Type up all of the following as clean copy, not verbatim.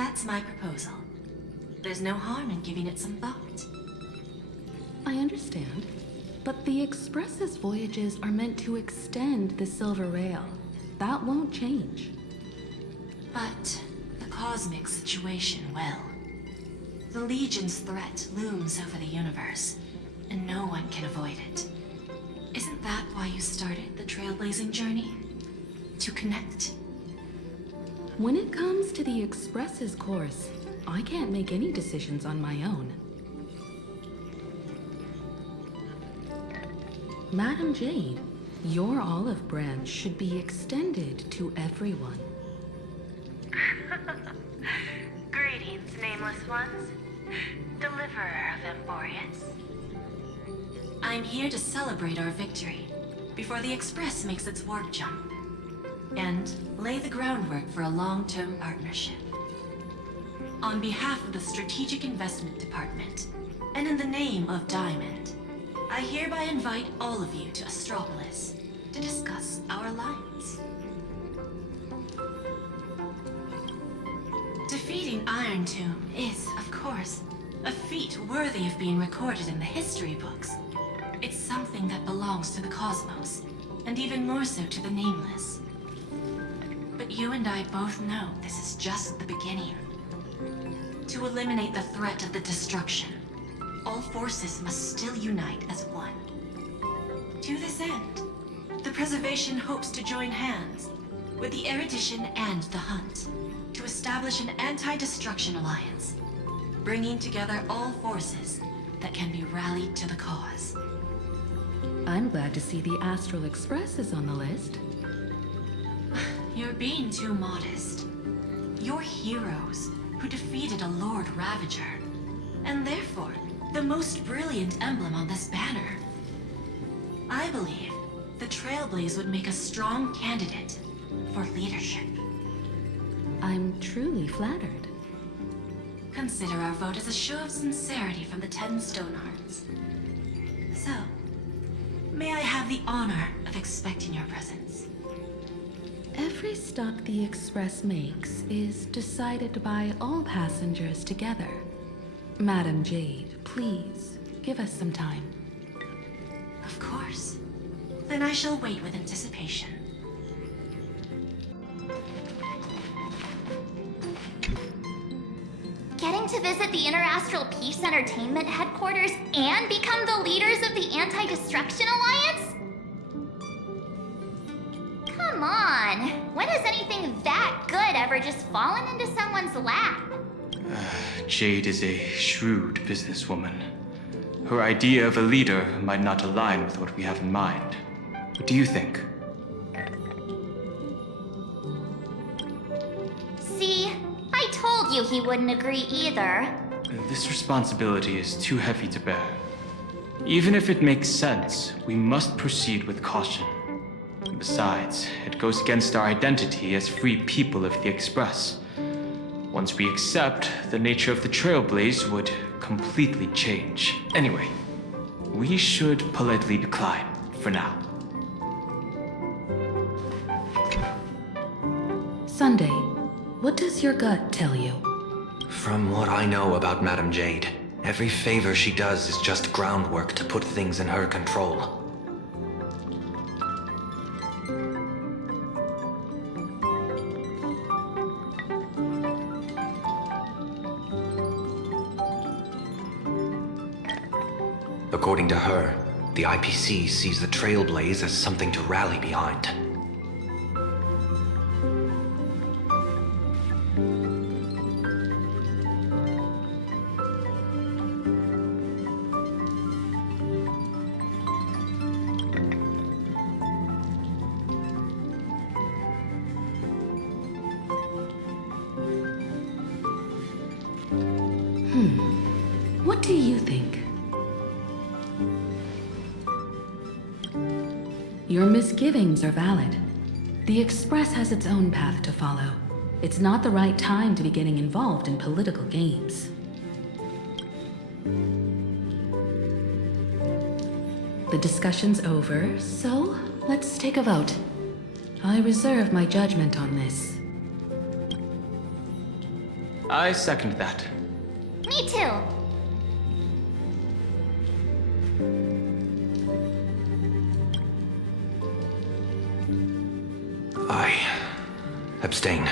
that's my proposal. There's no harm in giving it some thought. I understand, but the Express's voyages are meant to extend the Silver Rail. That won't change. But the cosmic situation will. The Legion's threat looms over the universe, and no one can avoid it. Isn't that why you started the trailblazing journey? To connect? When it comes to the Express's course, I can't make any decisions on my own. Madam Jade, your olive branch should be extended to everyone. Greetings, nameless ones. Deliverer of Emborius. I'm here to celebrate our victory before the Express makes its warp jump, and lay the groundwork for a long-term partnership. On behalf of the Strategic Investment Department, and in the name of Diamond, I hereby invite all of you to Astropolis to discuss our alliance. Defeating Iron Tomb is, of course, a feat worthy of being recorded in the history books. It's something that belongs to the cosmos, and even more so to the Nameless. But you and I both know this is just the beginning. To eliminate the threat of the destruction, all forces must still unite as one. To this end, the Preservation hopes to join hands with the Erudition and the Hunt to establish an anti-destruction alliance, bringing together all forces that can be rallied to the cause. I'm glad to see the Astral Express is on the list. You're being too modest. You're heroes who defeated a Lord Ravager, and therefore the most brilliant emblem on this banner. I believe the Trailblaze would make a strong candidate for leadership. I'm truly flattered. Consider our vote as a show of sincerity from the 10 Stonehearts. So, may I have the honor of expecting your presence? Every stop the Express makes is decided by all passengers together. Madam Jade, please, give us some time. Of course. Then I shall wait with anticipation. Getting to visit the Interastral Peace Entertainment headquarters and become the leaders of the Anti-Destruction Alliance? Come on, when has anything that good ever just fallen into someone's lap? Jade is a shrewd businesswoman. Her idea of a leader might not align with what we have in mind. What do you think? See, I told you he wouldn't agree either. This responsibility is too heavy to bear. Even if it makes sense, we must proceed with caution. Besides, it goes against our identity as free people of the Express. Once we accept, the nature of the Trailblaze would completely change. Anyway, we should politely decline for now. Sunday, what does your gut tell you? From what I know about Madam Jade, every favor she does is just groundwork to put things in her control. According to her, the IPC sees the Trailblaze as something to rally behind. What do you think? Your misgivings are valid. The Express has its own path to follow. It's not the right time to be getting involved in political games. The discussion's over, so let's take a vote. I reserve my judgment on this. I second that. Me too. I abstain.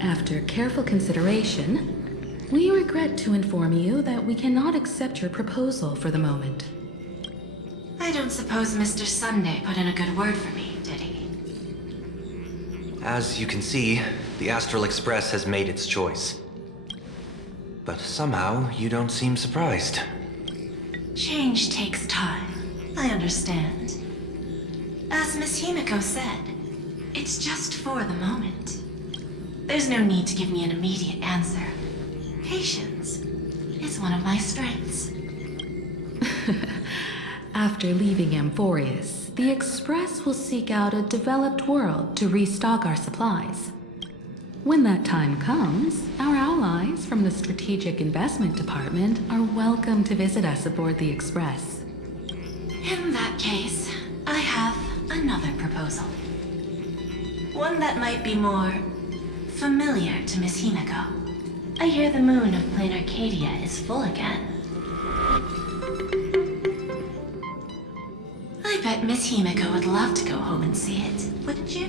After careful consideration, we regret to inform you that we cannot accept your proposal for the moment. I don't suppose Mr. Sunday put in a good word for me, did he? As you can see, the Astral Express has made its choice. But somehow, you don't seem surprised. Change takes time. I understand. As Miss Himiko said, it's just for the moment. There's no need to give me an immediate answer. Patience is one of my strengths. After leaving Amphorius, the Express will seek out a developed world to restock our supplies. When that time comes, our allies from the Strategic Investment Department are welcome to visit us aboard the Express. In that case, I have another proposal. One that might be more familiar to Miss Himiko. I hear the moon of Plan Arcadia is full again. I bet Miss Himiko would love to go home and see it, wouldn't you?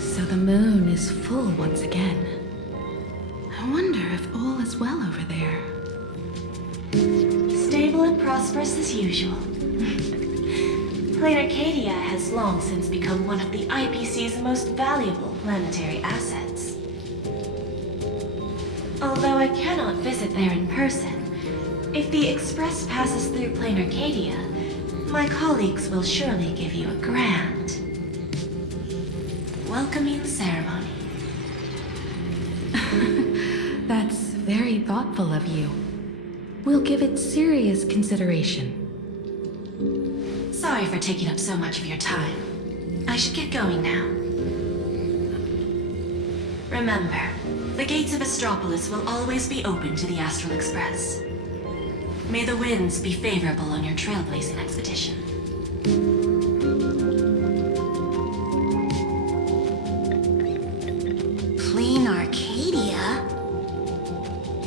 So the moon is full once again. I wonder if all is well over there. Stable and prosperous as usual. Plan Arcadia has long since become one of the IPC's most valuable planetary assets. Although I cannot visit there in person, if the Express passes through Plan Arcadia, my colleagues will surely give you a grand welcoming ceremony. That's very thoughtful of you. We'll give it serious consideration. Sorry for taking up so much of your time. I should get going now. Remember, the gates of Astropolis will always be open to the Astral Express. May the winds be favorable on your trailblazing expedition. Plan Arcadia?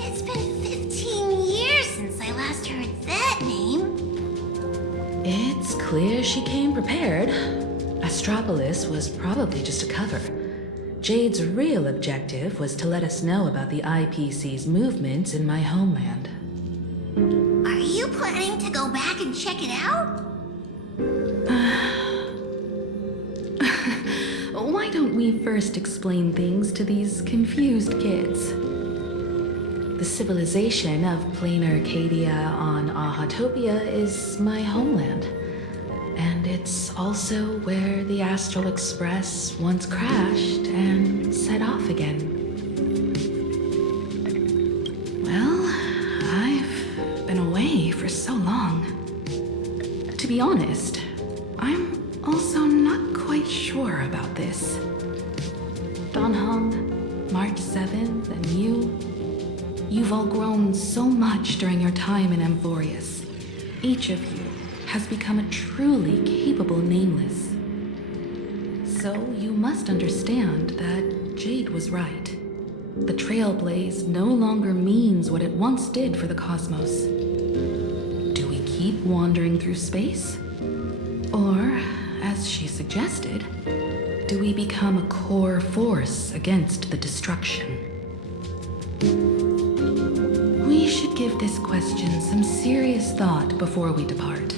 It's been 15 years since I last heard that name. It's clear she came prepared. Astropolis was probably just a cover. Jade's real objective was to let us know about the IPC's movements in my homeland. Are you planning to go back and check it out? Why don't we first explain things to these confused kids? The civilization of Plan Arcadia on Ahatopia is my homeland. And it's also where the Astral Express once crashed and set off again. Well, I've been away for so long. To be honest, I'm also not quite sure about this. Donhong, March 7th, and you've all grown so much during your time in Amphorius. Each of you has become a truly capable nameless. So you must understand that Jade was right. The Trailblaze no longer means what it once did for the cosmos. Do we keep wandering through space? Or, as she suggested, do we become a core force against the destruction? We should give this question some serious thought before we depart.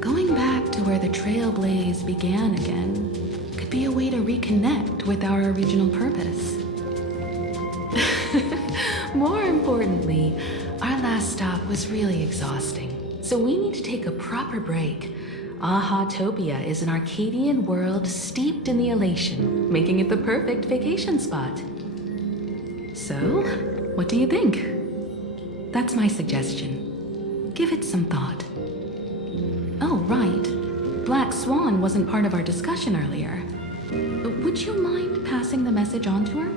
Going back to where the Trailblaze began again could be a way to reconnect with our original purpose. More importantly, our last stop was really exhausting, so we need to take a proper break. Ahatopia is an Arcadian world steeped in the elation, making it the perfect vacation spot. So, what do you think? That's my suggestion. Give it some thought. Oh, right. Swan wasn't part of our discussion earlier. Would you mind passing the message on to her?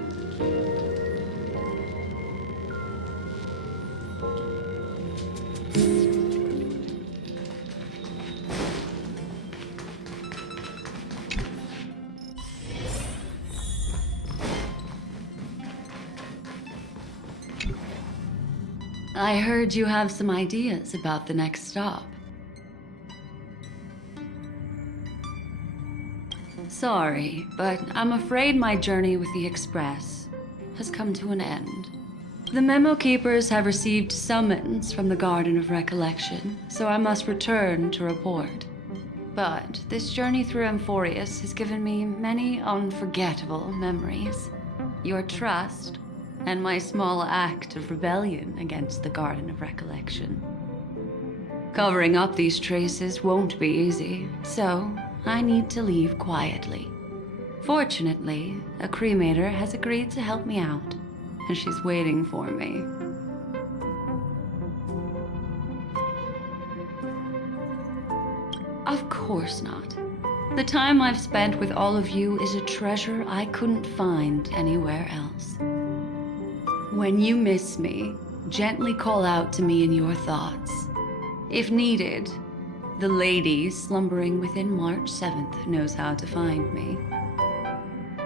I heard you have some ideas about the next stop. Sorry, but I'm afraid my journey with the Express has come to an end. The Memo Keepers have received summons from the Garden of Recollection, so I must return to report. But this journey through Amphorius has given me many unforgettable memories. Your trust, and my small act of rebellion against the Garden of Recollection. Covering up these traces won't be easy, so I need to leave quietly. Fortunately, a cremator has agreed to help me out, and she's waiting for me. Of course not. The time I've spent with all of you is a treasure I couldn't find anywhere else. When you miss me, gently call out to me in your thoughts. If needed, the lady slumbering within March 7th knows how to find me.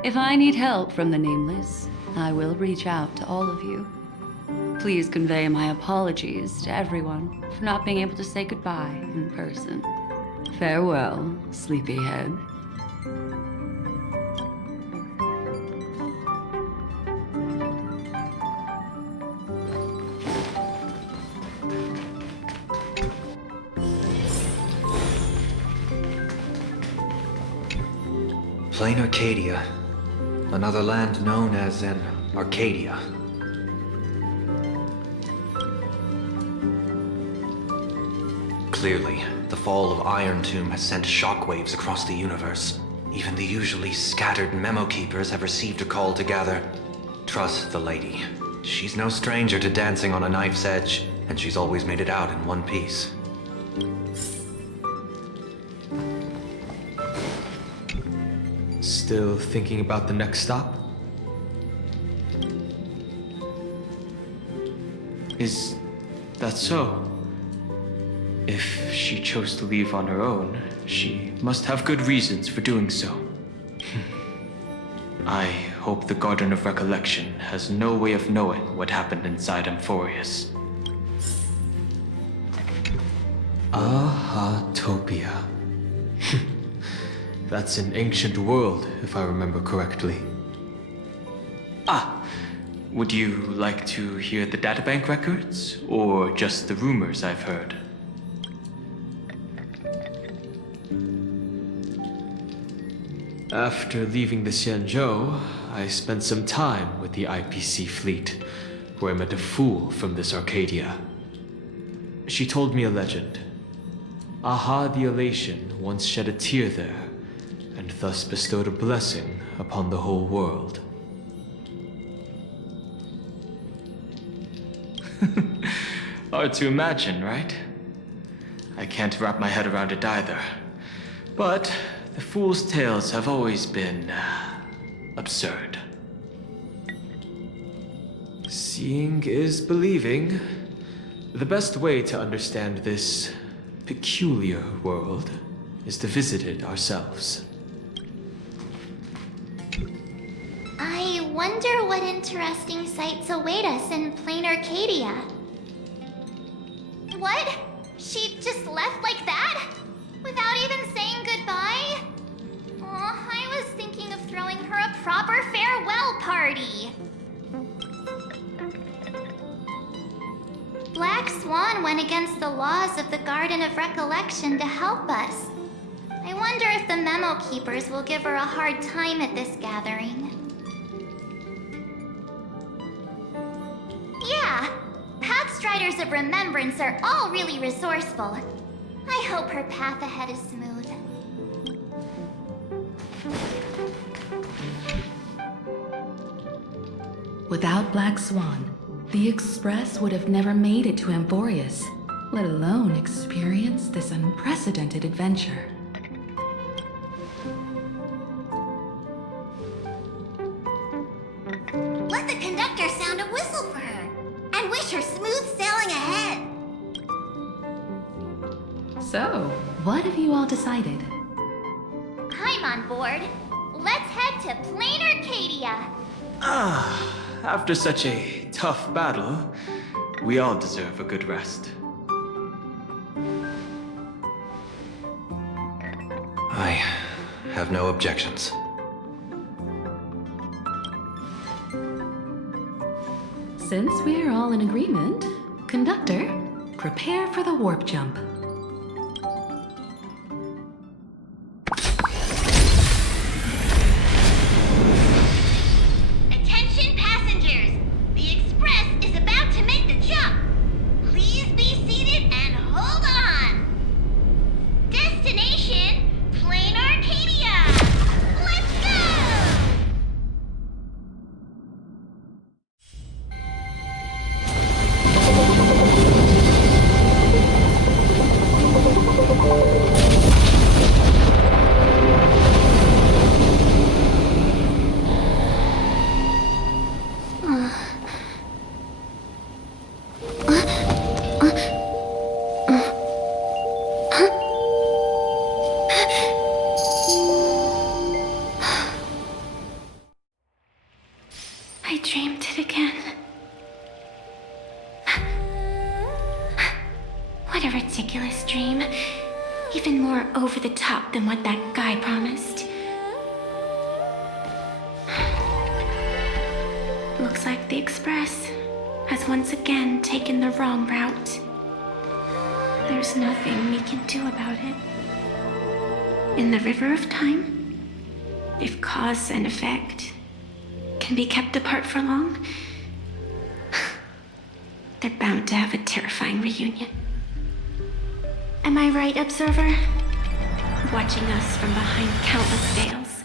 If I need help from the Nameless, I will reach out to all of you. Please convey my apologies to everyone for not being able to say goodbye in person. Farewell, sleepyhead. Plan Arcadia. Another land known as an Arcadia. Clearly, the fall of Iron Tomb has sent shockwaves across the universe. Even the usually scattered Memo Keepers have received a call to gather. Trust the lady. She's no stranger to dancing on a knife's edge, and she's always made it out in one piece. Still thinking about the next stop? Is that so? If she chose to leave on her own, she must have good reasons for doing so. I hope the Garden of Recollection has no way of knowing what happened inside Amphorius. Ahatopia. That's an ancient world, if I remember correctly. Would you like to hear the databank records, or just the rumors I've heard? After leaving the Xianzhou, I spent some time with the IPC fleet, where I met a fool from this Arcadia. She told me a legend. Aha the Elation once shed a tear there, and thus bestowed a blessing upon the whole world. Hard to imagine, right? I can't wrap my head around it either. But the fool's tales have always been absurd. Seeing is believing. The best way to understand this peculiar world is to visit it ourselves. I wonder what interesting sights await us in Plan Arcadia. What? She just left like that? Without even saying goodbye? Oh, I was thinking of throwing her a proper farewell party. Black Swan went against the laws of the Garden of Recollection to help us. I wonder if the Memo Keepers will give her a hard time at this gathering. Yeah, Pathstriders of Remembrance are all really resourceful. I hope her path ahead is smooth. Without Black Swan, the Express would have never made it to Amphorius, let alone experience this unprecedented adventure. So, what have you all decided? I'm on board. Let's head to Plan Arcadia. After such a tough battle, we all deserve a good rest. I have no objections. Since we're all in agreement, Conductor, prepare for the warp jump. Attention passengers! The Express is about to make the jump. Please be seated and hold on. Destination, Plan Arcadia. Let's go! I dreamed it again. What a ridiculous dream. Even more over the top than what that guy promised. Looks like the Express has once again taken the wrong route. There's nothing we can do about it. In the river of time, if cause and effect can be kept apart for long, they're bound to have a terrifying reunion. Am I right, Observer? Watching us from behind countless veils.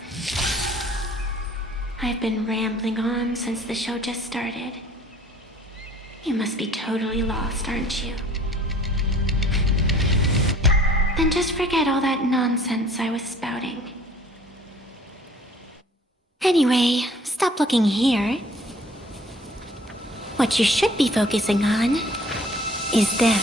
I've been rambling on since the show just started. You must be totally lost, aren't you? Then just forget all that nonsense I was spouting. Anyway, stop looking here. What you should be focusing on is them.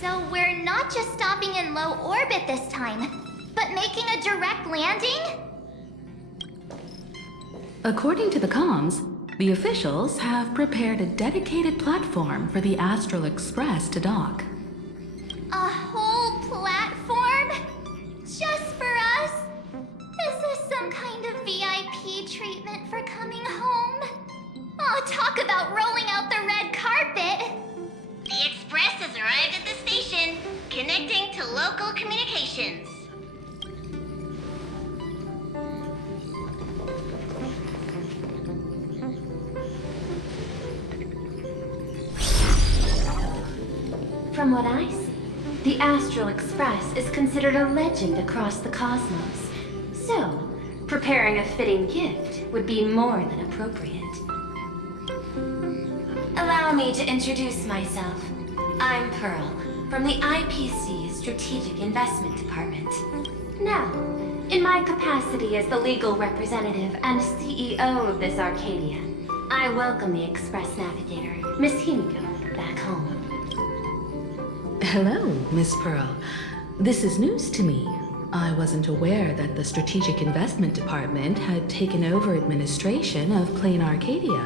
So we're not just stopping in low orbit this time, but making a direct landing? According to the comms, the officials have prepared a dedicated platform for the Astral Express to dock. A whole platform? Just for us? Is this some kind of VIP treatment for coming home? Oh, talk about rolling out the red carpet! The Express has arrived at the station, connecting to local communications. From what I see, the Astral Express is considered a legend across the cosmos. So, preparing a fitting gift would be more than appropriate. Allow me to introduce myself. I'm Pearl, from the IPC Strategic Investment Department. Now, in my capacity as the legal representative and CEO of this Arcadia, I welcome the Express navigator, Miss Higo, back home. Hello, Miss Pearl. This is news to me. I wasn't aware that the Strategic Investment Department had taken over administration of Plan Arcadia.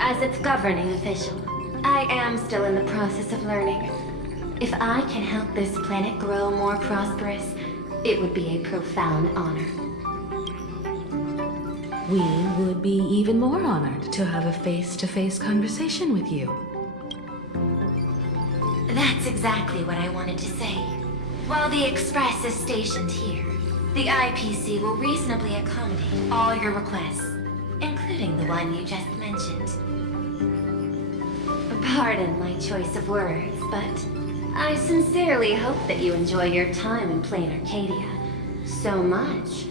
As its governing official, I am still in the process of learning. If I can help this planet grow more prosperous, it would be a profound honor. We would be even more honored to have a face-to-face conversation with you. That's exactly what I wanted to say. While the Express is stationed here, the IPC will reasonably accommodate all your requests, including the one you just mentioned. Pardon my choice of words, but I sincerely hope that you enjoy your time in Plan Arcadia so much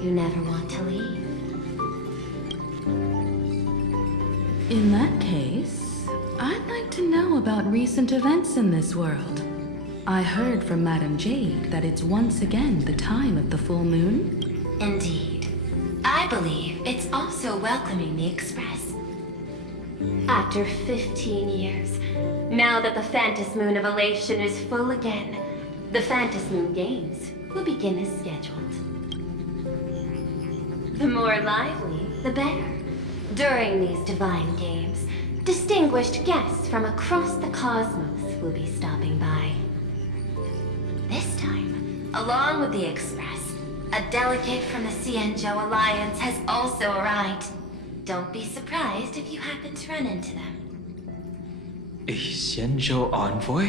you never want to leave. In that case, I'd like to know about recent events in this world. I heard from Madame Jade that it's once again the time of the full moon. Indeed. I believe it's also welcoming the Express. After 15 years, now that the Phantas Moon of Elation is full again, the Phantas Moon Games will begin as scheduled. The more lively, the better. During these divine games, distinguished guests from across the cosmos will be stopping by. This time, along with the Express, a delegate from the Xianzhou Alliance has also arrived. Don't be surprised if you happen to run into them. A Xianzhou envoy?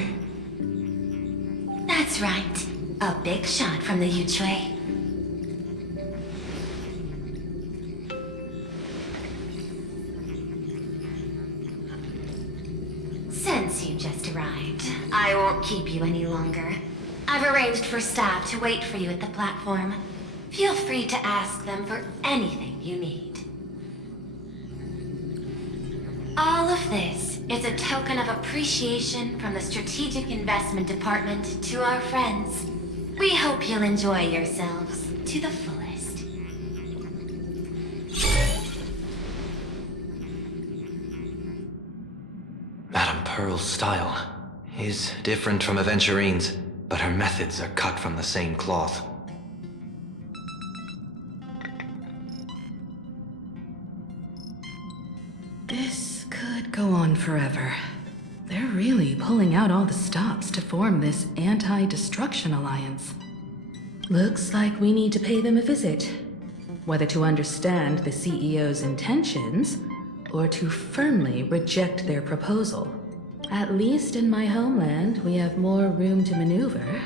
That's right. A big shot from the Yuchui. Since you just arrived, I won't keep you any longer. I've arranged for staff to wait for you at the platform. Feel free to ask them for anything you need. All of this is a token of appreciation from the Strategic Investment Department to our friends. We hope you'll enjoy yourselves to the fullest. Madame Pearl's style is different from Aventurine's, but her methods are cut from the same cloth. This could go on forever. They're really pulling out all the stops to form this anti-destruction alliance. Looks like we need to pay them a visit. Whether to understand the CEO's intentions, or to firmly reject their proposal. At least in my homeland, we have more room to maneuver.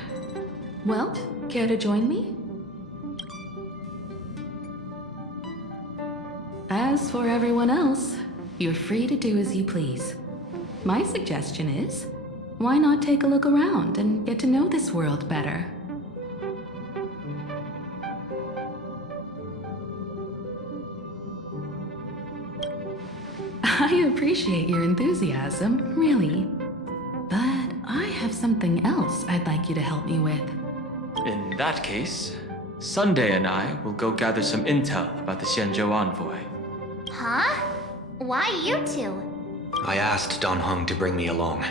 Well, care to join me? As for everyone else, you're free to do as you please. My suggestion is, why not take a look around and get to know this world better? I appreciate your enthusiasm, really. But I have something else I'd like you to help me with. In that case, Sunday and I will go gather some intel about the Xianzhou envoy. Huh? Why you two? I asked Don Hung to bring me along.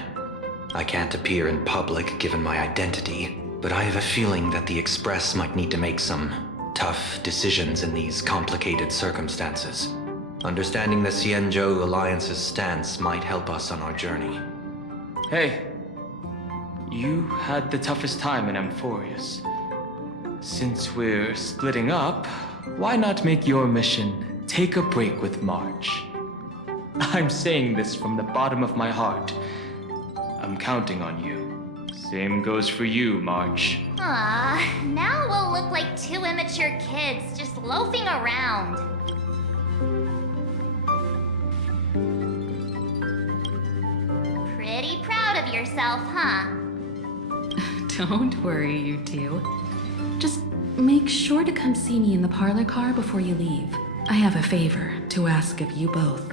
I can't appear in public given my identity, but I have a feeling that the Express might need to make some tough decisions in these complicated circumstances. Understanding the Xianzhou Alliance's stance might help us on our journey. Hey, you had the toughest time in Amphorius. Since we're splitting up, why not make your mission take a break with March? I'm saying this from the bottom of my heart. I'm counting on you. Same goes for you, March. Now we'll look like two immature kids just loafing around. Pretty proud of yourself, huh? Don't worry, you two. Just make sure to come see me in the parlor car before you leave. I have a favor to ask of you both.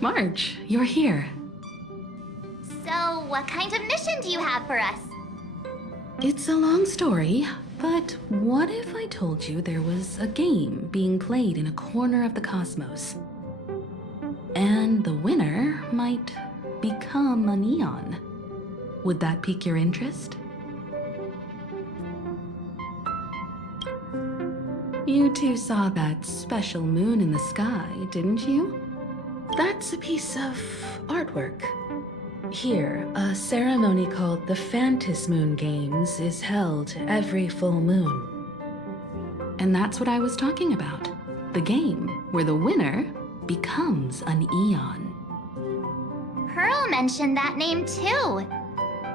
March, you're here. So, what kind of mission do you have for us? It's a long story, but what if I told you there was a game being played in a corner of the cosmos? And the winner might become a neon. Would that pique your interest? You two saw that special moon in the sky, didn't you? That's a piece of artwork. Here, a ceremony called the Phantas Moon Games is held every full moon. And that's what I was talking about. The game where the winner becomes an eon. Pearl mentioned that name too.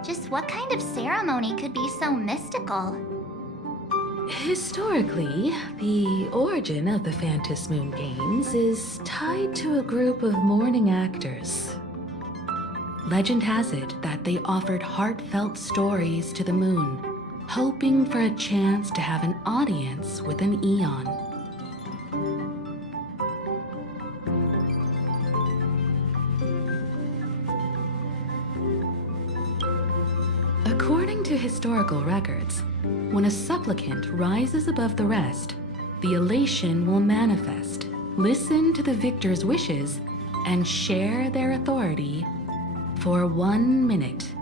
Just what kind of ceremony could be so mystical? Historically, the origin of the Phantom Moon Games is tied to a group of mourning actors. Legend has it that they offered heartfelt stories to the moon, hoping for a chance to have an audience with an eon. According to historical records, when a supplicant rises above the rest, the elation will manifest, listen to the victor's wishes, and share their authority for 1 minute.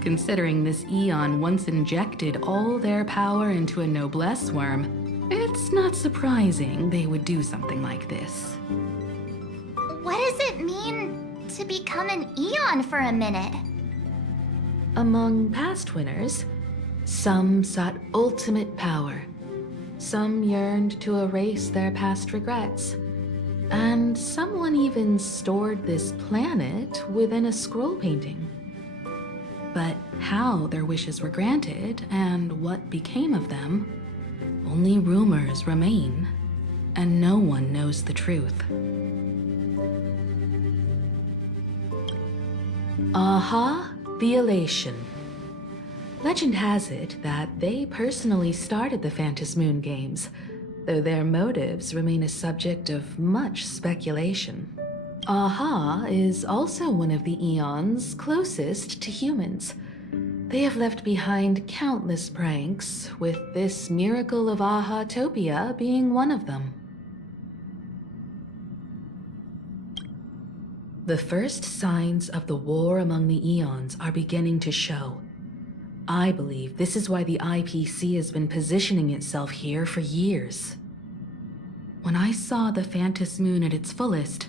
Considering this eon once injected all their power into a noblesse worm, it's not surprising they would do something like this. What does it mean to become an eon for a minute? Among past winners, some sought ultimate power, some yearned to erase their past regrets, and someone even stored this planet within a scroll painting. But how their wishes were granted and what became of them, only rumors remain, and no one knows the truth. Aha, the elation. Legend has it that they personally started the Phantom Moon Games, though their motives remain a subject of much speculation. Aha is also one of the eons closest to humans. They have left behind countless pranks, with this miracle of Aha-topia being one of them. The first signs of the war among the eons are beginning to show. I believe this is why the IPC has been positioning itself here for years. When I saw the Phantom Moon at its fullest,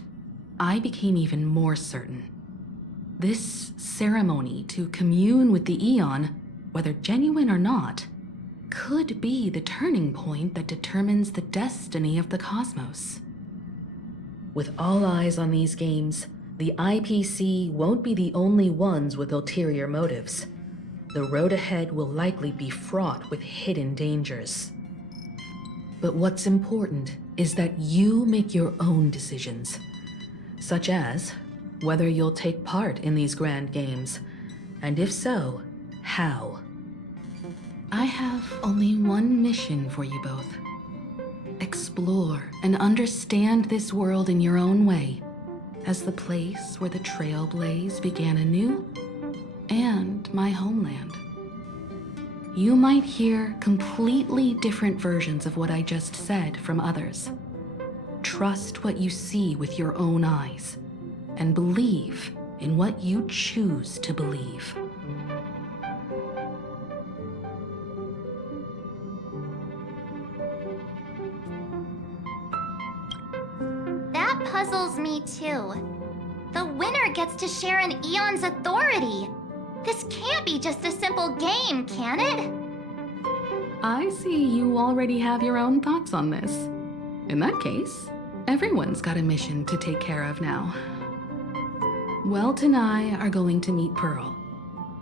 I became even more certain. This ceremony to commune with the eon, whether genuine or not, could be the turning point that determines the destiny of the cosmos. With all eyes on these games, the IPC won't be the only ones with ulterior motives. The road ahead will likely be fraught with hidden dangers. But what's important is that you make your own decisions, such as whether you'll take part in these grand games, and if so, how. I have only one mission for you both. Explore and understand this world in your own way, as the place where the Trailblaze began anew, and my homeland. You might hear completely different versions of what I just said from others. Trust what you see with your own eyes, and believe in what you choose to believe. That puzzles me too. The winner gets to share an eon's authority. This can't be just a simple game, can it? I see you already have your own thoughts on this. In that case, everyone's got a mission to take care of now. Welt and I are going to meet Pearl.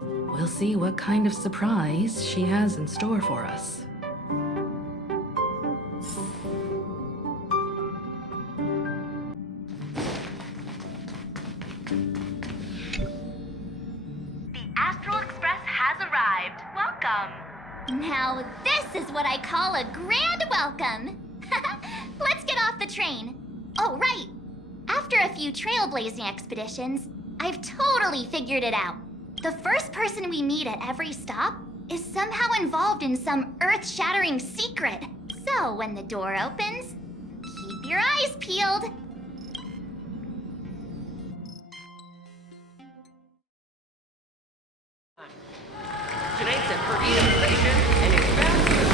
We'll see what kind of surprise she has in store for us. The Astral Express has arrived. Welcome. Now this is what I call a grand welcome. Let's get off the train. Oh, right. After a few trailblazing expeditions, I've totally figured it out. The first person we meet at every stop is somehow involved in some earth-shattering secret. So when the door opens, keep your eyes peeled. Tonight's at Perdium Station, and it's bound to the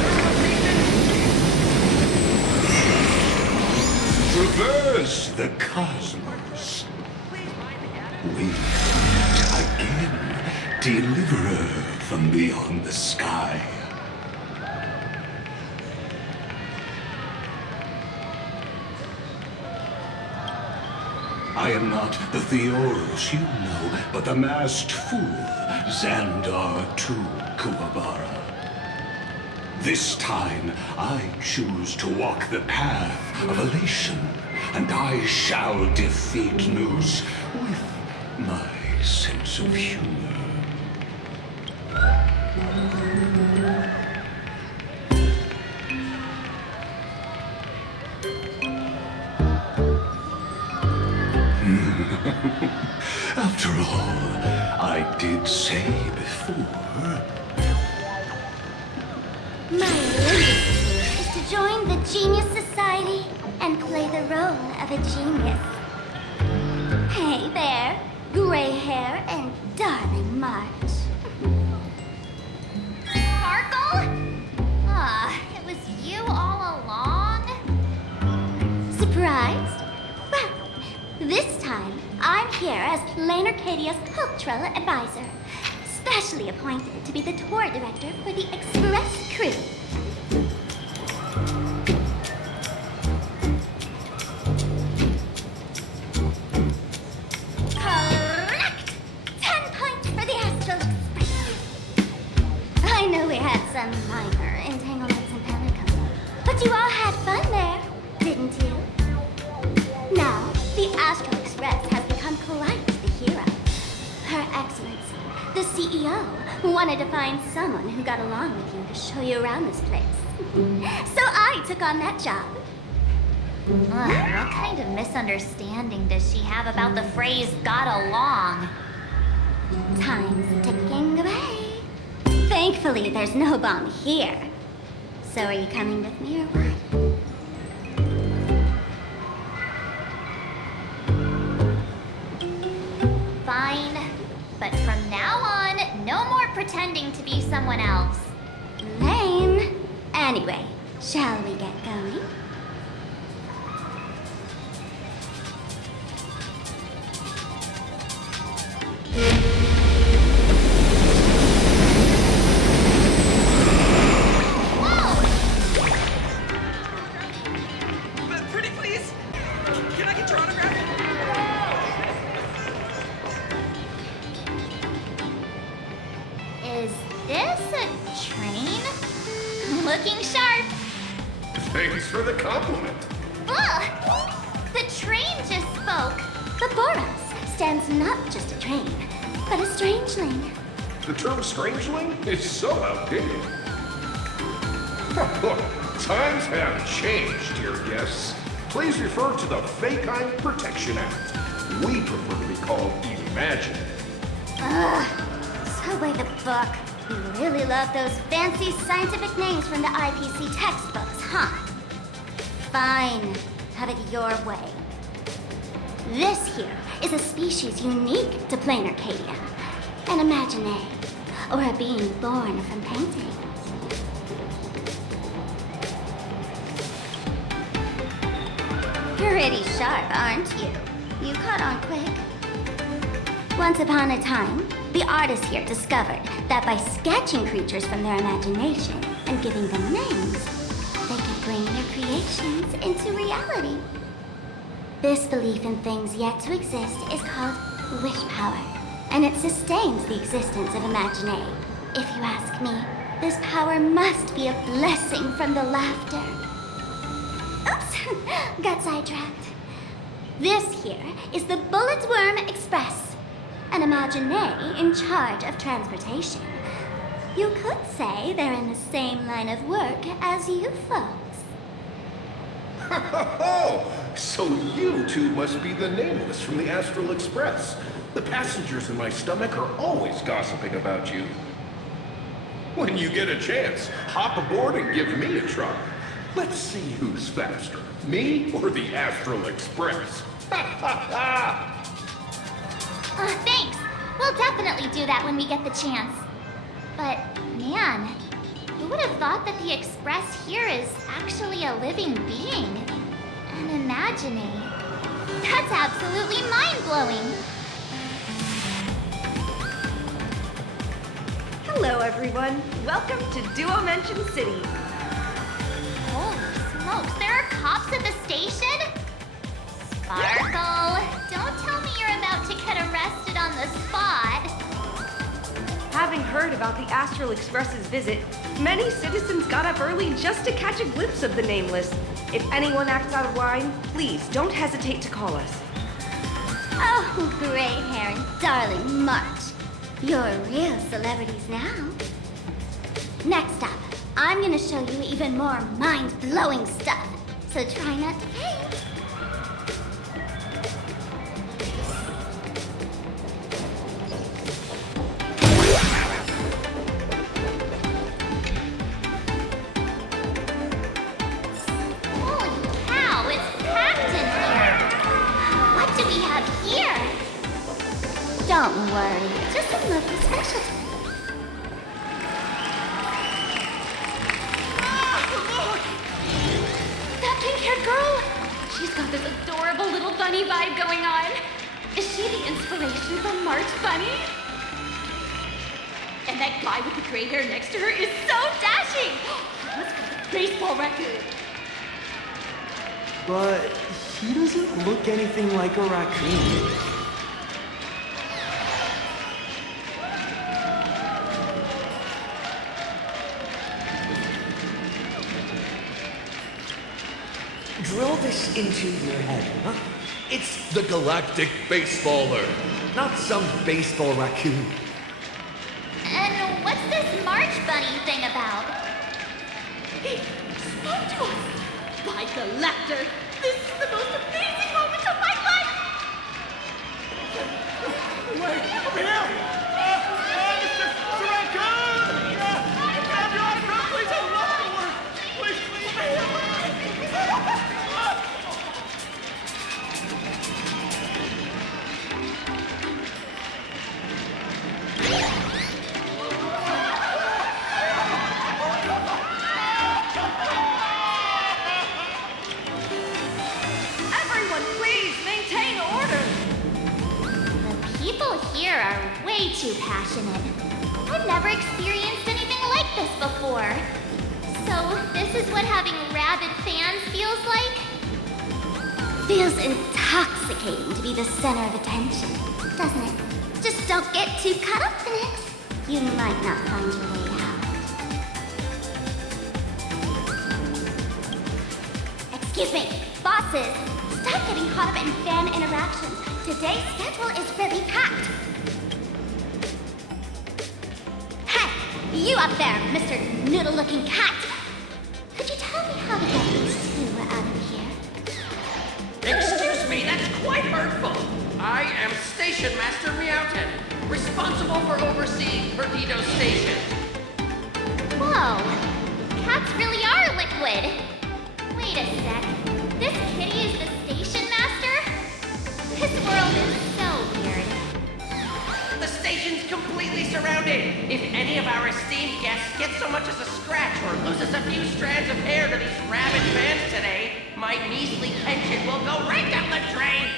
Traverse the cosmos. Wait again, deliverer from beyond the sky. I am not the Theoros you know, but the masked fool, Xandar II Kuwabara. This time, I choose to walk the path of elation, and I shall defeat Noose with my sense of humor. After all, I did say before. My latest is to join the Genius Society and play the role of a genius. Hey there, gray hair and darling March. Sparkle? Ah, it was you all along? Surprised? Well, this time I'm here as Plan Arcadia's cultural advisor, specially appointed to be the tour director for the Express crew. Correct! 10 points for the Astral Express. I know we had some minor entanglements in Pelican, but you all had fun there, didn't you? Now, the Astral Express has become quite the hero. Her Excellency, the CEO, wanted to find someone who got along with you to show you around this place. So I took on that job. What kind of misunderstanding does she have about the phrase got along? Time's ticking away. Thankfully, there's no bomb here. So are you coming with me or what? Fine. But from now on, no more pretending to be someone else. Lame. Anyway, shall we get going? Pretty please? Can I get your autograph? Is this a train? Looking sharp. Thanks for the compliment. Ugh! The train just spoke. The Boros stands not just a train, but a strangeling. The term strangeling is so outdated. Look, times have changed, dear guests. Please refer to the Fake Protection Act. We prefer to be called Imagine. Ugh. So by the book. You really love those fancy scientific names from the IPC textbooks, huh? Fine. Have it your way. This here is a species unique to Plan Arcadia. An imagine, or a being born from painting. Pretty sharp, aren't you? You caught on quick. Once upon a time, the artists here discovered that by sketching creatures from their imagination and giving them names, they could bring their creations into reality. This belief in things yet to exist is called wish power, and it sustains the existence of Imagine. If you ask me, this power must be a blessing from the laughter. Oops, got sidetracked. This here is the Bulletworm Express, an Imagine in charge of transportation. You could say they're in the same line of work as you folks. Oh, so you two must be the nameless from the Astral Express. The passengers in my stomach are always gossiping about you. When you get a chance, hop aboard and give me a try. Let's see who's faster, me or the Astral Express. Thanks. We'll definitely do that when we get the chance. But, man, who would have thought that the Express here is actually a living being? An imagining. That's absolutely mind-blowing. Hello, everyone. Welcome to Duo-Mention City. Holy smokes, there are cops at the station? Sparkle, don't heard about the Astral Express's visit, many citizens got up early just to catch a glimpse of the Nameless. If anyone acts out of line, please don't hesitate to call us. Oh, gray hair and darling March. You're real celebrities now. Next up, I'm gonna show you even more mind-blowing stuff, so try not to faint. Don't worry, just a local specialty. That pink-haired girl! She's got this adorable little bunny vibe going on. Is she the inspiration for March Bunny? And that guy with the gray hair next to her is so dashing! Let's call it Baseball Raccoon. But he doesn't look anything like a raccoon. Drill this into your head, huh? It's the Galactic Baseballer, not some baseball raccoon. And what's this March Bunny thing about? He spoke to us! By Galactor, this is the most amazing moment of my life! Wait, over here! Mr. Raccoon! Can I have your autograph, please? I love your work! Please, Everyone, please maintain order. The people here are way too passionate. I've never experienced anything like this before. So, this is what having rabid fans feels like? Feels intoxicating to be the center of attention, doesn't it? Just don't get too caught up in it. You might not find your way out. Excuse me, bosses, stop getting caught up in fan interactions. Today's schedule is really packed. Hey, you up there, Mr. Noodle-looking cat. Could you tell me how to get these two out of here? Excuse me, that's quite hurtful. I am Station Master Meowton, responsible for overseeing Perdido Station. Whoa, cats really are liquid. Wait a sec, this kitty is the station master? This world is so weird. The station's completely surrounded. If any of our esteemed guests get so much as a scratch or loses a few strands of hair to these rabid fans today, my measly pension will go right down the drain.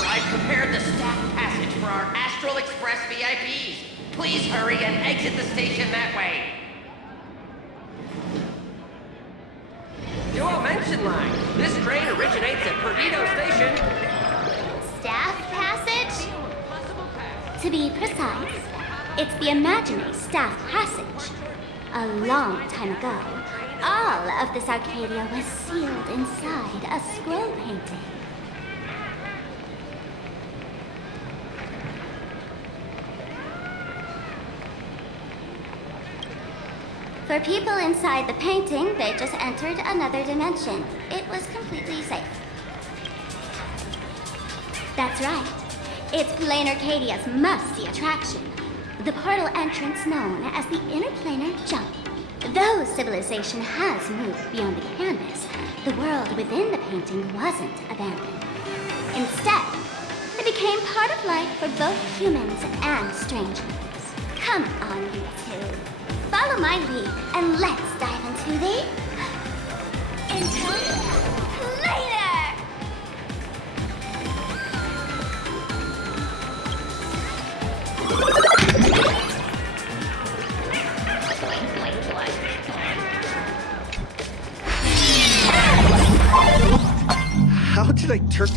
I've prepared the staff passage for our Astral Express VIPs. Please hurry and exit the station that way. Dual mention line. This train originates at Perdido Station. Staff passage? To be precise, it's the imaginary staff passage. A long time ago, all of this Arcadia was sealed inside a scroll painting. For people inside the painting, they just entered another dimension. It was completely safe. That's right. It's Plan Arcadia's must-see attraction. The portal entrance known as the Interplanar Jump. Though civilization has moved beyond the canvas, the world within the painting wasn't abandoned. Instead, it became part of life for both humans and strangers. Come on, you two. Follow my lead, and let's dive into the... Interplanar! How did I turn...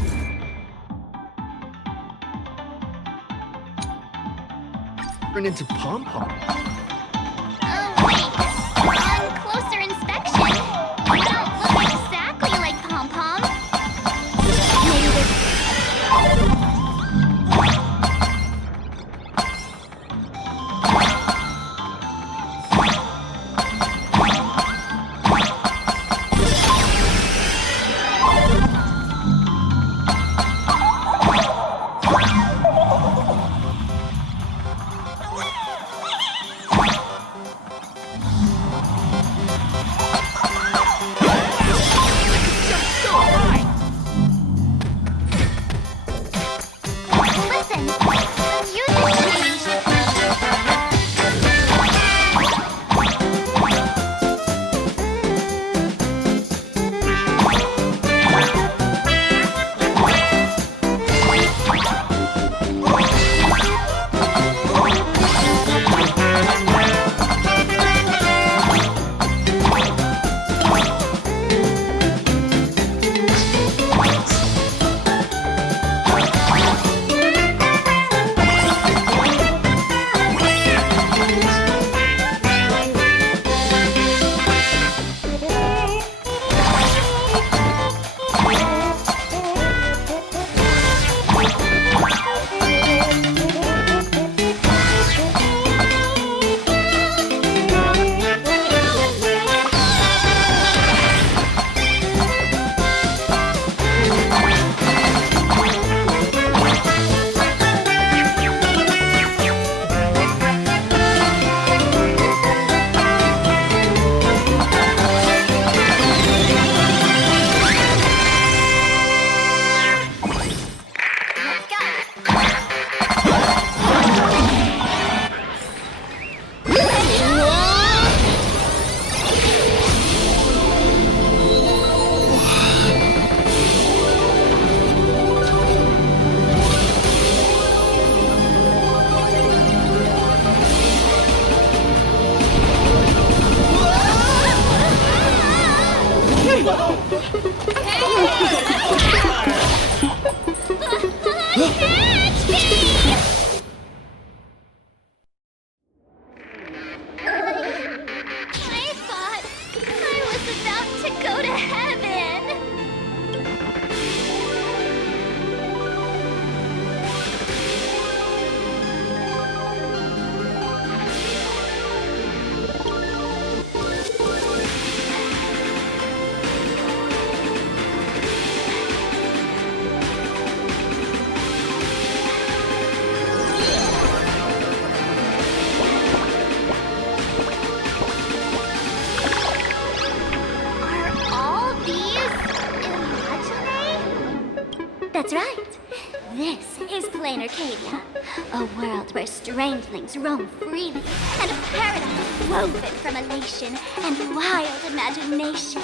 turn into pom-pom. Oh, wait. On closer inspection, you don't look exactly like Pom-Pom. Maybe this... Listen, the music changed. I thought I was about to go to heaven. Are all these imaginary? That's right. This is Plan Arcadia, a world where strangelings roam freely, and a paradise woven from elation and wild imagination.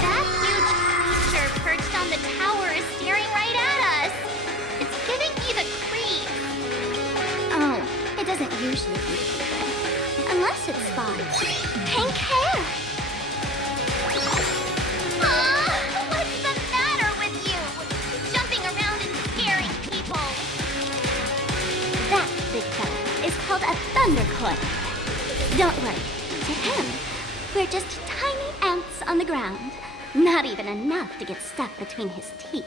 That huge creature perched on the tower is staring right at us. It's giving me the creeps. Oh, it doesn't usually do that. Unless it spots pink hair. What's the matter with you? Jumping around and scaring people. That big fella is called a thunder coil. Don't worry, to him, we're just tiny ants on the ground. Not even enough to get stuck between his teeth.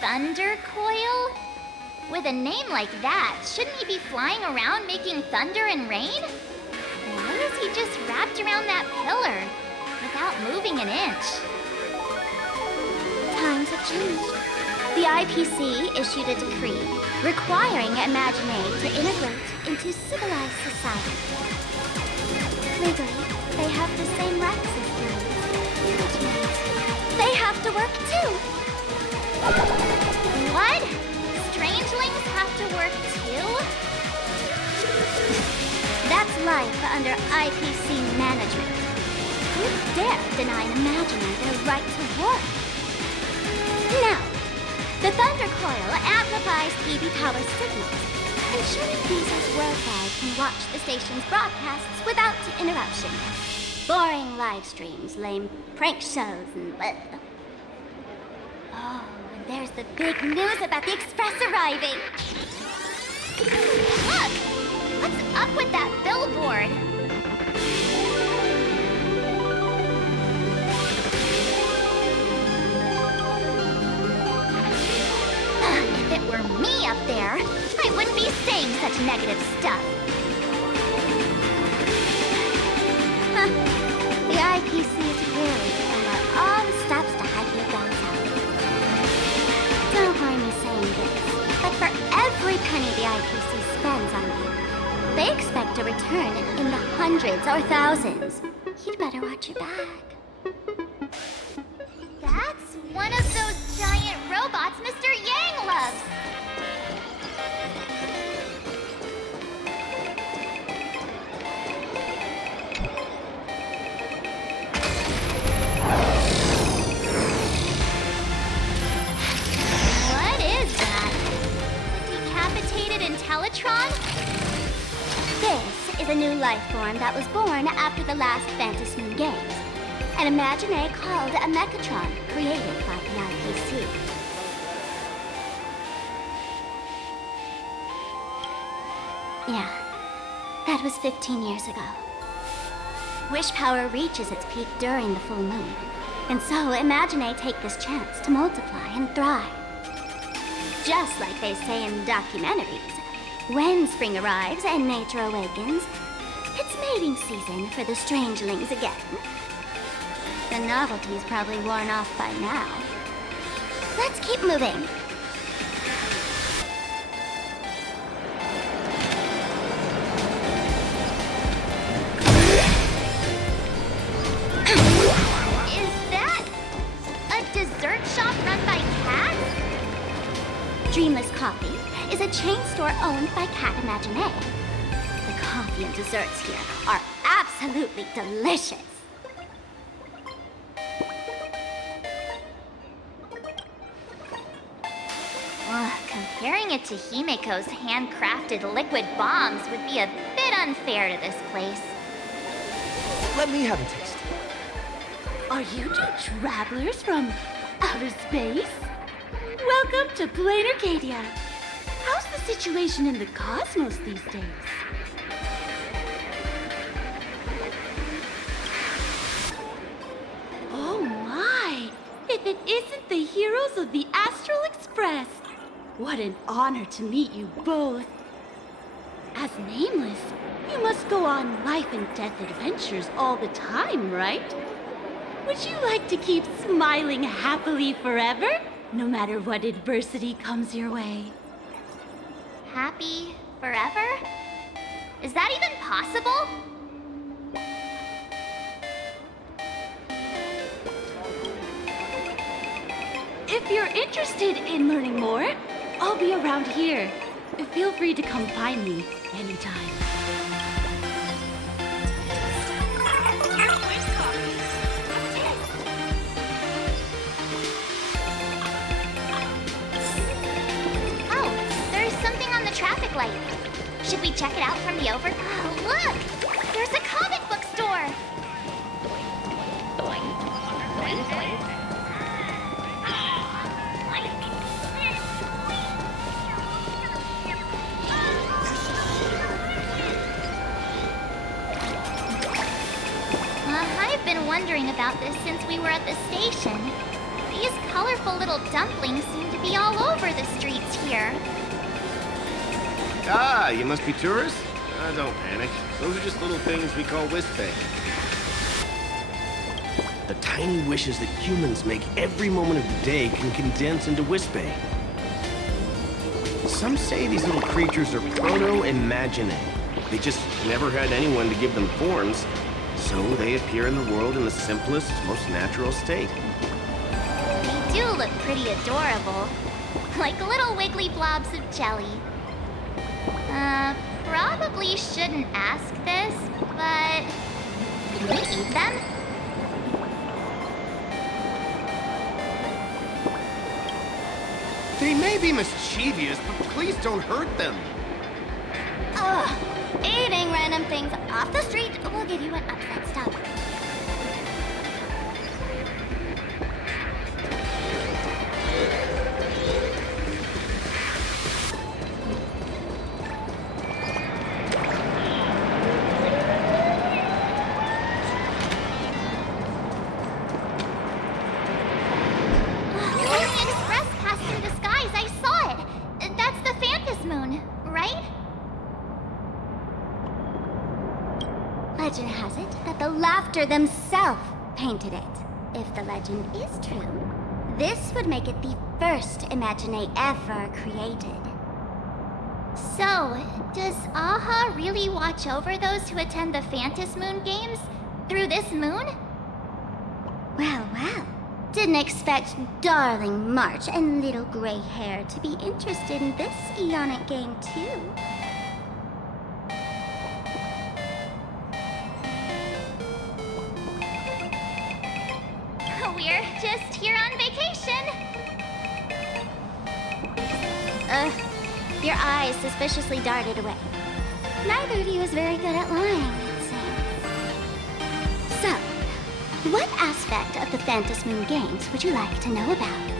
Thunder coil? With a name like that, shouldn't he be flying around making thunder and rain? Why is he just wrapped around that pillar without moving an inch? Times have changed. The IPC issued a decree requiring Imaginate to integrate into civilized society. Legally, they have the same rights as humans, which means they have to work too. What? Strangelings have to work too? That's life under IPC management. Who dare deny an Imaginate their right to work? Now, the Thunder Coil amplifies TV tower signals, ensuring users worldwide can watch the station's broadcasts without interruption. Boring live streams, lame prank shows, and... Oh, and there's the big news about the Express arriving. Look! What's up with that billboard? If it were me up there, I wouldn't be saying such negative stuff. Huh. The IPC is really pulling out all the stops to hype you guys up. Don't mind me saying this, but for every penny the IPC spends on you, they expect a return in the hundreds or thousands. You'd better watch your back. That's one of those giant robots Mr. Yang loves. What is that? A decapitated Intellatron? This is a new life form that was born after the last Phantom Moon Games. An imagine called a Mechatron, created by the IPC. Yeah, that was 15 years ago. Wish power reaches its peak during the full moon, and so imagine take this chance to multiply and thrive. Just like they say in documentaries, when spring arrives and nature awakens, it's mating season for the strangelings again. The novelty's probably worn off by now. Let's keep moving. Is that a dessert shop run by cats? Dreamless Coffee is a chain store owned by Cat Imagine. The coffee and desserts here are absolutely delicious. Comparing it to Himeko's handcrafted liquid bombs would be a bit unfair to this place. Let me have a taste. Are you two travelers from outer space? Welcome to Plan Arcadia. How's the situation in the cosmos these days? Oh my! If it isn't the heroes of the Astral Express! What an honor to meet you both. As Nameless, you must go on life and death adventures all the time, right? Would you like to keep smiling happily forever, no matter what adversity comes your way? Happy forever? Is that even possible? If you're interested in learning more, I'll be around here. Feel free to come find me anytime. Oh, there's something on the traffic light. Should we check it out from the over? Oh, look! There's a comic book store! I've been wondering about this since we were at the station. These colorful little dumplings seem to be all over the streets here. Ah, you must be tourists? Don't panic. Those are just little things we call wispay. The tiny wishes that humans make every moment of the day can condense into wispay. Some say these little creatures are proto-imagine. They just never had anyone to give them forms, so they appear in the world in the simplest, most natural state. They do look pretty adorable. Like little wiggly blobs of jelly. Probably shouldn't ask this, but... can we eat them? They may be mischievous, but please don't hurt them. Ugh! Eating random things off the street will give you an upset stomach. Laughter themselves painted it. If the legend is true, this would make it the first Imagine ever created. So, does Aha really watch over those who attend the Phantom Moon Games through this moon? Well, well. Didn't expect darling March and little gray hair to be interested in this Eonic game too. We're just here on vacation. Your eyes suspiciously darted away. Neither of you is very good at lying, it seems. So, what aspect of the Phantom Moon Games would you like to know about?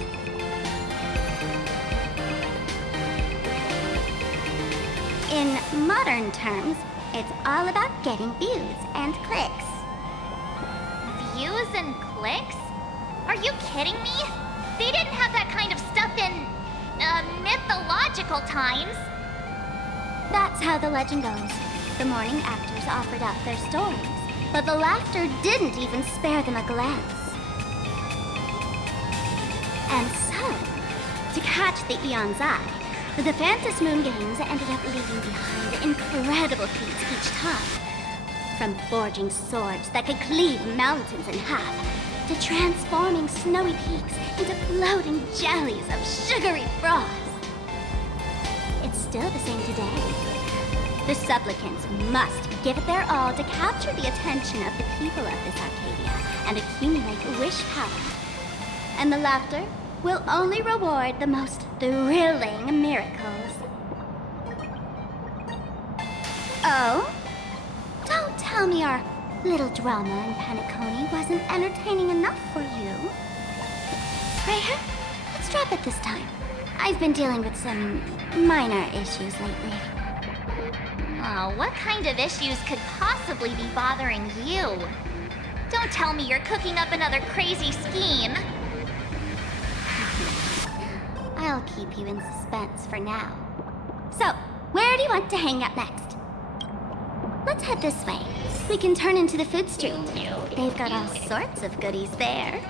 In modern terms, it's all about getting views and clicks. Views and clicks? Are you kidding me? They didn't have that kind of stuff in, mythological times. That's how the legend goes. The morning actors offered up their stories, but the laughter didn't even spare them a glance. And so, to catch the Eon's eye, the Phantom Moon Games ended up leaving behind incredible feats each time. From forging swords that could cleave mountains in half, to transforming snowy peaks into floating jellies of sugary frost. It's still the same today. The supplicants must give it their all to capture the attention of the people of this Arcadia and accumulate wish power. And the laughter will only reward the most thrilling miracles. Oh? Don't tell me our little drama in Paniconi wasn't entertaining enough for you. Rayher, let's drop it this time. I've been dealing with some minor issues lately. Oh, what kind of issues could possibly be bothering you? Don't tell me you're cooking up another crazy scheme. I'll keep you in suspense for now. So, where do you want to hang out next? Let's head this way. We can turn into the food street. They've got all sorts of goodies there.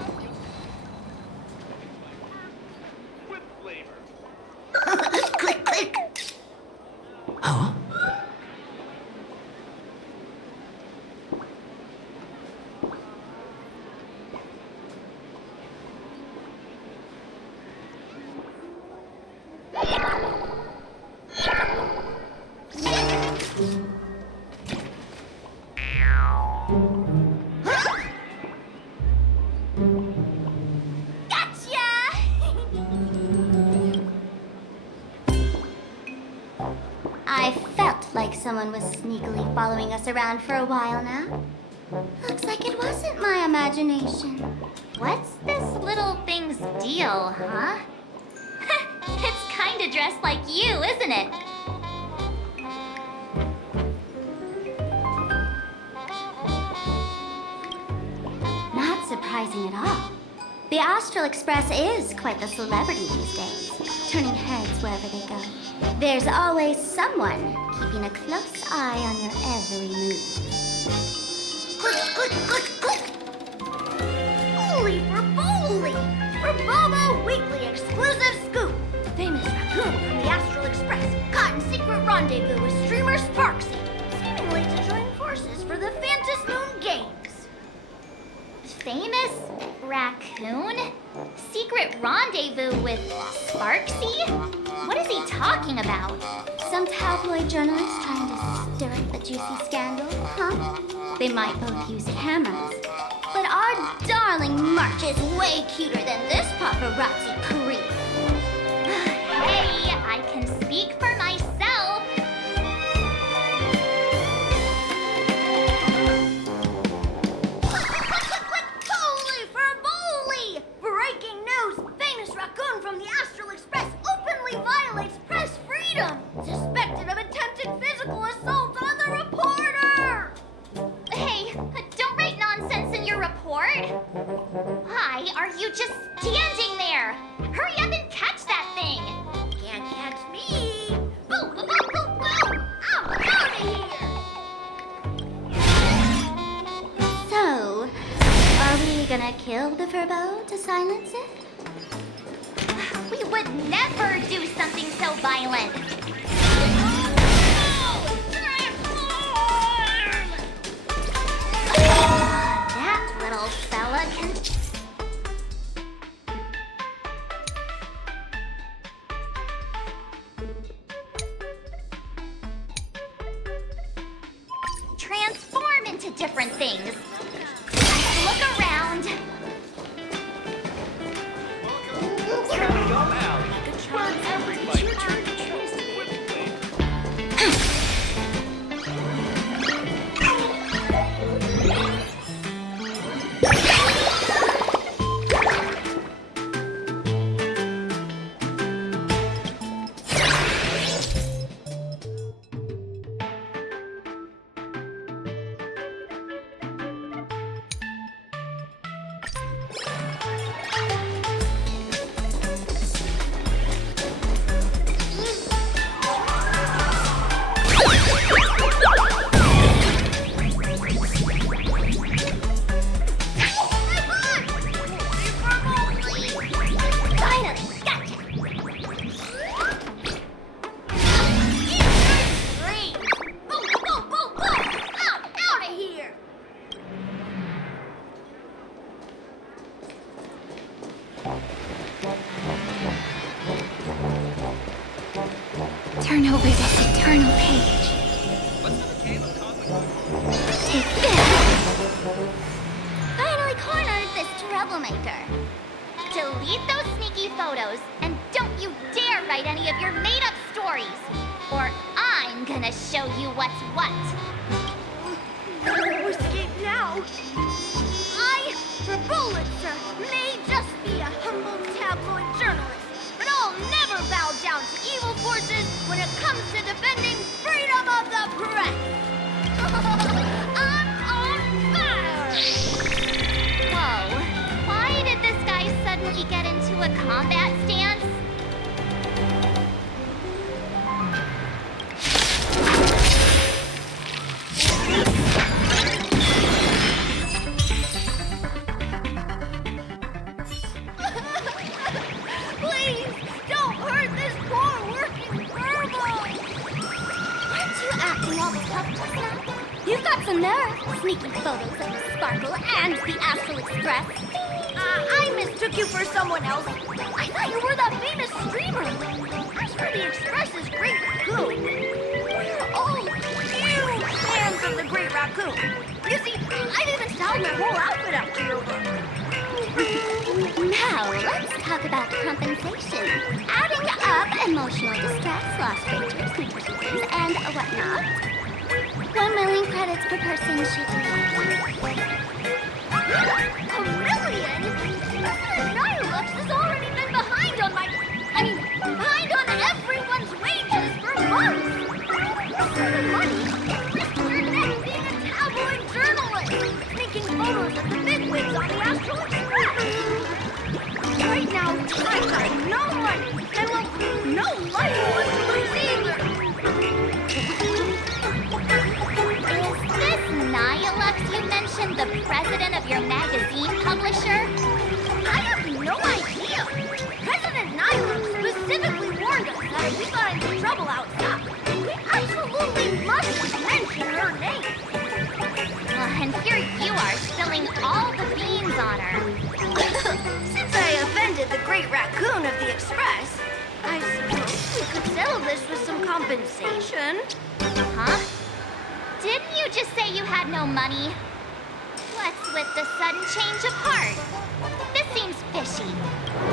Click, click. Huh? I felt like someone was sneakily following us around for a while now. Looks like it wasn't my imagination. What's this little thing's deal, huh? It's kinda dressed like you, isn't it? Not surprising at all. The Astral Express is quite the celebrity these days, turning heads wherever they go. There's always someone keeping a close eye on your every move. Click, click, click, click! Holy for Bowley! For Bobo Weekly exclusive scoop! Famous raccoon from the Astral Express caught in secret rendezvous with streamer Sparxie, seemingly to join forces for the Phantom Moon Games. Famous raccoon? Secret rendezvous with Sparxie? What is he talking about? Some tabloid journalist trying to stir up a juicy scandal, huh? They might both use cameras. But our darling March is way cuter than this paparazzi creep. Hey, I can speak for myself. Holy for Bowley! Breaking news! Famous raccoon from the Astral Express openly violates press freedom! Suspected of attempted physical assault on the reporter! Hey, don't write nonsense in your report. Why are you just standing there? Hurry up and catch that thing. Can't catch me! Boom, boom, boom, boom, boom! I'm out of here! So, Furbo, to silence it? We would never do something so violent. That little fella can... transform into different things. Look around. Turn over this eternal page. Take this. Finally cornered this troublemaker. Delete those sneaky photos, and don't you dare write any of your made-up stories, or I'm gonna show you what's what. Escape now. I, for Bullitzer, may just be a humble tabloid journalist, but I'll never bow down to evil forces when it comes to defending freedom of the press. I'm on fire! Whoa. Why did this guy suddenly get into a combat stance? Please, don't hurt this poor working Furbo! Aren't you acting all tough just now? You've got some nerve, sneaking photos of Miss Sparkle and the Astral Express. I mistook you for someone else. I thought you were that famous streamer. As for the Express's Great Raccoon, we're all huge fans of the Great Raccoon. You see, I've even styled my whole outfit after your work. Now, let's talk about compensation. Adding up emotional distress, lost wages, nutrition and whatnot. 1 million credits per person should do. $1 million? Nihilux has already been behind on behind on everyone's wages for months. For the money, risk your neck being a tabloid journalist, making photos of the bigwigs on the Astral Express. Right now, I've got no money, and well, no life left to lose either. Is this Nihilux you mentioned the president of your magazine publisher? I have no idea. President Nihilux specifically warned us that if we got into trouble outside, we absolutely must mention her name. And here you are spilling all the beans on her. Since I offended the Great Raccoon of the Express, I suppose we could settle this with some compensation. Huh? Didn't you just say you had no money? What's with the sudden change of heart? This seems fishy.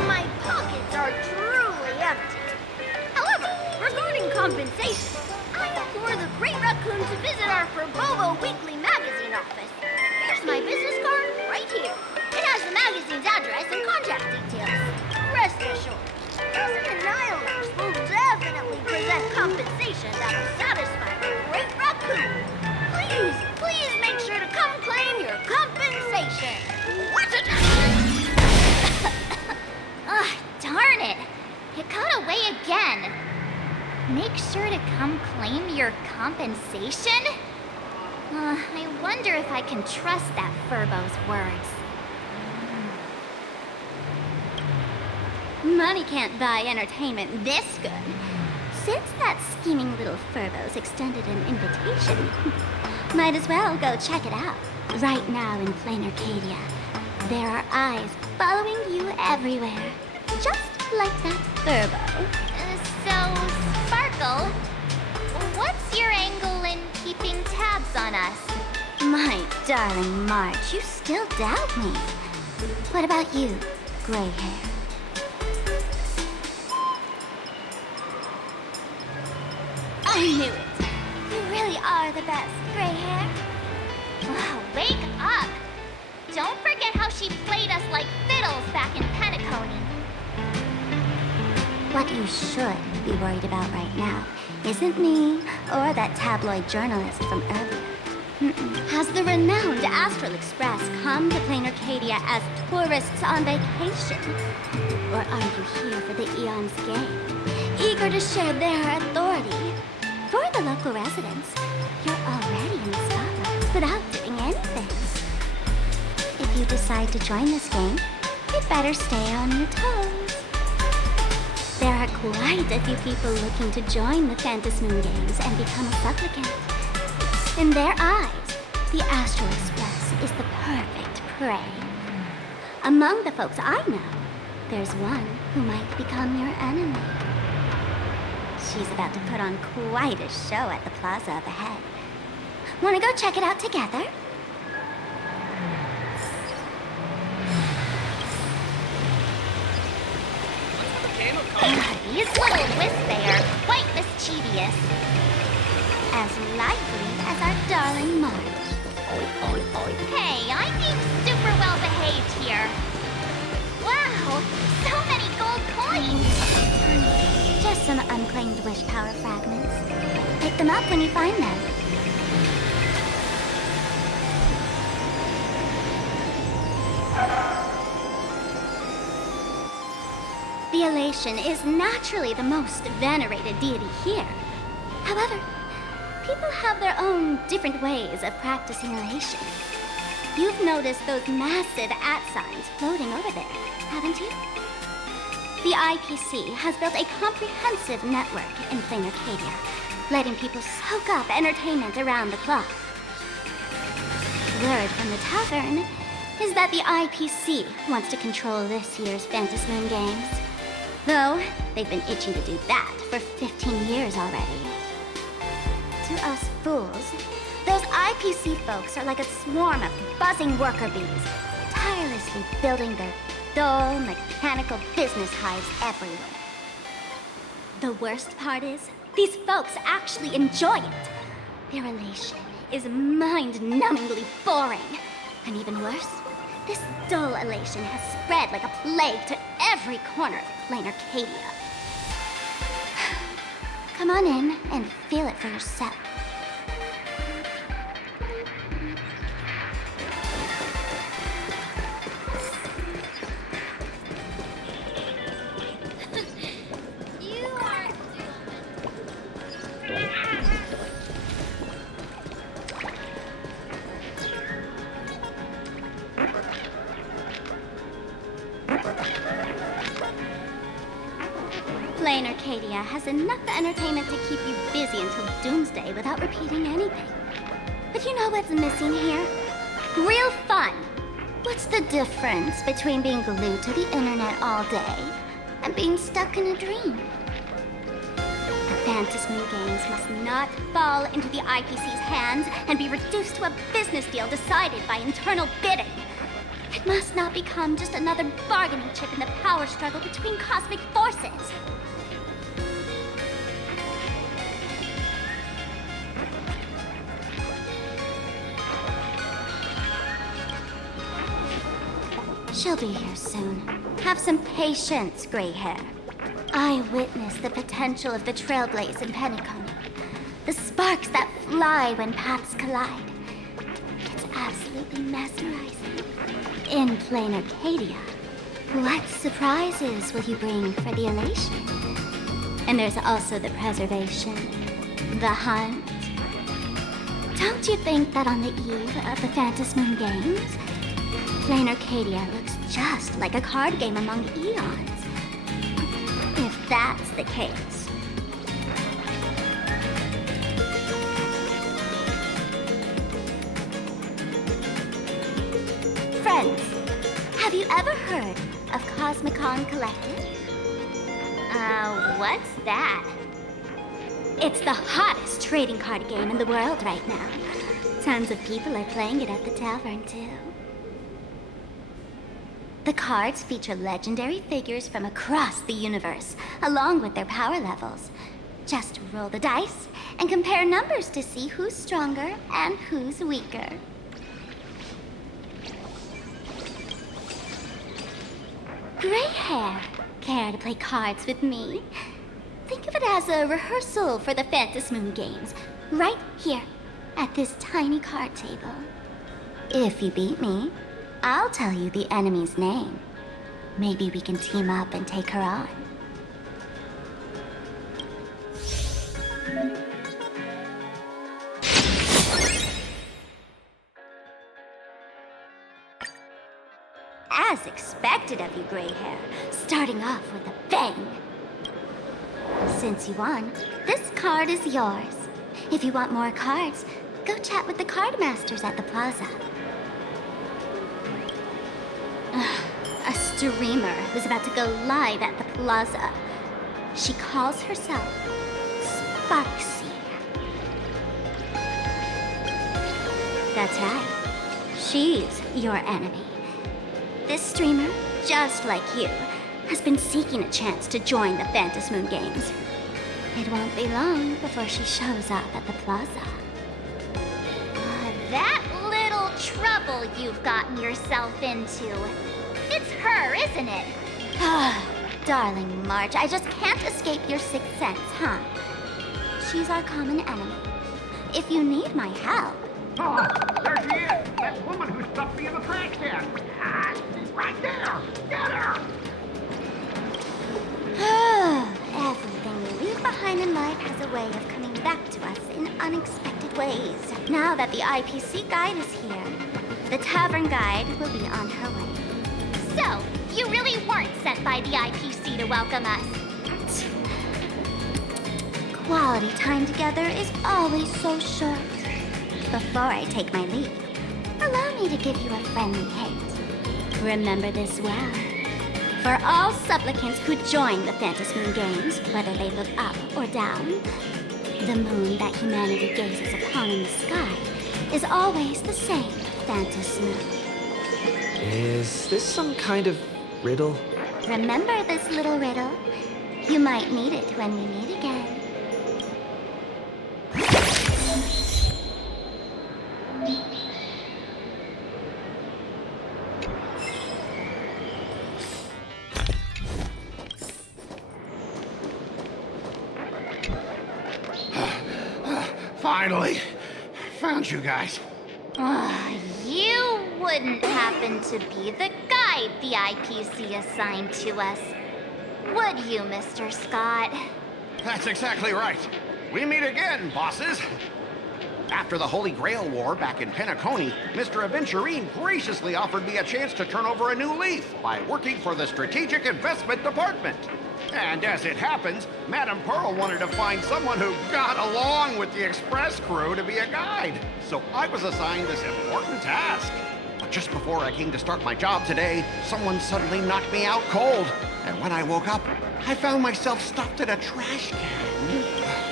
My pockets are truly empty. However, regarding compensation, I implore the Great Raccoon to visit our Furbobo Weekly magazine office. Here's my business card right here. It has the magazine's address and contact details. Rest assured, President Nihilux will definitely present compensation that'll satisfy the Great Raccoon. Please make sure to come claim your compensation. Darn it! It got away again. Make sure to come claim your compensation? I wonder if I can trust that Furbo's words. Money can't buy entertainment this good. Since that scheming little Furbo's extended an invitation, might as well go check it out. Right now in Plan Arcadia, there are eyes following you everywhere. Just like that Furbo. So, Sparkle, what's your angle in keeping tabs on us? My darling March, you still doubt me. What about you, gray hair? I knew it. You really are the best, gray hair. Wow, wake up! Don't forget how she played us like fiddles back in Penacony. What you should be worried about right now isn't me or that tabloid journalist from earlier. Has the renowned Astral Express come to Plan Arcadia as tourists on vacation? Or are you here for the Eon's game, eager to share their authority? For the local residents, you're already in the spotlight without doing anything. If you decide to join this game, you'd better stay on your toes. There are quite a few people looking to join the Phantom Moon Games and become a supplicant. In their eyes, the Astral Express is the perfect prey. Among the folks I know, there's one who might become your enemy. She's about to put on quite a show at the plaza up ahead. Wanna go check it out together? These little wisps are quite mischievous. As lively as our darling March. Hey, I'm being super well behaved here. Wow, so many gold coins! Just some unclaimed wish power fragments. Pick them up when you find them. The elation is naturally the most venerated deity here. However, people have their own different ways of practicing elation. You've noticed those massive signs floating over there, haven't you? The IPC has built a comprehensive network in Plan Arcadia, letting people soak up entertainment around the clock. Word from the tavern is that the IPC wants to control this year's Phantom Moon Games. Though, they've been itching to do that for 15 years already. To us fools, those IPC folks are like a swarm of buzzing worker bees, tirelessly building their dull, mechanical business hives everywhere. The worst part is, these folks actually enjoy it. Their elation is mind-numbingly boring. And even worse, this dull elation has spread like a plague to every corner of Plan Arcadia. Come on in and feel it for yourself. Plan Arcadia has enough entertainment to keep you busy until doomsday without repeating anything. But you know what's missing here? Real fun. What's the difference between being glued to the internet all day and being stuck in a dream? The Phantom Moon Games must not fall into the IPC's hands and be reduced to a business deal decided by internal bidding. It must not become just another bargaining chip in the power struggle between cosmic forces. She'll be here soon. Have some patience, gray hair. I witnessed the potential of the Trailblaze in Penacony. The sparks that fly when paths collide. It's absolutely mesmerizing. In Plan Arcadia, what surprises will you bring for the elation? And there's also the preservation, the hunt. Don't you think that on the eve of the Phantom Moon Games, Plan Arcadia looks just like a card game among eons? the case. Friends, have you ever heard of Cosmicon Collective? What's that? It's the hottest trading card game in the world right now. Tons of people are playing it at the tavern, too. The cards feature legendary figures from across the universe, along with their power levels. Just roll the dice and compare numbers to see who's stronger and who's weaker. Gray hair, care to play cards with me? Think of it as a rehearsal for the Phantasmoon games, right here, at this tiny card table. If you beat me, I'll tell you the enemy's name. Maybe we can team up and take her on. As expected of you, Gray Hair, starting off with a bang. Since you won, this card is yours. If you want more cards, go chat with the card masters at the plaza. A streamer who's about to go live at the plaza. She calls herself Sparxie. That's right. She's your enemy. This streamer, just like you, has been seeking a chance to join the Phantasmoon games. It won't be long before she shows up at the plaza. That little trouble you've gotten yourself into. It's her, isn't it? Darling March, I just can't escape your sixth sense, huh? She's our common enemy. If you need my help... Oh, there she is! That woman who stuffed me in the trash can! She's right there! Get her! Everything we leave behind in life has a way of coming back to us in unexpected ways. Now that the IPC guide is here, the tavern guide will be on her way. So, you really weren't sent by the IPC to welcome us. Quality time together is always so short. Before I take my leave, allow me to give you a friendly hint. Remember this well. For all supplicants who join the Phantasmoon games, whether they look up or down, the moon that humanity gazes upon in the sky is always the same Phantasmoon. Is this some kind of riddle? Remember this little riddle? You might need it when we meet again. Finally! Found you guys. You wouldn't happen to be the guide the IPC assigned to us, would you, Mr. Scott? That's exactly right. We meet again, bosses. After the Holy Grail War back in Penacony, Mr. Aventurine graciously offered me a chance to turn over a new leaf by working for the Strategic Investment Department. And as it happens, Madame Pearl wanted to find someone who got along with the Express crew to be a guide. So I was assigned this important task. But just before I came to start my job today, someone suddenly knocked me out cold. And when I woke up, I found myself stuffed in a trash can.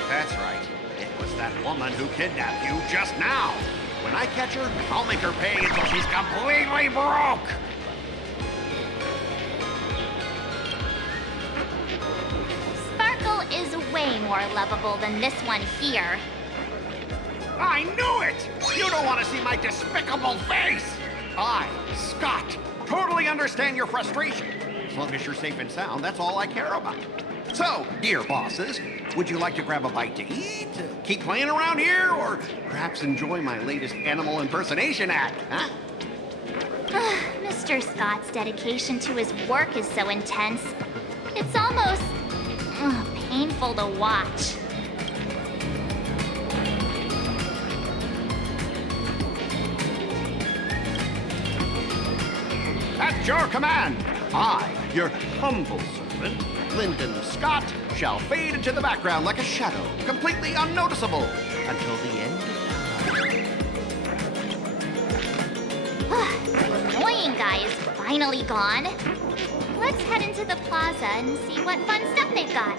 That's right. It was that woman who kidnapped you just now. When I catch her, I'll make her pay until she's completely broke. Sparkle is way more lovable than this one here. I knew it! You don't want to see my despicable face! I, Scott, totally understand your frustration. As long as you're safe and sound, that's all I care about. So, dear bosses, would you like to grab a bite to eat, keep playing around here, or perhaps enjoy my latest animal impersonation act, huh? Mr. Scott's dedication to his work is so intense. It's almost painful to watch. At your command, I, your humble servant, Lyndon Scott shall fade into the background like a shadow, completely unnoticeable, until the end of The annoying guy is finally gone. Let's head into the plaza and see what fun stuff they've got.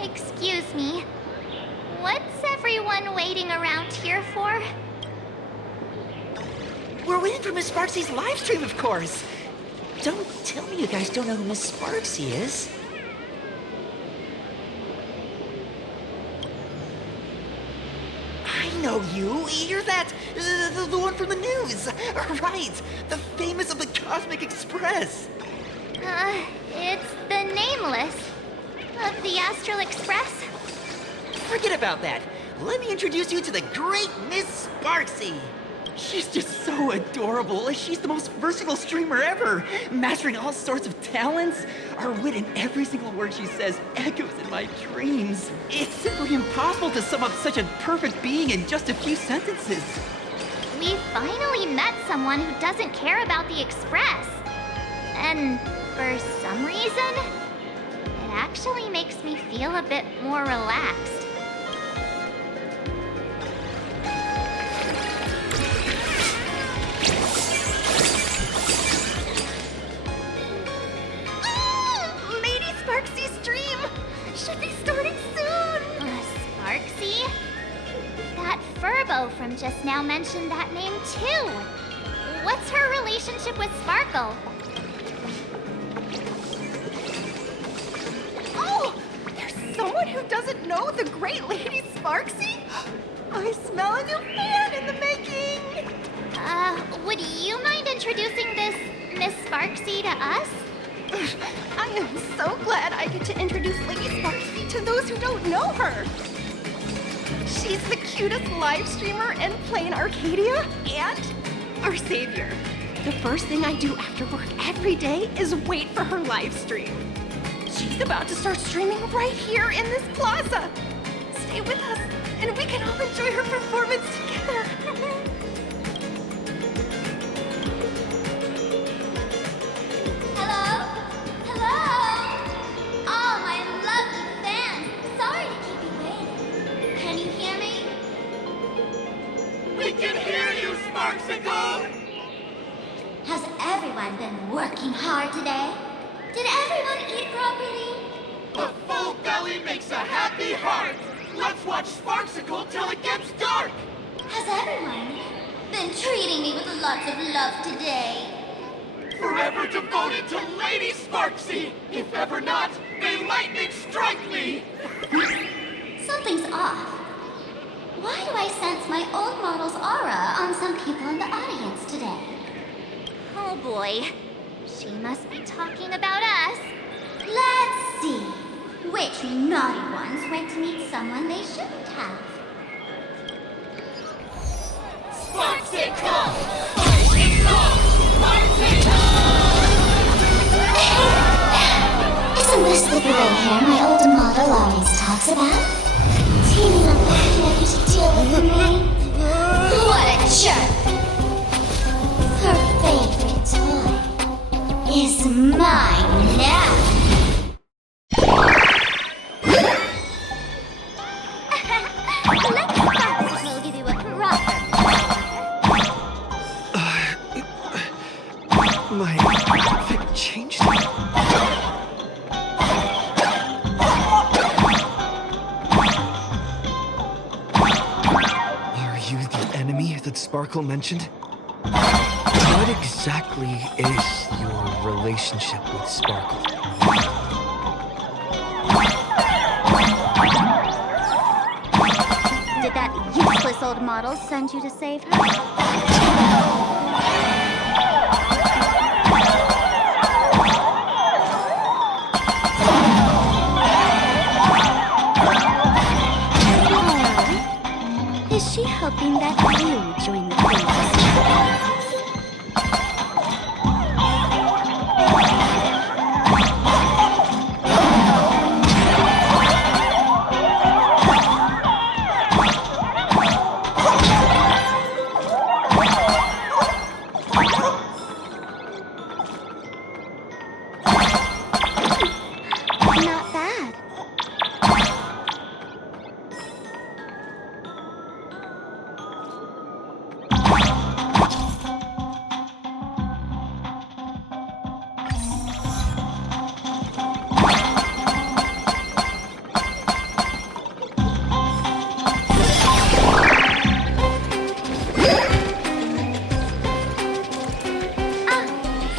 Excuse me. What's everyone waiting around here for? We're waiting for Miss Sparxie's live stream, of course. Don't tell me you guys don't know who Miss Sparxie is. I know you. You're that, the one from the news. Right, the famous of the Cosmic Express. It's the Nameless of the Astral Express. Forget about that. Let me introduce you to the great Miss Sparxie. She's just so adorable. She's the most versatile streamer ever, mastering all sorts of talents. Her wit in every single word she says echoes in my dreams. It's simply impossible to sum up such a perfect being in just a few sentences. We finally met someone who doesn't care about the Express. And for some reason, it actually makes me feel a bit more relaxed. Lady Sparxie's stream should be starting soon. Sparxie? That Furbo from just now mentioned that name too. What's her relationship with Sparkle? Oh, there's someone who doesn't know the great Lady Sparxie? I smell a new fan in the making. Would you mind introducing this Miss Sparxie to us? I am so glad I get to introduce Lady Sparxie to those who don't know her. She's the cutest live streamer in Plan Arcadia and our savior. The first thing I do after work every day is wait for her live stream. She's about to start streaming right here in this plaza. Stay with us, and we can all enjoy her performance together. Hello? Hello? Oh, my lovely fans. Sorry to keep you waiting. Can you hear me? We can hear you, Sparxie! Has everyone been working hard today? Did everyone eat properly? A full belly makes a happy heart. Let's watch Sparxicle till it gets dark. Has everyone been treating me with lots of love today? Forever devoted to Lady Sparxie. If ever not, may lightning strike me. Something's off. Why do I sense my old model's aura on some people in the audience today? Oh boy. She must be talking about us. Let's see. Which naughty ones went to meet someone they shouldn't have? Sparxicle! Sparxicle! Sparxicle! Isn't this the gray hair my old model always talks about? Teaming up with him to deal with me? What a jerk! Her favorite toy is mine now. Let Sparxicle give you a proper. My outfit changed. Are you the enemy that Sparkle mentioned? What exactly is your relationship with Sparkle? Did that useless old model send you to save her? hoping that you join the fantasy. Not bad.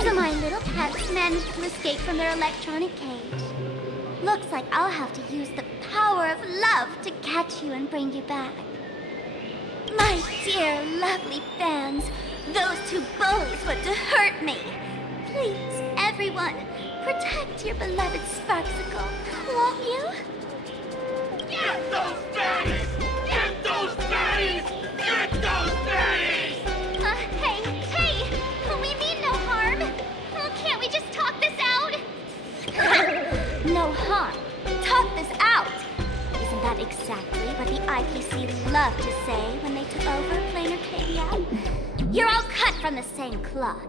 So my little pets managed to escape from their electronic cage. Looks like I'll have to use the power of love to catch you and bring you back. My dear, lovely fans, those two bullies want to hurt me. Please, everyone, protect your beloved Sparxicle, won't you? Get those baddies! Get those baddies! Get those baddies! Hey, we mean no harm. Can't we just talk this out? No harm. Talk this out. Isn't that exactly what the IPC loved to say when they took over Plan Arcadia? You're all cut from the same cloth.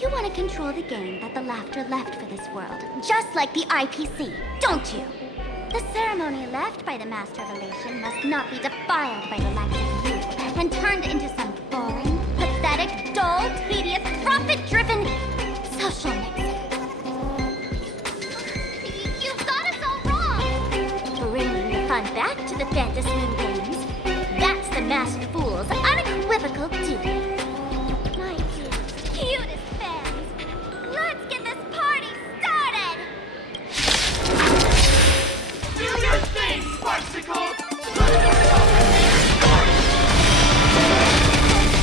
You want to control the game that the laughter left for this world, just like the IPC, don't you? The ceremony left by the Master of Elation must not be defiled by the likes of you and turned into some boring, pathetic, dull, tedious, profit-driven social mixer. You've got us all wrong! Bringing the fun back to the Phantasm Moon Games, that's the Masked Fool's unequivocal duty. My dear, cutest fans, let's get this party started! Do your thing, Sparxicle!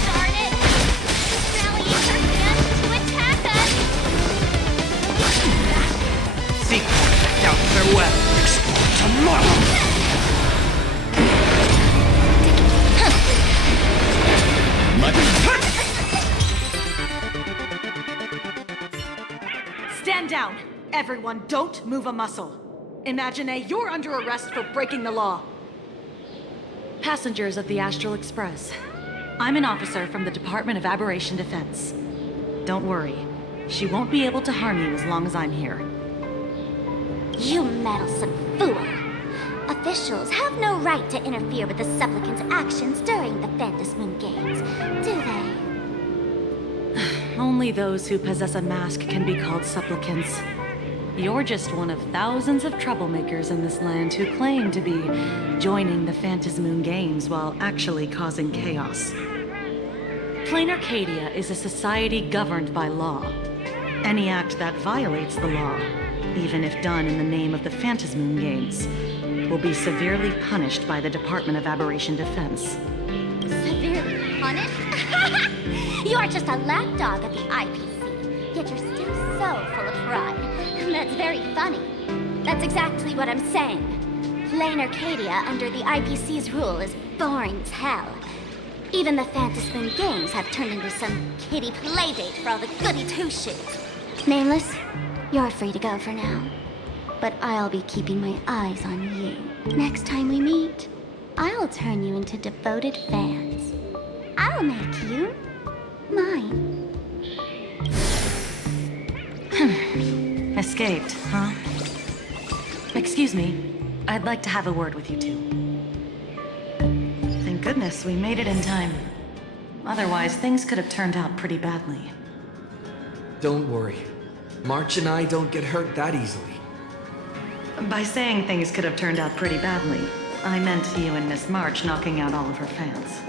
Darn it! Rallying her fans to attack us! Seek out farewell. Explore tomorrow. Stand down! Everyone, don't move a muscle. Imagine you're under arrest for breaking the law. Passengers of the Astral Express. I'm an officer from the Department of Aberration Defense. Don't worry. She won't be able to harm you as long as I'm here. You meddlesome fool! Officials have no right to interfere with the supplicants' actions during the Phantasm Moon Games, do they? Only those who possess a mask can be called supplicants. You're just one of thousands of troublemakers in this land who claim to be joining the Phantasm Moon Games while actually causing chaos. Plan Arcadia is a society governed by law. Any act that violates the law, even if done in the name of the Phantasm Moon Games, will be severely punished by the Department of Aberration Defense. Severely punished? You are just a lapdog of the IPC, yet you're still so full of pride. That's very funny. That's exactly what I'm saying. Plan Arcadia under the IPC's rule is boring as hell. Even the Phantasm Moon Games have turned into some kiddie playdate for all the goody two-shoes. Nameless, you're free to go for now. But I'll be keeping my eyes on you. Next time we meet, I'll turn you into devoted fans. I'll make you mine. Escaped, huh? Excuse me. I'd like to have a word with you two. Thank goodness we made it in time. Otherwise, things could have turned out pretty badly. Don't worry. March and I don't get hurt that easily. By saying things could have turned out pretty badly, I meant you and Miss March knocking out all of her fans.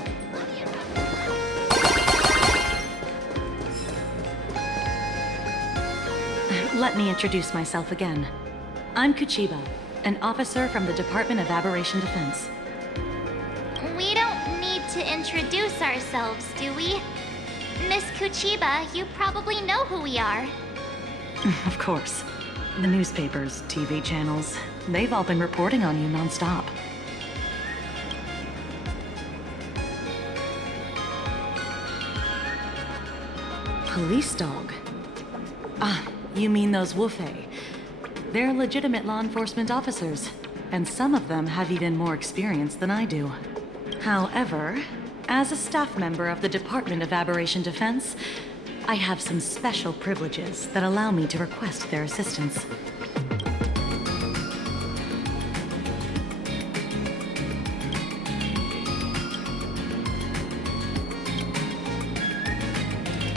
Let me introduce myself again. I'm Kuchiba, an officer from the Department of Aberration Defense. We don't need to introduce ourselves, do we? Miss Kuchiba, you probably know who we are. Of course. The newspapers, TV channels, they've all been reporting on you nonstop. Police dog? Ah, you mean those Wufei. They're legitimate law enforcement officers, and some of them have even more experience than I do. However, as a staff member of the Department of Aberration Defense, I have some special privileges that allow me to request their assistance.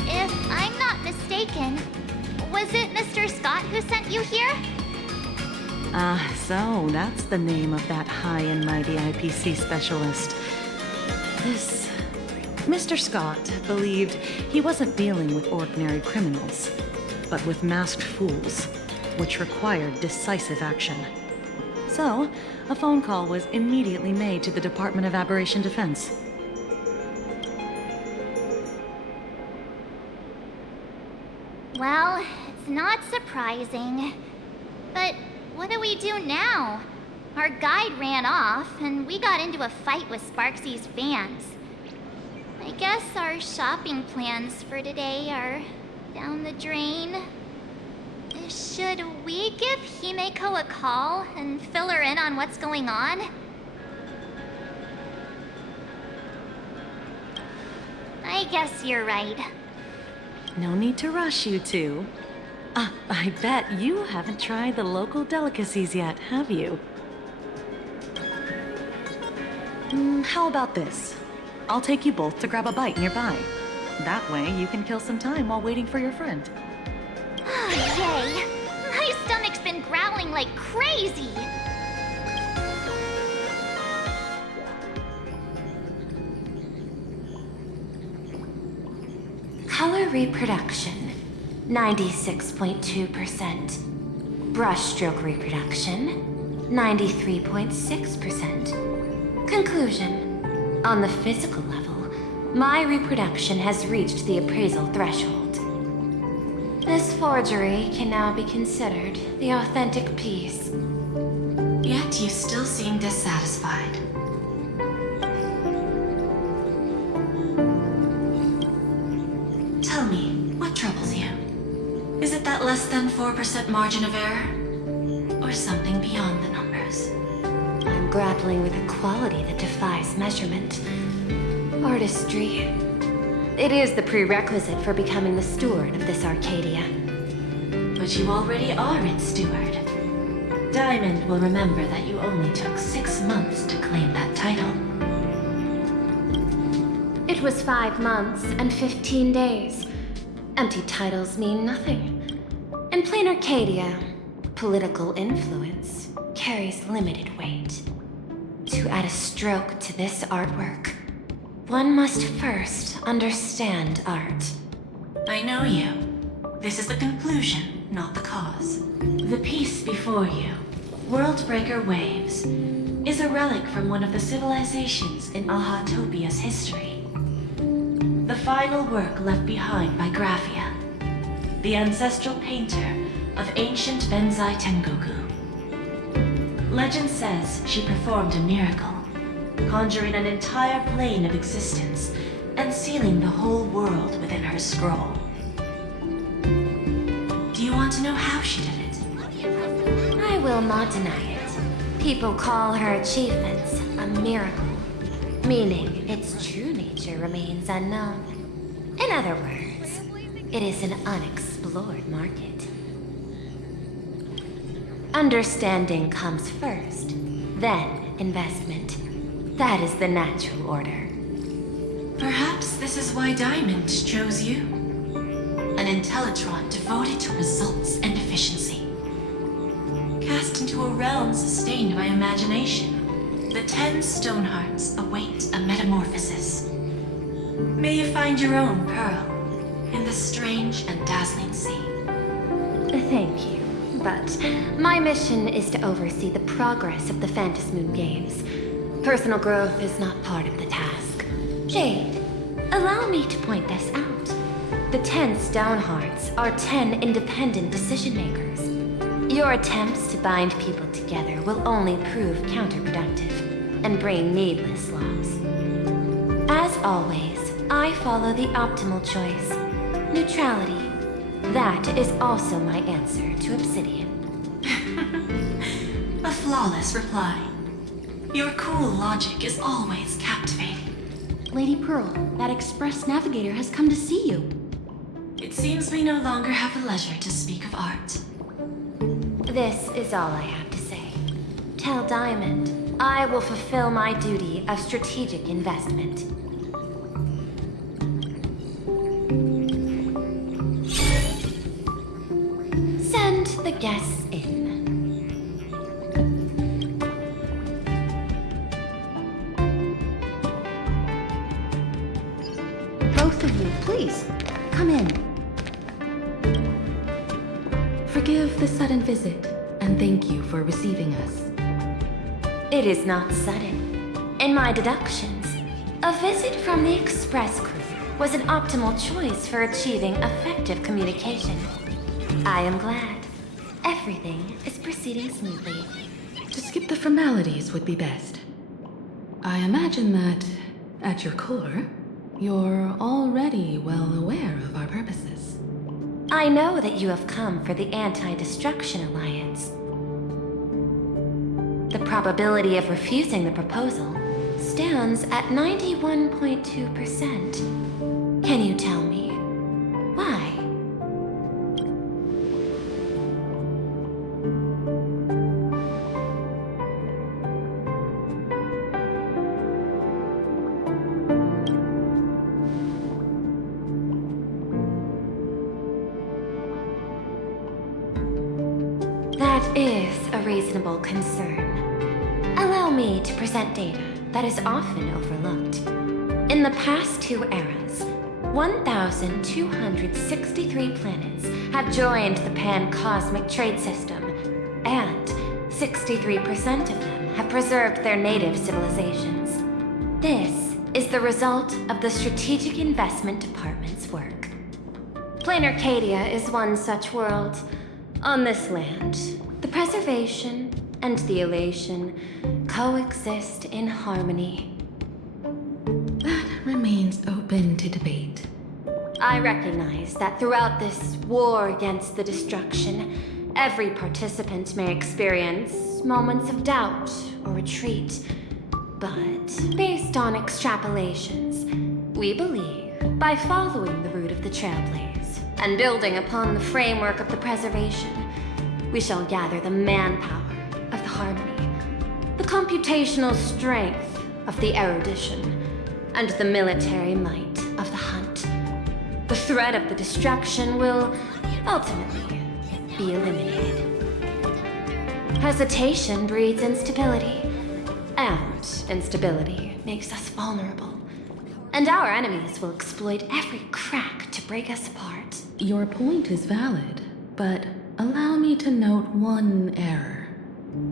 If I'm not mistaken, was it Mr. Scott who sent you here? So that's the name of that high and mighty IPC specialist. This Mr. Scott believed he wasn't dealing with ordinary criminals, but with masked fools, which required decisive action. So, a phone call was immediately made to the Department of Aberration Defense. Well, it's not surprising. But what do we do now? Our guide ran off, and we got into a fight with Sparxie's fans. I guess our shopping plans for today are down the drain. Should we give Himeko a call and fill her in on what's going on? I guess you're right. No need to rush, you two. I bet you haven't tried the local delicacies yet, have you? How about this? I'll take you both to grab a bite nearby. That way, you can kill some time while waiting for your friend. Yay! My stomach's been growling like crazy! Color reproduction, 96.2%. Brushstroke reproduction, 93.6%. Conclusion. On the physical level, my reproduction has reached the appraisal threshold. This forgery can now be considered the authentic piece. Yet you still seem dissatisfied. Tell me, what troubles you? Is it that less than 4% margin of error? Or something beyond the numbers? I'm grappling with a quality that defies measurement. Artistry. It is the prerequisite for becoming the steward of this Arcadia. But you already are its steward. Diamond will remember that you only took 6 months to claim that title. It was 5 months and 15 days. Empty titles mean nothing. In Plan Arcadia, political influence carries limited weight. To add a stroke to this artwork, one must first understand art. I know you. This is the conclusion, not the cause. The piece before you, Worldbreaker Waves, is a relic from one of the civilizations in Ahatopia's history. The final work left behind by Graphia, the ancestral painter of ancient Benzai Tengoku. Legend says she performed a miracle, conjuring an entire plane of existence and sealing the whole world within her scroll. Do you want to know how she did it? I will not deny it. People call her achievements a miracle, meaning its true nature remains unknown. In other words, it is an unexplored market. Understanding comes first, then investment. That is the natural order. Perhaps this is why Diamond chose you. An Intellitron devoted to results and efficiency. Cast into a realm sustained by imagination, the 10 Stonehearts await a metamorphosis. May you find your own pearl in the strange and dazzling sea. Thank you, but my mission is to oversee the progress of the Phantasmoon Games. Personal growth is not part of the task. Jade, allow me to point this out. The 10 Stonehearts are 10 independent decision-makers. Your attempts to bind people together will only prove counterproductive and bring needless loss. As always, I follow the optimal choice. Neutrality. That is also my answer to Obsidian. A flawless reply. Your cool logic is always captivating. Lady Pearl, that Express navigator has come to see you. It seems we no longer have the leisure to speak of art. This is all I have to say. Tell Diamond, I will fulfill my duty of strategic investment. Send the guests in. Both of you, please, come in. Forgive the sudden visit, and thank you for receiving us. It is not sudden. In my deductions, a visit from the Express crew was an optimal choice for achieving effective communication. I am glad. Everything is proceeding smoothly. To skip the formalities would be best. I imagine that, at your core, you're already well aware of our purposes. I know that you have come for the Anti-Destruction Alliance. The probability of refusing the proposal stands at 91.2%. Can you tell me why? That is a reasonable concern. Allow me to present data that is often overlooked. In the past 2 eras, 1,263 planets have joined the pan-cosmic trade system, and 63% of them have preserved their native civilizations. This is the result of the Strategic Investment Department's work. Plan Arcadia is one such world. On this land, the preservation and the elation coexist in harmony. That remains open to debate. I recognize that throughout this war against the destruction, every participant may experience moments of doubt or retreat. But based on extrapolations, we believe by following the route of the Trailblaze and building upon the framework of the preservation, we shall gather the manpower of the harmony, the computational strength of the erudition, and the military might of the hunt. The threat of the destruction will ultimately be eliminated. Hesitation breeds instability, and instability makes us vulnerable. And our enemies will exploit every crack to break us apart. Your point is valid, but allow me to note one error.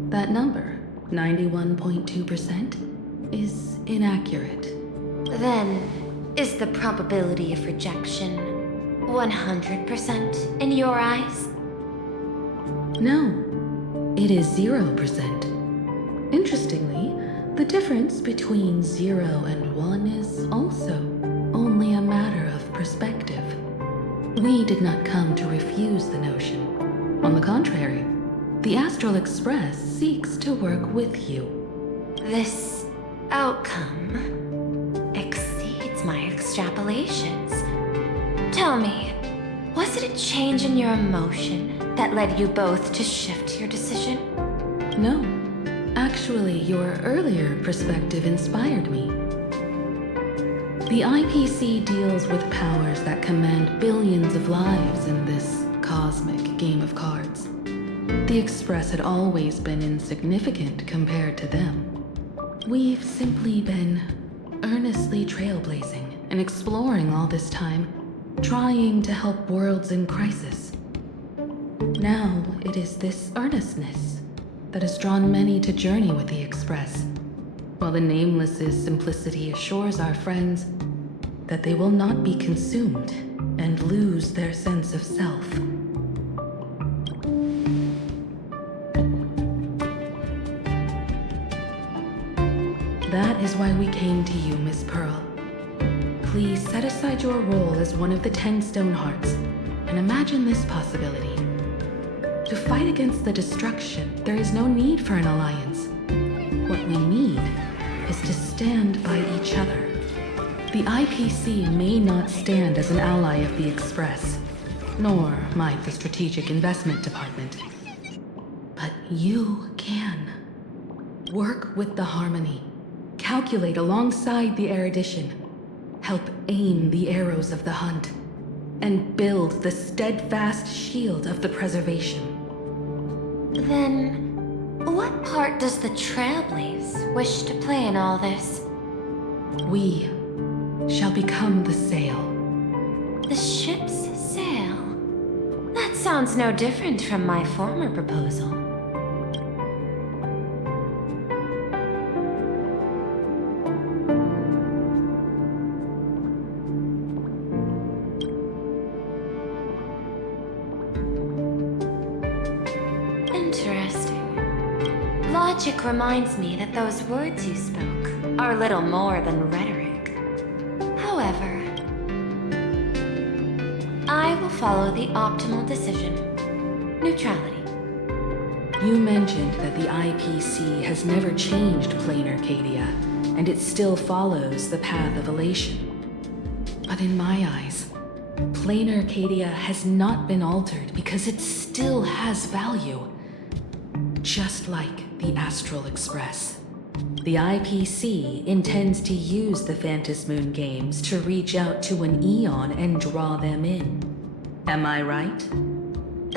That number, 91.2%, is inaccurate. Then, is the probability of rejection 100% in your eyes? No, it is 0%. Interestingly, the difference between 0 and 1 is also only a matter of perspective. We did not come to refuse the notion. On the contrary, the Astral Express seeks to work with you. This outcome exceeds my extrapolations. Tell me, was it a change in your emotion that led you both to shift your decision? No. Actually, your earlier perspective inspired me. The IPC deals with powers that command billions of lives in this cosmic game of cards. The Express had always been insignificant compared to them. We've simply been earnestly trailblazing and exploring all this time, trying to help worlds in crisis. Now it is this earnestness that has drawn many to journey with the Express, while the Nameless's simplicity assures our friends that they will not be consumed and lose their sense of self. That is why we came to you, Miss Pearl. Please set aside your role as one of the 10 Stone Hearts and imagine this possibility. To fight against the destruction, there is no need for an alliance. What we need is to stand by each other. The IPC may not stand as an ally of the Express, nor might the Strategic Investment Department. But you can. Work with the Harmony. Calculate alongside the erudition. Help aim the arrows of the hunt. And build the steadfast shield of the preservation. Then, what part does the Trailblaze wish to play in all this? We shall become the sail. The ship's sail? That sounds no different from my former proposal. Logic reminds me that those words you spoke are little more than rhetoric. However, I will follow the optimal decision. Neutrality. You mentioned that the IPC has never changed Plan Arcadia, and it still follows the path of elation. But in my eyes, Plan Arcadia has not been altered because it still has value. Just like the Astral Express. The IPC intends to use the Phantasmoon games to reach out to an Eon and draw them in. Am I right?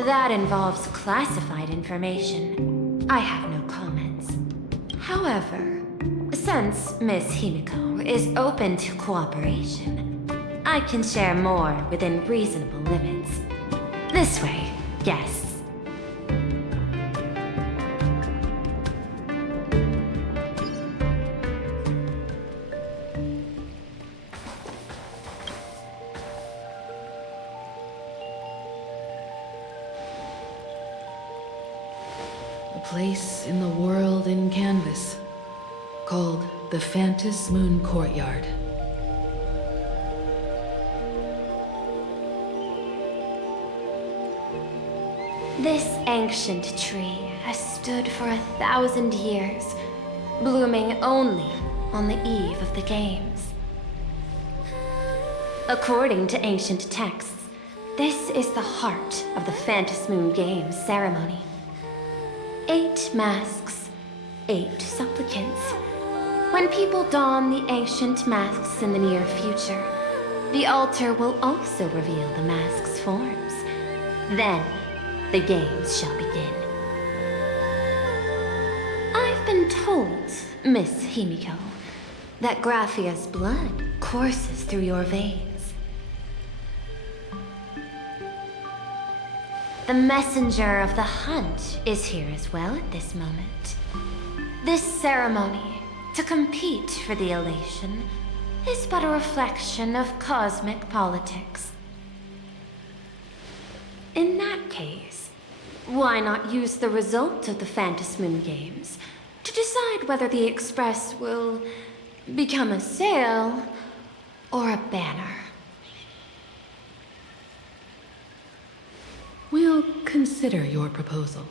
That involves classified information. I have no comments. However, since Miss Higo is open to cooperation, I can share more within reasonable limits. This way, yes. Place in the world in canvas, called the Phantasmoon Courtyard. This ancient tree has stood for 1,000 years, blooming only on the eve of the games. According to ancient texts, this is the heart of the Phantasmoon Games ceremony. 8 masks, 8 supplicants. When people don the ancient masks in the near future, the altar will also reveal the masks' forms. Then, the games shall begin. I've been told, Miss Higo, that Graphia's blood courses through your veins. The messenger of the hunt is here as well at this moment. This ceremony, to compete for the elation, is but a reflection of cosmic politics. In that case, why not use the result of the Phantasmoon Games to decide whether the Express will become a sail or a banner? We'll consider your proposal.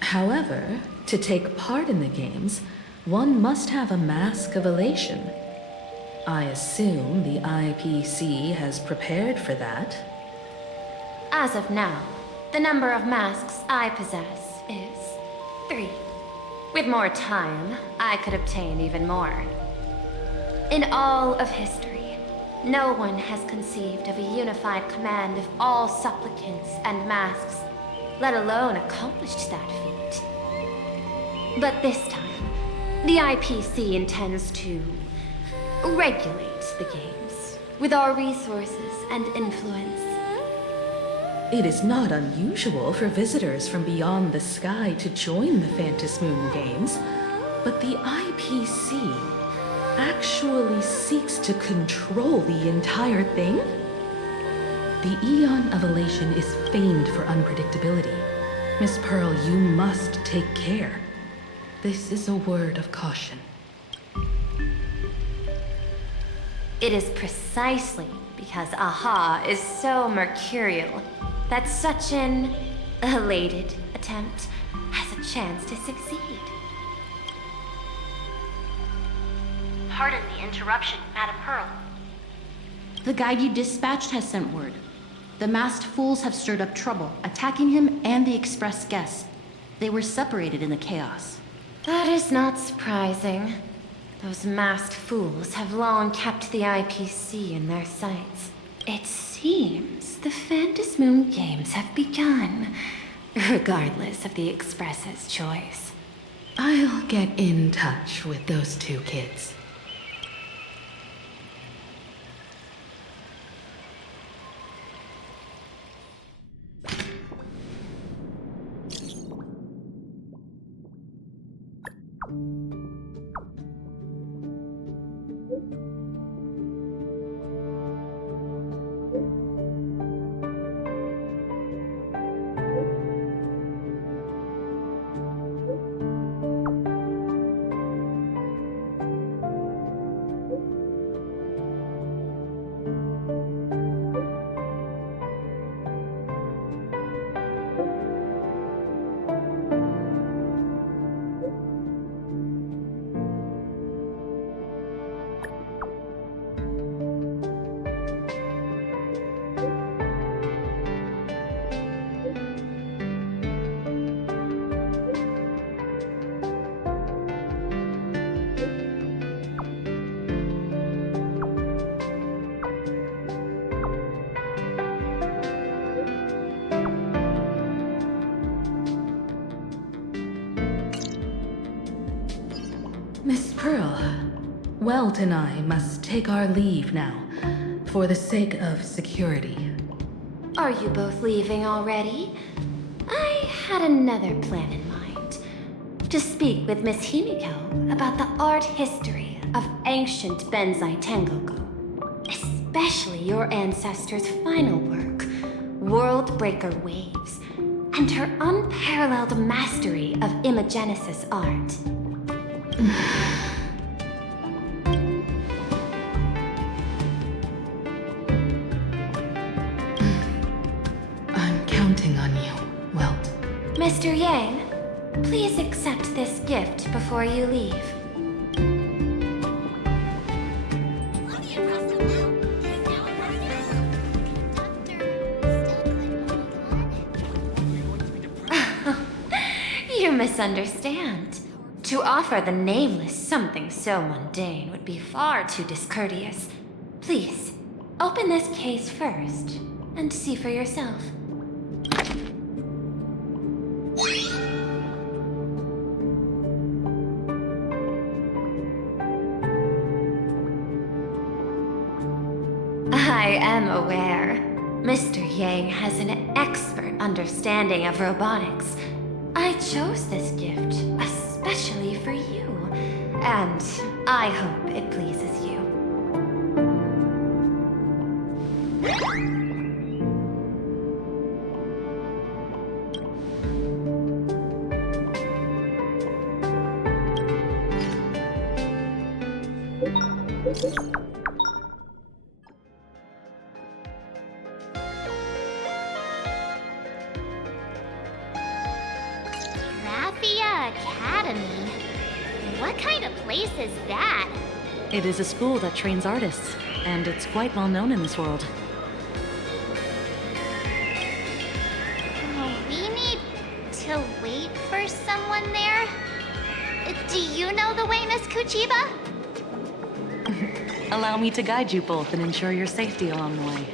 However, to take part in the games, one must have a mask of elation. I assume the IPC has prepared for that. As of now, the number of masks I possess is 3. With more time, I could obtain even more. In all of history, no one has conceived of a unified command of all supplicants and masks, let alone accomplished that feat. But this time, the IPC intends to regulate the games with our resources and influence. It is not unusual for visitors from beyond the sky to join the Phantasmoon Games, but the IPC actually seeks to control the entire thing? The Eon of Elation is famed for unpredictability. Miss Pearl, you must take care. This is a word of caution. It is precisely because Aha is so mercurial that such an elated attempt has a chance to succeed. Pardon the interruption, Madam Pearl. The guide you dispatched has sent word. The masked fools have stirred up trouble, attacking him and the Express guests. They were separated in the chaos. That is not surprising. Those masked fools have long kept the IPC in their sights. It seems the Phantasmoon Games have begun, regardless of the Express's choice. I'll get in touch with those two kids. Miss Pearl, Welt and I must take our leave now, for the sake of security. Are you both leaving already? I had another plan in mind. To speak with Miss Higo about the art history of ancient Benzai Tengoku. Especially your ancestors' final work, World Breaker Waves, and her unparalleled mastery of imagenesis art. I'm counting on you, Welt. Mr. Yang, please accept this gift before you leave. You misunderstand. To offer the Nameless something so mundane would be far too discourteous. Please, open this case first, and see for yourself. I am aware. Mr. Yang has an expert understanding of robotics. I chose this gift especially for you, and I hope it pleases you. Graphia Academy? What kind of place is that? It is a school that trains artists, and it's quite well known in this world. Oh, we need to wait for someone there? Do you know the way, Miss Kuchiba? Allow me to guide you both and ensure your safety along the way.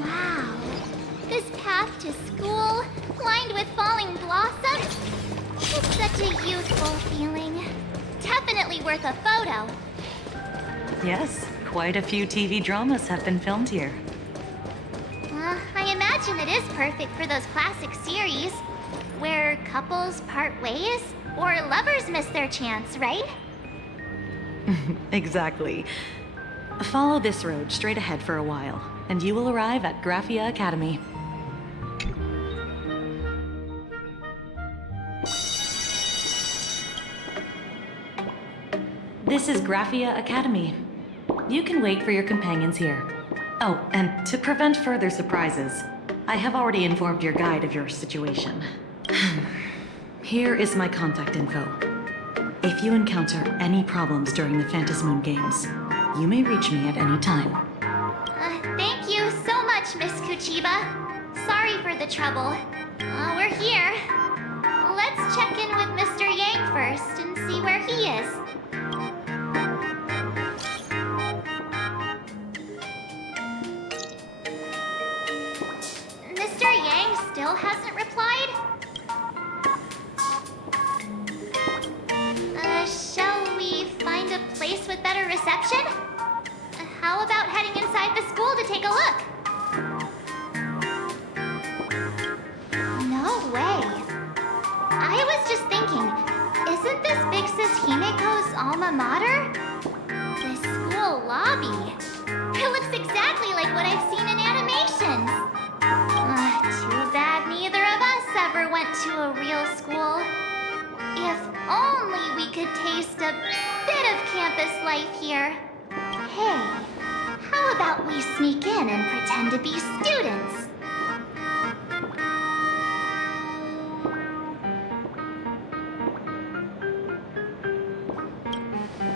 Wow. This path to school, lined with falling blossoms. It's such a youthful feeling. Definitely worth a photo. Yes, quite a few TV dramas have been filmed here. I imagine it is perfect for those classic series, where couples part ways, or lovers miss their chance, right? Exactly. Follow this road straight ahead for a while, and you will arrive at Graphia Academy. This is Graphia Academy. You can wait for your companions here. Oh, and to prevent further surprises, I have already informed your guide of your situation. Here is my contact info. If you encounter any problems during the Phantasmoon Games, you may reach me at any time. Thank you so much, Miss Kuchiba. Sorry for the trouble. We're here. Let's check in with Mr. Yang first and see where he is. Mr. Yang still hasn't replied? Shall we find a place with better reception? How about heading inside the school to take a look? No way. I was just thinking, isn't this Big Sis Himeko's alma mater? The school lobby. It looks exactly like what I've seen in animations. Too bad neither of us ever went to a real school. If only we could taste a bit of campus life here. Hey, how about we sneak in and pretend to be students?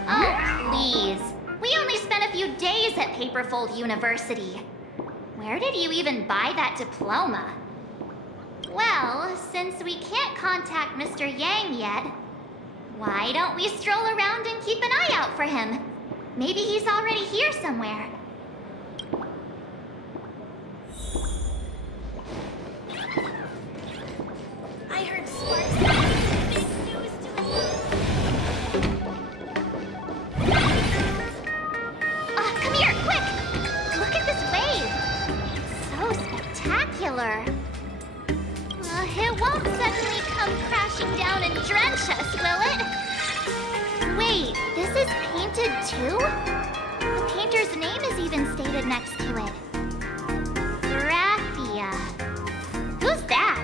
Oh, please. We only spent a few days at Paperfold University. Where did you even buy that diploma? Well, since we can't contact Mr. Yang yet, why don't we stroll around and keep an eye out for him? Maybe he's already here somewhere. I heard Sparxie. Come here, quick! Look at this wave. It's so spectacular. It won't suddenly come crashing down and drench us, will it? Wait, this is painted too? The painter's name is even stated next to it. Graphia. Who's that?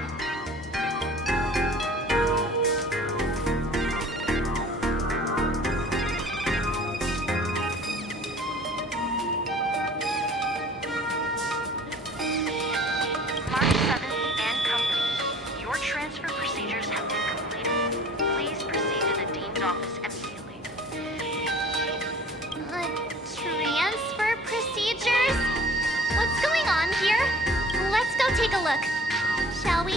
Mark 7 and Company. Your transfer procedures have been completed. Please proceed to the Dean's office immediately. Transfer procedures? What's going on here? Let's go take a look, shall we?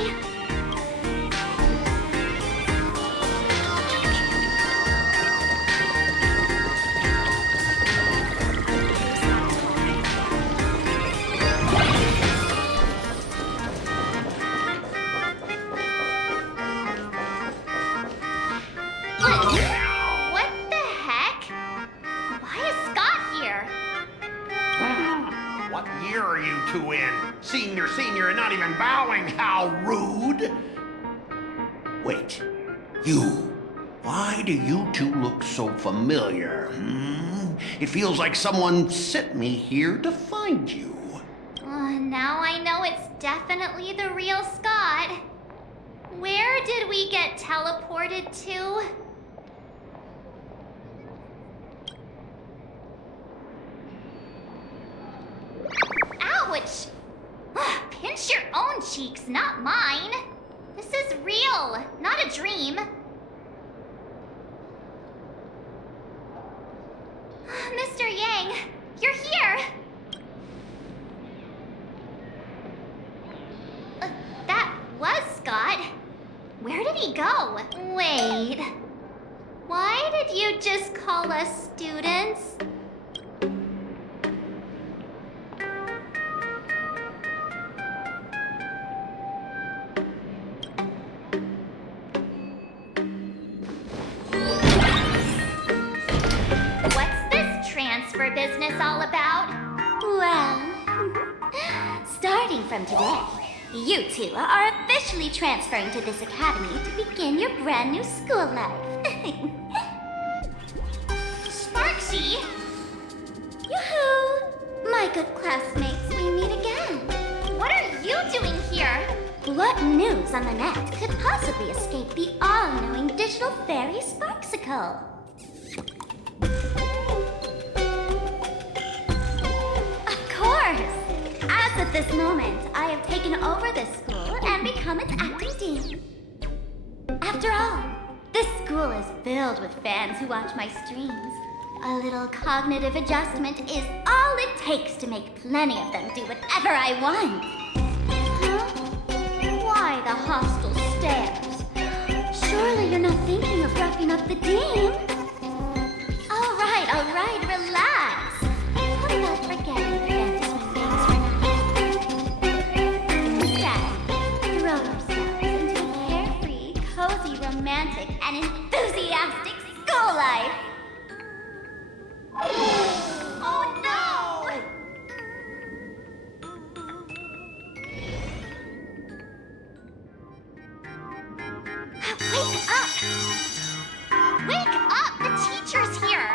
What the heck? Why is Scott here? What year are you two in? Senior, and not even bowing. How rude. Wait, you. Why do you two look so familiar? It feels like someone sent me here to find you. Now I know it's definitely the real Scott. Where did we get teleported to? Ouch! Pinch your own cheeks, not mine. This is real, not a dream. Mr. Yang, you're here. That was Scott. Where did he go? Wait. Why did you just call us students? What's this transfer business all about? Well, starting from today, you two are officially transferring to this academy to begin your brand new school life. Sparxie? Yoo-hoo! My good classmates, we meet again. What are you doing here? What news on the net could possibly escape the all-knowing digital fairy Sparxicle? As of this moment, I have taken over this school and become its acting dean. After all, this school is filled with fans who watch my streams. A little cognitive adjustment is all it takes to make plenty of them do whatever I want. Huh? Why the hostile stares? Surely you're not thinking of roughing up the dean? All right, relax. How about forgetting the Fantasy games for now? Instead, throw yourselves into a carefree, cozy, romantic, and enthusiastic school life. Oh no! Wake up! Wake up! The teacher's here!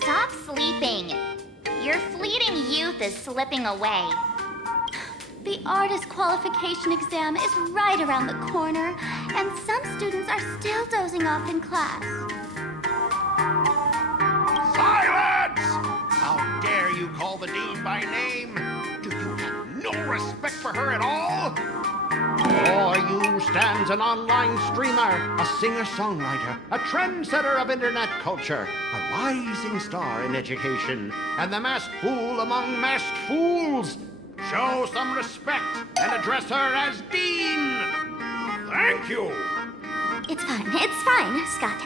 Stop sleeping. Your fleeting youth is slipping away. The artist qualification exam is right around the corner, and some students are still dozing off in class. Silence! How dare you call the dean by name? Do you have no respect for her at all? Before you stands an online streamer, a singer-songwriter, a trendsetter of internet culture, a rising star in education, and the masked fool among masked fools. Show some respect and address her as dean. Thank you. It's fine, Scott.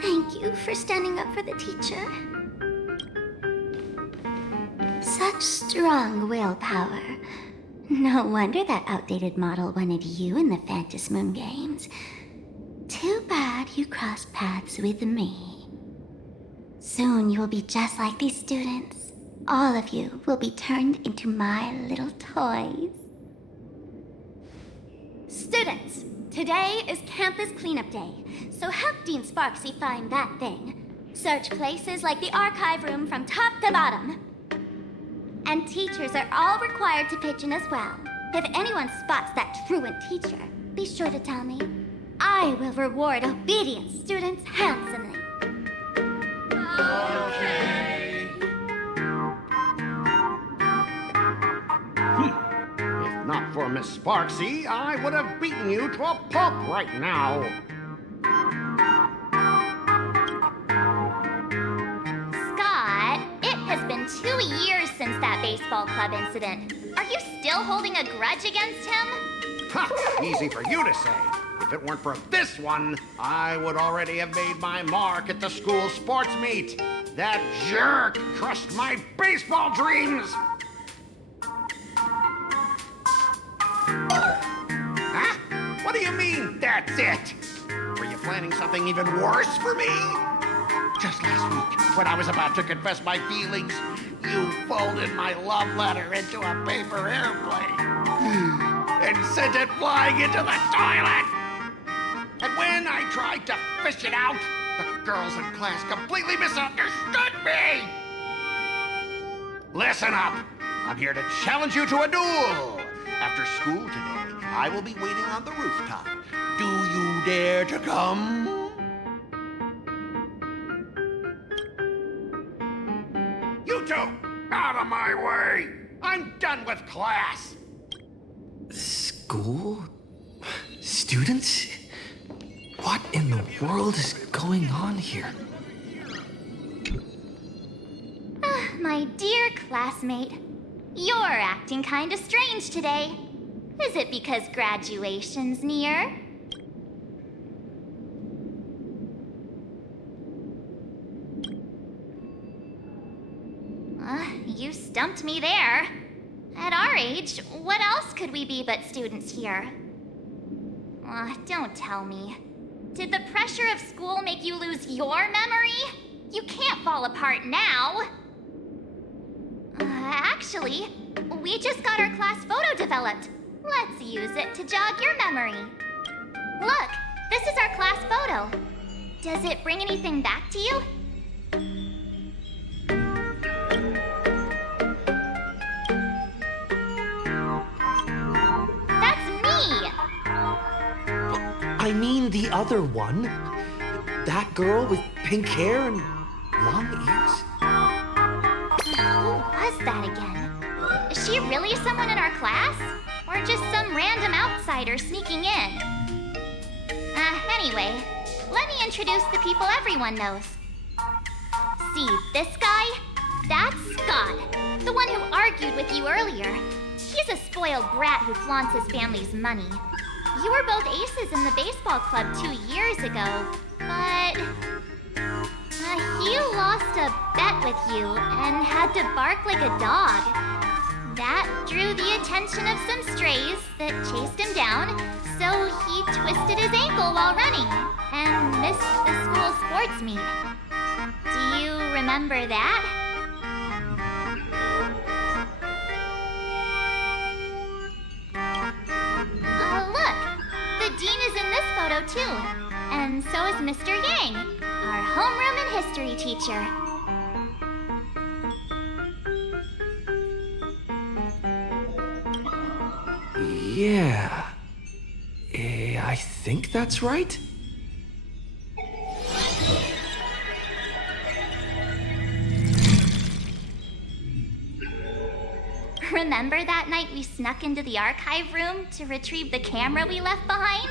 Thank you for standing up for the teacher. Such strong willpower. No wonder that outdated model wanted you in the Phantasmoon games. Too bad you crossed paths with me. Soon you will be just like these students. All of you will be turned into my little toys. Students, today is campus cleanup day, so help Dean Sparxie find that thing. Search places like the archive room from top to bottom. And teachers are all required to pitch in as well. If anyone spots that truant teacher, be sure to tell me. I will reward obedient students handsomely. Okay. If not for Miss Sparxie, I would have beaten you to a pulp right now. Scott, it has been 2 years since that baseball club incident. Are you still holding a grudge against him? Ha! Easy for you to say. If it weren't for this one, I would already have made my mark at the school sports meet. That jerk crushed my baseball dreams! Huh? What do you mean, that's it? Were you planning something even worse for me? Just last week, when I was about to confess my feelings, you folded my love letter into a paper airplane and sent it flying into the toilet. And when I tried to fish it out, the girls in class completely misunderstood me. Listen up. I'm here to challenge you to a duel. After school today, I will be waiting on the rooftop. Do you dare to come? You two, out of my way! I'm done with class! School? Students? What in the world is going on here? My dear classmate, you're acting kinda strange today. Is it because graduation's near? You stumped me there. At our age, what else could we be but students here? Don't tell me. Did the pressure of school make you lose your memory? You can't fall apart now. Actually, we just got our class photo developed. Let's use it to jog your memory. Look, this is our class photo. Does it bring anything back to you? I mean the other one. That girl with pink hair and long ears. Who was that again? Is she really someone in our class? Or just some random outsider sneaking in? Anyway, let me introduce the people everyone knows. See, this guy? That's Scott, the one who argued with you earlier. He's a spoiled brat who flaunts his family's money. You were both aces in the baseball club 2 years ago, but he lost a bet with you and had to bark like a dog. That drew the attention of some strays that chased him down, so he twisted his ankle while running and missed the school sports meet. Do you remember that? Look! The dean is in this photo too. And so is Mr. Yang, our homeroom and history teacher. Yeah. I think that's right. Remember that night we snuck into the archive room to retrieve the camera we left behind?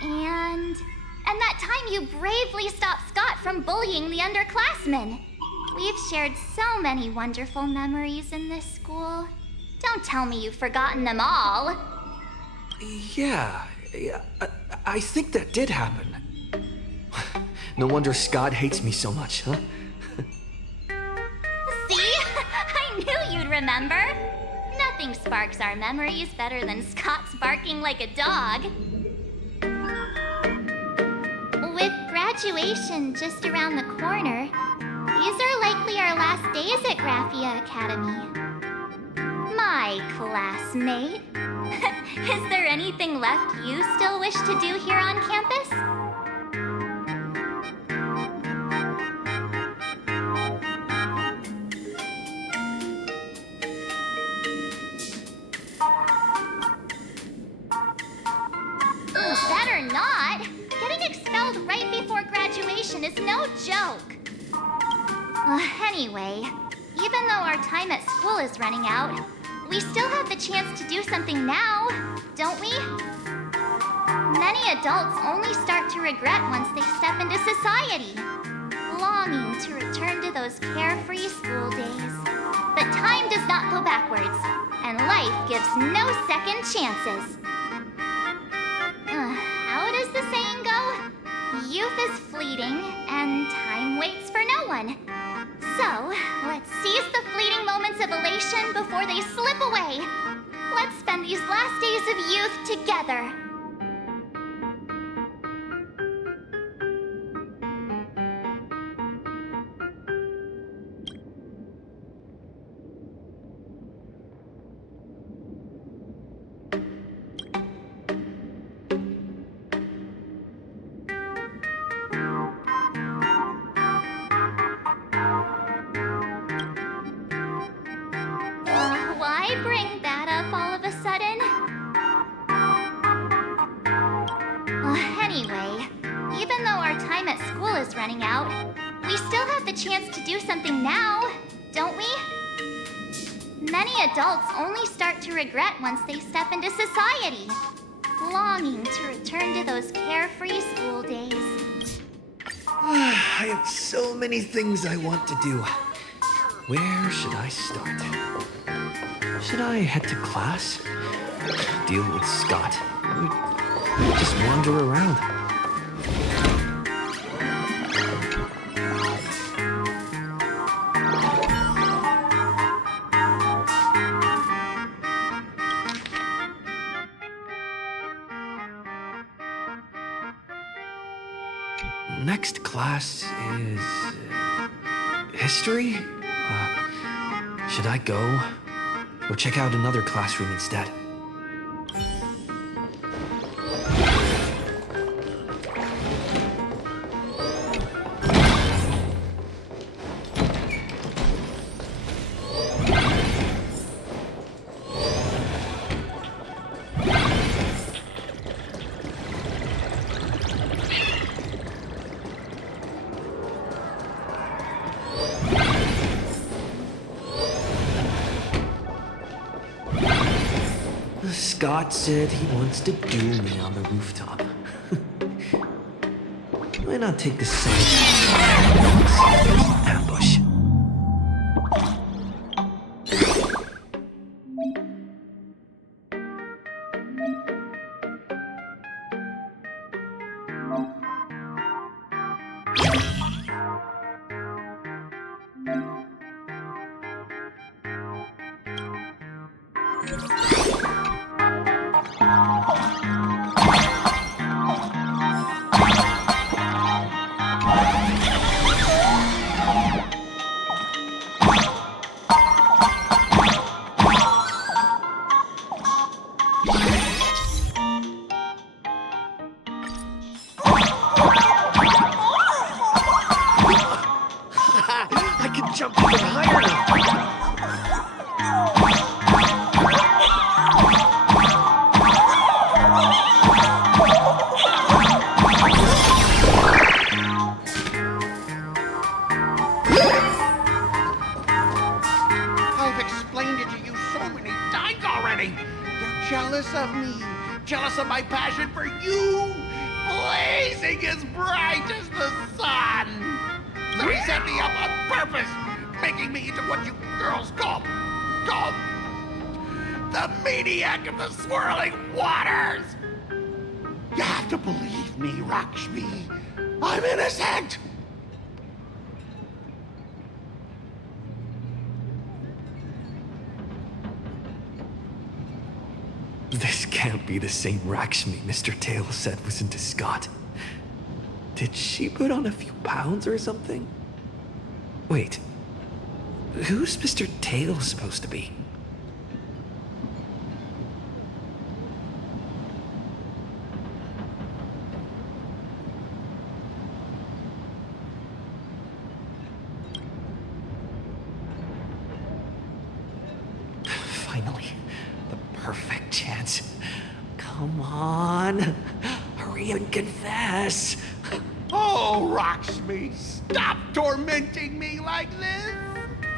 And that time you bravely stopped Scott from bullying the underclassmen. We've shared so many wonderful memories in this school. Don't tell me you've forgotten them all. Yeah, I think that did happen. No wonder Scott hates me so much, huh? See? I knew you'd remember. Nothing sparks our memories better than Scott's barking like a dog. With graduation just around the corner, these are likely our last days at Graphia Academy. My classmate. Is there anything left you still wish to do here on campus? Better not. Getting expelled right before graduation is no joke. Anyway, even though our time at school is running out, we still have the chance to do something now, don't we? Many adults only start to regret once they step into society, longing to return to those carefree school days. But time does not go backwards, and life gives no second chances. How does the saying go? Youth is fleeting, and time waits for no one. So, let's seize the fleeting moments of elation before they slip away. Let's spend these last days of youth together. Why bring that up all of a sudden? Anyway, even though our time at school is running out, we still have the chance to do something now, don't we? Many adults only start to regret once they step into society, longing to return to those carefree school days. I have so many things I want to do. Where should I start? Should I head to class? Deal with Scott? Or just wander around? Next class is... history? Should I go? Or check out another classroom instead? Scott said he wants to duel me on the rooftop. Why not take the same ambush? I can jump even higher now. I've explained it to you so many times already. They're jealous of me, jealous of my passion for you, blazing as bright as the sun. So he set me up on purpose, making me into what you girls call the maniac of the swirling waters. You have to believe me, Rakshmi. I'm innocent. This can't be the same Rakshmi Mr. Tail said was into Scott. Did she put on a few pounds or something? Wait, who's Mr. Tail supposed to be? Finally, the perfect chance. Come on, hurry and confess. Oh, Rakshmi, stop tormenting me like this.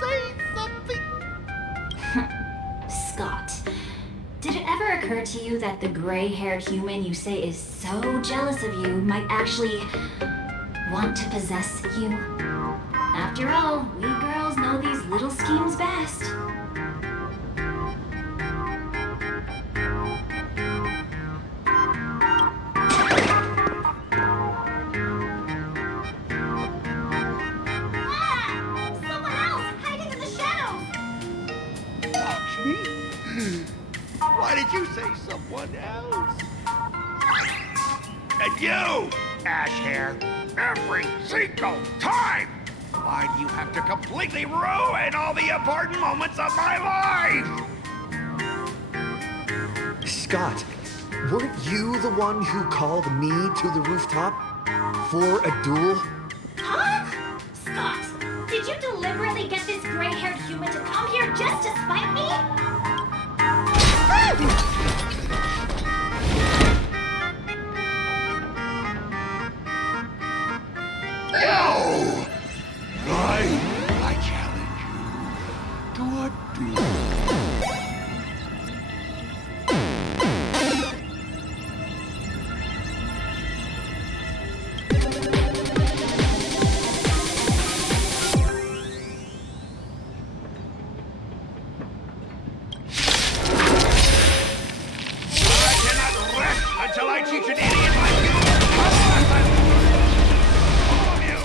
Say something. Scott, did it ever occur to you that the gray-haired human you say is so jealous of you might actually want to possess you? After all, we girls know these little schemes best. Why did you say someone else? And you, Ash Hair, every single time! Why do you have to completely ruin all the important moments of my life? Scott, weren't you the one who called me to the rooftop for a duel? Huh? Scott, did you deliberately get this gray-haired human to come here just to spite me? No! I challenge you to a duel. Until I teach an idiot like you a lesson! All of you!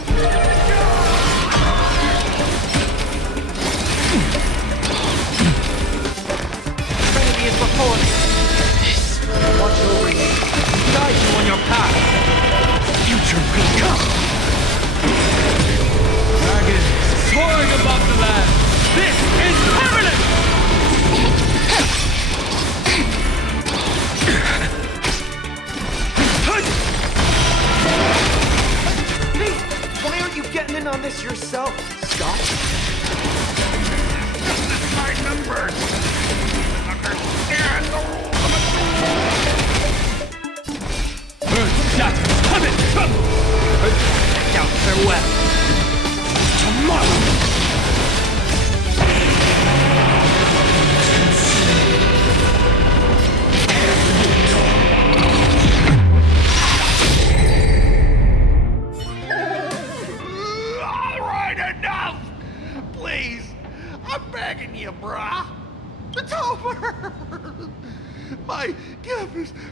Trinity is before me. Watch over you. Guide you on your path. The future will come. Dragon soaring above the land. This is permanent! Why aren't you getting in on this yourself, Scott? This is my number! Understand the rules of a duel! Earth shatters, coming, trouble! Now farewell. Tomorrow!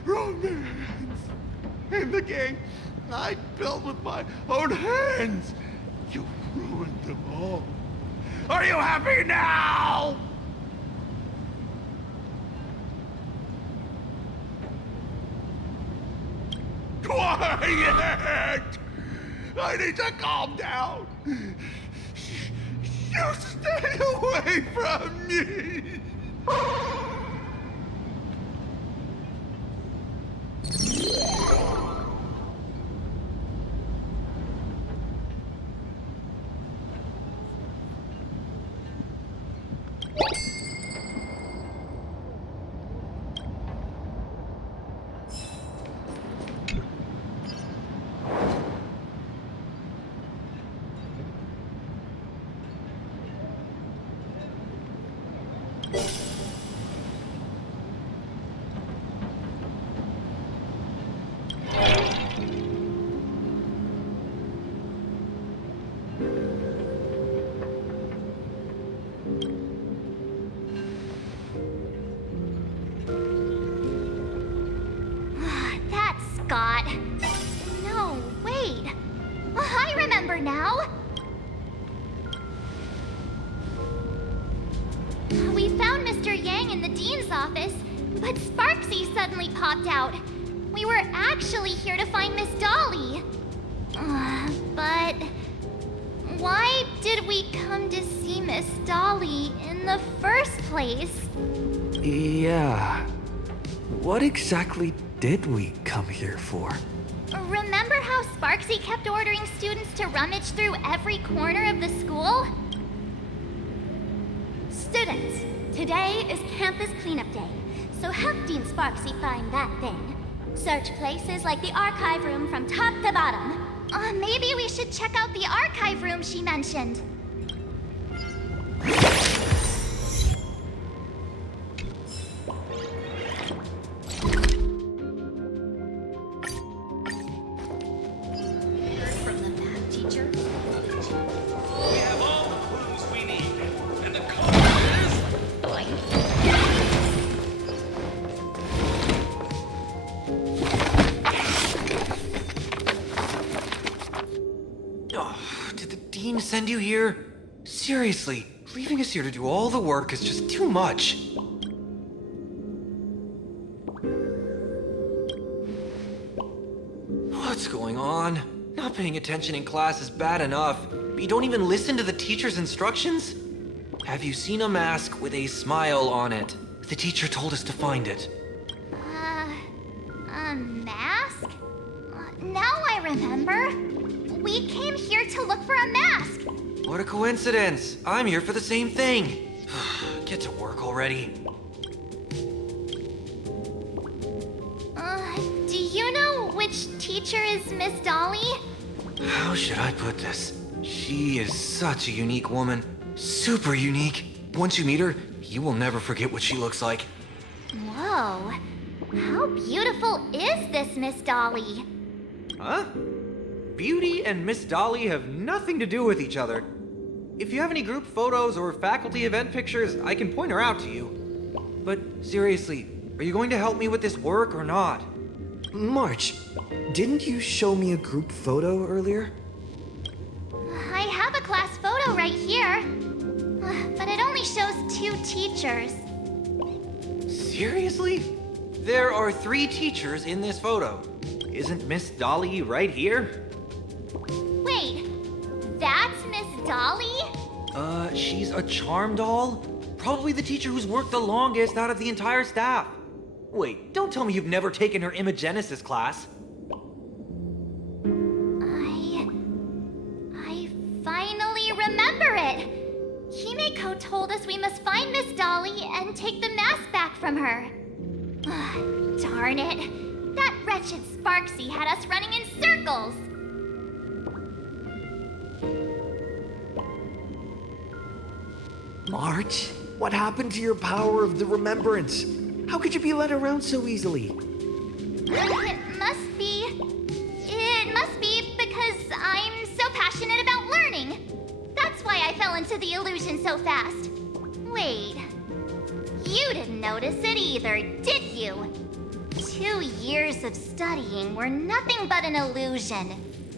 romance in the game I built with my own hands. You ruined them all. Are you happy now? Quiet! I need to calm down. You stay away from me. Scott. No, wait. I remember now. We found Mr. Yang in the dean's office, but Sparxie suddenly popped out. We were actually here to find Miss Dolly. But why did we come to see Miss Dolly in the first place? Yeah. What exactly did we come here for? Remember how Sparxie kept ordering students to rummage through every corner of the school? Students, today is campus cleanup day, so help Dean Sparxie find that thing. Search places like the archive room from top to bottom. Maybe we should check out the archive room she mentioned. Send you here? Seriously, leaving us here to do all the work is just too much. What's going on? Not paying attention in class is bad enough, but you don't even listen to the teacher's instructions? Have you seen a mask with a smile on it? The teacher told us to find it. A mask? Now I remember. We came here to look for a mask. What a coincidence. I'm here for the same thing. Get to work already. Do you know which teacher is Miss Dolly? How should I put this? She is such a unique woman. Super unique. Once you meet her, you will never forget what she looks like. Whoa. How beautiful is this Miss Dolly? Huh? Beauty and Miss Dolly have nothing to do with each other. If you have any group photos or faculty event pictures, I can point her out to you. But seriously, are you going to help me with this work or not? March, didn't you show me a group photo earlier? I have a class photo right here. But it only shows 2 teachers. Seriously? There are 3 teachers in this photo. Isn't Miss Dolly right here? Wait, that's Miss Dolly? She's a charm doll? Probably the teacher who's worked the longest out of the entire staff. Wait, don't tell me you've never taken her Imagenesis class. I finally remember it. Himeko told us we must find Miss Dolly and take the mask back from her. Darn it. That wretched Sparxie had us running in circles. March, what happened to your power of the remembrance? How could you be led around so easily? It must be because I'm so passionate about learning. That's why I fell into the illusion so fast. Wait, you didn't notice it either, did you? 2 2 years of studying were nothing but an illusion.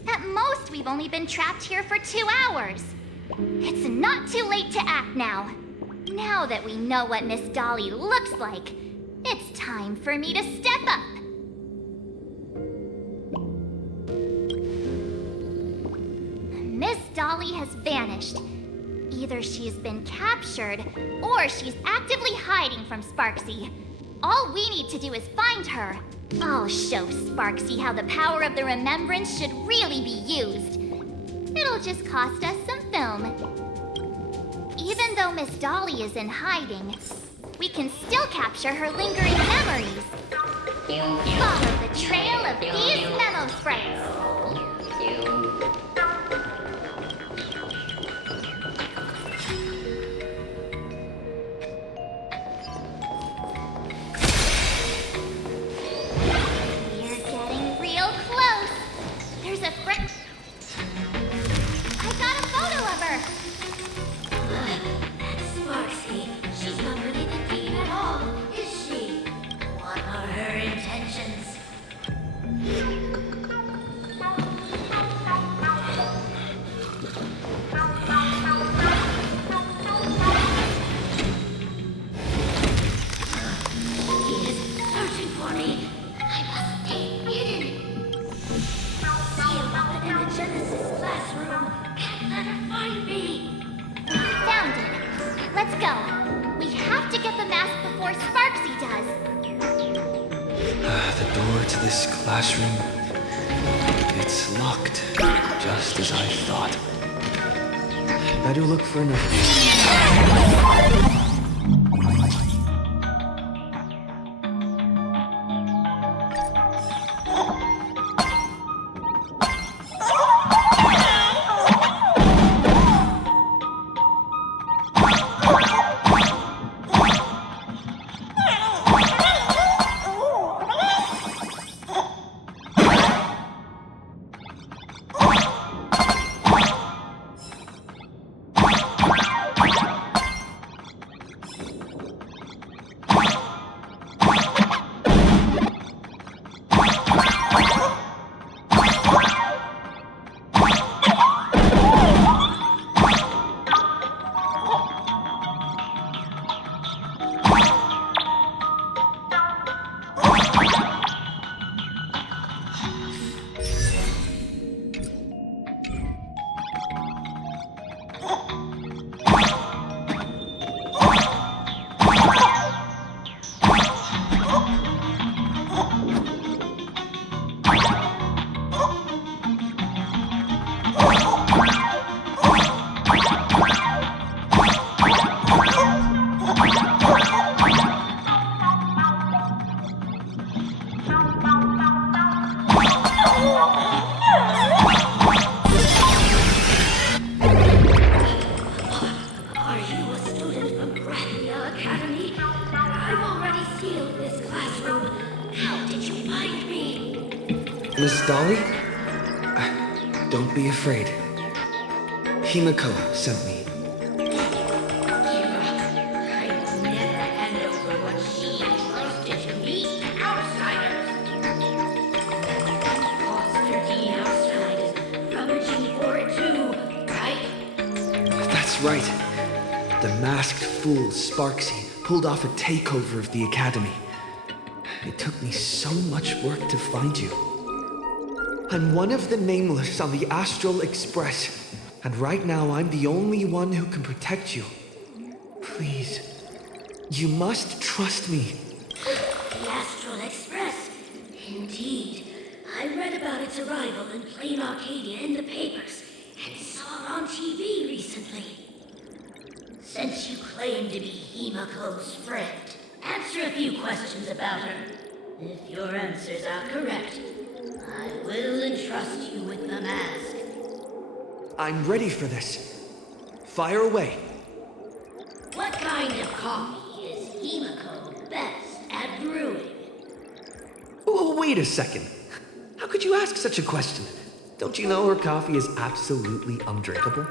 At most, we've only been trapped here for 2 hours. It's not too late to act now. Now that we know what Miss Dolly looks like, it's time for me to step up. Miss Dolly has vanished. Either she's been captured, or she's actively hiding from Sparxie. All we need to do is find her. I'll show Sparxie how the power of the remembrance should really be used. It'll just cost us some film. Even though Miss Dolly is in hiding, we can still capture her lingering memories. Follow the trail of these memo sprites. I got a photo of her! That's Sparxie. She's not really the dean at all, is she? What are her intentions? He is searching for me. I must stay hidden. Sealed up in the Genesis classroom. Can't let her find me. Found it. Let's go. We have to get the mask before Sparxie does. The door to this classroom, it's locked, just as I thought. Better look for another. Miss Dolly? Don't be afraid. Himiko sent me. That's right. The masked fool Sparxie pulled off a takeover of the Academy. It took me so much work to find you. I'm one of the nameless on the Astral Express, and right now I'm the only one who can protect you. Please, you must trust me. The Astral Express? Indeed. I read about its arrival in Plan Arcadia in the papers, and saw it on TV recently. Since you claim to be Himiko's friend, answer a few questions about her. If your answers are correct, I will entrust you with the mask. I'm ready for this. Fire away. What kind of coffee is Himiko best at brewing? Oh, wait a second. How could you ask such a question? Don't you know her coffee is absolutely undrinkable?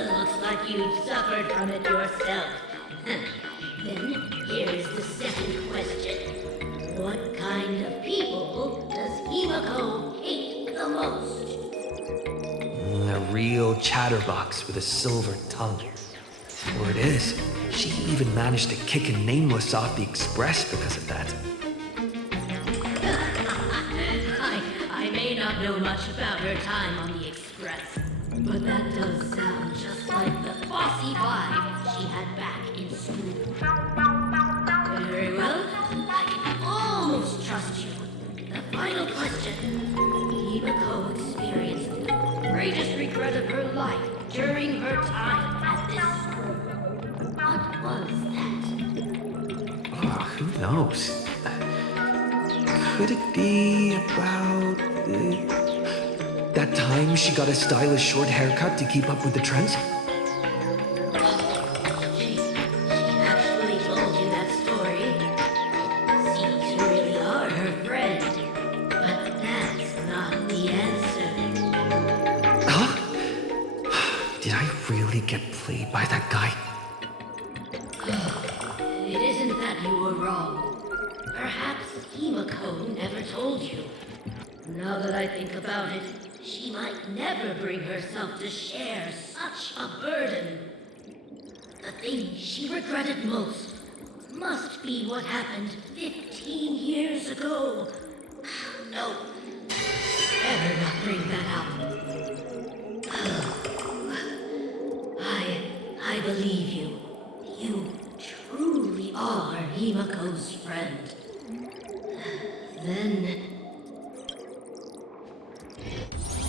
Looks like you've suffered from it yourself. Then here's the second question. What kind of people does Himiko hate the most? A real chatterbox with a silver tongue. Word is, she even managed to kick a nameless off the Express because of that. I may not know much about her time on the Express, but that does sound just like the bossy vibe she had back in school. Very well, I can almost trust you. The final question. Himiko experienced the greatest regret of her life during her time at this school. What was that? Oh, who knows? Could it be about that time she got a stylish short haircut to keep up with the trends? She actually told you that story. Seems you really are her friend. But that's not the answer. Huh? Did I really get played by that guy? It isn't that you were wrong. Perhaps Himiko never told you. Now that I think about it, she might never bring herself to share such a burden. The thing she regretted most must be what happened 15 years ago. No, better not bring that up. I believe you. You truly are Himiko's friend. Then,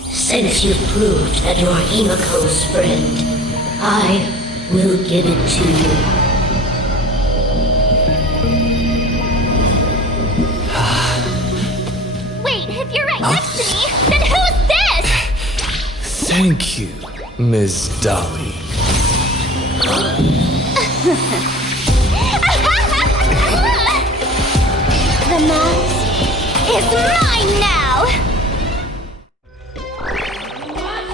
since you've proved that you're Himiko's friend, I will give it to you. Wait, if you're right next to me, then who's this? Thank you, Miss Dolly. The mask is mine now! What?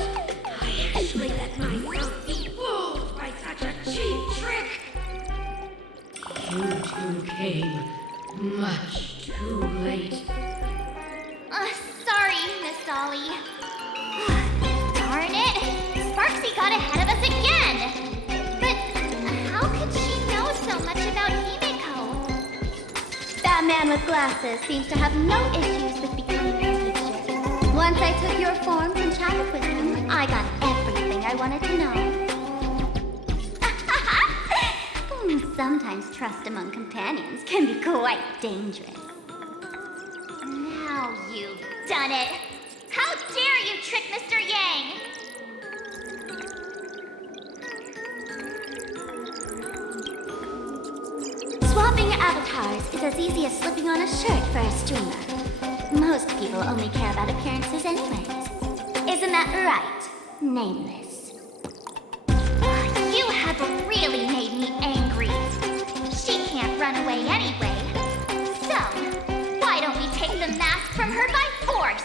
I actually let myself be fooled by such a cheap trick! You two came much too late. Sorry, Miss Dolly. Darn it! Sparxie got ahead of us again! But how could she know so much about Himiko? That man with glasses seems to have no issues with becoming her teacher. Once I took your forms and chatted with him, I got everything I wanted to know. Sometimes trust among companions can be quite dangerous. Now you've done it! How dare you trick Mr. Yang! Swapping avatars is as easy as slipping on a shirt for a streamer. Most people only care about appearances anyways. Isn't that right, Nameless? You have really made me angry. She can't run away anyway. So, why don't we take the mask from her by force?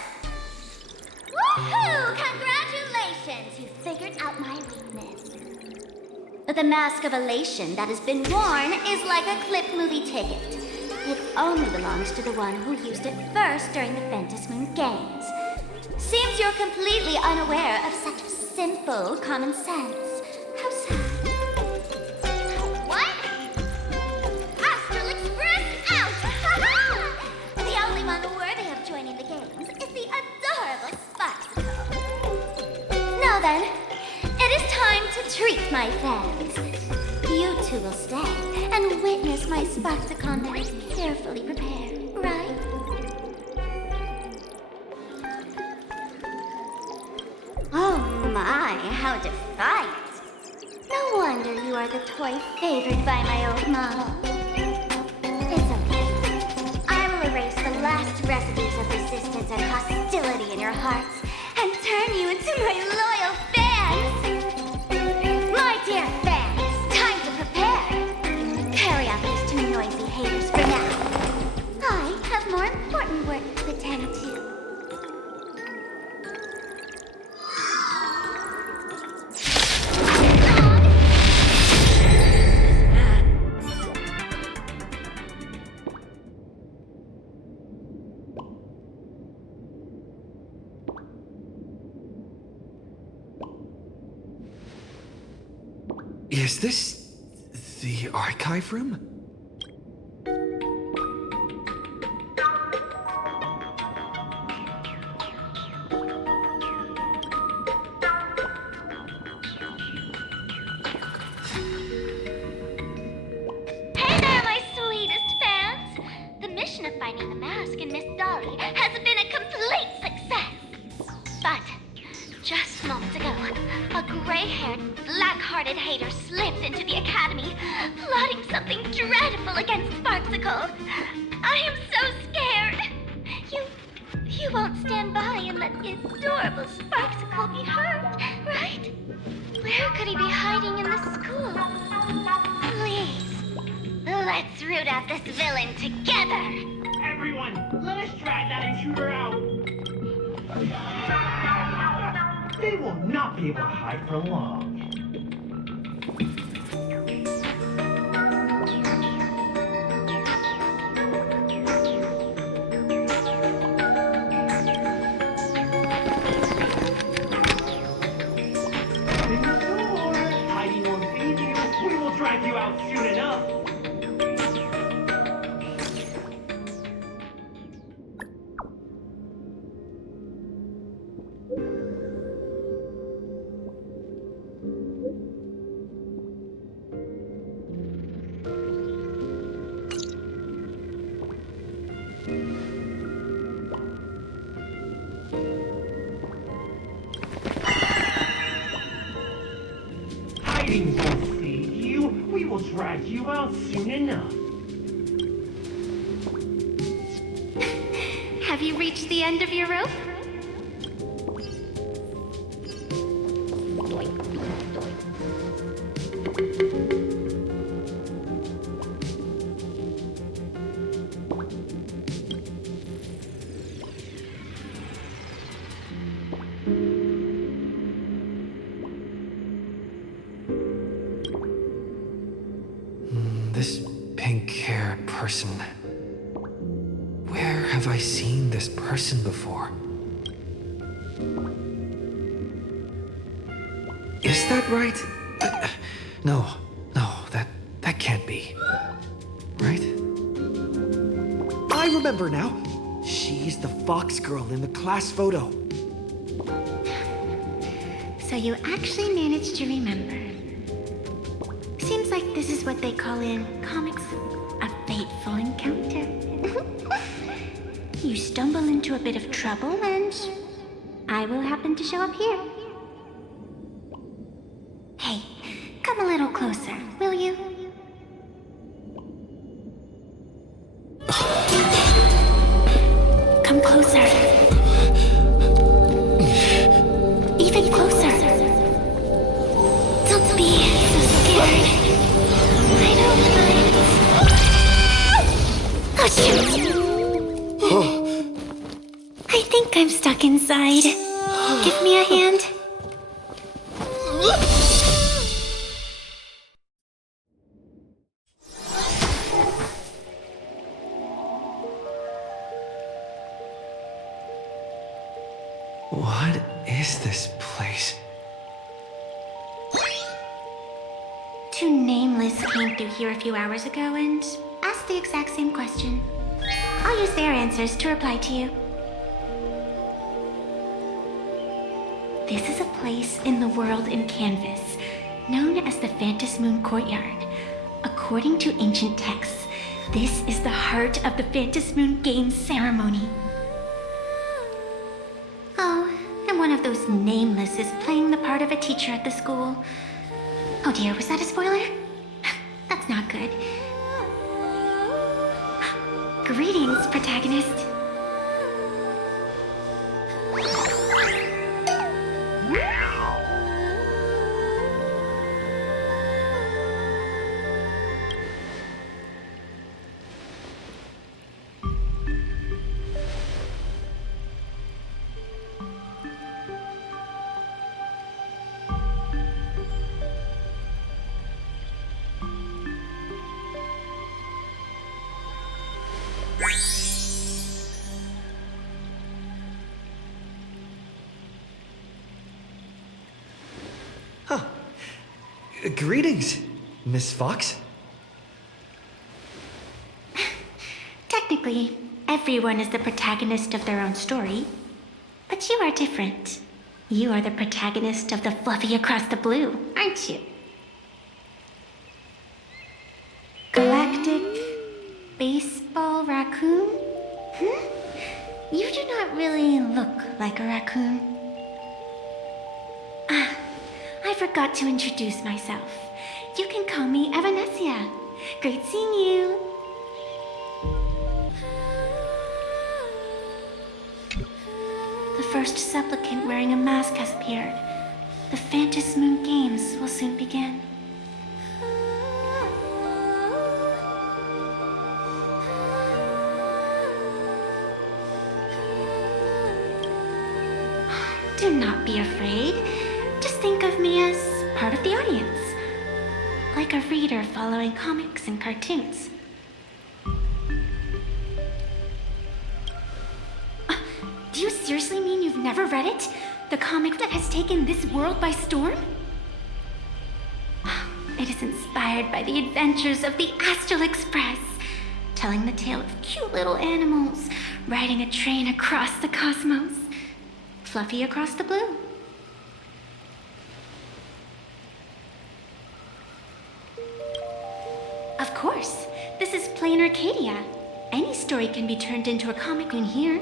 Woohoo! Congratulations! You figured out my weakness. The mask of elation that has been worn is like a clip movie ticket. It only belongs to the one who used it first during the Ventus Moon Games. Seems you're completely unaware of such simple common sense. How sad. What? Astral Express out! Ha-ha! The only one worthy of joining the games is the adorable Sparxie. Now then, it is time to treat my fans. You two will stay and witness my Sparxicon that is carefully prepared, right? Oh my, how defiant. No wonder you are the toy favored by my old model. It's okay. I will erase the last residues of resistance and hostility in your hearts and turn you into my loyal fans. My dear fans, time to prepare. Carry out these two noisy haters for now. I have more important work to attend to. Is this the archive room? Hey there, my sweetest fans! The mission of finding the mask and Miss Dolly has been a complete success. But just moments ago, a gray-haired, black-hearted hater slipped into the academy, plotting something dreadful against Sparxicle. I am so scared. You won't stand by and let the adorable Sparxicle be hurt, right? Where could he be hiding in the school? Please, let's root out this villain together. Everyone, let us drag that intruder out. They will not be able to hide for long. Hiding won't save you. We will drag you out soon enough. Hiding won't save you. We will drag you out soon enough. Have you reached the end of your rope? This pink-haired person. Where have I seen this person before? Is that right? No, that can't be. Right? I remember now. She's the fox girl in the class photo. So you actually managed to remember. Seems like this is what they call in comics a fateful encounter. You stumble into a bit of trouble and I will happen to show up here. Hey, come a little closer, will you? Come closer. Even closer. Don't be so scared. I don't mind. Oh, shoot. I think I'm stuck inside. Give me a hand. What is this place? Two nameless came through here a few hours ago and asked the exact same question. I'll use their answers to reply to you. This is a place in the world in Canvas, known as the Phantom Moon Courtyard. According to ancient texts, this is the heart of the Phantom Moon Games ceremony. Oh, and one of those nameless is playing the part of a teacher at the school. Oh dear, was that a spoiler? That's not good. Greetings, protagonist. Greetings, Miss Fox. Technically, everyone is the protagonist of their own story. But you are different. You are the protagonist of the Fluffy Across the Blue, aren't you? Galactic baseball raccoon? You do not really look like a raccoon. I forgot to introduce myself. You can call me Evanescia. Great seeing you. The first supplicant wearing a mask has appeared. The Phantom Moon Games will soon begin. Do not be afraid. Just think of me as part of the audience. Like a reader following comics and cartoons. Do you seriously mean you've never read it? The comic that has taken this world by storm? It is inspired by the adventures of the Astral Express, telling the tale of cute little animals riding a train across the cosmos. Fluffy Across the Blue. Of course, this is Plan Arcadia. Any story can be turned into a comic in here.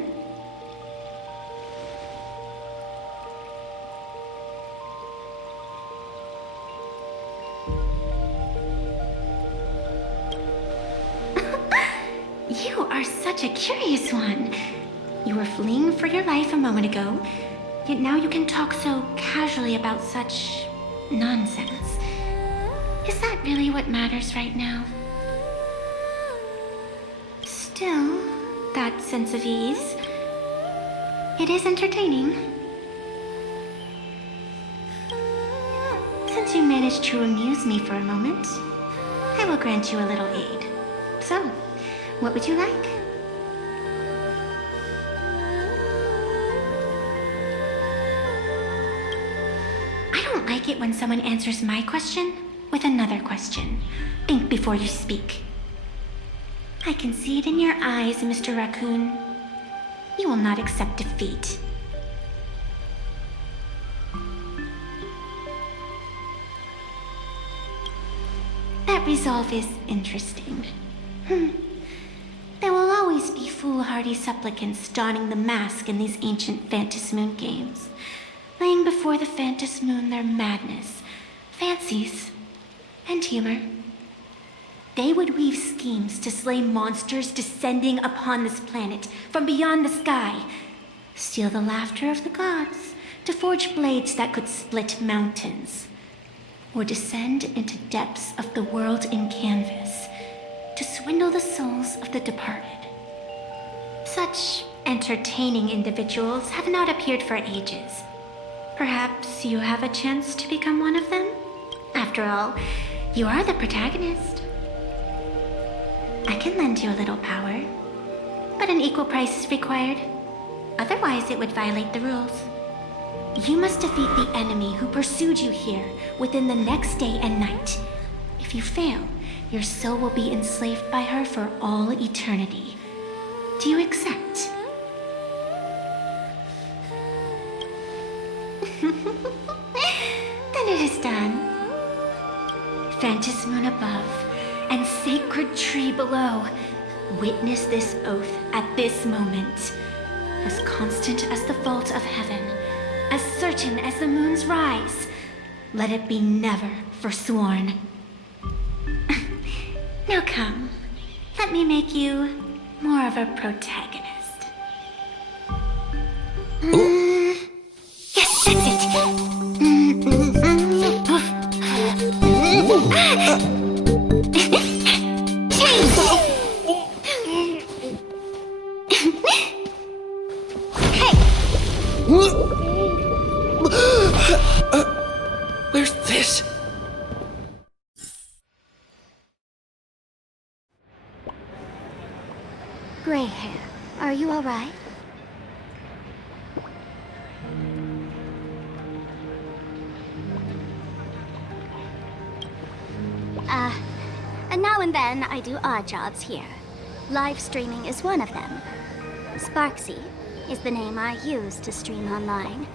You are such a curious one. You were fleeing for your life a moment ago, yet now you can talk so casually about such nonsense. Is that really what matters right now? Still, that sense of ease, it is entertaining. Since you managed to amuse me for a moment, I will grant you a little aid. So, what would you like? I don't like it when someone answers my question with another question. Think before you speak. I can see it in your eyes, Mr. Raccoon. You will not accept defeat. That resolve is interesting. There will always be foolhardy supplicants donning the mask in these ancient Phantom Moon games, laying before the Phantom Moon their madness, fancies, and humor. They would weave schemes to slay monsters descending upon this planet from beyond the sky, steal the laughter of the gods to forge blades that could split mountains, or descend into depths of the world in canvas to swindle the souls of the departed. Such entertaining individuals have not appeared for ages. Perhaps you have a chance to become one of them? After all, you are the protagonist. I can lend you a little power, but an equal price is required. Otherwise, it would violate the rules. You must defeat the enemy who pursued you here within the next day and night. If you fail, your soul will be enslaved by her for all eternity. Do you accept? Then it is done. Phantom Moon above and sacred tree below, witness this oath at this moment. As constant as the vault of heaven, as certain as the moon's rise, let it be never forsworn. Now come, let me make you more of a protagonist. Yes, that's it. Where's this? Gray hair, are you all right? Now and then, I do odd jobs here. Live streaming is one of them. Sparxie is the name I use to stream online.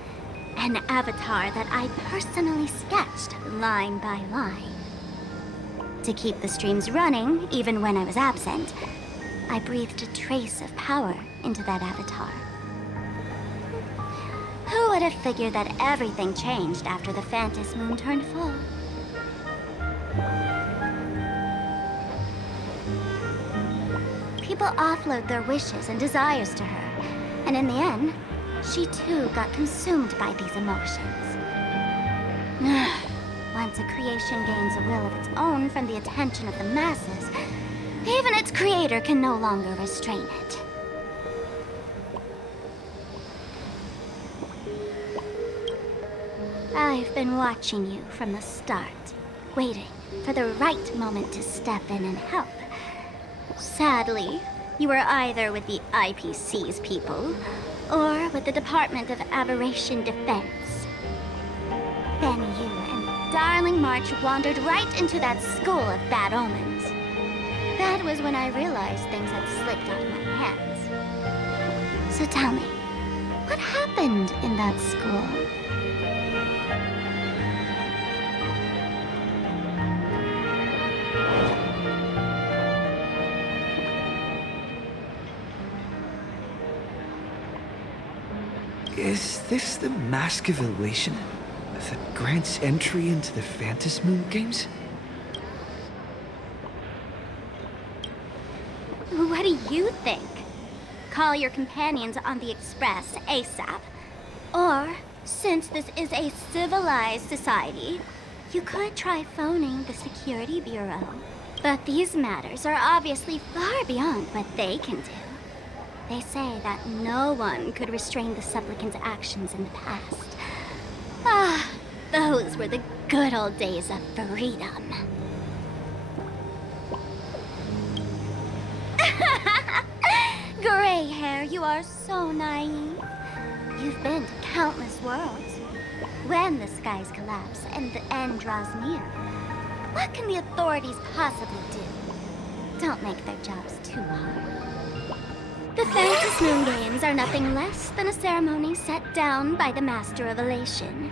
An avatar that I personally sketched line by line. To keep the streams running, even when I was absent, I breathed a trace of power into that avatar. Who would have figured that everything changed after the Phantom Moon turned full? People offload their wishes and desires to her, and in the end, she too got consumed by these emotions. Once a creation gains a will of its own from the attention of the masses, even its creator can no longer restrain it. I've been watching you from the start, waiting for the right moment to step in and help. Sadly, you were either with the IPC's people, or with the Department of Aberration Defense. Then you and Darling March wandered right into that school of bad omens. That was when I realized things had slipped out of my hands. So tell me, what happened in that school? Is this the Mask of Elation that grants entry into the Phantom Moon games? What do you think? Call your companions on the Express ASAP. Or, since this is a civilized society, you could try phoning the Security Bureau. But these matters are obviously far beyond what they can do. They say that no one could restrain the supplicant's actions in the past. Ah, those were the good old days of freedom. Gray hair, you are so naive. You've been to countless worlds. When the skies collapse and the end draws near, what can the authorities possibly do? Don't make their jobs too hard. The Phantom Moon Games are nothing less than a ceremony set down by the Master of Elation.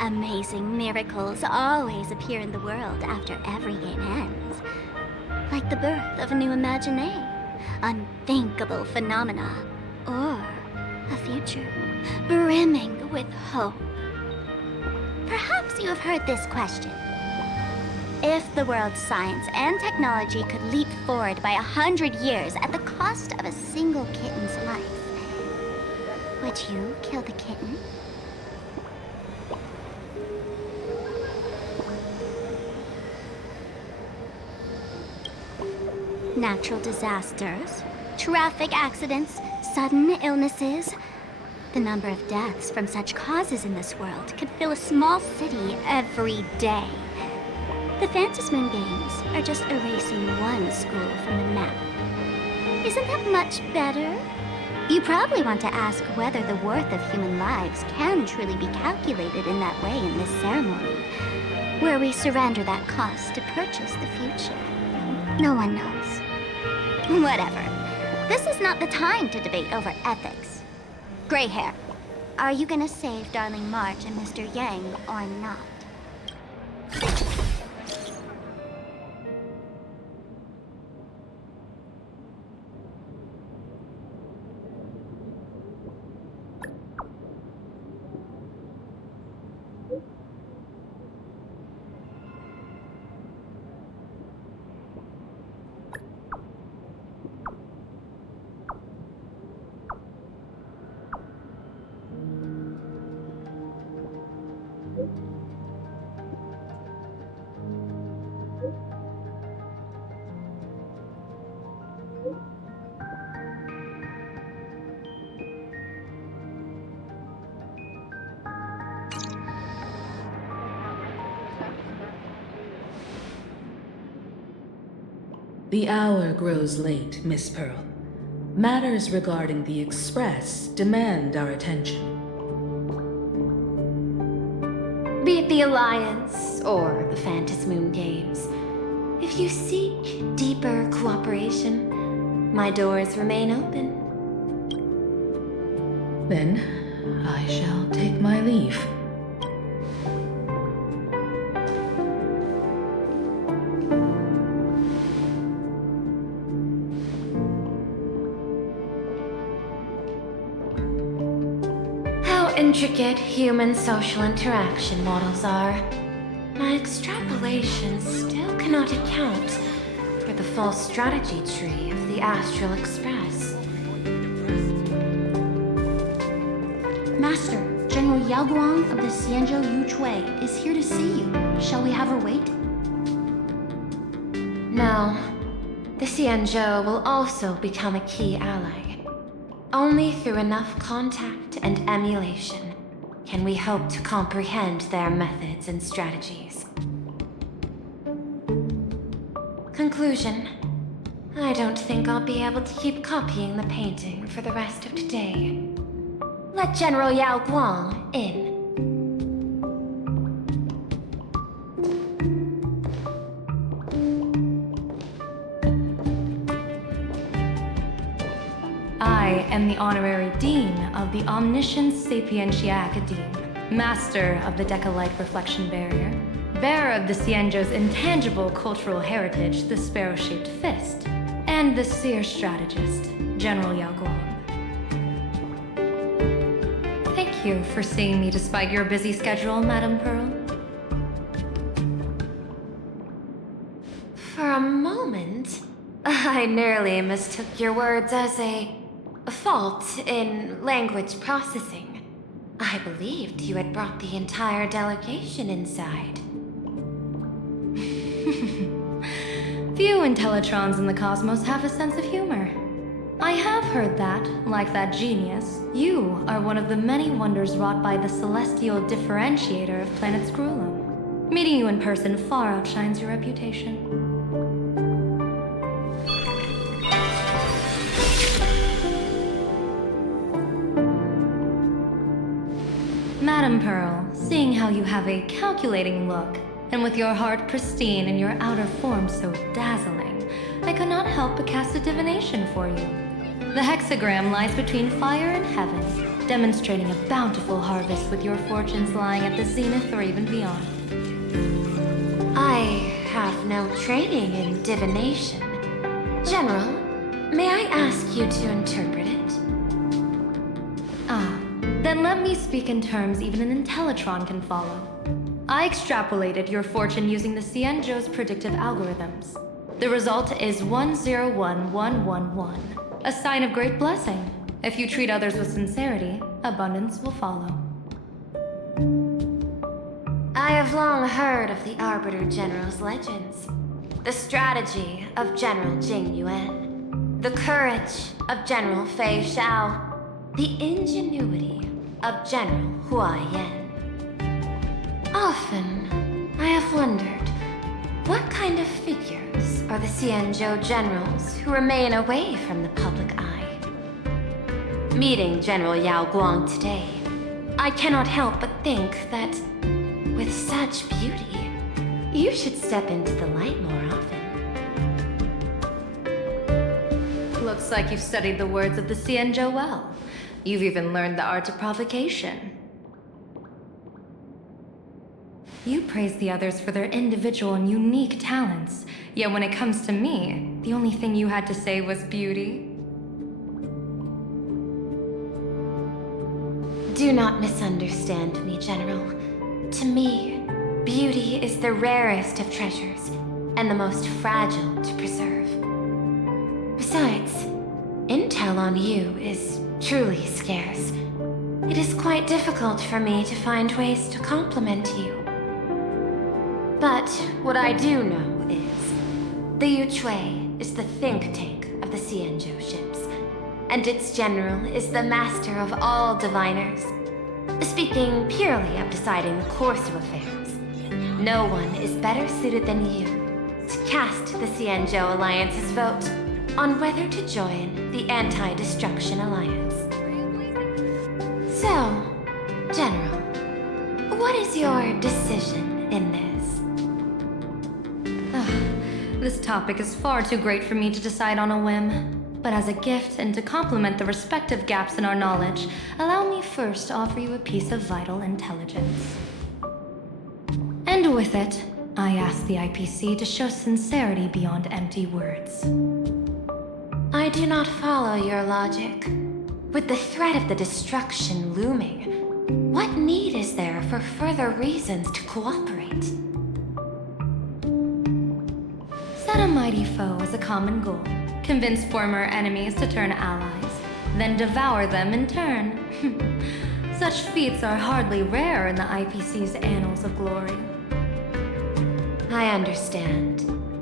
Amazing miracles always appear in the world after every game ends. Like the birth of a new imagination, unthinkable phenomena, or a future brimming with hope. Perhaps you have heard this question. If the world's science and technology could leap forward by 100 years at the cost of a single kitten's life, would you kill the kitten? Natural disasters, traffic accidents, sudden illnesses. The number of deaths from such causes in this world could fill a small city every day. The Phantom Moon Games are just erasing one school from the map. Isn't that much better? You probably want to ask whether the worth of human lives can truly be calculated in that way in this ceremony, where we surrender that cost to purchase the future. No one knows. Whatever. This is not the time to debate over ethics. Gray hair, are you gonna save Darling March and Mr. Yang or not? The hour grows late, Miss Pearl. Matters regarding the Express demand our attention. Be it the Alliance or the Phantom Moon Games, If you seek deeper cooperation, my doors remain open. Then I shall take my leave. How intricate human social interaction models are. My extrapolations still cannot account for the full strategy tree of the Astral Express. Master, General Yao Guang of the Xianzhou Yu Chui is here to see you. Shall we have her wait? No. The Xianzhou will also become a key ally. Only through enough contact and emulation can we hope to comprehend their methods and strategies. Conclusion. I don't think I'll be able to keep copying the painting for the rest of today. Let General Yao Guang in. I am the Honorary Dean of the Omniscient Sapientia Academe, Master of the Decalite Reflection Barrier, bearer of the Xianzhou's intangible cultural heritage, the Sparrow-shaped fist, and the Seer Strategist, General Yao Guang. Thank you for seeing me despite your busy schedule, Madame Pearl. For a moment, I nearly mistook your words as a fault in language processing. I believed you had brought the entire delegation inside. Few Intellitrons in the cosmos have a sense of humor. I have heard that, like that genius, you are one of the many wonders wrought by the celestial differentiator of planet Screwloom. Meeting you in person far outshines your reputation. Madame Pearl, seeing how you have a calculating look, and with your heart pristine and your outer form so dazzling, I could not help but cast a divination for you. The hexagram lies between fire and heaven, demonstrating a bountiful harvest with your fortunes lying at the zenith or even beyond. I have no training in divination. General, may I ask you to interpret it? Then let me speak in terms even an Intellitron can follow. I extrapolated your fortune using the Xianzhou's predictive algorithms. The result is 101111, a sign of great blessing. If you treat others with sincerity, abundance will follow. I have long heard of the Arbiter General's legends. The strategy of General Jing Yuan. The courage of General Fei Xiao. The ingenuity of General Hua Yan. Often, I have wondered, what kind of figures are the Xianzhou generals who remain away from the public eye? Meeting General Yao Guang today, I cannot help but think that, with such beauty, you should step into the light more often. Looks like you've studied the words of the Xianzhou well. You've even learned the art of provocation. You praise the others for their individual and unique talents, yet when it comes to me, the only thing you had to say was beauty. Do not misunderstand me, General. To me, beauty is the rarest of treasures, and the most fragile to preserve. Besides, intel on you is truly scarce. It is quite difficult for me to find ways to compliment you. But what I do know is, the Yu Chui is the think tank of the Xianzhou ships, and its general is the master of all diviners. Speaking purely of deciding the course of affairs, no one is better suited than you to cast the Xianzhou Alliance's vote on whether to join the Anti-Destruction Alliance. So, General, what is your decision in this? This topic is far too great for me to decide on a whim. But as a gift and to complement the respective gaps in our knowledge, allow me first to offer you a piece of vital intelligence. And with it, I ask the IPC to show sincerity beyond empty words. I do not follow your logic. With the threat of the destruction looming, what need is there for further reasons to cooperate? Set a mighty foe as a common goal. Convince former enemies to turn allies, then devour them in turn. Such feats are hardly rare in the IPC's annals of glory. I understand.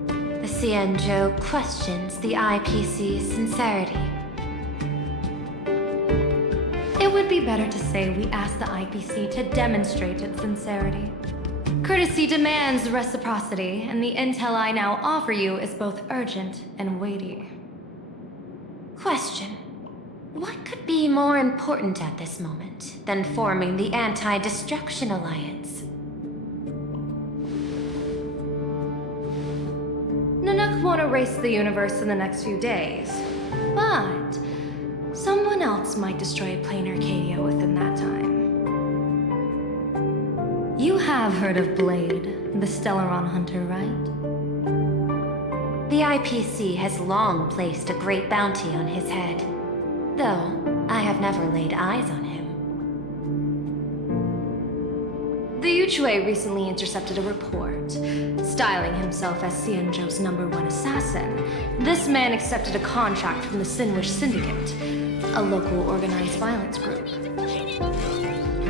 The Xianzhou questions the IPC's sincerity. It would be better to say we ask the IPC to demonstrate its sincerity. Courtesy demands reciprocity, and the intel I now offer you is both urgent and weighty. Question. What could be more important at this moment than forming the Anti-Destruction Alliance? Nanook won't erase the universe in the next few days, but someone else might destroy Plan Arcadia within that time. You have heard of Blade, the Stellaron hunter, right? The IPC has long placed a great bounty on his head, though I have never laid eyes on him. The Yuchue recently intercepted a report. Styling himself as Xianzhou's #1 assassin, this man accepted a contract from the Sinwish Syndicate, a local organized violence group.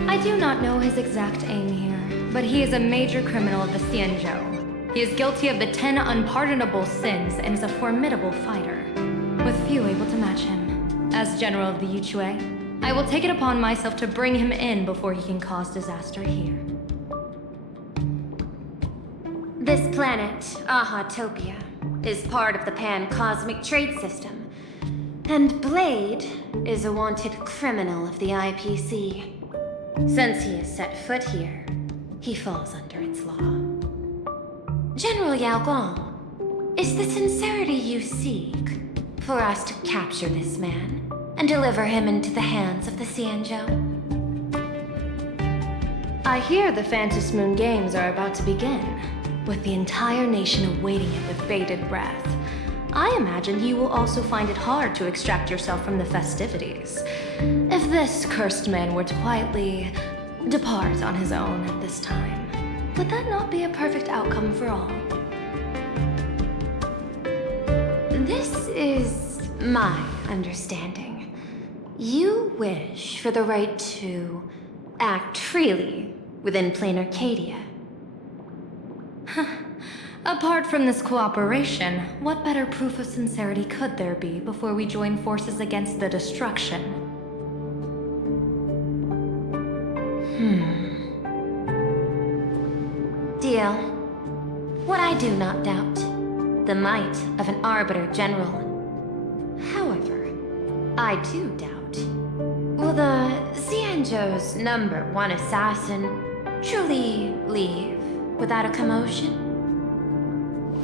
I do not know his exact aim here, but he is a major criminal of the Xianzhou. He is guilty of the 10 unpardonable sins and is a formidable fighter, with few able to match him. As general of the Yuchue, I will take it upon myself to bring him in before he can cause disaster here. This planet, Ahatopia, is part of the pan-cosmic trade system, and Blade is a wanted criminal of the IPC. Since he has set foot here, he falls under its law. General Yao Gong, is the sincerity you seek for us to capture this man and deliver him into the hands of the Xianzhou? I hear the Phantom Moon Games are about to begin, with the entire nation awaiting it with bated breath. I imagine you will also find it hard to extract yourself from the festivities. If this cursed man were to quietly depart on his own at this time, would that not be a perfect outcome for all? This is my understanding. You wish for the right to act freely within Plan Arcadia. Apart from this cooperation, what better proof of sincerity could there be before we join forces against the destruction? Deal. What I do not doubt, the might of an Arbiter General. However, I do doubt, will the Xianzhou's #1 assassin truly leave without a commotion?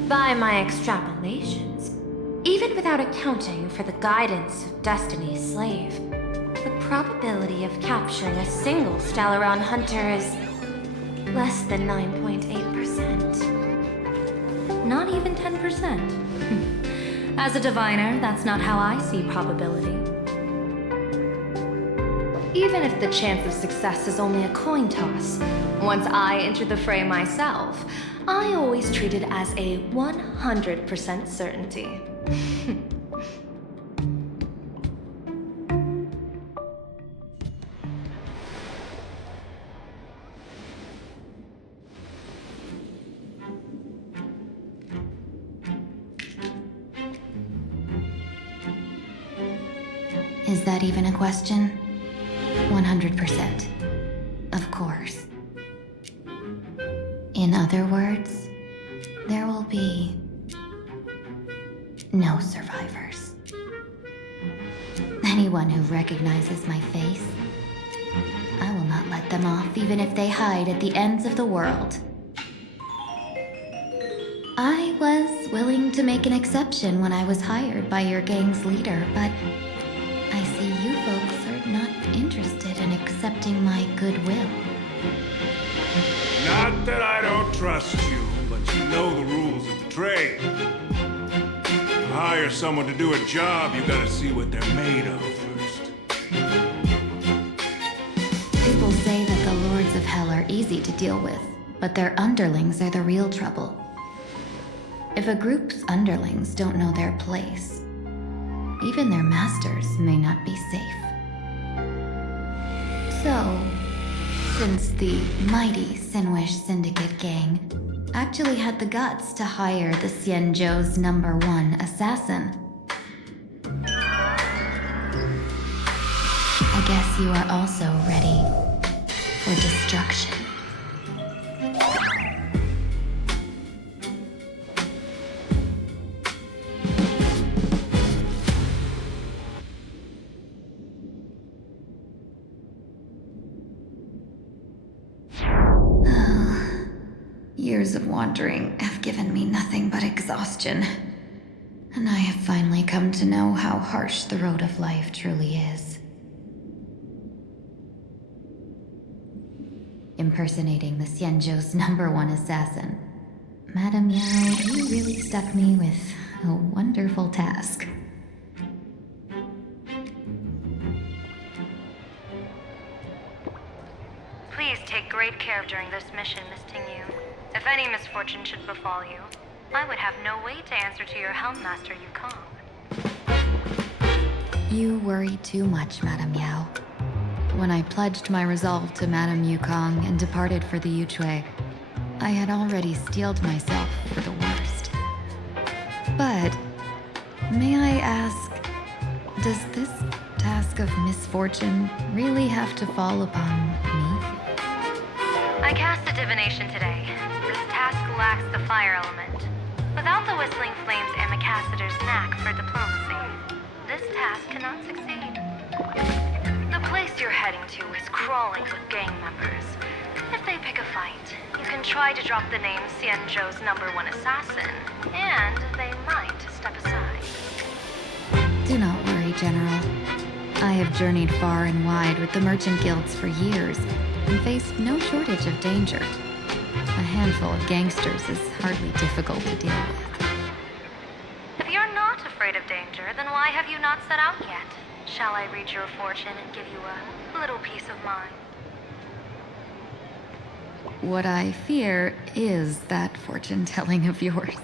By my extrapolations, even without accounting for the guidance of Destiny's slave, the probability of capturing a single Stellaron hunter is less than 9.8%. Not even 10%. As a diviner, that's not how I see probability. Even if the chance of success is only a coin toss, once I enter the fray myself, I always treat it as a 100% certainty. Is that even a question? 100%. Of course. In other words, there will be no survivors. Anyone who recognizes my face, I will not let them off even if they hide at the ends of the world. I was willing to make an exception when I was hired by your gang's leader, but I see you folks are not interested in accepting my goodwill. Not that I don't trust you, but you know the rules of the trade. To hire someone to do a job, you gotta see what they're made of first. People say that the Lords of Hell are easy to deal with, but their underlings are the real trouble. If a group's underlings don't know their place, even their masters may not be safe. So, since the mighty Sinwish Syndicate gang actually had the guts to hire the Xianzhou's #1 assassin, I guess you are also ready for destruction. Years of wandering have given me nothing but exhaustion, and I have finally come to know how harsh the road of life truly is. Impersonating the Xianzhou's #1 assassin, Madame Yao, you really stuck me with a wonderful task. Please take great care during this mission, Miss Tingyu. If any misfortune should befall you, I would have no way to answer to your Helmmaster Yukong. You worry too much, Madame Yao. When I pledged my resolve to Madame Yukong and departed for the Yuchui, I had already steeled myself for the worst. But, may I ask, does this task of misfortune really have to fall upon me? I cast a divination today. This task lacks the fire element. Without the whistling flames and Macassiter's knack for diplomacy, this task cannot succeed. The place you're heading to is crawling with gang members. If they pick a fight, you can try to drop the name Xianzhou's #1 assassin, and they might step aside. Do not worry, General. I have journeyed far and wide with the merchant guilds for years and faced no shortage of danger. A handful of gangsters is hardly difficult to deal with. If you're not afraid of danger, then why have you not set out yet? Shall I read your fortune and give you a little peace of mind? What I fear is that fortune-telling of yours.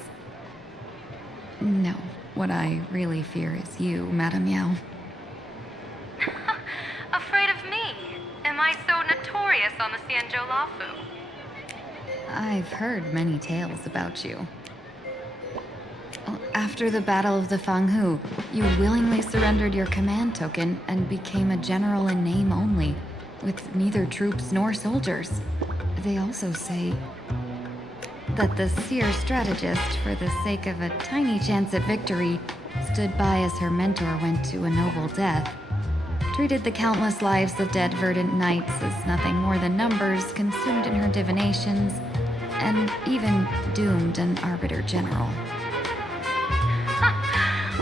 No, what I really fear is you, Madame Yao. Afraid of me? Am I so notorious on the Xianzhou Lafu? I've heard many tales about you. After the Battle of the Fanghu, you willingly surrendered your command token and became a general in name only, with neither troops nor soldiers. They also say that the seer strategist, for the sake of a tiny chance at victory, stood by as her mentor went to a noble death, treated the countless lives of dead verdant knights as nothing more than numbers consumed in her divinations, and even doomed an arbiter general.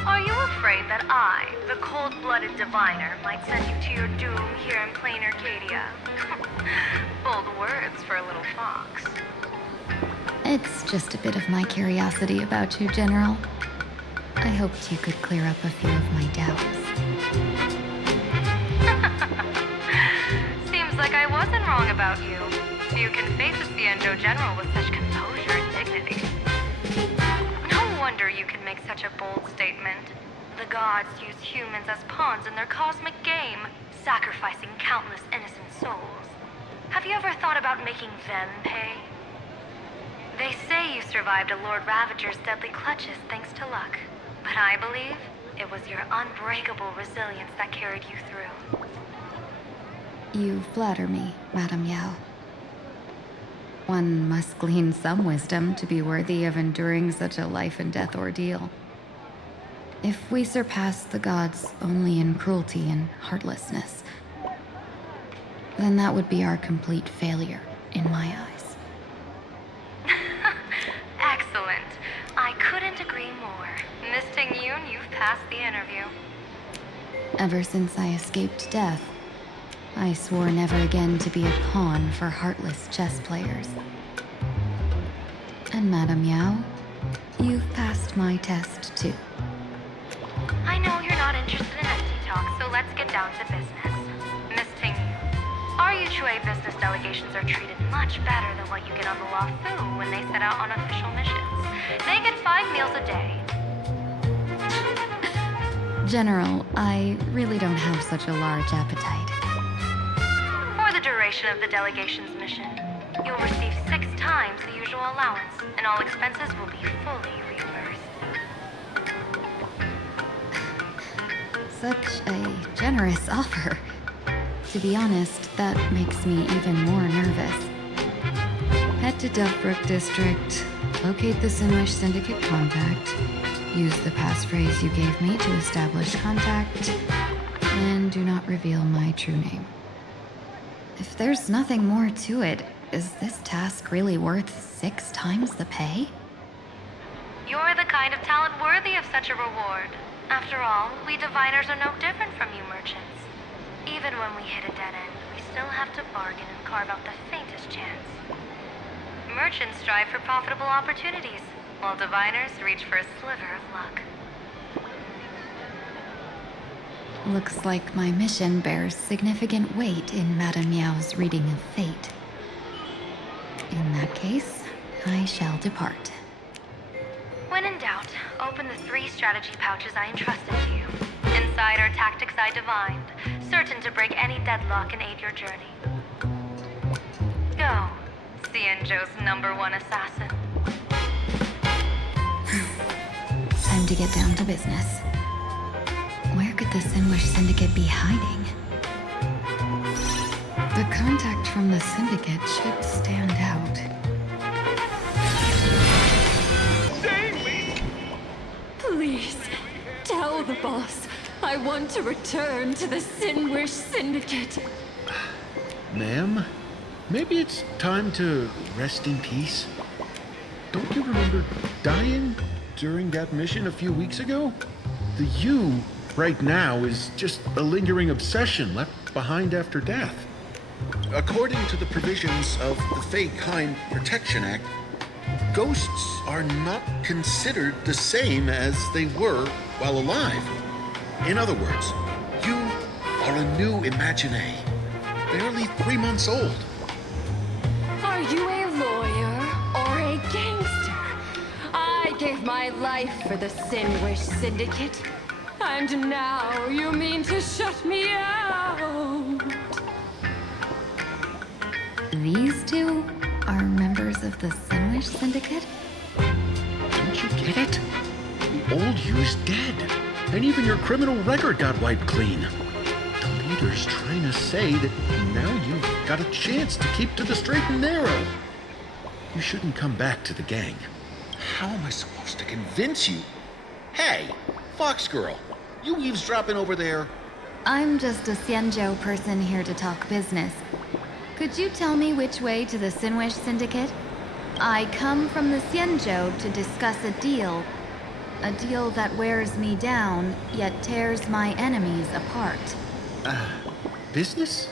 Are you afraid that I, the cold-blooded diviner, might send you to your doom here in Plan Arcadia? Bold words for a little fox. It's just a bit of my curiosity about you, General. I hoped you could clear up a few of my doubts. Seems like I wasn't wrong about you. You can face a Xianzhou general with such composure and dignity. No wonder you can make such a bold statement. The gods use humans as pawns in their cosmic game, sacrificing countless innocent souls. Have you ever thought about making them pay? They say you survived a Lord Ravager's deadly clutches thanks to luck, but I believe it was your unbreakable resilience that carried you through. You flatter me, Madame Yao. One must glean some wisdom to be worthy of enduring such a life-and-death ordeal. If we surpass the gods only in cruelty and heartlessness, then that would be our complete failure in my eyes. Excellent. I couldn't Ever since I escaped death, I swore never again to be a pawn for heartless chess players. And Madame Yao, you've passed my test too. I know you're not interested in empty talk, so let's get down to business. Miss Tingyu, our Yuchue business delegations are treated much better than what you get on the Law Fu when they set out on official missions. They get 5 meals a day. General, I really don't have such a large appetite. For the duration of the delegation's mission, you'll receive 6 times the usual allowance, and all expenses will be fully reimbursed. Such a generous offer. To be honest, that makes me even more nervous. Head to Delftbrook District, locate the Sinwish Syndicate contact, use the passphrase you gave me to establish contact, and do not reveal my true name. If there's nothing more to it, is this task really worth 6 times the pay? You're the kind of talent worthy of such a reward. After all, we diviners are no different from you merchants. Even when we hit a dead end, we still have to bargain and carve out the faintest chance. Merchants strive for profitable opportunities, while diviners reach for a sliver of luck. Looks like my mission bears significant weight in Madame Yao's reading of fate. In that case, I shall depart. When in doubt, open the 3 strategy pouches I entrusted to you. Inside are tactics I divined, certain to break any deadlock and aid your journey. Go, Xianzhou's #1 assassin. Time to get down to business. Where could the Sinwish Syndicate be hiding? The contact from the Syndicate should stand out. Please, tell the boss I want to return to the Sinwish Syndicate. Ma'am, maybe it's time to rest in peace. Don't you remember dying during that mission a few weeks ago? The you right now is just a lingering obsession left behind after death. According to the provisions of the Fey Kind Protection Act, ghosts are not considered the same as they were while alive. In other words, you are a new Imagine, barely 3 months old. Are you a lawyer or a gangster? I gave my life for the Sinwish Syndicate, and now you mean to shut me out? These two are members of the Sinwish Syndicate? Don't you get it? The old you's dead, and even your criminal record got wiped clean. The leader's trying to say that now you've got a chance to keep to the straight and narrow. You shouldn't come back to the gang. How am I supposed to convince you? Hey, Fox Girl, you eavesdropping over there? I'm just a Xianzhou person here to talk business. Could you tell me which way to the Sinwish Syndicate? I come from the Xianzhou to discuss a deal. A deal that wears me down, yet tears my enemies apart. Business?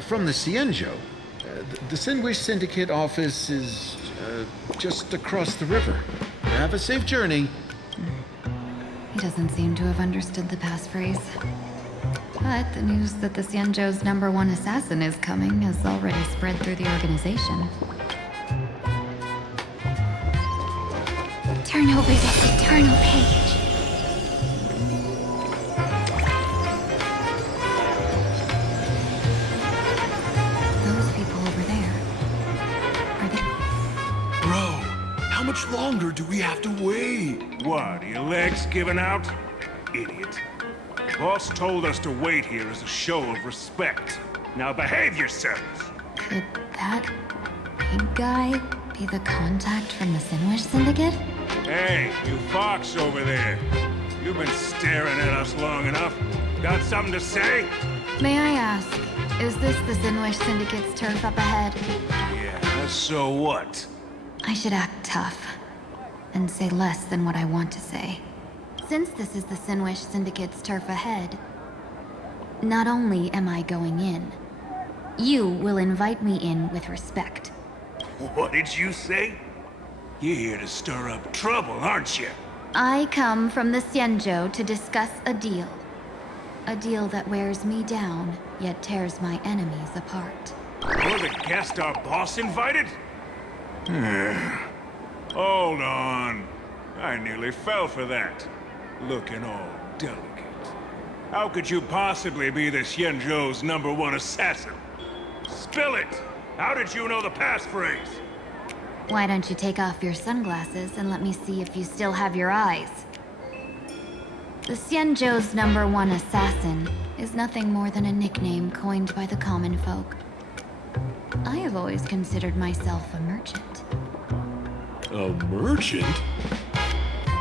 From the Xianzhou? The Sinwish Syndicate office is just across the river. Have a safe journey. He doesn't seem to have understood the passphrase. But the news that the Xianzhou's #1 assassin is coming has already spread through the organization. Turn over this eternal page. Those people over there. Are they... Bro, how much longer do we have to wait? What, are your legs giving out? Idiot. Boss told us to wait here as a show of respect. Now behave yourselves! Could that big guy be the contact from the Sinwish Syndicate? Hey, you fox over there. You've been staring at us long enough. Got something to say? May I ask, is this the Sinwish Syndicate's turf up ahead? Yeah, so what? I should act tough and say less than what I want to say. Since this is the Sinwish Syndicate's turf ahead, Not only am I going in, you will invite me in with respect. What did you say? You're here to stir up trouble, aren't you? I come from the Xianzhou to discuss a deal. A deal that wears me down, yet tears my enemies apart. You're the guest our boss invited? Hold on. I nearly fell for that. Looking all delicate. How could you possibly be the Xianzhou's #1 assassin? Spill it! How did you know the passphrase? Why don't you take off your sunglasses and let me see if you still have your eyes? The Xianzhou's #1 assassin is nothing more than a nickname coined by the common folk. I have always considered myself a merchant. A merchant?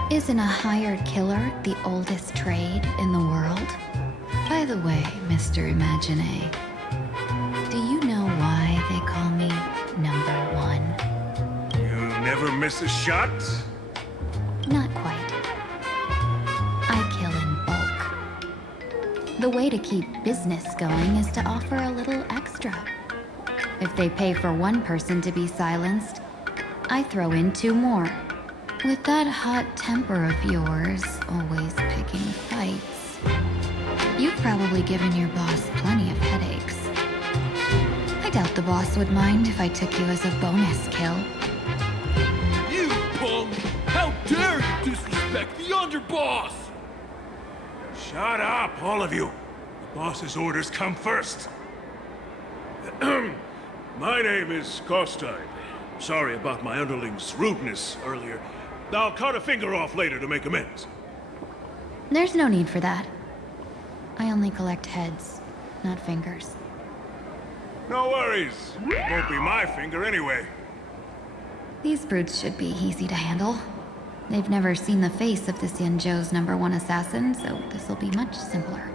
Isn't a hired killer the oldest trade in the world? By the way, Mr. Imagine, do you know why they call me #1? You never miss a shot? Not quite. I kill in bulk. The way to keep business going is to offer a little extra. If they pay for one person to be silenced, I throw in 2 more. With that hot temper of yours, always picking fights, you've probably given your boss plenty of headaches. I doubt the boss would mind if I took you as a bonus kill. You punk! How dare you disrespect the underboss! Shut up, all of you. The boss's orders come first. My name is Kostai. Sorry about my underling's rudeness earlier. I'll cut a finger off later to make amends. There's no need for that. I only collect heads, not fingers. No worries. Won't be my finger anyway. These brutes should be easy to handle. They've never seen the face of the Xianzhou's #1 assassin, so this'll be much simpler.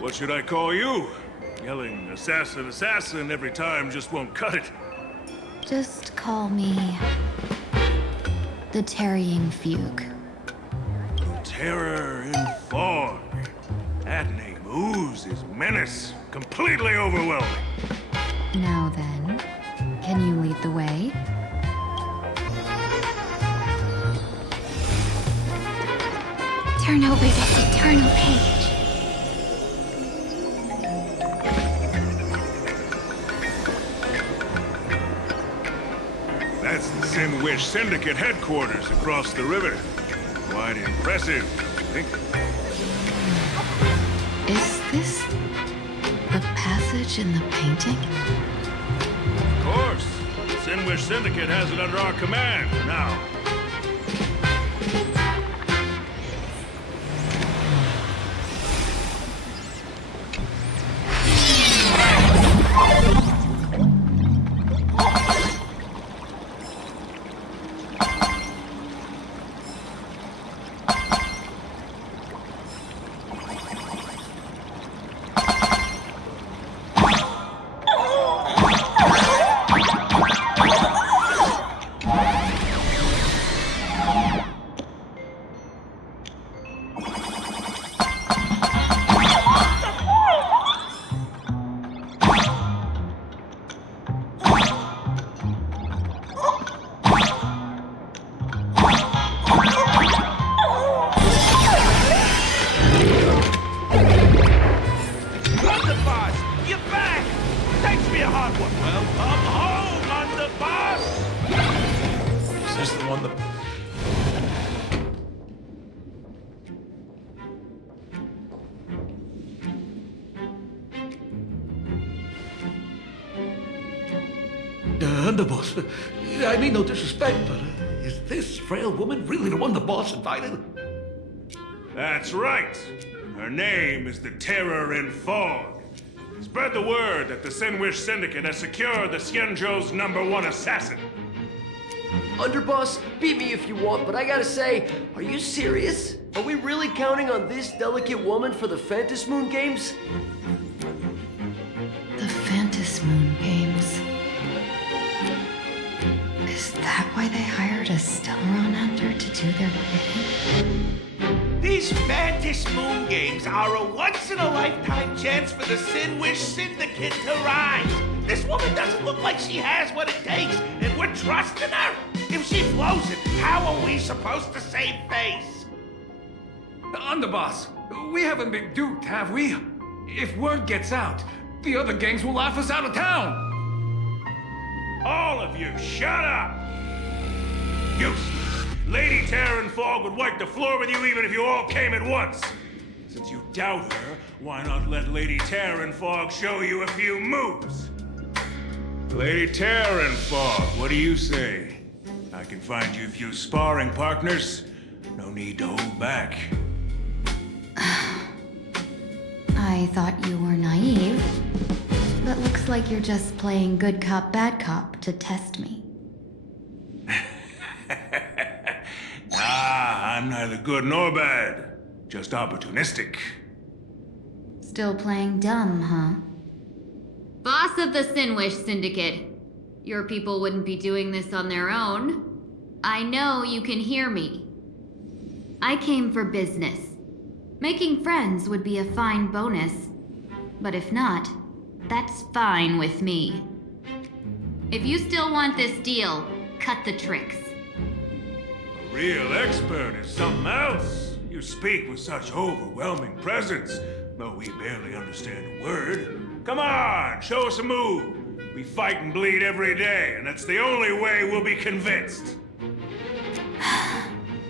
What should I call you? Yelling assassin, assassin every time just won't cut it. Just call me the Tarrying Fugue. The Terror in Fog. That name oozes menace. Completely overwhelming. Now then, can you lead the way? Turn over this eternal page. That's the Sin Wish Syndicate headquarters across the river. Quite impressive, don't you think? Is this the passage in the painting? Of course. The Sin Wish Syndicate has it under our command for now. Underboss, I mean no disrespect, but is this frail woman really the one the boss invited? That's right. Her name is the Terror in Fog. Spread the word that the Sin Wish Syndicate has secured the Xianzhou's #1 assassin. Underboss, beat me if you want, but I gotta say, are you serious? Are we really counting on this delicate woman for the Phantom Moon Games? The Phantom Moon Games. Is that why they hired a Stellaron hunter to do their bidding? These Phantom Fantasy Moon Games are a once-in-a-lifetime chance for the Sinwish Syndicate to rise. This woman doesn't look like she has what it takes, and we're trusting her. If she blows it, how are we supposed to save face? Underboss, we haven't been duped, have we? If word gets out, the other gangs will laugh us out of town. All of you, shut up! Useless. Lady Terran Fog would wipe the floor with you even if you all came at once. Since you doubt her, why not let Lady Terran Fog show you a few moves? Lady Terran Fog, what do you say? I can find you a few sparring partners. No need to hold back. I thought you were naive, but looks like you're just playing good cop, bad cop to test me. I'm neither good nor bad, just opportunistic. Still playing dumb, huh? Boss of the Sinwish Syndicate. Your people wouldn't be doing this on their own. I know you can hear me. I came for business. Making friends would be a fine bonus. But if not, that's fine with me. If you still want this deal, cut the tricks. A real expert is something else. You speak with such overwhelming presence, though we barely understand a word. Come on, show us a move. We fight and bleed every day, and that's the only way we'll be convinced.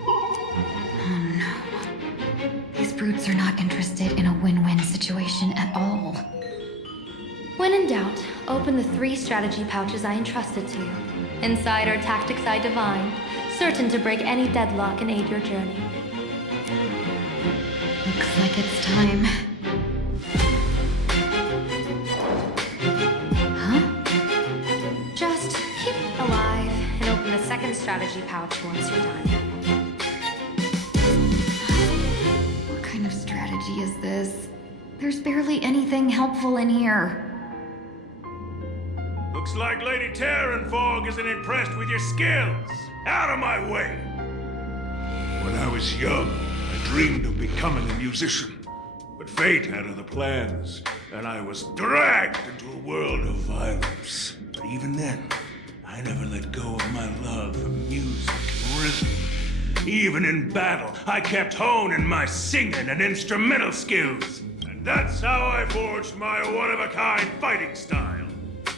Oh no. These brutes are not interested in a win-win situation at all. When in doubt, open the 3 strategy pouches I entrusted to you. Inside are tactics I divined, certain to break any deadlock and aid your journey. Looks like it's time. Just keep alive and open the 2nd strategy pouch once you're done. What kind of strategy is this? There's barely anything helpful in here. Looks like Lady Terran Fog isn't impressed with your skills. Out of my way! When I was young, I dreamed of becoming a musician. But fate had other plans, and I was dragged into a world of violence. But even then, I never let go of my love for music and rhythm. Even in battle, I kept honing my singing and instrumental skills. And that's how I forged my one-of-a-kind fighting style.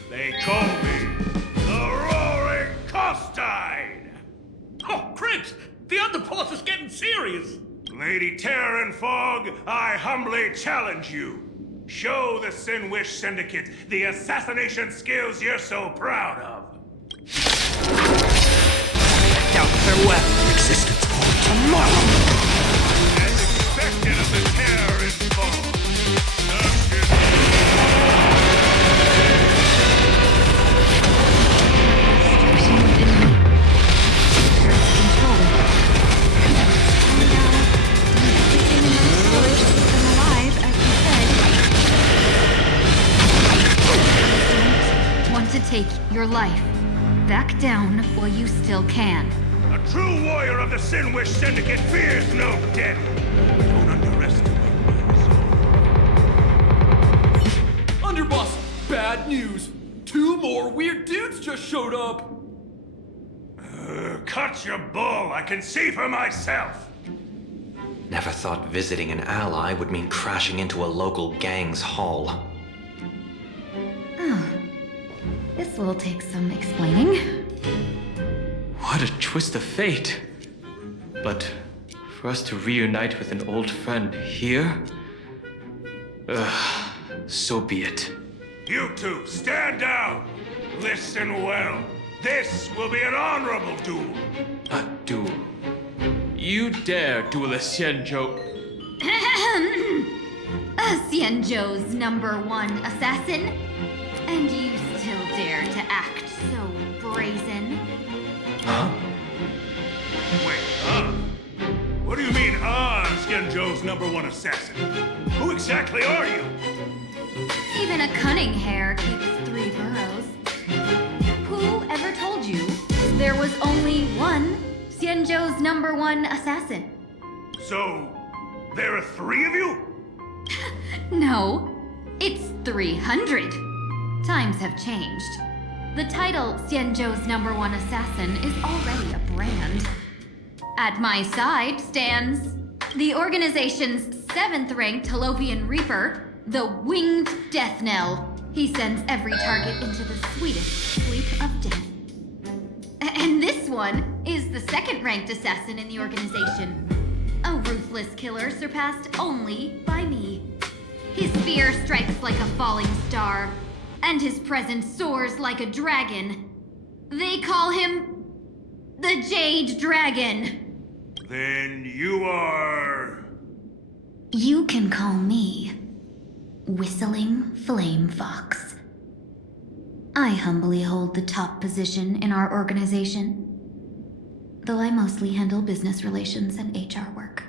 They call me the Roaring Costide! Oh, Cribs! The underboss is getting serious! Lady Terran Fog, I humbly challenge you. Show the Sinwish Syndicate the assassination skills you're so proud of. Doubt farewell existence for tomorrow! As expected of the Terran Fog. To take your life. Back down while you still can. A true warrior of the Sinwish Syndicate fears no death. Don't underestimate my resolve. Underboss, bad news. 2 more weird dudes just showed up. Cut your bull. I can see for myself. Never thought visiting an ally would mean crashing into a local gang's hall. This will take some explaining. What a twist of fate. But for us to reunite with an old friend here? So be it. You two, stand down. Listen well. This will be an honorable duel. A duel. You dare duel a Xianzhou. Xianzhou's #1 assassin? And you still dare to act so brazen? Huh? Wait, What do you mean, Xianzhou's #1 assassin? Who exactly are you? Even a cunning hare keeps 3 burrows. Who ever told you there was only one Xianzhou's #1 assassin? So, There are 3 of you? No, it's 300. Times have changed. The title Xianzhou's #1 assassin is already a brand. At my side stands the organization's 7th-ranked Holovian Reaper, the Winged Death Knell. He sends every target into the sweetest sleep of death. And this one is the 2nd-ranked assassin in the organization. A ruthless killer surpassed only by me. His spear strikes like a falling star, and his presence soars like a dragon. They call him the Jade Dragon. Then you are... You can call me Whistling Flame Fox. I humbly hold the top position in our organization, though I mostly handle business relations and HR work.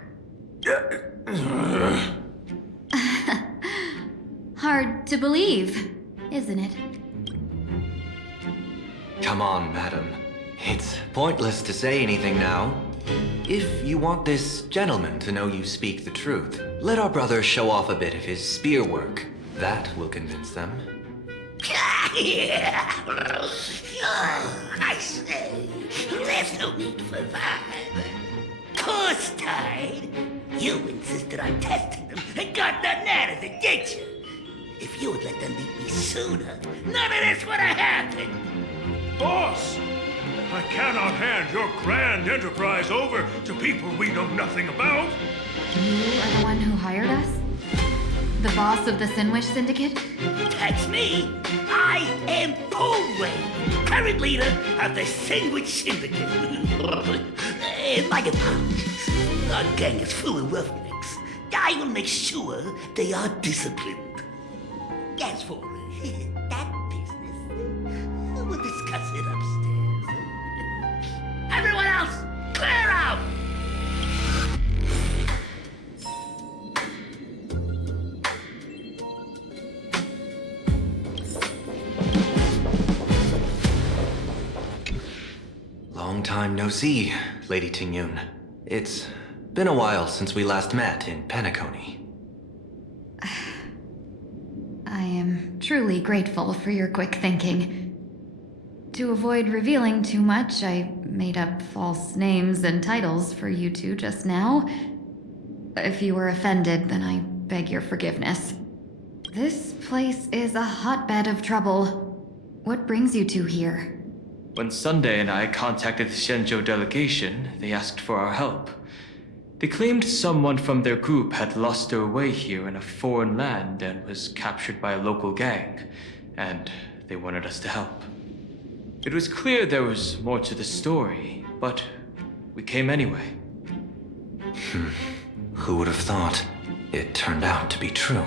Hard to believe, isn't it? Come on, madam. It's pointless to say anything now. If you want this gentleman to know you speak the truth, let our brother show off a bit of his spear work. That will convince them. I say, there's no need for that. Course tied. You insisted on testing them and got nothing out of it, did you? If you had let them meet me sooner, none of this would have happened. Boss! I cannot hand your grand enterprise over to people we know nothing about. You are the one who hired us? The boss of the Sinwish Syndicate? That's me. I am Polway, current leader of the Sandwich Syndicate. My apologies. Our gang is full of roughnecks. I will make sure they are disciplined. As for that business, we'll discuss it upstairs. Everyone else, clear out! Long time no see, Lady Tingyun. It's been a while since we last met in Penacony. I am truly grateful for your quick thinking. To avoid revealing too much, I made up false names and titles for you two just now. If you were offended, then I beg your forgiveness. This place is a hotbed of trouble. What brings you two here? When Sunday and I contacted the Xianzhou delegation, they asked for our help. They claimed someone from their group had lost their way here in a foreign land and was captured by a local gang, and they wanted us to help. It was clear there was more to the story, but we came anyway. Who would have thought? It turned out to be true.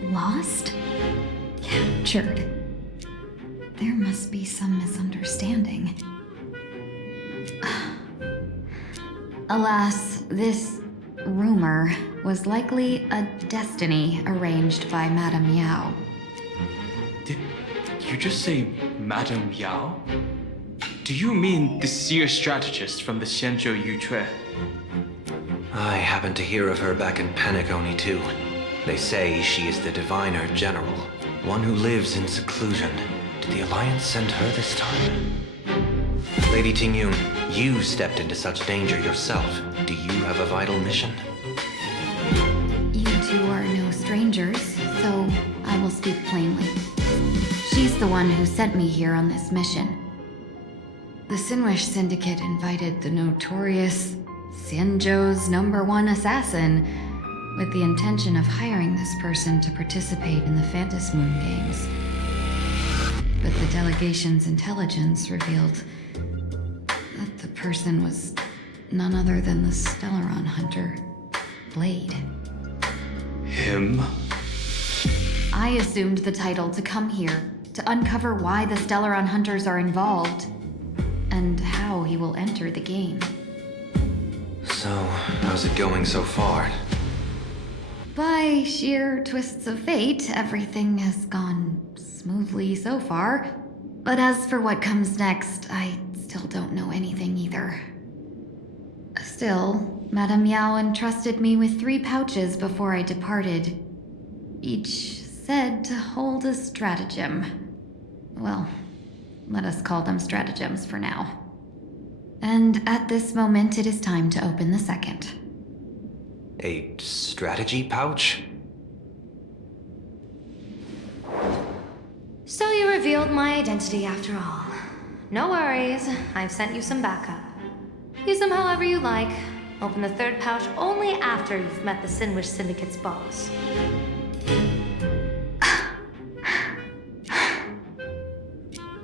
Lost? Captured. There must be some misunderstanding. Alas, this rumor was likely a destiny arranged by Madame Yao. Did you just say Madame Yao? Do you mean the seer strategist from the Xianzhou Yutue? I happened to hear of her back in Penacony too. They say she is the diviner general, one who lives in seclusion. Did the Alliance send her this time? Lady Tingyun, you stepped into such danger yourself. Do you have a vital mission? You two are no strangers, so I will speak plainly. She's the one who sent me here on this mission. The Sinwish Syndicate invited the notorious Xianzhou's #1 assassin with the intention of hiring this person to participate in the Phantom Moon Games. But the delegation's intelligence revealed that the person was none other than the Stellaron hunter, Blade. Him? I assumed the title to come here to uncover why the Stellaron hunters are involved and how he will enter the game. So, how's it going so far? By sheer twists of fate, everything has gone smoothly so far. But as for what comes next, I still don't know anything either. Still, Madame Yao entrusted me with 3 pouches before I departed. Each said to hold a stratagem. Well, let us call them stratagems for now. And at this moment, it is time to open the second. A strategy pouch? So you revealed my identity after all. No worries, I've sent you some backup. Use them however you like. Open the 3rd pouch only after you've met the Sinwish Syndicate's boss.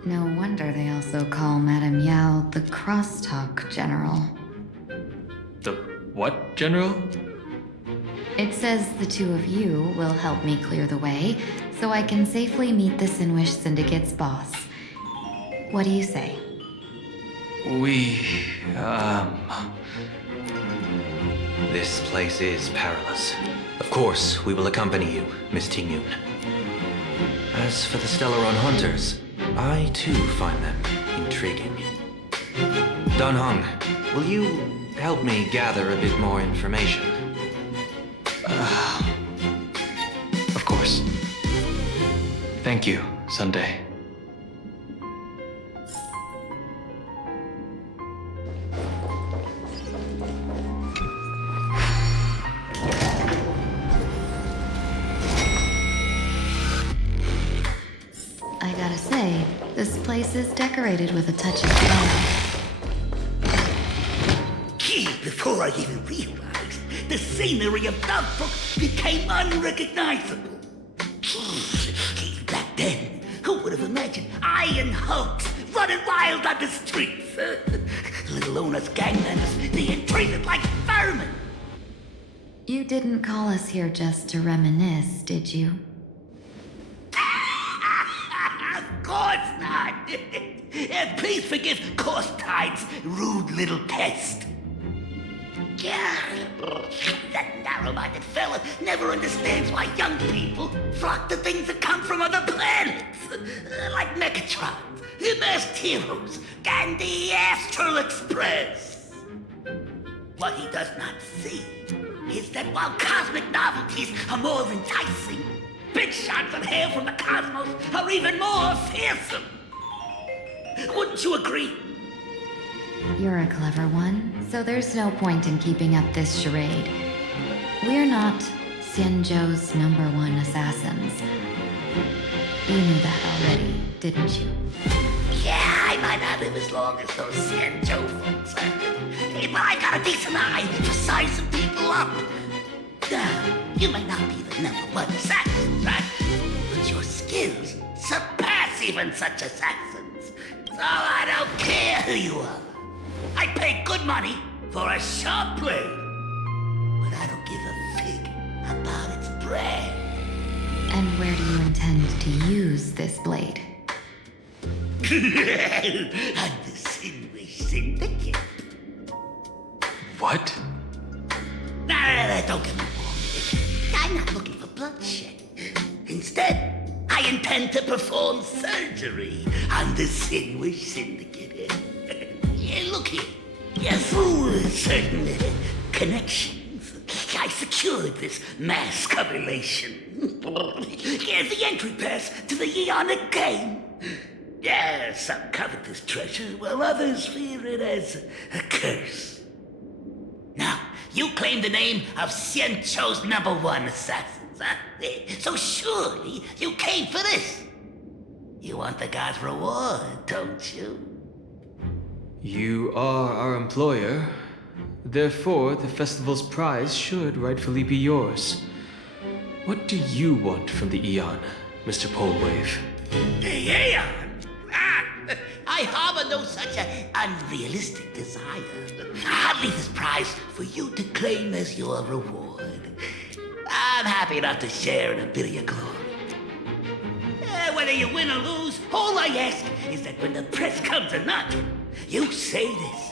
No wonder they also call Madame Yao the Crosstalk General. The what, General? It says the 2 of you will help me clear the way, so I can safely meet the Sinwish Syndicate's boss. What do you say? This place is perilous. Of course, we will accompany you, Miss Ting-Yun. As for the Stellaron Hunters, I too find them intriguing. Dan Heng, will you help me gather a bit more information? Of course. Thank you, Sunday. I gotta say, this place is decorated with a touch of glamour. Before I even realized, the scenery of Duffbrook became unrecognizable. Back then, who would have imagined iron hulks running wild on the streets? Let alone us gang members being treated like vermin. You didn't call us here just to reminisce, did you? Of course not. Please forgive Korstein's rude little pest. That narrow-minded fella never understands why young people flock to things that come from other planets. Like Megatron, the Masked Heroes, and the Astral Express. What he does not see is that while cosmic novelties are more enticing, big shots of hail from the cosmos are even more fearsome. Wouldn't you agree? You're a clever one, so there's no point in keeping up this charade. We're not Xianzhou's #1 assassins. You knew that already, didn't you? Yeah, I might not live as long as those Xianzhou folks, but I got a decent eye for sizing people up. You may not be the #1 assassin, right? But your skills surpass even such assassins. So I don't care who you are. I pay good money for a sharp blade, but I don't give a fig about its brand. And where do you intend to use this blade? On the Sinwish Syndicate. What? Nah, don't get me wrong. I'm not looking for bloodshed. Instead, I intend to perform surgery on the Sinwish Syndicate. Look here. Through certain connections, I secured this mass correlation. The entry pass to the Eonic game. Some covet this treasure, while others fear it as a curse. Now, you claim the name of Xianzhou's #1 assassins, huh? So surely you came for this. You want the god's reward, don't you? You are our employer. Therefore, the festival's prize should rightfully be yours. What do you want from the Eon, Mr. Polewave? The Aeon? I harbor no such an unrealistic desire. I'll leave this prize for you to claim as your reward. I'm happy enough to share in a bit of your glory. Whether you win or lose, all I ask is that when the press comes a knocking, you say this.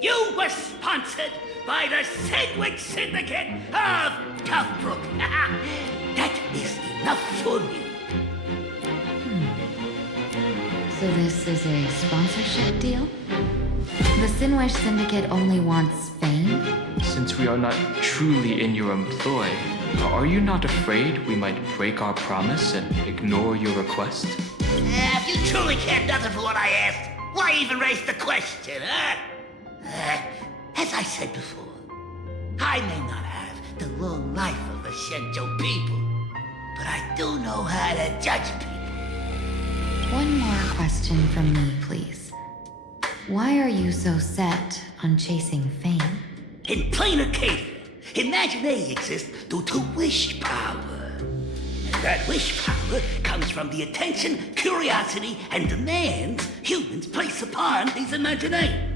You were sponsored by the Sinwish Syndicate of Duffbrook. That is enough for me. So this is a sponsorship deal? The Sinwish Syndicate only wants fame? since we are not truly in your employ, are you not afraid we might break our promise and ignore your request? If you truly cared nothing for what I asked, why even raise the question, huh? As I said before, I may not have the long life of the Shenzhou people, but I do know how to judge people. One more question from me, please. Why are you so set on chasing fame? In Plan Arcadia, imagination exists due to wish power. And that wish power comes from the attention, curiosity, and demands humans place upon these imaginations.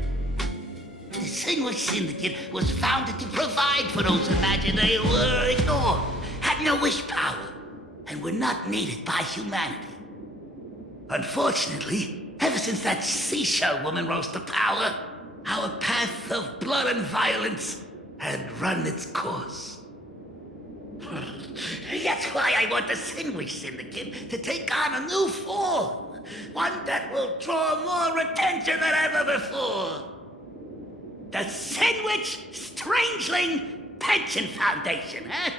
The Sinwish Syndicate was founded to provide for those imaginations who were ignored, had no wish power, and were not needed by humanity. Unfortunately, ever since that seashell woman rose to power, our path of blood and violence had run its course. That's why I want the Sinwish Syndicate to take on a new form, one that will draw more attention than ever before. The Sinwish Strangeling Pension Foundation, huh?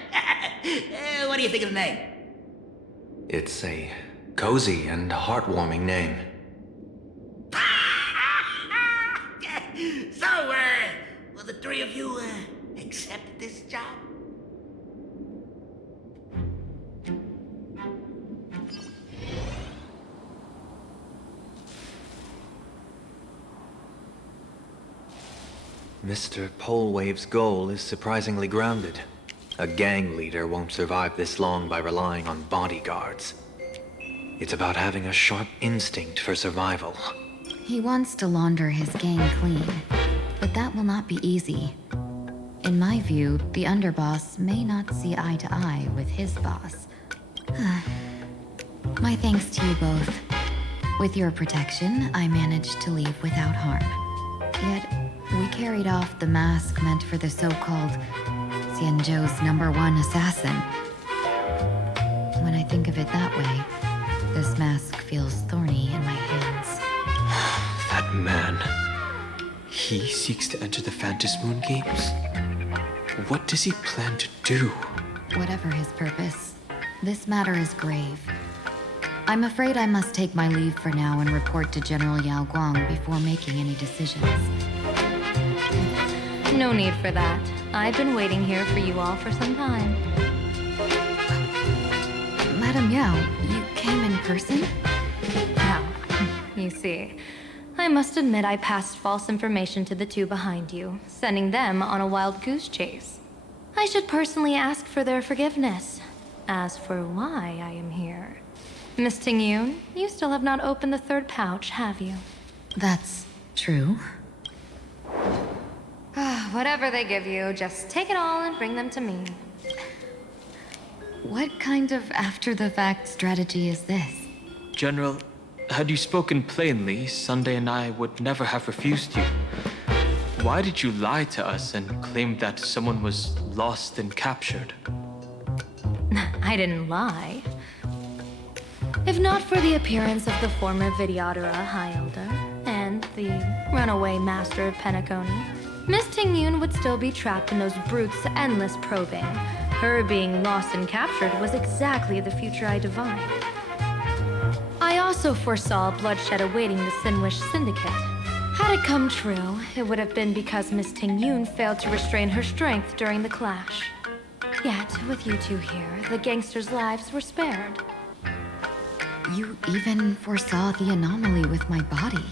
What do you think of the name? It's a cozy and heartwarming name. So, will the three of you, accept this job? Mr. Polewave's goal is surprisingly grounded. A gang leader won't survive this long by relying on bodyguards. It's about having a sharp instinct for survival. He wants to launder his gang clean, but that will not be easy. In my view, the underboss may not see eye to eye with his boss. My thanks to you both. With your protection, I managed to leave without harm. Yet, we carried off the mask meant for the so-called Xianzhou's #1 assassin. When I think of it that way, this mask feels thorny in my hands. That man. He seeks to enter the Phantom Moon Games? What does he plan to do? Whatever his purpose, this matter is grave. I'm afraid I must take my leave for now and report to General Yao Guang before making any decisions. No need for that. I've been waiting here for you all for some time. Madam Yao, you came in person? Now, you see, I must admit I passed false information to the two behind you, sending them on a wild goose chase. I should personally ask for their forgiveness. As for why I am here, Miss Tingyun, you still have not opened the third pouch, have you? That's true. Whatever they give you, just take it all and bring them to me. What kind of after-the-fact strategy is this? General, had you spoken plainly, Sunday and I would never have refused you. Why did you lie to us and claim that someone was lost and captured? I didn't lie. If not for the appearance of the former Vidyadhara High Elder and the runaway master of Penacony, Miss Tingyun would still be trapped in those brutes' endless probing. Her being lost and captured was exactly the future I divined. I also foresaw bloodshed awaiting the Sinwish Syndicate. Had it come true, it would have been because Miss Tingyun failed to restrain her strength during the clash. Yet, with you two here, the gangsters' lives were spared. You even foresaw the anomaly with my body.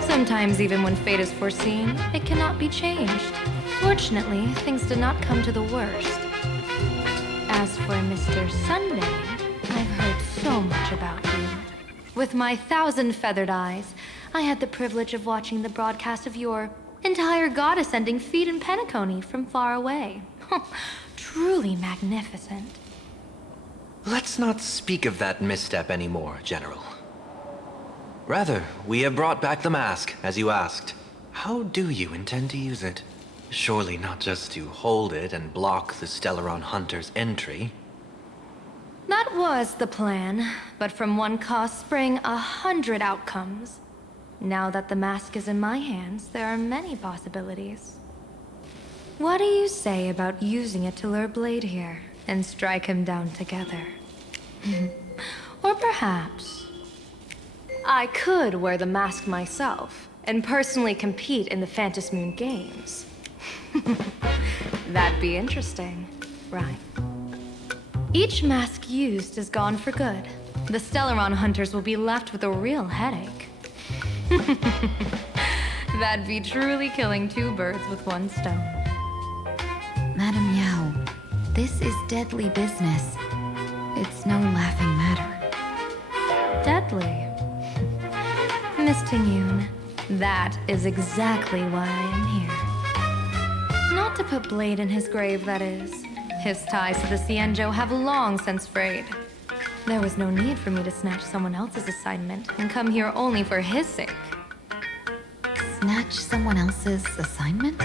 Sometimes even when fate is foreseen, it cannot be changed. Fortunately, things did not come to the worst. As for Mr. Sunday, I've heard so much about you. With my 1,000 feathered eyes, I had the privilege of watching the broadcast of your entire goddess-ending feat in Penacony from far away. Truly magnificent. Let's not speak of that misstep anymore, General. Rather, we have brought back the mask, as you asked. How do you intend to use it? Surely not just to hold it and block the Stellaron Hunter's entry. That was the plan, but from one cost spring 100 outcomes. Now that the mask is in my hands, there are many possibilities. What do you say about using it to lure Blade here and strike him down together? Or perhaps I could wear the mask myself and personally compete in the Phantom Moon Games. That'd be interesting, right? Each mask used is gone for good. The Stellaron hunters will be left with a real headache. That'd be truly killing two birds with one stone. Madam Yao, this is deadly business. It's no laughing matter. Deadly. Miss Tingyun, that is exactly why I am here. Not to put Blade in his grave, that is. His ties to the Xianzhou have long since frayed. There was no need for me to snatch someone else's assignment and come here only for his sake. Snatch someone else's assignment?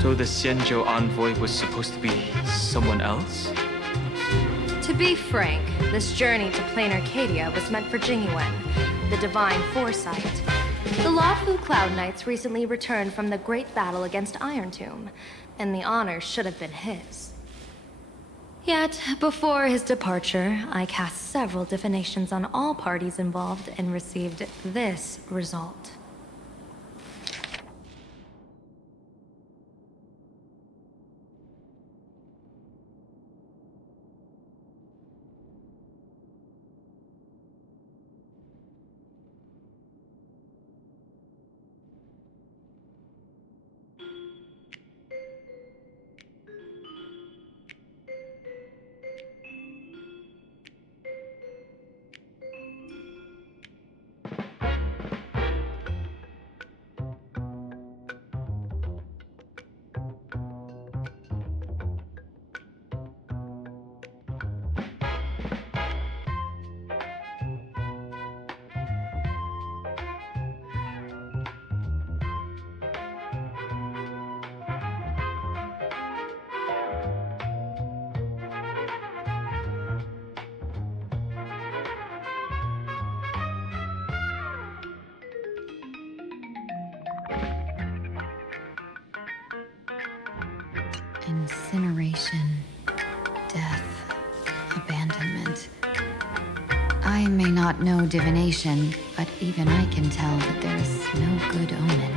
So the Xianzhou envoy was supposed to be someone else? To be frank, this journey to Plan Arcadia was meant for Jingyuan, the divine foresight. The Luofu Cloud Knights recently returned from the great battle against Iron Tomb, and the honor should have been his. Yet, before his departure, I cast several divinations on all parties involved and received this result. Incineration, death, abandonment. I may not know divination, but even I can tell that there is no good omen.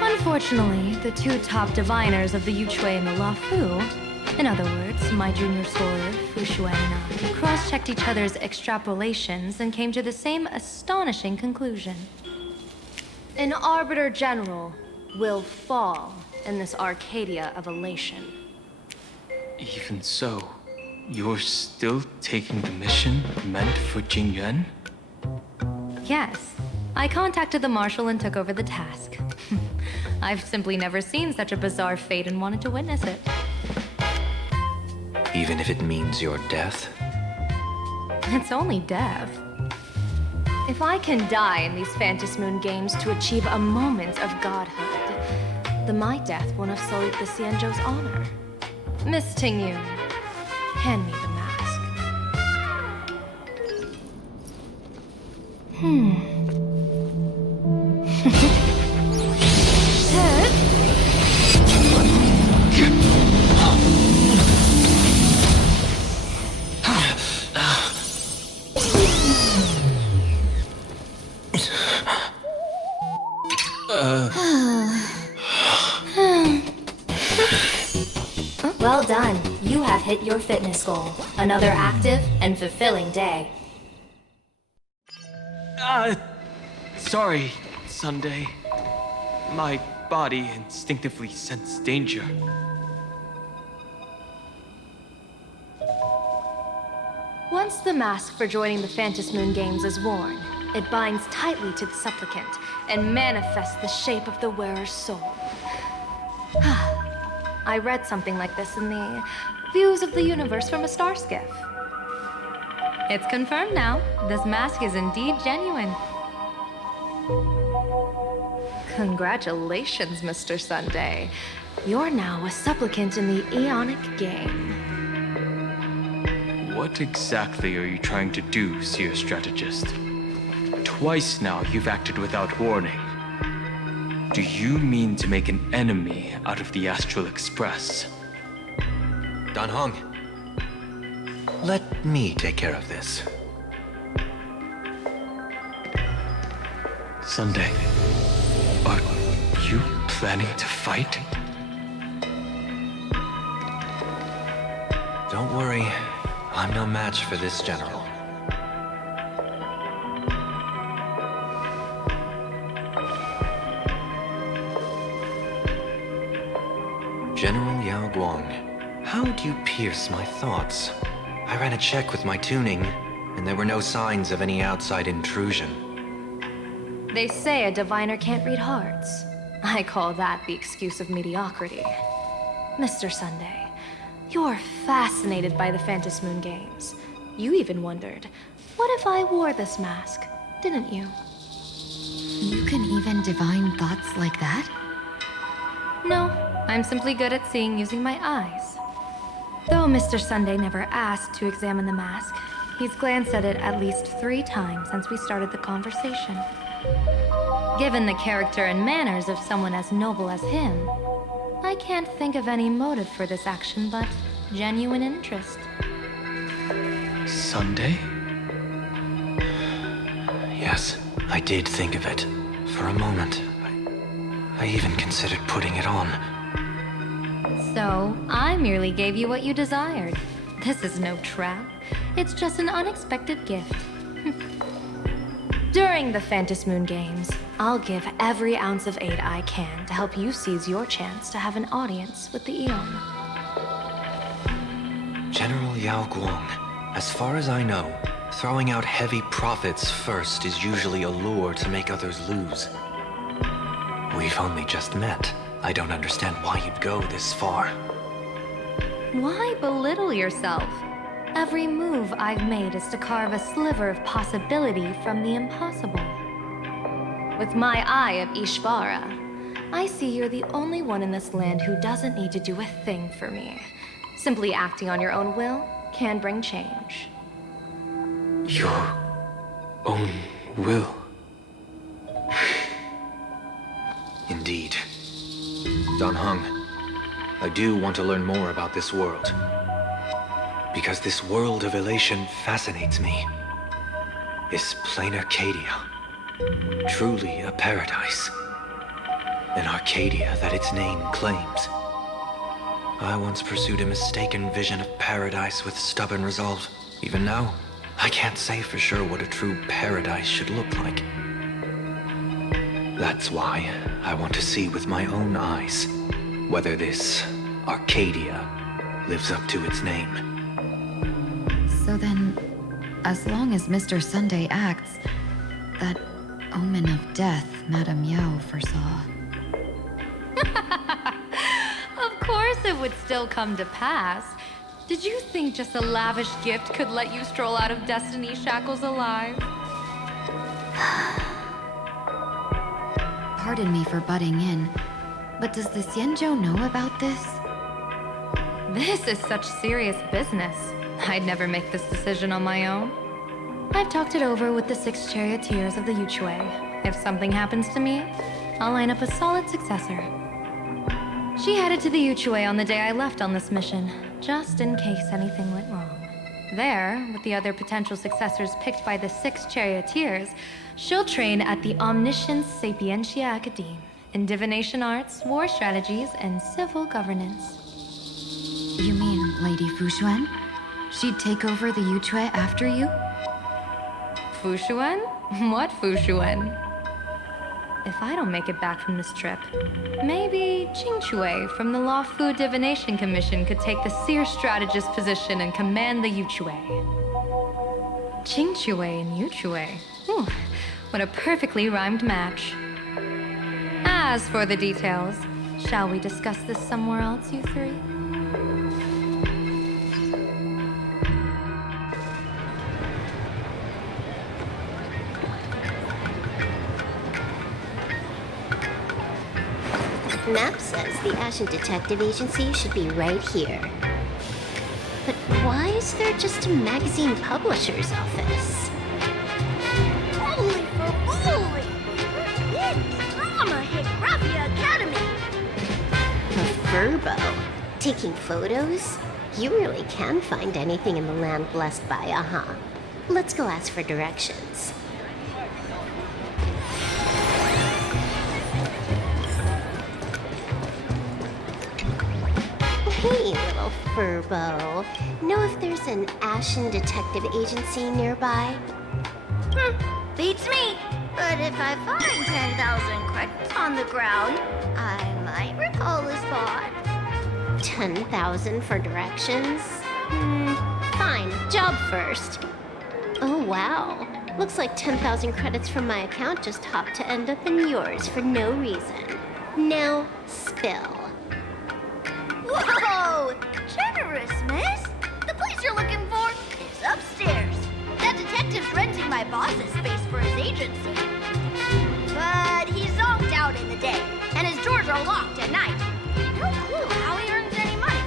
Unfortunately, the two top diviners of the Yuchui and the Luofu, in other words, my junior sword, Fu Xuan and I, cross-checked each other's extrapolations and came to the same astonishing conclusion. An Arbiter General will fall in this Arcadia of elation. Even so, you're still taking the mission meant for Jingyuan? Yes, I contacted the Marshal and took over the task. I've simply never seen such a bizarre fate and wanted to witness it. Even if it means your death? It's only death. If I can die in these Phantom Moon Games to achieve a moment of godhood, then my death won't have sullied the Xianzhou's honor. Miss Tingyun, hand me the mask. Well done. You have hit your fitness goal. Another active and fulfilling day. Sorry, Sunday. My body instinctively sensed danger. Once the mask for joining the Phantom Moon Games is worn, it binds tightly to the supplicant and manifests the shape of the wearer's soul. I read something like this in the Views of the Universe from a Star Skiff. It's confirmed now. This mask is indeed genuine. Congratulations, Mr. Sunday. You're now a supplicant in the Aeonic game. What exactly are you trying to do, Seer Strategist? Twice now you've acted without warning. Do you mean to make an enemy out of the Astral Express? Dan Hong, let me take care of this. Sunday, are you planning to fight? Don't worry, I'm no match for this general. General Yao Guang, how do you pierce my thoughts? I ran a check with my tuning, and there were no signs of any outside intrusion. They say a diviner can't read hearts. I call that the excuse of mediocrity. Mr. Sunday, you're fascinated by the Phantom Moon Games. You even wondered, what if I wore this mask, didn't you? You can even divine thoughts like that? No, I'm simply good at seeing using my eyes. Though Mr. Sunday never asked to examine the mask, he's glanced at it at least 3 times since we started the conversation. Given the character and manners of someone as noble as him, I can't think of any motive for this action but genuine interest. Sunday? Yes, I did think of it. For a moment. I even considered putting it on. So, I merely gave you what you desired. This is no trap. It's just an unexpected gift. During the Phantom Moon Games, I'll give every ounce of aid I can to help you seize your chance to have an audience with the Eon. General Yao Guang, as far as I know, throwing out heavy profits first is usually a lure to make others lose. We've only just met. I don't understand why you'd go this far. Why belittle yourself? Every move I've made is to carve a sliver of possibility from the impossible. With my eye of Ishvara, I see you're the only one in this land who doesn't need to do a thing for me. Simply acting on your own will can bring change. Your own will. Indeed. Dan Hong, I do want to learn more about this world. Because this world of elation fascinates me. Is Plan Arcadia truly a paradise? An Arcadia that its name claims. I once pursued a mistaken vision of paradise with stubborn resolve. Even now, I can't say for sure what a true paradise should look like. That's why I want to see with my own eyes whether this Arcadia lives up to its name. So then, as long as Mr. Sunday acts, that omen of death Madame Yao foresaw. Of course it would still come to pass. Did you think just a lavish gift could let you stroll out of Destiny's shackles alive? Pardon me for butting in, but does the Xianzhou know about this? This is such serious business. I'd never make this decision on my own. I've talked it over with the 6 charioteers of the Yuchue. If something happens to me, I'll line up a solid successor. She headed to the Yuchue on the day I left on this mission, just in case anything went wrong. There, with the other potential successors picked by the 6 charioteers, she'll train at the Omniscience Sapientia Academe in divination arts, war strategies, and civil governance. You mean Lady Fushuan? She'd take over the Yuchue after you? Fushuan? What Fushuan? If I don't make it back from this trip, maybe Qingchui from the Law Fu Divination Commission could take the seer strategist position and command the Yuchue. Qingchui and Yuchue. Ooh, what a perfectly rhymed match. As for the details, shall we discuss this somewhere else, you 3? Map says the Ashen Detective Agency should be right here. But why is there just a magazine publisher's office? Holy for Furbo. Taking photos? You really can find anything in the land blessed by, uh-huh. Let's go ask for directions. Hey, little Furbo. Know if there's an Ashen Detective Agency nearby? Beats me. But if I find 10,000 credits on the ground, I might recall the spot. 10,000 for directions? Fine, job first. Oh wow. Looks like 10,000 credits from my account just hopped to end up in yours for no reason. Now, spill. Whoa! Generous, miss. The place you're looking for is upstairs. That detective's renting my boss's space for his agency. But he's zonked out in the day, and his doors are locked at night. No clue how he earns any money.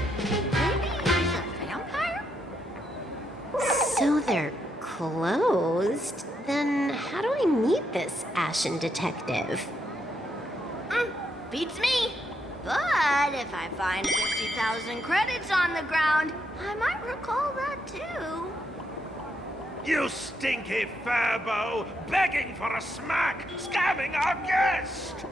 Maybe he's a vampire? So they're closed? Then how do I meet this Ashen Detective? Beats me. But if I find 50,000 credits on the ground, I might recall that too. You stinky Furbo! Begging for a smack! Scamming our guest!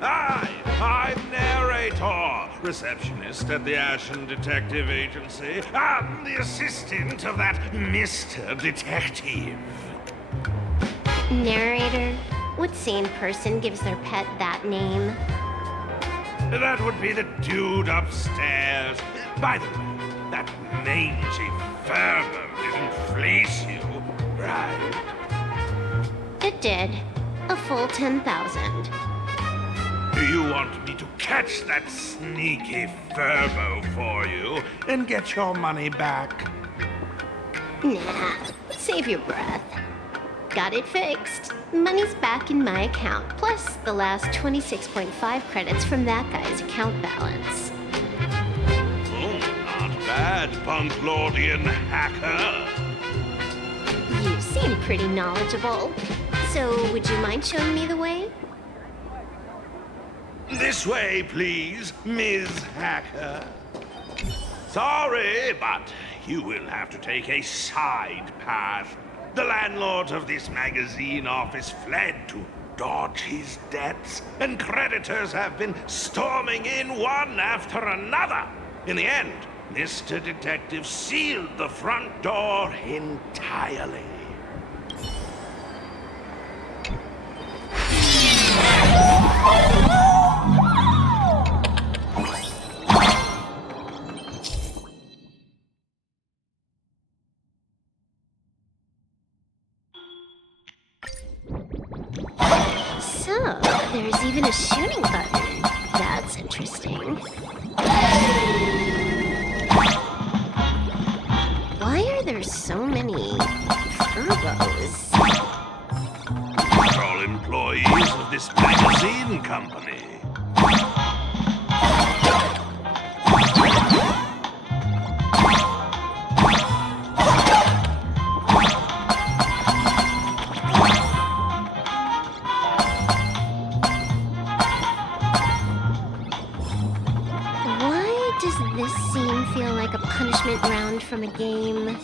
Hi, I'm Narrator, receptionist at the Ashen Detective Agency. I'm the assistant of that Mr. Detective. Narrator? What sane person gives their pet that name? That would be the dude upstairs. By the way, that mangy Furbo didn't fleece you, right? It did. A full 10,000. Do you want me to catch that sneaky Furbo for you and get your money back? Nah, save your breath. Got it fixed. Money's back in my account, plus the last 26.5 credits from that guy's account balance. Oh, not bad, Punklordian hacker. You seem pretty knowledgeable. So, would you mind showing me the way? This way, please, Ms. Hacker. Sorry, but you will have to take a side path. The landlord of this magazine office fled to dodge his debts, and creditors have been storming in one after another. In the end, Mr. Detective sealed the front door entirely. So, there's even a shooting button. That's interesting. Why are there so many Furbos? They're all employees of this magazine company. Punishment round from a game.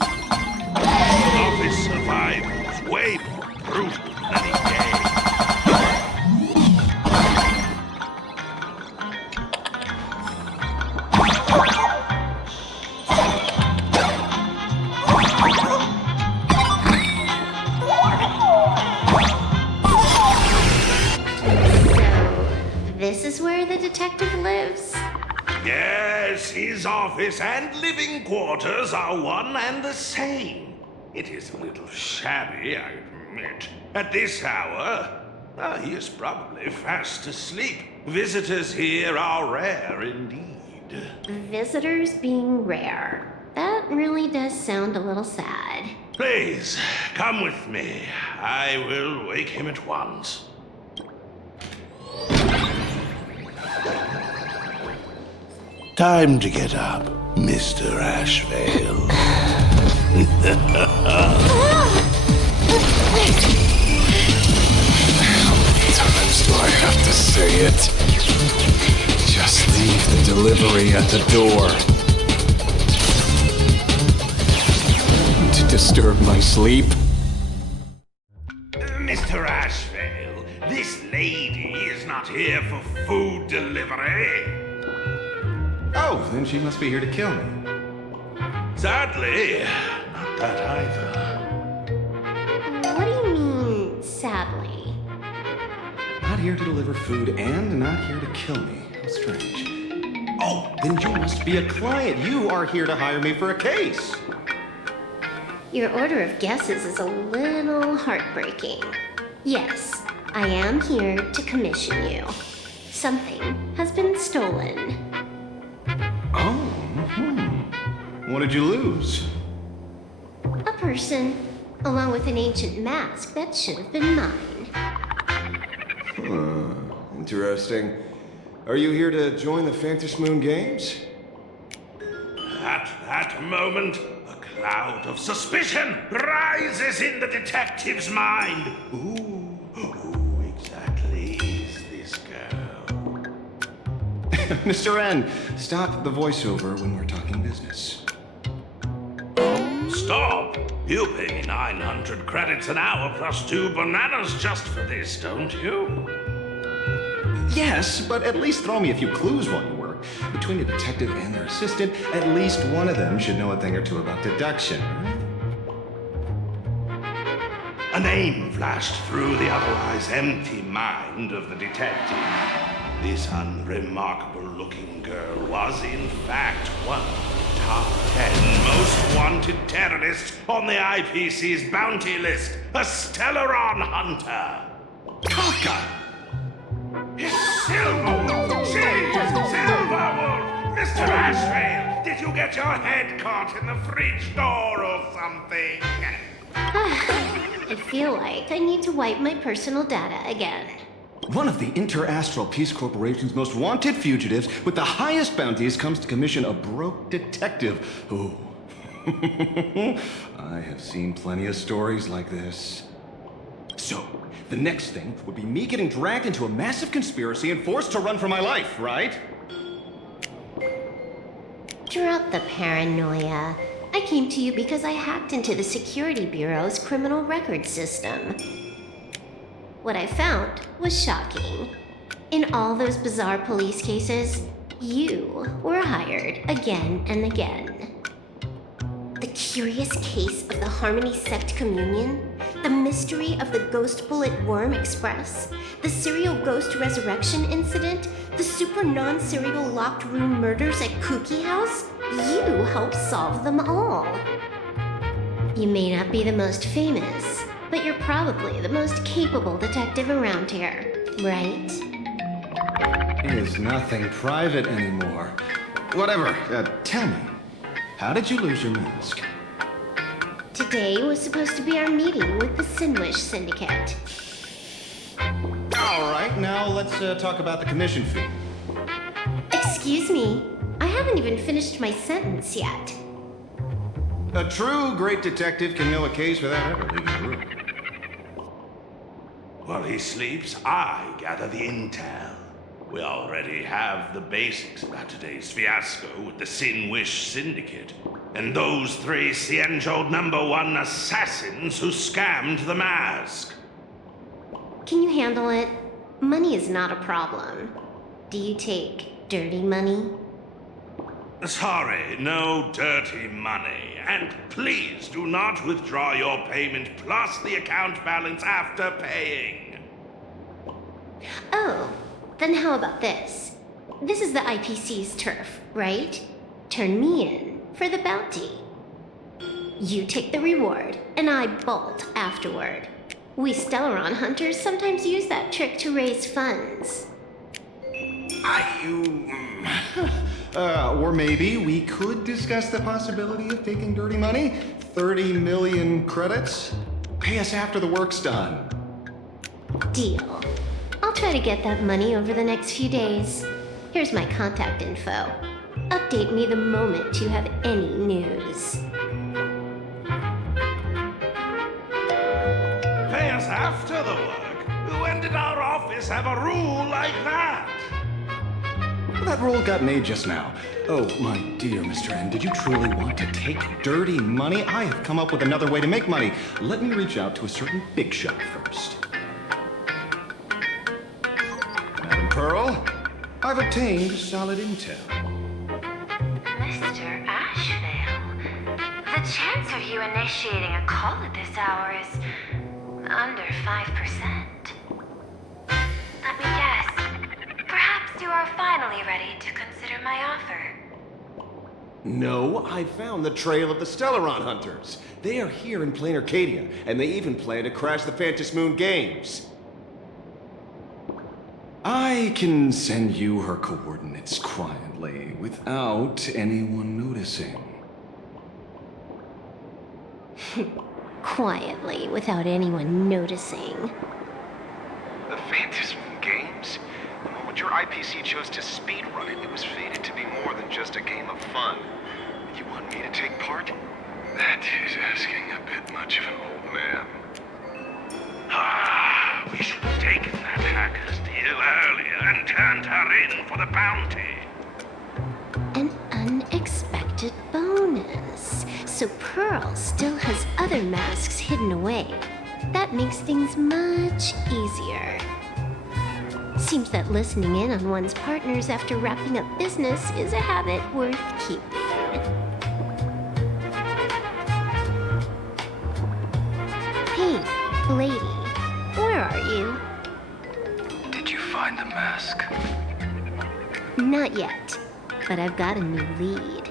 Office survival's way more brutal than any game. So, this is where the detective lives? Yes, his office and living quarters are one and the same. It is a little shabby, I admit. At this hour, he is probably fast asleep. Visitors here are rare indeed. Visitors being rare. That really does sound a little sad. Please, come with me. I will wake him at once. Time to get up, Mr. Ashvale. How many times do I have to say it? Just leave the delivery at the door. To disturb my sleep? Mr. Ashvale, this lady is not here for food delivery. Oh, then she must be here to kill me. Sadly, not that either. What do you mean, sadly? Not here to deliver food and not here to kill me. How strange. Oh, then you must be a client. You are here to hire me for a case. Your order of guesses is a little heartbreaking. Yes, I am here to commission you. Something has been stolen. Oh, What did you lose? A person, along with an ancient mask that should have been mine. Interesting. Are you here to join the Fantasy Moon Games? At that moment, a cloud of suspicion rises in the detective's mind. Who exactly is this girl? Mr. N, stop the voiceover when we're talking business. Stop! You pay me 900 credits an hour plus 2 bananas just for this, don't you? Yes, but at least throw me a few clues while you work. Between a detective and their assistant, at least one of them should know a thing or two about deduction. A name flashed through the otherwise empty mind of the detective. This unremarkable-looking girl was, in fact, one of the top 10 most wanted terrorists on the IPC's bounty list, a Stellaron hunter. Kafka! It's Silverwood! She is Silverwood! Mr. Ashvale, did you get your head caught in the fridge door or something? I feel like I need to wipe my personal data again. One of the Inter-Astral Peace Corporation's most wanted fugitives with the highest bounties comes to commission a broke detective. Oh. I have seen plenty of stories like this. So, the next thing would be me getting dragged into a massive conspiracy and forced to run for my life, right? Drop the paranoia. I came to you because I hacked into the Security Bureau's criminal record system. What I found was shocking. In all those bizarre police cases, you were hired again and again. The curious case of the Harmony Sect Communion, the mystery of the Ghost Bullet Worm Express, the serial ghost resurrection incident, the super non-serial locked room murders at Kooky House, you helped solve them all. You may not be the most famous, but you're probably the most capable detective around here, right? It is nothing private anymore. Whatever, tell me, how did you lose your mask? Today was supposed to be our meeting with the Sinwish Syndicate. All right, now let's talk about the commission fee. Excuse me, I haven't even finished my sentence yet. A true great detective can know a case without ever leaving the room. While he sleeps, I gather the intel. We already have the basics about today's fiasco with the Sinwish Syndicate, and those 3 Cienjo #1 assassins who scammed the mask. Can you handle it? Money is not a problem. Do you take dirty money? Sorry, no dirty money. And please do not withdraw your payment plus the account balance after paying. Oh, then how about this? This is the IPC's turf, right? Turn me in for the bounty. You take the reward, and I bolt afterward. We Stellaron hunters sometimes use that trick to raise funds. Or maybe we could discuss the possibility of taking dirty money? 30 million credits? Pay us after the work's done. Deal. I'll try to get that money over the next few days. Here's my contact info. Update me the moment you have any news. office have a rule like that? That rule got made just now. Oh, my dear Mr. N, did you truly want to take dirty money? I have come up with another way to make money. Let me reach out to a certain big shot first. Madam Pearl, I've obtained solid intel. Mr. Ashvale, the chance of you initiating a call at this hour is under 5%. Let me guess. Perhaps you are finally ready to consider my offer. No, I found the trail of the Stellaron Hunters. They are here in Plan Arcadia, and they even plan to crash the Phantom Moon Games. I can send you her coordinates quietly, without anyone noticing. Quietly, without anyone noticing. The Phantom Moon Games? The moment your IPC chose to speedrun it, it was fated to be more than just a game of fun. You want me to take part? That is asking a bit much of an old man. Ah, we should have taken that hacker's deal earlier and turned her in for the bounty. An unexpected bonus. So Pearl still has other masks hidden away. That makes things much easier. Seems that listening in on one's partners after wrapping up business is a habit worth keeping. Hey, lady, where are you? Did you find the mask? Not yet, but I've got a new lead.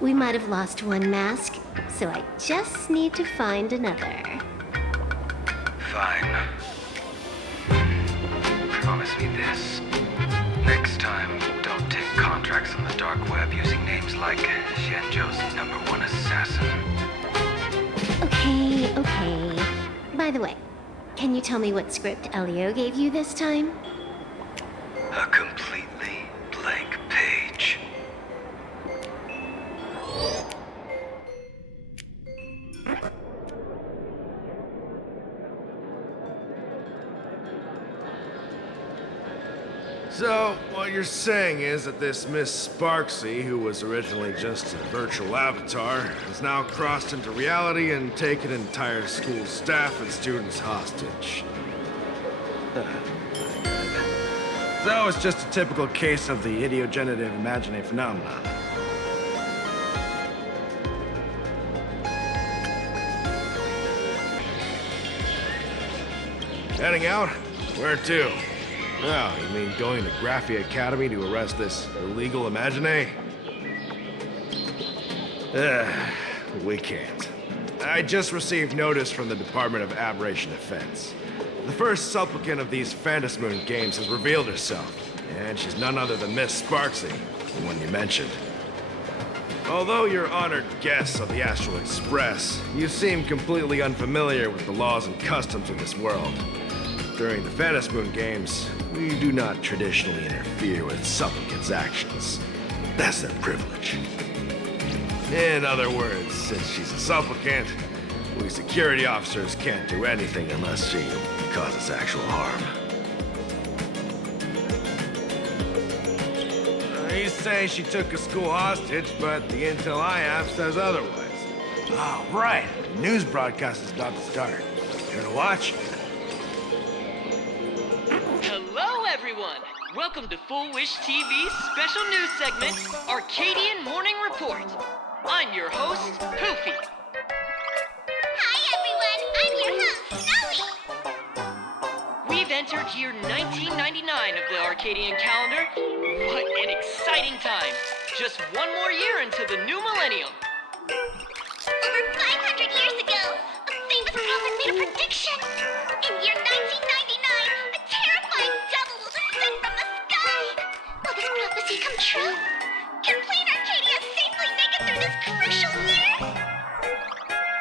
We might have lost one mask, so I just need to find another. Fine. Promise me this. Next time, don't take contracts on the dark web using names like Xianzhou's #1 assassin. Okay. By the way, can you tell me what script Elio gave you this time? A completely blank page. So, what you're saying is that this Miss Sparxie, who was originally just a virtual avatar, has now crossed into reality and taken entire school staff and students hostage. So it's just a typical case of the idiogenerative imaginary phenomenon. Heading out? Where to? Oh, you mean going to Graphia Academy to arrest this illegal imagine? We can't. I just received notice from the Department of Aberration Defense. The first supplicant of these Phantom Moon Games has revealed herself, and she's none other than Miss Sparxie, the one you mentioned. Although you're honored guests of the Astral Express, you seem completely unfamiliar with the laws and customs of this world. During the Phantom Moon Games, we do not traditionally interfere with supplicants' actions. That's their privilege. In other words, since she's a supplicant, we security officers can't do anything unless she causes actual harm. He's saying she took a school hostage, but the intel I have says otherwise. Oh, right. The news broadcast is about to start. Here to watch? Hello, everyone! Welcome to Full Wish TV's special news segment, Arcadian Morning Report. I'm your host, Poofy. Hi, everyone! I'm your host, Snowy! We've entered year 1999 of the Arcadian calendar. What an exciting time! Just one more year until the new millennium. Over 500 years ago, a famous prophet made a prediction. In year 1999, a terrifying devil will descend from the sky. Will this prophecy come true? Can Plan Arcadia safely make it through this crucial year?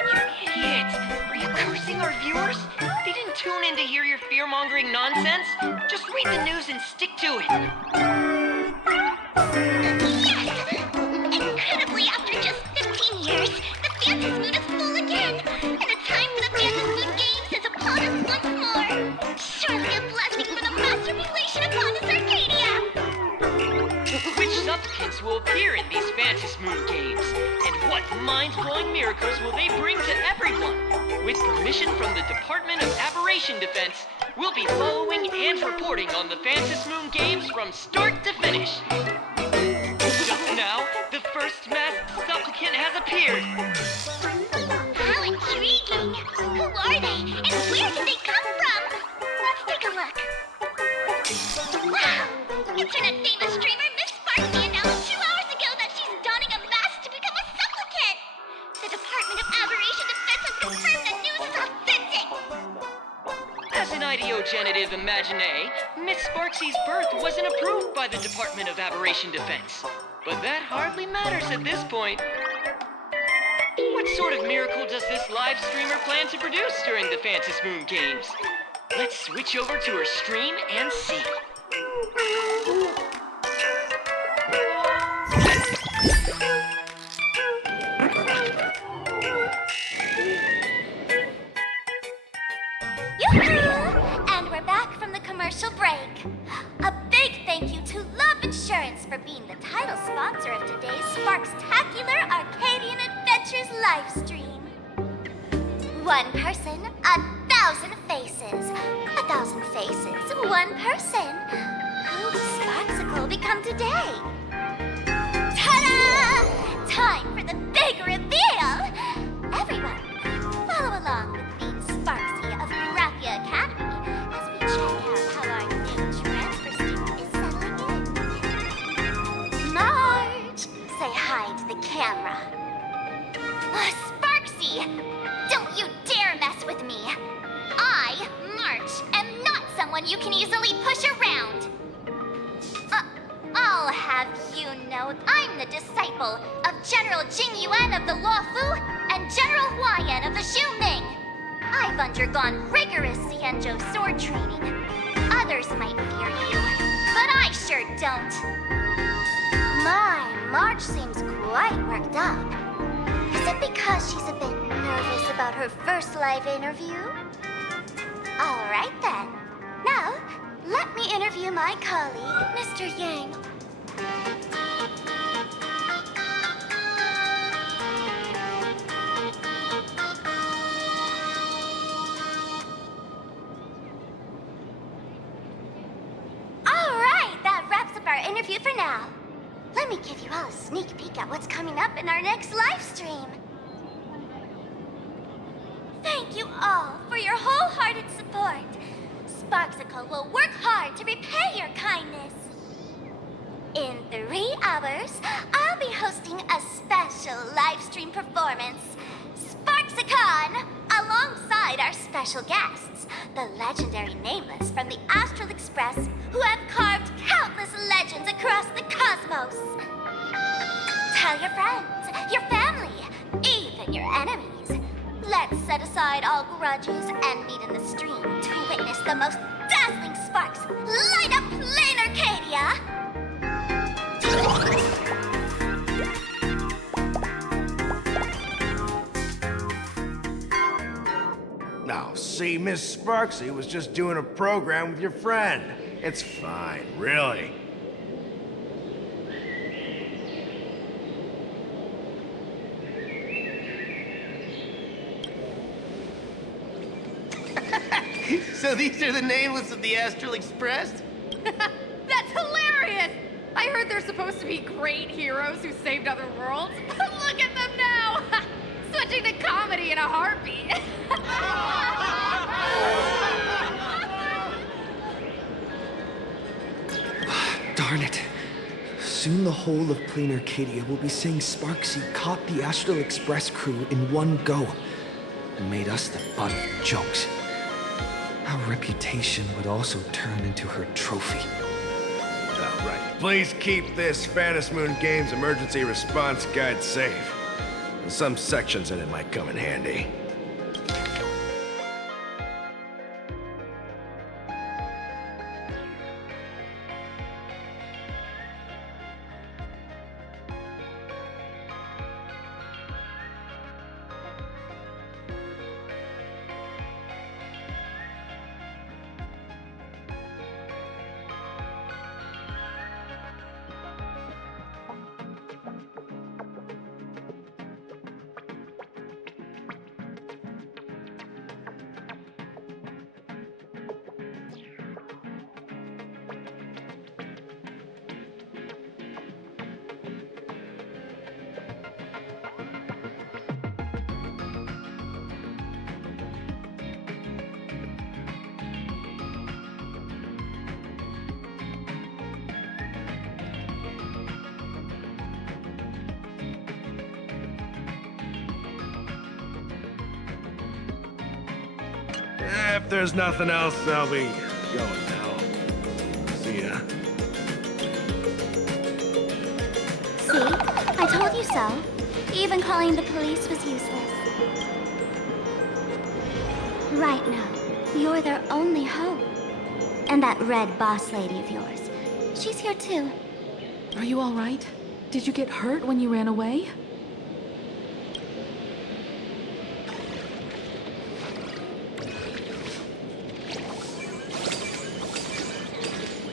You idiot! Are you cursing our viewers? They didn't tune in to hear your fear-mongering nonsense. Just read the news and stick to it. Yes! Incredibly, after just 15 years, the Phantom Moon is full again, and the time for the Phantom Moon Games is upon us once more. Surely a blessing for the master mind-blowing miracles will they bring to everyone? With permission from the Department of Aberration Defense, we'll be following and reporting on the Phantom Moon Games from start to finish. Just now, the first masked supplicant has appeared. How intriguing! Who are they, and where did they come from? Let's take a look. Wow! Internet famous streamer Miss Sparxie announced 2 hours ago that she's donning a mask to become a supplicant. The Department of Aberration Defense has confirmed that news is authentic. As an ideogenitive imagine, Miss Sparxie's birth wasn't approved by the Department of Aberration Defense. But that hardly matters at this point. What sort of miracle does this live streamer plan to produce during the Phantom Moon Games? Let's switch over to her stream and see. Yoo-hoo! And we're back from the commercial break. A big thank you to Love Insurance for being the title sponsor of today's Sparxtacular Arcadian Adventures livestream. One person, 1,000 faces. 1,000 faces, one person. Who will Sparxicle become today? Ta-da! Time for the big reveal! Everyone, follow along with Miss Sparxie of Planarcadia Academy as we check out how our new transfer student is settling in. March! Say hi to the camera. Sparxie! Don't you dare mess with me! I, March, am not someone you can easily push around! I'll have you know I'm the disciple of General Jing Yuan of the Luofu and General Huayan of the Xuming. I've undergone rigorous Xianzhou sword training. Others might fear you, but I sure don't. My, March seems quite worked up. Is it because she's a bit nervous about her first live interview? All right then. Now, let me interview my colleague, Mr. Yang. All right, that wraps up our interview for now. Let me give you all a sneak peek at what's coming up in our next live stream. Thank you all for your wholehearted support. Sparxicle will work hard to repay your kindness. In 3 hours, I'll be hosting a special live stream performance, Sparxicon, alongside our special guests, the legendary Nameless from the Astral Express, who have carved countless legends across the cosmos. Tell your friends, your family, even your enemies. Let's set aside all grudges and meet in the stream to witness the most dazzling sparks light up Plan Arcadia! Now, see, Miss Sparxie was just doing a program with your friend. It's fine, really. So these are the nameless of the Astral Express? That's hilarious! I heard they're supposed to be great heroes who saved other worlds, but look at them now! Switching to comedy in a heartbeat. Darn it. Soon the whole of Plan Arcadia will be saying Sparxie caught the Astral Express crew in one go and made us the butt of jokes. Our reputation would also turn into her trophy. All right, please keep this Phantom Moon Games emergency response guide safe. Some sections in it might come in handy. If there's nothing else, I'll be going now. See ya. See? I told you so. Even calling the police was useless. Right now, you're their only hope. And that red boss lady of yours. She's here too. Are you all right? Did you get hurt when you ran away?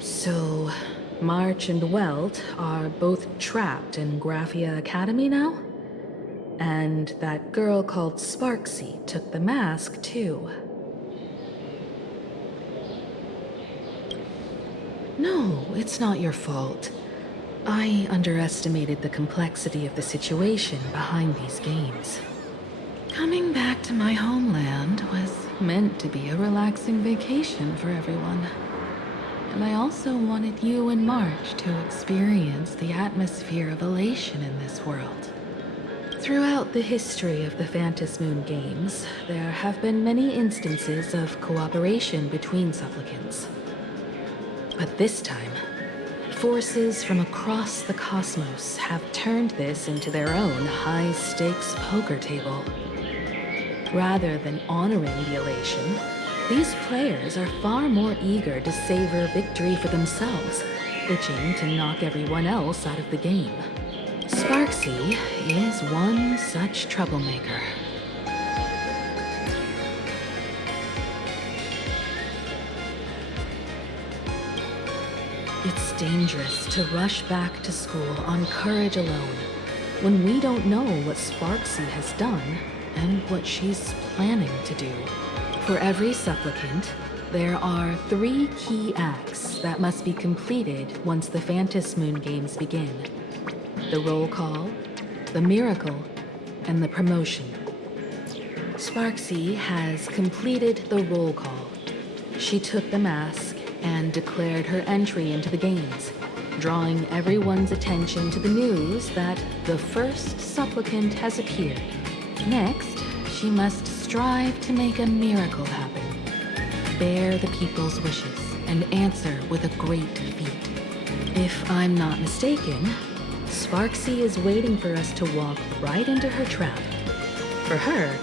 So, March and Welt are both trapped in Graphia Academy now? And that girl called Sparxie took the mask, too. No, it's not your fault. I underestimated the complexity of the situation behind these games. Coming back to my homeland was meant to be a relaxing vacation for everyone. And I also wanted you and March to experience the atmosphere of elation in this world. Throughout the history of the Phantom Moon games, there have been many instances of cooperation between supplicants. But this time, forces from across the cosmos have turned this into their own high-stakes poker table. Rather than honoring the elation, these players are far more eager to savor victory for themselves, itching to knock everyone else out of the game. Sparxie is one such troublemaker. It's dangerous to rush back to school on courage alone, when we don't know what Sparxie has done and what she's planning to do. For every supplicant, there are 3 key acts that must be completed once the Phantom Moon games begin. The roll call, the miracle, and the promotion. Sparxie has completed the roll call. She took the mask and declared her entry into the games, drawing everyone's attention to the news that the first supplicant has appeared. Next, she must strive to make a miracle happen, bear the people's wishes, and answer with a great feat. If I'm not mistaken, Sparxie is waiting for us to walk right into her trap. For her,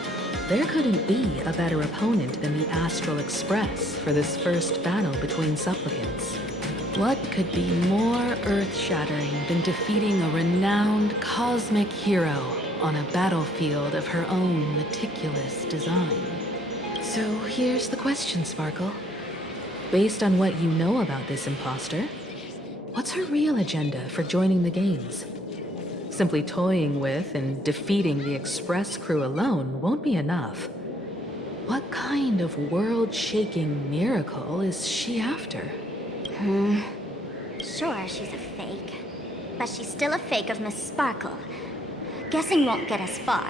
there couldn't be a better opponent than the Astral Express for this first battle between supplicants. What could be more earth-shattering than defeating a renowned cosmic hero on a battlefield of her own meticulous design? So here's the question, Sparkle. Based on what you know about this imposter, what's her real agenda for joining the games? Simply toying with and defeating the Express crew alone won't be enough. What kind of world-shaking miracle is she after? Sure, she's a fake. But she's still a fake of Miss Sparkle. Guessing won't get us far.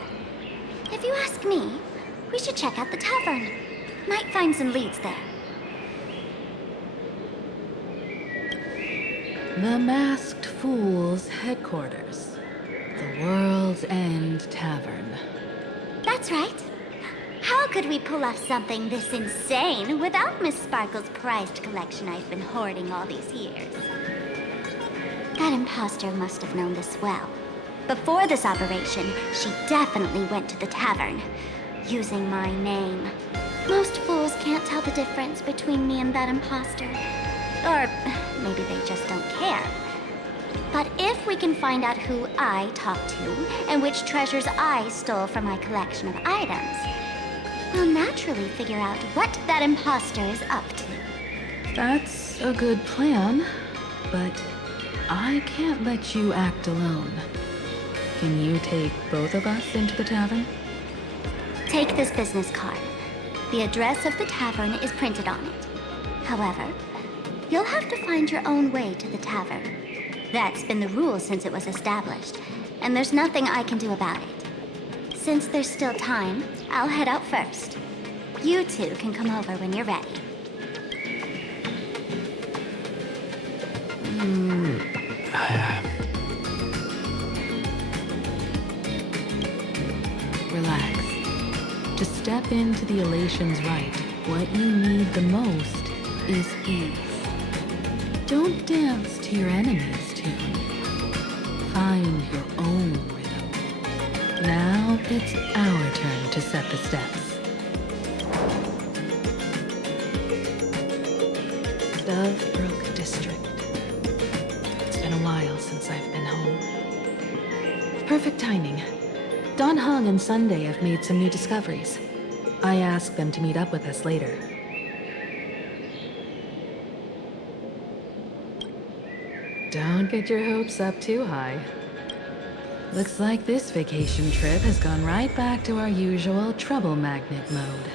If you ask me, we should check out the tavern. Might find some leads there. The Masked Fool's headquarters. The World's End Tavern. That's right. How could we pull off something this insane without Miss Sparkle's prized collection I've been hoarding all these years? That imposter must have known this well. Before this operation, she definitely went to the tavern, using my name. Most fools can't tell the difference between me and that imposter. Or maybe they just don't care. But if we can find out who I talked to and which treasures I stole from my collection of items, we'll naturally figure out what that imposter is up to. That's a good plan, but I can't let you act alone. Can you take both of us into the tavern? Take this business card. The address of the tavern is printed on it. However, you'll have to find your own way to the tavern. That's been the rule since it was established, and there's nothing I can do about it. Since there's still time, I'll head out first. You two can come over when you're ready. Relax. To step into the elation's right, what you need the most is ease. Don't dance to your enemy's tune. Find your own rhythm. Now it's our turn to set the steps. Dovebrook District. It's been a while since I've been home. Perfect timing. Don Hung and Sunday have made some new discoveries. I asked them to meet up with us later. Don't get your hopes up too high. Looks like this vacation trip has gone right back to our usual trouble magnet mode.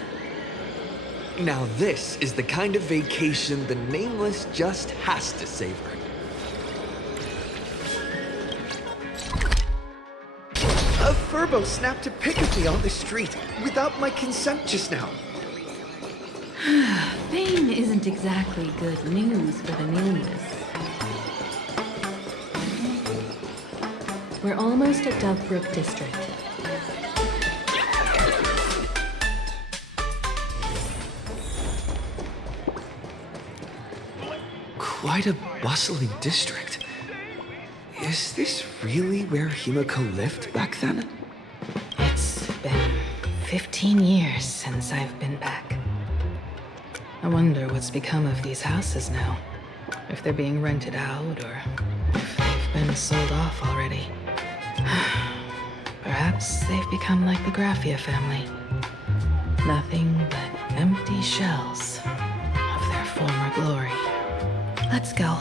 Now this is the kind of vacation the Nameless just has to savor. A Furbo snapped a pic of me on the street without my consent just now. Fame isn't exactly good news for the Nameless. We're almost at Dovebrook District. Quite a bustling district. Is this really where Himiko lived back then? It's been 15 years since I've been back. I wonder what's become of these houses now. If they're being rented out or if they've been sold off already. Perhaps they've become like the Graphia family. Nothing but empty shells of their former glory. Let's go.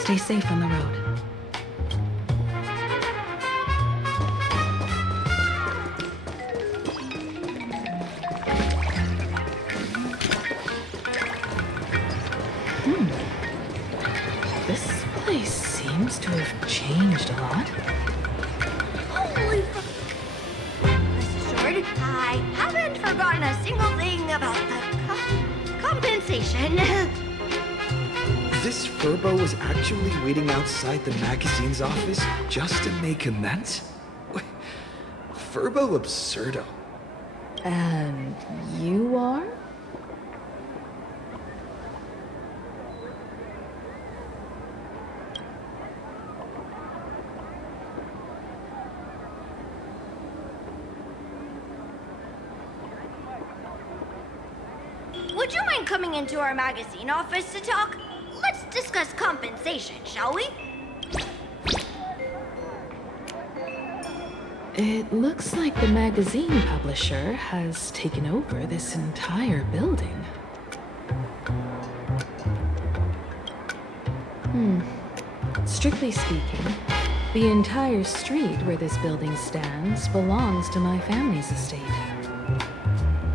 Stay safe on the road. This place seems to have changed a lot. Holy Rest assured, I haven't forgotten a single thing about the compensation. This Furbo was actually waiting outside the magazine's office just to make amends? Furbo absurdo. And you are? Would you mind coming into our magazine office to talk? Let's discuss compensation, shall we? It looks like the magazine publisher has taken over this entire building. Strictly speaking, the entire street where this building stands belongs to my family's estate.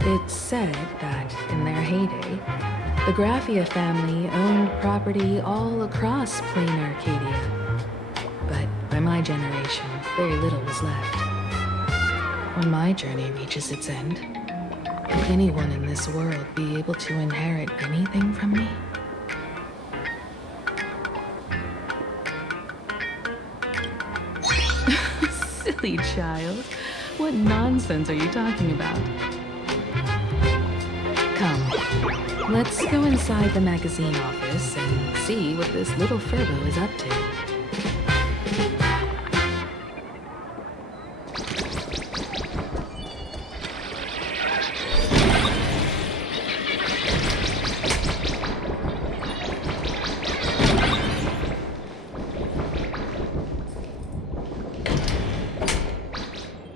It's said that, in their heyday, the Graphia family owned property all across Plan Arcadia. But by my generation, very little was left. When my journey reaches its end, will anyone in this world be able to inherit anything from me? Silly child. What nonsense are you talking about? Come, let's go inside the magazine office and see what this little Furbo is up to.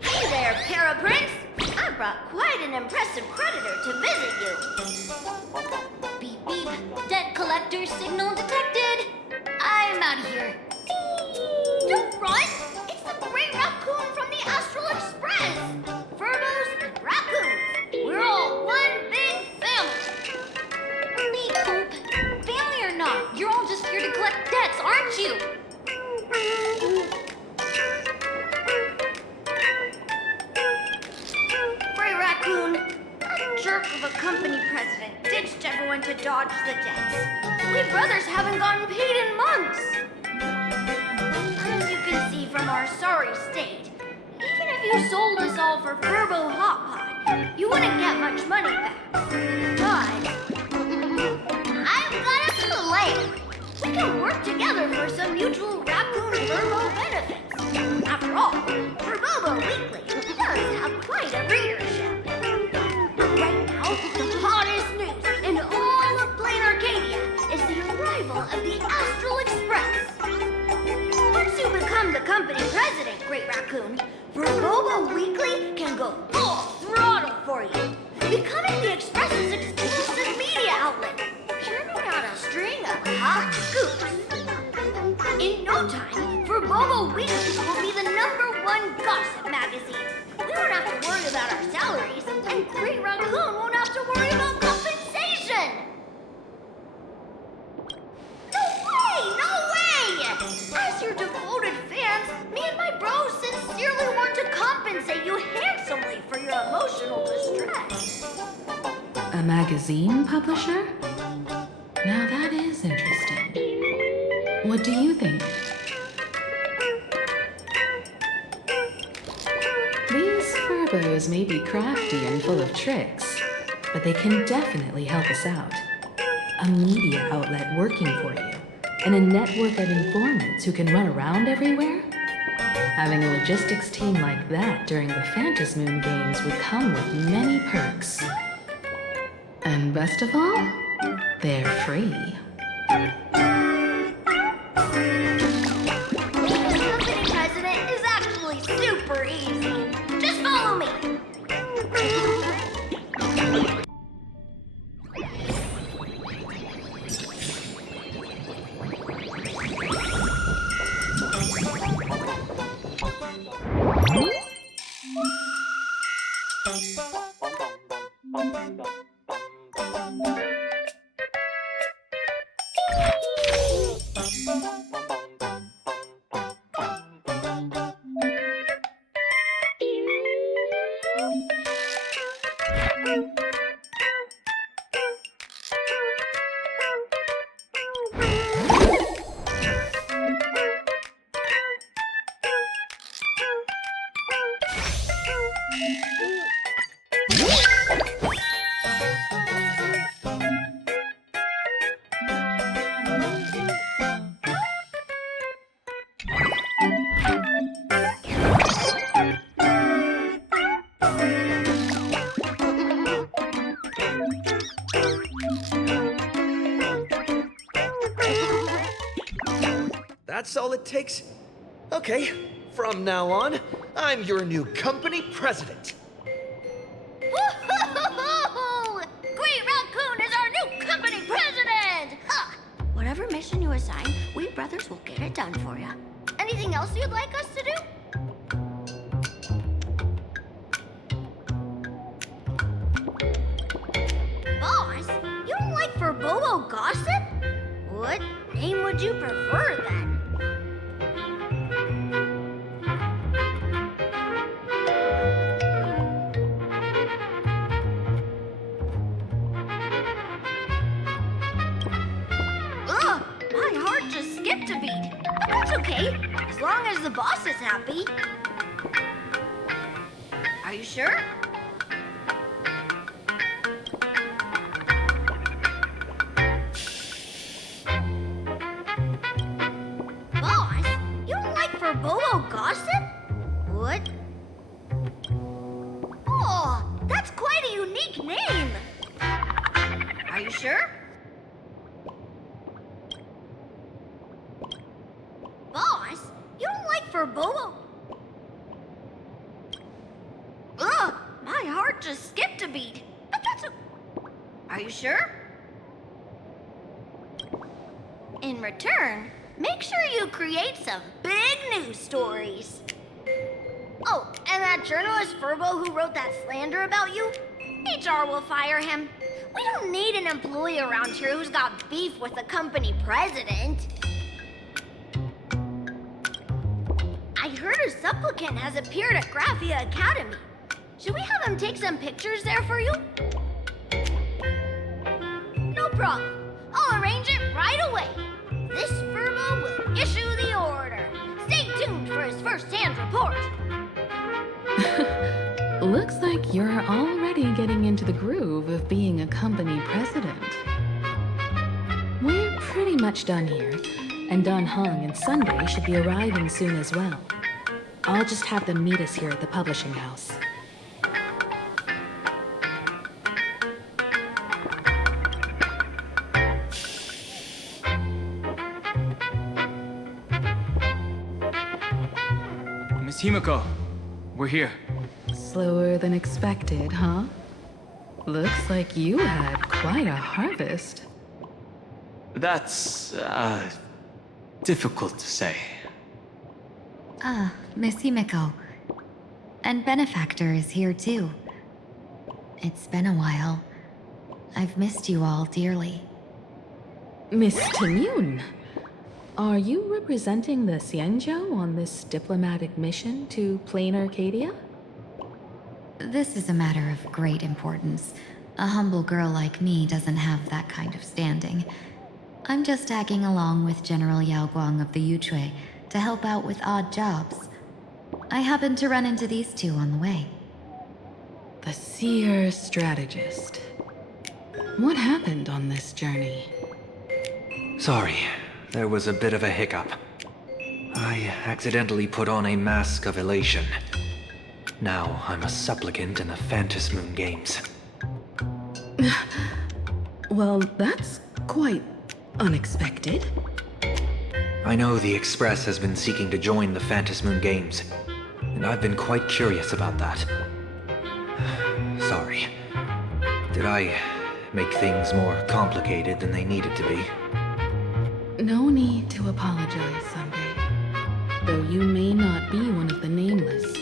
Hey there, Paraprince! I brought quite an impressive creditor to visit you. Beep beep. Debt collector signal detected. I'm out of here. Don't run! It's the Great Raccoon from the Astral Express! Furbos and raccoons. We're all one big family. Beep boop. Family or not, you're all just here to collect debts, aren't you? Gray Raccoon, that jerk of a company president ditched everyone to dodge the debts. We brothers haven't gotten paid in months. As you can see from our sorry state, even if you sold us all for Furbo Hot Pot, You wouldn't get much money back. But I've got a plan. We can work together for some mutual raccoon Verbo benefits. After all, Verbo Weekly does have quite a readership. Right now, the hottest news in all of Plan Arcadia is the arrival of the Astral Express. Once you become the company president, Great Raccoon, Verbo Weekly can go full throttle for you, becoming the Express's exclusive media outlet, churning out a string of hot scoops. In no time, Verbo Weekly will be the #1 gossip magazine. We won't have to worry about our salaries, and Great Raccoon won't have to worry about compensation. No way! No way! As your devoted fans, me and my bros sincerely want to compensate you handsomely for your emotional distress. A magazine publisher? Now that is interesting. What do you think? These Verbos may be crafty and full of tricks, but they can definitely help us out. A media outlet working for you, and a network of informants who can run around everywhere? Having a logistics team like that during the Phantasmoon Games would come with many perks. And best of all, they're free. Being the company president is actually super easy. Just follow me. That's all it takes? Okay, from now on, I'm your new company president. Woo-hoo-hoo-hoo! Great Raccoon is our new company president! Ha! Whatever mission you assign, we brothers will get it done for you. Anything else you'd like us to do? Boss, you don't like Verbo gossip? What name would you prefer then? Ugh, my heart just skipped a beat. But that's okay, as long as the boss is happy. Are you sure? Boss, you don't like Verbo gossip? What? Oh, that's quite a unique name. Are you sure? Boss, you don't like Verbo? Ugh, my heart just skipped a beat. But that's Are you sure? In return, make sure you create some big news stories. Oh, and that journalist Verbo who wrote that slander about you? HR will fire him. We don't need an employee around here who's got beef with the company president. I heard a supplicant has appeared at Graphia Academy. Should we have him take some pictures there for you? No problem. I'll arrange it right away. This Verbo will issue the order. Stay tuned for his first-hand report. Looks like you're already already getting into the groove of being a company president. We're pretty much done here, and Dun Hung and Sunday should be arriving soon as well. I'll just have them meet us here at the publishing house. Miss Himiko, we're here. Slower than expected, huh? Looks like you had quite a harvest. That's, difficult to say. Ah, Miss Himiko. And Benefactor is here too. It's been a while. I've missed you all dearly. Miss Temune, are you representing the Xianzhou on this diplomatic mission to Plan Arcadia? This is a matter of great importance. A humble girl like me doesn't have that kind of standing. I'm just tagging along with General Yao Guang of the Yuchui to help out with odd jobs. I happened to run into these two on the way. The Seer Strategist. What happened on this journey? Sorry, there was a bit of a hiccup. I accidentally put on a mask of elation. Now I'm a supplicant in the Phantasmoon Games. Well, that's quite unexpected. I know the Express has been seeking to join the Phantasmoon Games, and I've been quite curious about that. Sorry. Did I make things more complicated than they needed to be? No need to apologize, Sunday. Though you may not be one of the Nameless,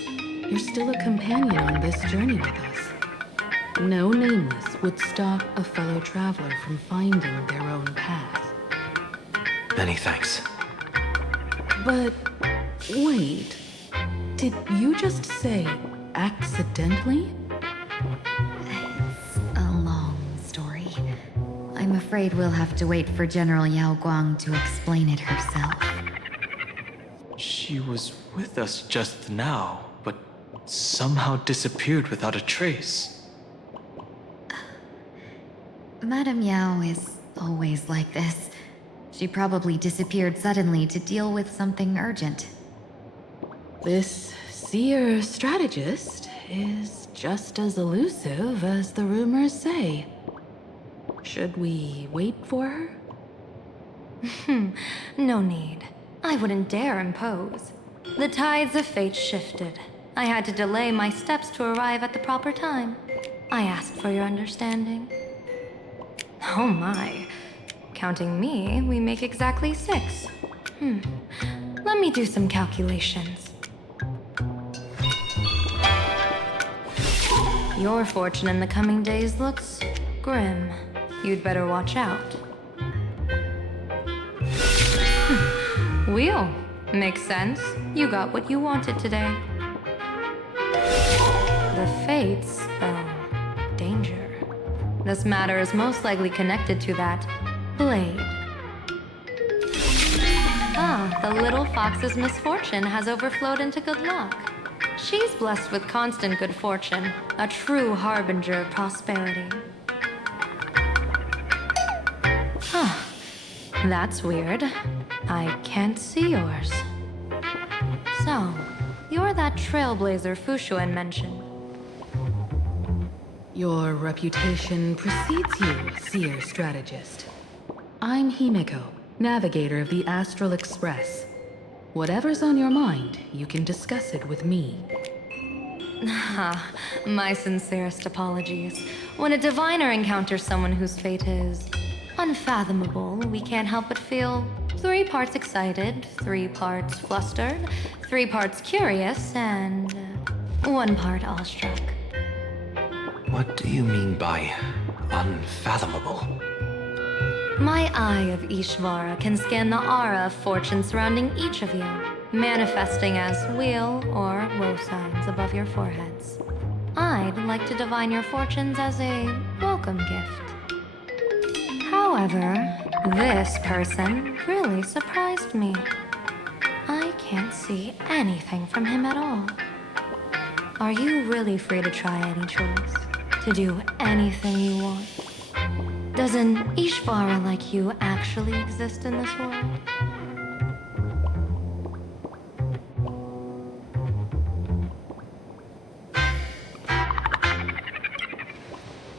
you're still a companion on this journey with us. No Nameless would stop a fellow traveler from finding their own path. Many thanks. But wait, did you just say accidentally? It's a long story. I'm afraid we'll have to wait for General Yao Guang to explain it herself. She was with us just now, but somehow disappeared without a trace. Madame Yao is always like this. She probably disappeared suddenly to deal with something urgent. This Seer Strategist is just as elusive as the rumors say. Should we wait for her? No need. I wouldn't dare impose. The tides of fate shifted. I had to delay my steps to arrive at the proper time. I asked for your understanding. Oh my. Counting me, we make exactly 6. Let me do some calculations. Your fortune in the coming days looks grim. You'd better watch out. Wheel. Makes sense. You got what you wanted today. The fates spell danger. This matter is most likely connected to that blade. Ah, the little fox's misfortune has overflowed into good luck. She's blessed with constant good fortune, a true harbinger of prosperity. Huh. That's weird. I can't see yours. So, you're that trailblazer Fuxuan mentioned. Your reputation precedes you, Seer Strategist. I'm Himiko, navigator of the Astral Express. Whatever's on your mind, you can discuss it with me. My sincerest apologies. When a diviner encounters someone whose fate is unfathomable, we can't help but feel 3 parts excited, 3 parts flustered, 3 parts curious, and 1 part awestruck. What do you mean by unfathomable? My eye of Ishvara can scan the aura of fortune surrounding each of you, manifesting as weal or woe signs above your foreheads. I'd like to divine your fortunes as a welcome gift. However, this person really surprised me. I can't see anything from him at all. Are you really free to try any choice? to do anything you want. Does an Ishvara like you actually exist in this world?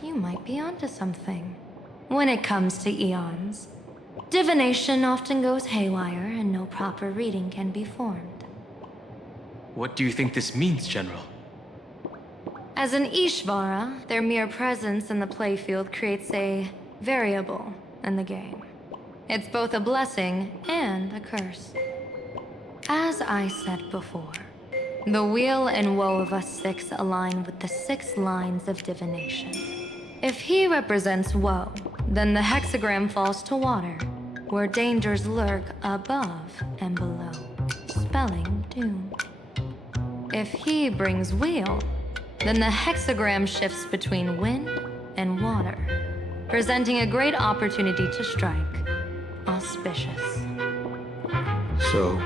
You might be onto something. When it comes to eons, divination often goes haywire and no proper reading can be formed. What do you think this means, General? As an Ishvara, their mere presence in the playfield creates a variable in the game. It's both a blessing and a curse. As I said before, the weal and woe of us six align with the 6 lines of divination. If he represents woe, then the hexagram falls to water, where dangers lurk above and below, spelling doom. If he brings weal, then the hexagram shifts between wind and water, presenting a great opportunity to strike. Auspicious. So,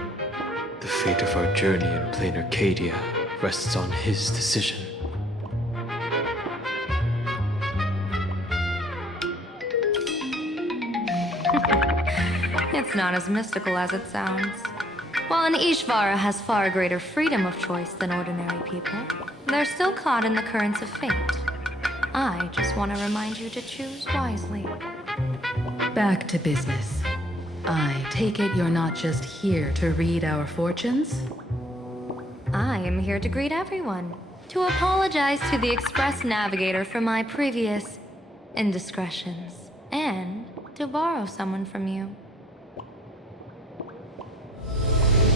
the fate of our journey in Plan Arcadia rests on his decision. It's not as mystical as it sounds. While an Ishvara has far greater freedom of choice than ordinary people, they're still caught in the currents of fate. I just want to remind you to choose wisely. Back to business. I take it you're not just here to read our fortunes? I am here to greet everyone, to apologize to the Express Navigator for my previous indiscretions, and to borrow someone from you.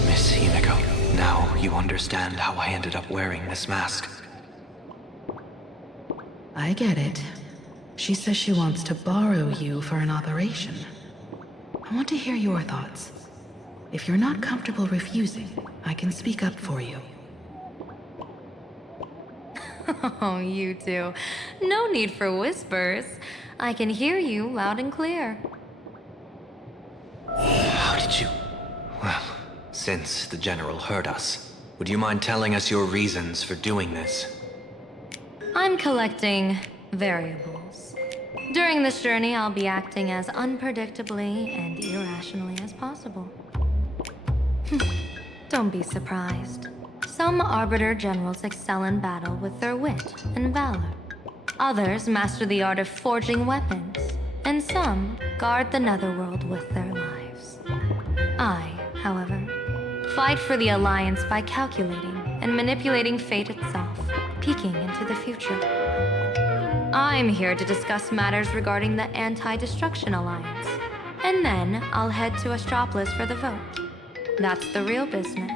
Miss Higo, now you understand how I ended up wearing this mask. I get it. She says she wants to borrow you for an operation. I want to hear your thoughts. If you're not comfortable refusing, I can speak up for you. Oh, you two. No need for whispers. I can hear you loud and clear. How did you... Well, since the General heard us, would you mind telling us your reasons for doing this? I'm collecting variables. During this journey, I'll be acting as unpredictably and irrationally as possible. Don't be surprised. Some Arbiter Generals excel in battle with their wit and valor. Others master the art of forging weapons, and some guard the netherworld with their lives. I, however, fight for the Alliance by calculating and manipulating fate itself, peeking into the future. I'm here to discuss matters regarding the Anti-Destruction Alliance, and then I'll head to Astropolis for the vote. That's the real business.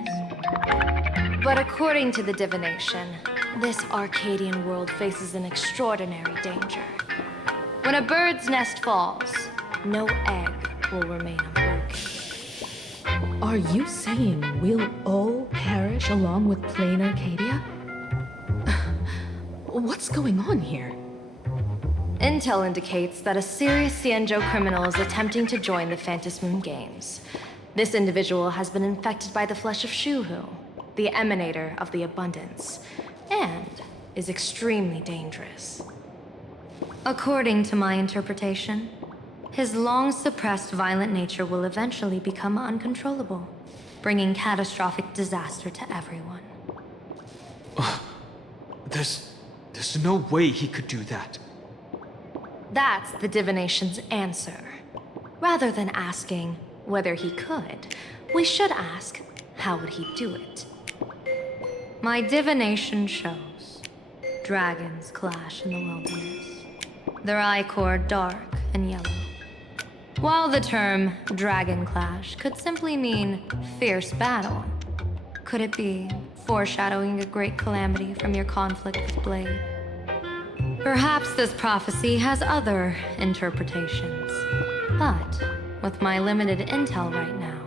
But according to the divination, this Arcadian world faces an extraordinary danger. When a bird's nest falls, no egg will remain unbroken. Are you saying we'll all perish along with Plan Arcadia? What's going on here? Intel indicates that a serious Xianzhou criminal is attempting to join the Phantom Moon Games. This individual has been infected by the flesh of Shuhu, the emanator of the abundance, and is extremely dangerous. According to my interpretation, his long-suppressed violent nature will eventually become uncontrollable, bringing catastrophic disaster to everyone. There's no way he could do that. That's the divination's answer. Rather than asking whether he could, we should ask, how would he do it? My divination shows dragons clash in the wilderness, their ichor dark and yellow. While the term dragon clash could simply mean fierce battle, could it be foreshadowing a great calamity from your conflict with Blade? Perhaps this prophecy has other interpretations, but with my limited intel right now,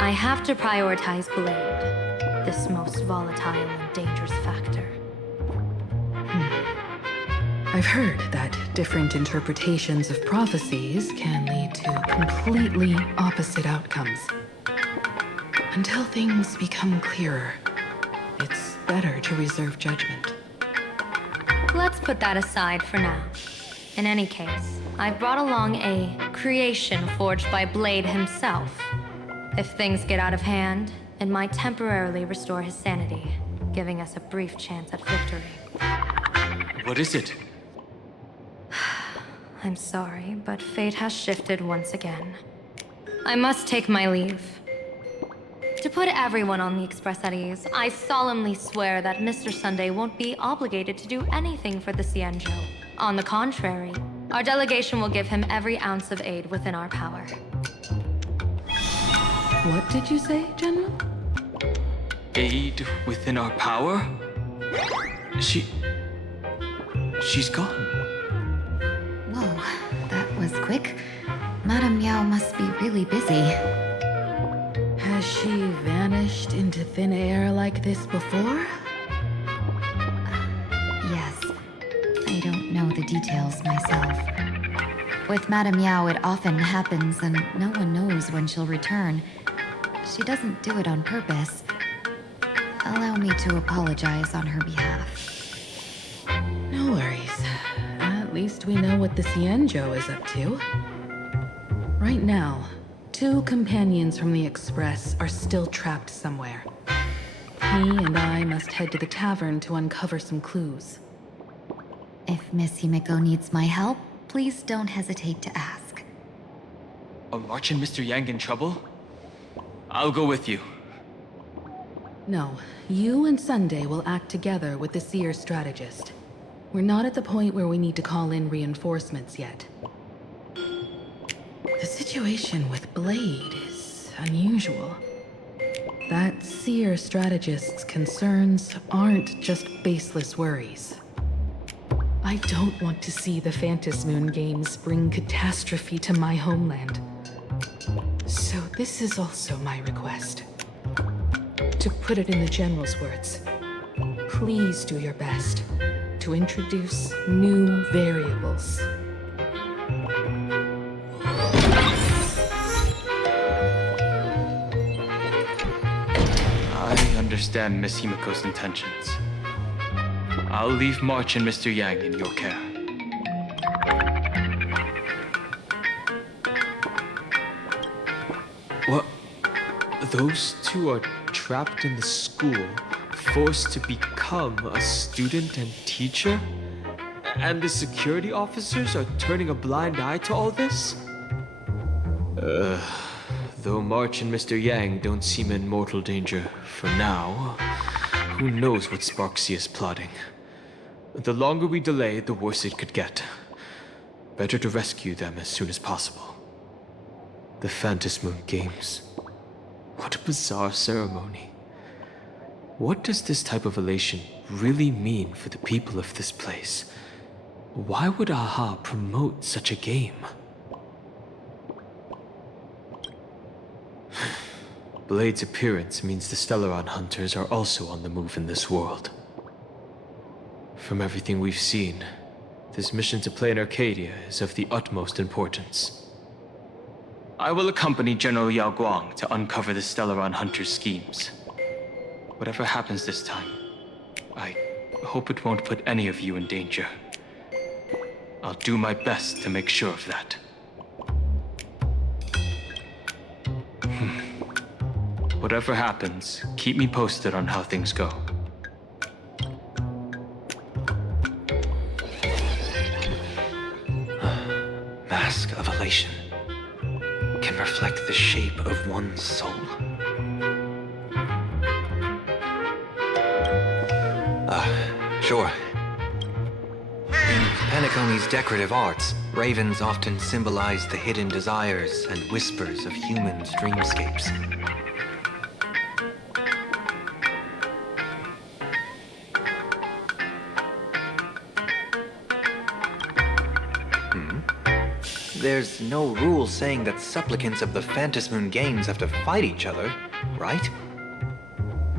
I have to prioritize Blade, this most volatile and dangerous factor. I've heard that different interpretations of prophecies can lead to completely opposite outcomes. Until things become clearer, it's better to reserve judgment. let's put that aside for now. In any case, I've brought along a creation forged by Blade himself. If things get out of hand, it might temporarily restore his sanity, giving us a brief chance at victory. What is it? I'm sorry, but fate has shifted once again. I must take my leave. To put everyone on the Express at ease, I solemnly swear that Mr. Sunday won't be obligated to do anything for the Xianzhou. On the contrary, our delegation will give him every ounce of aid within our power. What did you say, General? Aid within our power? She's gone. Whoa, that was quick. Madame Yao must be really busy. Has she vanished into thin air like this before? Yes. I don't know the details myself. With Madame Yao, it often happens, and no one knows when she'll return. She doesn't do it on purpose. Allow me to apologize on her behalf. No worries. At least we know what the Xianzhou is up to. Right now, 2 companions from the Express are still trapped somewhere. He and I must head to the tavern to uncover some clues. If Miss Himiko needs my help, please don't hesitate to ask. Are March and Mr. Yang in trouble? I'll go with you. No, you and Sunday will act together with the Seer Strategist. We're not at the point where we need to call in reinforcements yet. The situation with Blade is unusual. That Seer Strategist's concerns aren't just baseless worries. I don't want to see the Phantom Moon Games bring catastrophe to my homeland. So this is also my request. To put it in the General's words, please do your best to introduce new variables. I understand Miss Himiko's intentions. I'll leave March and Mr. Yang in your care. What? Those 2 are trapped in the school, forced to become a student and teacher? And the security officers are turning a blind eye to all this? Though March and Mr. Yang don't seem in mortal danger for now, who knows what Sparxie is plotting. The longer we delay, the worse it could get. Better to rescue them as soon as possible. The Phantom Moon Games. What a bizarre ceremony. What does this type of elation really mean for the people of this place? Why would AHA promote such a game? Blade's appearance means the Stellaron hunters are also on the move in this world. From everything we've seen, this mission to Plan Arcadia is of the utmost importance. I will accompany General Yao Guang to uncover the Stellaron hunters' schemes. Whatever happens this time, I hope it won't put any of you in danger. I'll do my best to make sure of that. Whatever happens, keep me posted on how things go. Mask of elation can reflect the shape of one's soul. Sure. In Paniconi's decorative arts, ravens often symbolize the hidden desires and whispers of humans' dreamscapes. There's no rule saying that supplicants of the Phantom Moon Games have to fight each other, right?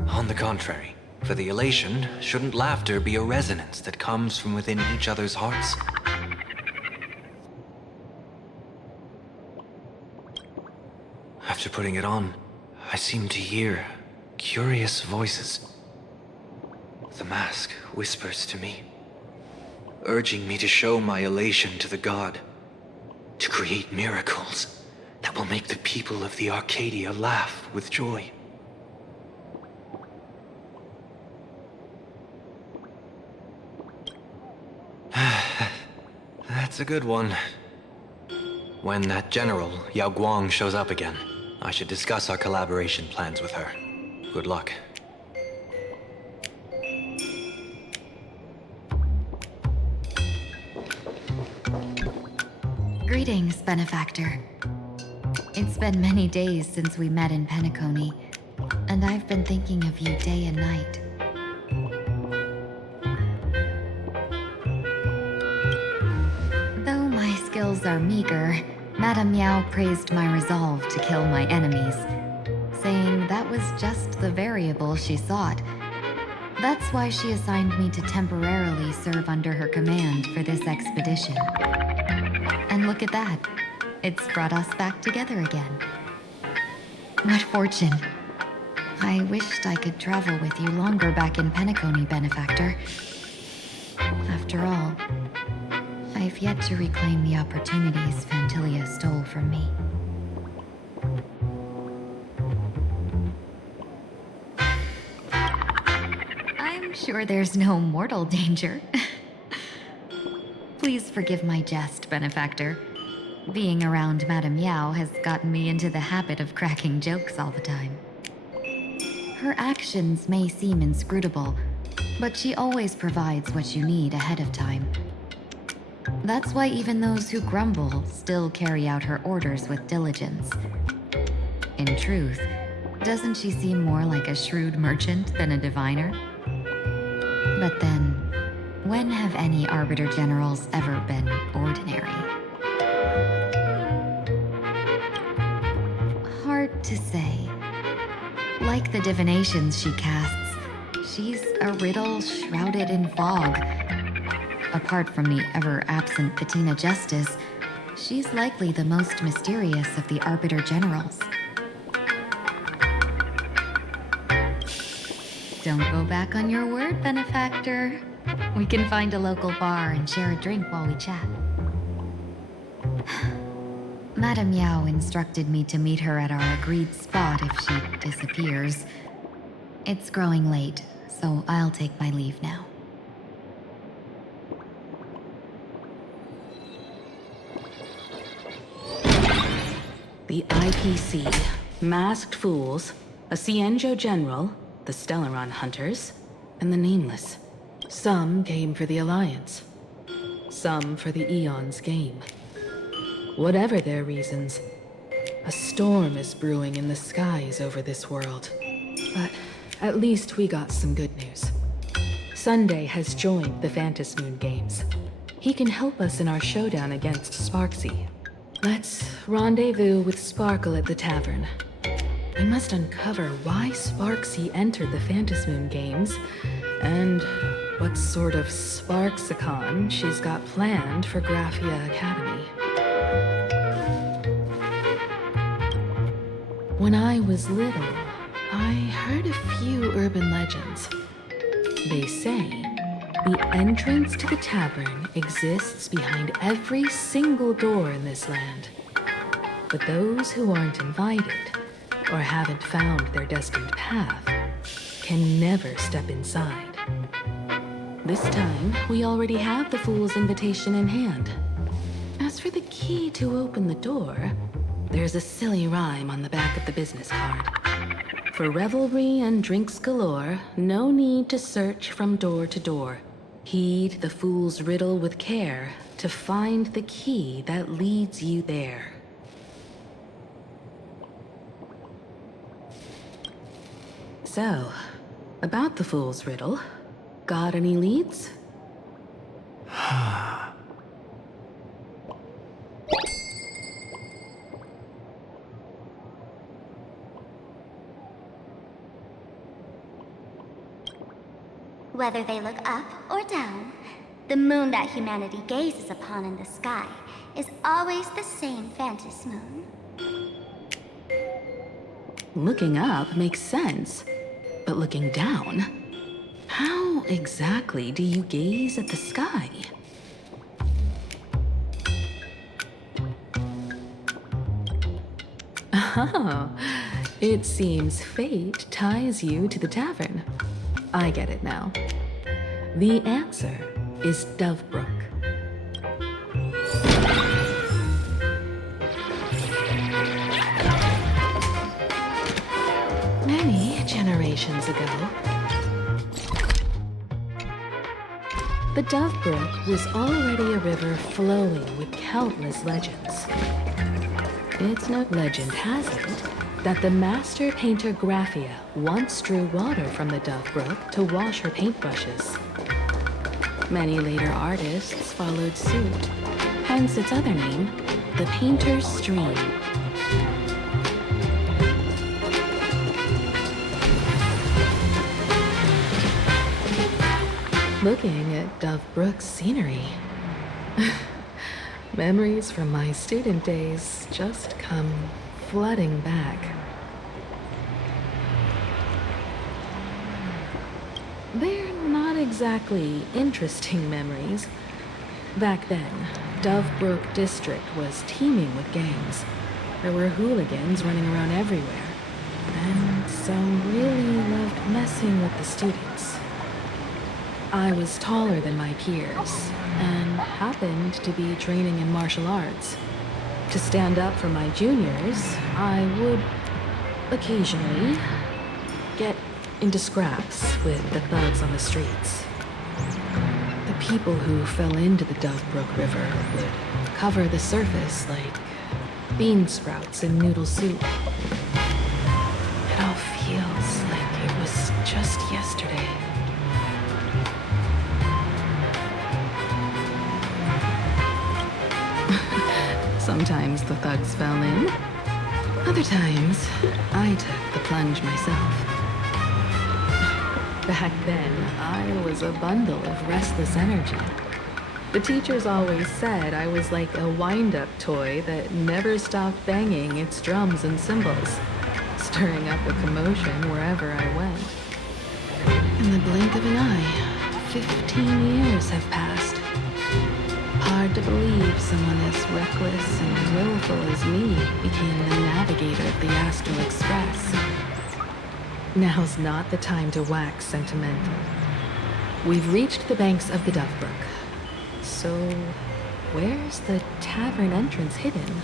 On the contrary, for the elation, shouldn't laughter be a resonance that comes from within each other's hearts? After putting it on, I seem to hear curious voices. The mask whispers to me, urging me to show my elation to the god, to create miracles that will make the people of the Arcadia laugh with joy. That's a good one. When that general, Yao Guang, shows up again, I should discuss our collaboration plans with her. Good luck. Greetings, benefactor. It's been many days since we met in Penacony, and I've been thinking of you day and night. Though my skills are meager, Madame Yao praised my resolve to kill my enemies, saying that was just the variable she sought. That's why she assigned me to temporarily serve under her command for this expedition. And look at that. It's brought us back together again. What fortune. I wished I could travel with you longer back in Penacony, benefactor. After all, I've yet to reclaim the opportunities Fantilia stole from me. I'm sure there's no mortal danger. Please forgive my jest, benefactor. Being around Madame Yao has gotten me into the habit of cracking jokes all the time. Her actions may seem inscrutable, but she always provides what you need ahead of time. That's why even those who grumble still carry out her orders with diligence. In truth, doesn't she seem more like a shrewd merchant than a diviner? But then, when have any Arbiter Generals ever been ordinary? Hard to say. Like the divinations she casts, she's a riddle shrouded in fog. Apart from the ever-absent Patina Justice, she's likely the most mysterious of the Arbiter Generals. Don't go back on your word, benefactor. We can find a local bar and share a drink while we chat. Madame Yao instructed me to meet her at our agreed spot if she disappears. It's growing late, so I'll take my leave now. The IPC, Masked Fools, a Cienjo General, the Stellaron Hunters, and the Nameless. Some came for the Alliance. Some for the Eon's game. Whatever their reasons, a storm is brewing in the skies over this world. But at least we got some good news. Sunday has joined the Phantom Moon Games. He can help us in our showdown against Sparxie. Let's rendezvous with Sparkle at the tavern. We must uncover why Sparxie entered the Phantom Moon Games, and what sort of Sparxicon she's got planned for Graphia Academy. When I was little, I heard a few urban legends. They say the entrance to the tavern exists behind every single door in this land. But those who aren't invited, or haven't found their destined path, can never step inside. This time, we already have the Fool's invitation in hand. As for the key to open the door, there's a silly rhyme on the back of the business card. For revelry and drinks galore, no need to search from door to door. Heed the fool's riddle with care to find the key that leads you there. So, about the fool's riddle, got any leads? Whether they look up or down, the moon that humanity gazes upon in the sky is always the same Phantom Moon. Looking up makes sense, but looking down? How exactly do you gaze at the sky? Oh, it seems fate ties you to the tavern. I get it now. The answer is Dovebrook. Many generations ago, the Dovebrook was already a river flowing with countless legends. It's no legend has it that the master painter Graphia once drew water from the Dovebrook to wash her paintbrushes. Many later artists followed suit, hence its other name, the Painter's Stream. Looking at Dovebrook's scenery, memories from my student days just come flooding back. They're not exactly interesting memories. Back then, Dovebrook District was teeming with gangs. There were hooligans running around everywhere, and some really loved messing with the students. I was taller than my peers, and happened to be training in martial arts. To stand up for my juniors, I would occasionally get into scraps with the thugs on the streets. The people who fell into the Dovebrook River would cover the surface like bean sprouts in noodle soup. It all feels like it was just yesterday. Sometimes the thugs fell in. Other times, I took the plunge myself. Back then, I was a bundle of restless energy. The teachers always said I was like a wind-up toy that never stopped banging its drums and cymbals, stirring up a commotion wherever I went. In the blink of an eye, 15 years have passed. Hard to believe someone as reckless and willful as me became the navigator of the Astral Express. Now's not the time to wax sentimental. We've reached the banks of the Dovebrook. So, where's the tavern entrance hidden?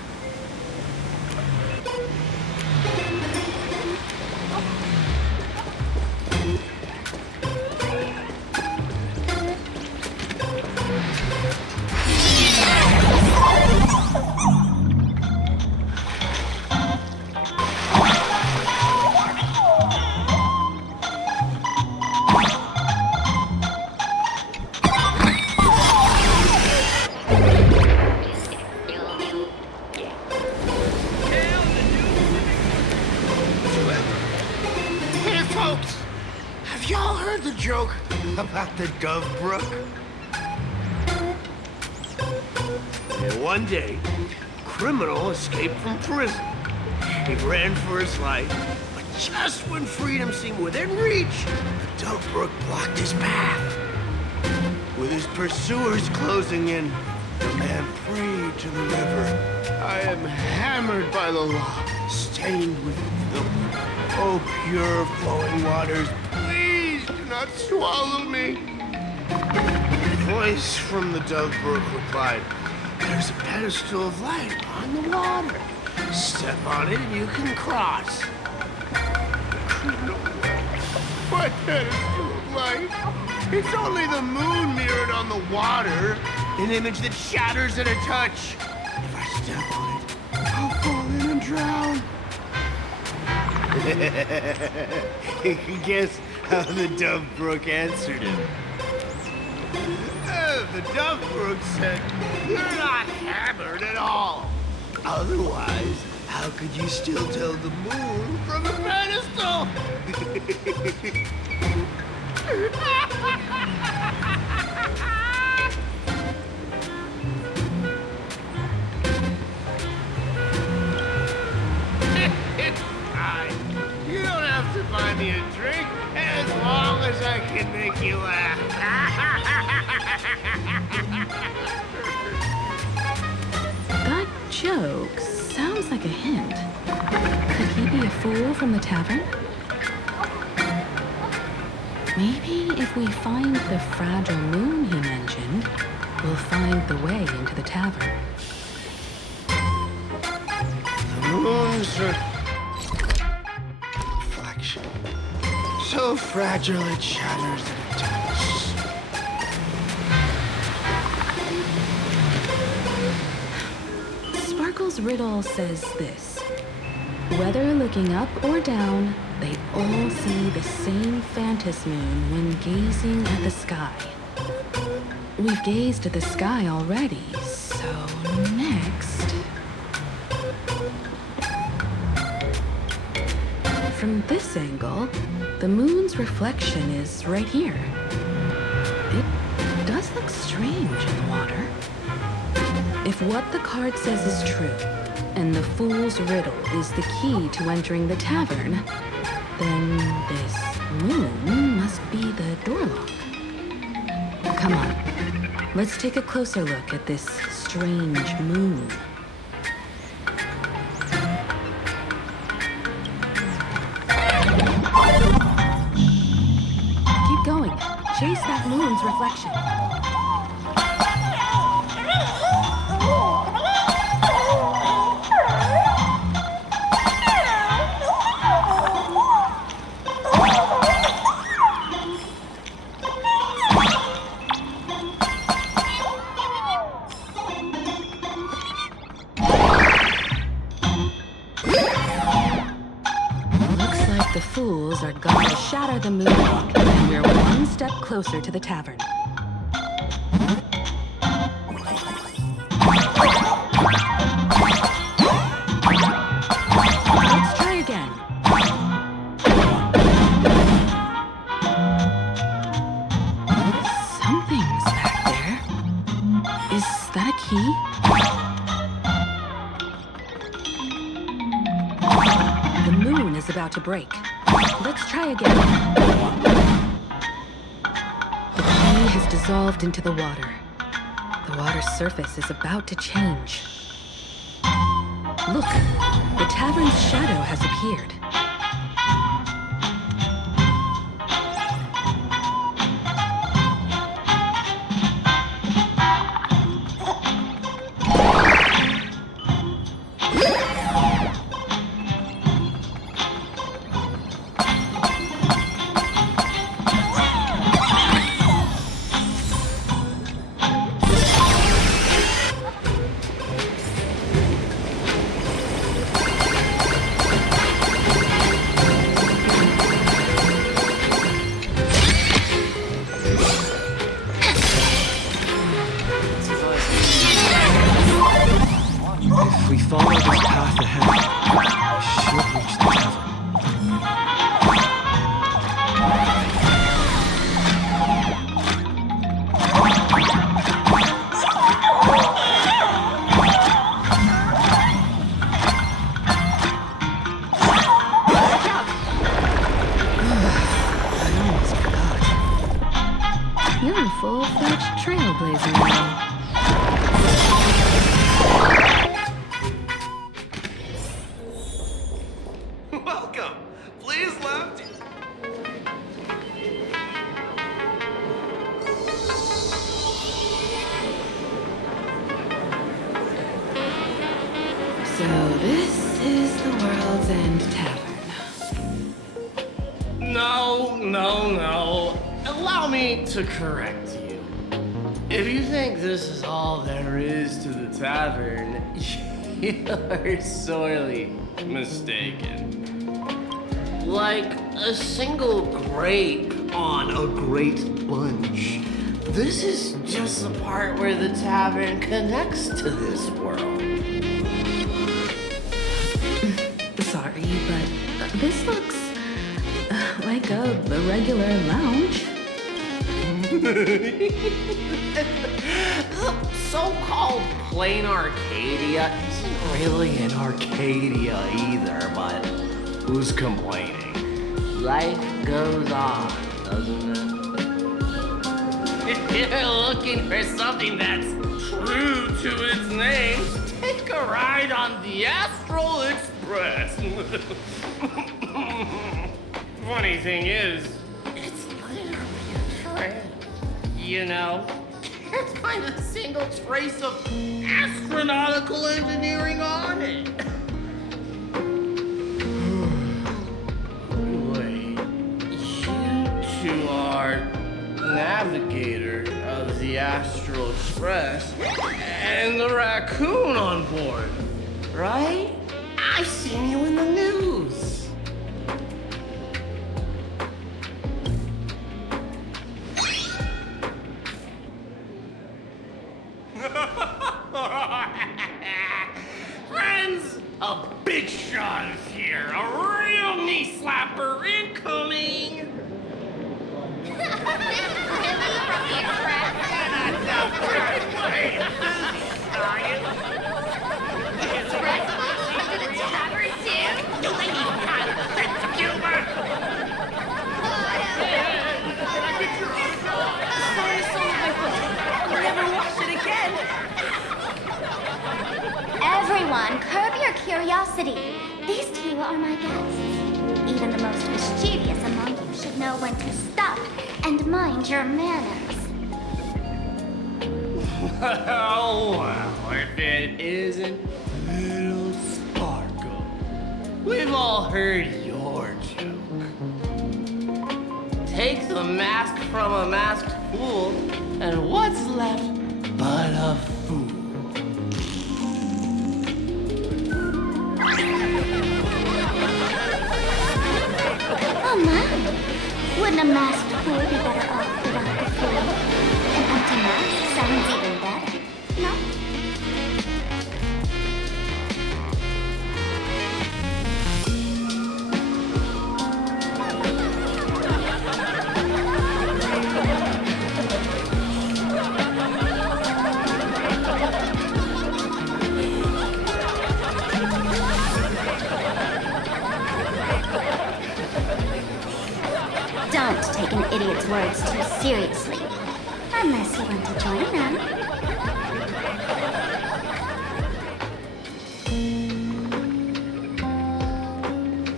About the Dovebrook? And one day, a criminal escaped from prison. He ran for his life, but just when freedom seemed within reach, the Dovebrook blocked his path. With his pursuers closing in, the man prayed to the river. I am hammered by the law, stained with filth. Oh, pure flowing waters, please do not swallow me. A voice from the Dovebrook replied, there's a pedestal of light on the water. Step on it and you can cross. What pedestal of light? It's only the moon mirrored on the water, an image that shatters at a touch. If I step on it, I'll fall in and drown. Guess how the Dovebrook answered him. The Dovebrook said, you're not hammered at all. Otherwise, how could you still tell the moon from the pedestal? It's fine. You don't have to buy me a drink as long as I can make you laugh. That joke sounds like a hint. fool from the tavern? Maybe if we find the fragile moon he mentioned, we'll find the way into the tavern. The moon's reflection. So fragile it shatters at a touch. Sparkle's riddle says this. Whether looking up or down, they all see the same phantom moon when gazing at the sky. We've gazed at the sky already, so next... From this angle, the moon's reflection is right here. It does look strange in the water. If what the card says is true, and the fool's riddle is the key to entering the tavern, then this moon must be the door lock. Come on, let's take a closer look at this strange moon. Keep going. Chase that moon's reflection. The fools are going to shatter the moon lock, and we're one step closer to the tavern. Let's try again. Something's back there. Is that a key? The moon is about to break. Let's try again. The key has dissolved into the water. The water's surface is about to change. Look, the tavern's shadow has appeared. If we follow this path ahead, we should reach the tavern. I almost forgot. You're a full-fledged trailblazer now. Welcome. Please left. So this is the World's End Tavern. No. Allow me to correct you. If you think this is all there is to the tavern, you're sorely mistaken. Like a single grape on a great bunch, this is just the part where the tavern connects to this world. Sorry, but this looks like a regular lounge. The so-called Plan Arcadia isn't really an Arcadia either, but who's complaining? Life goes on, doesn't it? If you're looking for something that's true to its name, take a ride on the Astral Express. Funny thing is, it's literally a train. You know, can't find a single trace of astronautical engineering on it. Wait, you two are navigator of the Astral Express and the raccoon on board, right? I've seen you in the news. Friends, a big shot is here. A real knee slapper incoming. Everyone, curb your curiosity. These two are my guests. Even the most mischievous among you should know when to stop and mind your manners. Well, if it isn't little Sparkle. We've all heard your joke. Take the mask from a masked fool, and what's left but a fool? Oh my! Wouldn't a masked fool be better off without the fool? An empty mask sounds even better, no? Don't take an idiot's words too seriously. Unless you want to join them.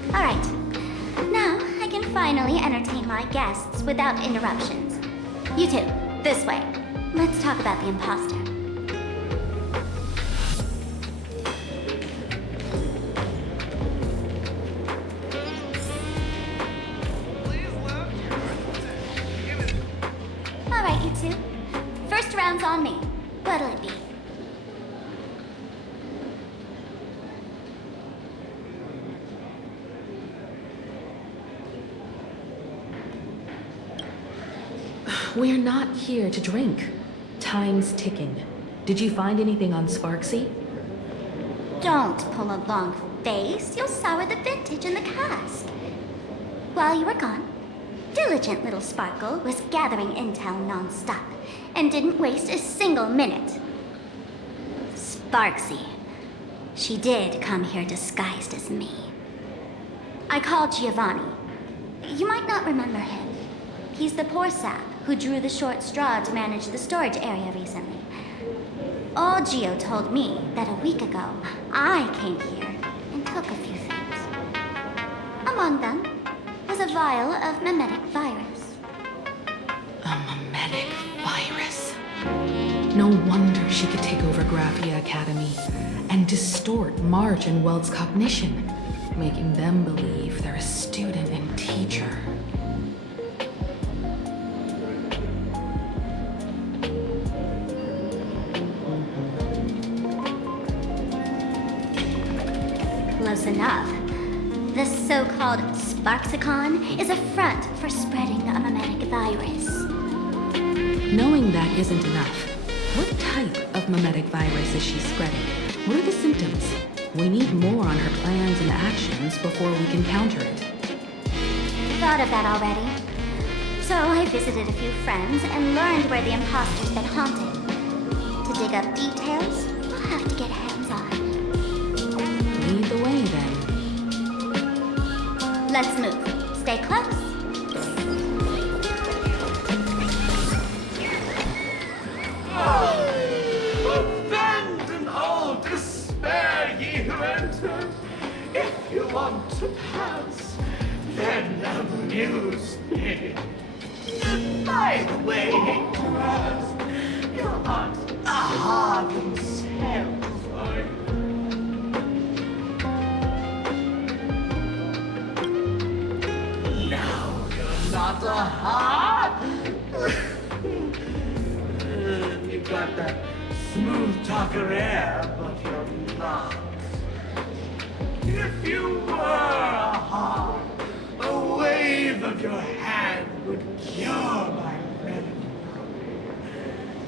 Alright. Now I can finally entertain my guests without interruptions. You two, this way. Let's talk about the imposter. Alright, you two. First round's on me. What'll it be? We're not here to drink. Time's ticking. Did you find anything on Sparxie? Don't pull a long face. You'll sour the vintage in the cask. While you were gone, diligent little Sparkle was gathering intel non-stop and didn't waste a single minute. Sparxie. She did come here disguised as me. I called Giovanni. You might not remember him. He's the poor sap who drew the short straw to manage the storage area recently. Old Gio told me that a week ago, I came here and took a few things. Among them was a vial of mimetic virus. A mimetic virus. No wonder she could take over Graphia Academy and distort March and Weld's cognition, making them believe they're a student and teacher. Close enough. The so-called Sparxicon is a front for spreading a mimetic virus. Knowing that isn't enough, what type of mimetic virus is she spreading? What are the symptoms? We need more on her plans and actions before we can counter it. Thought of that already. So I visited a few friends and learned where the imposter's been haunted. To dig up details, we'll have to get hands-on. Lead the way, then. Let's move. Stay close. Abandon all despair! to pass, then amuse me. By the way, to ask, your Aunt Aha themselves are now you're not Aha. You got that smooth talker air, but you're not. If you were Aha, a wave of your hand would cure my melancholy.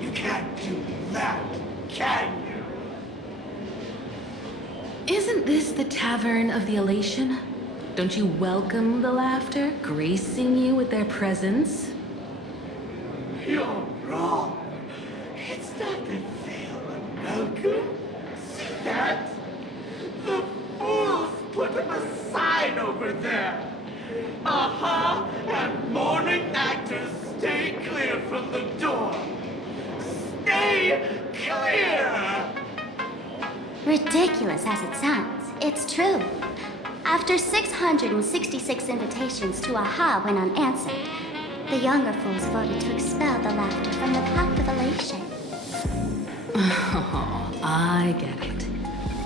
You can't do that, can you? Isn't this the Tavern of the Elation? Don't you welcome the laughter, gracing you with their presence? You're wrong. It's not that they'll unwelcome. See that? The fools put up a sign over there. Aha and morning actors stay clear from the door. Stay clear! Ridiculous as it sounds, it's true. After 666 invitations to Aha went unanswered, the younger fools voted to expel the laughter from the path of elation. Oh, I get it.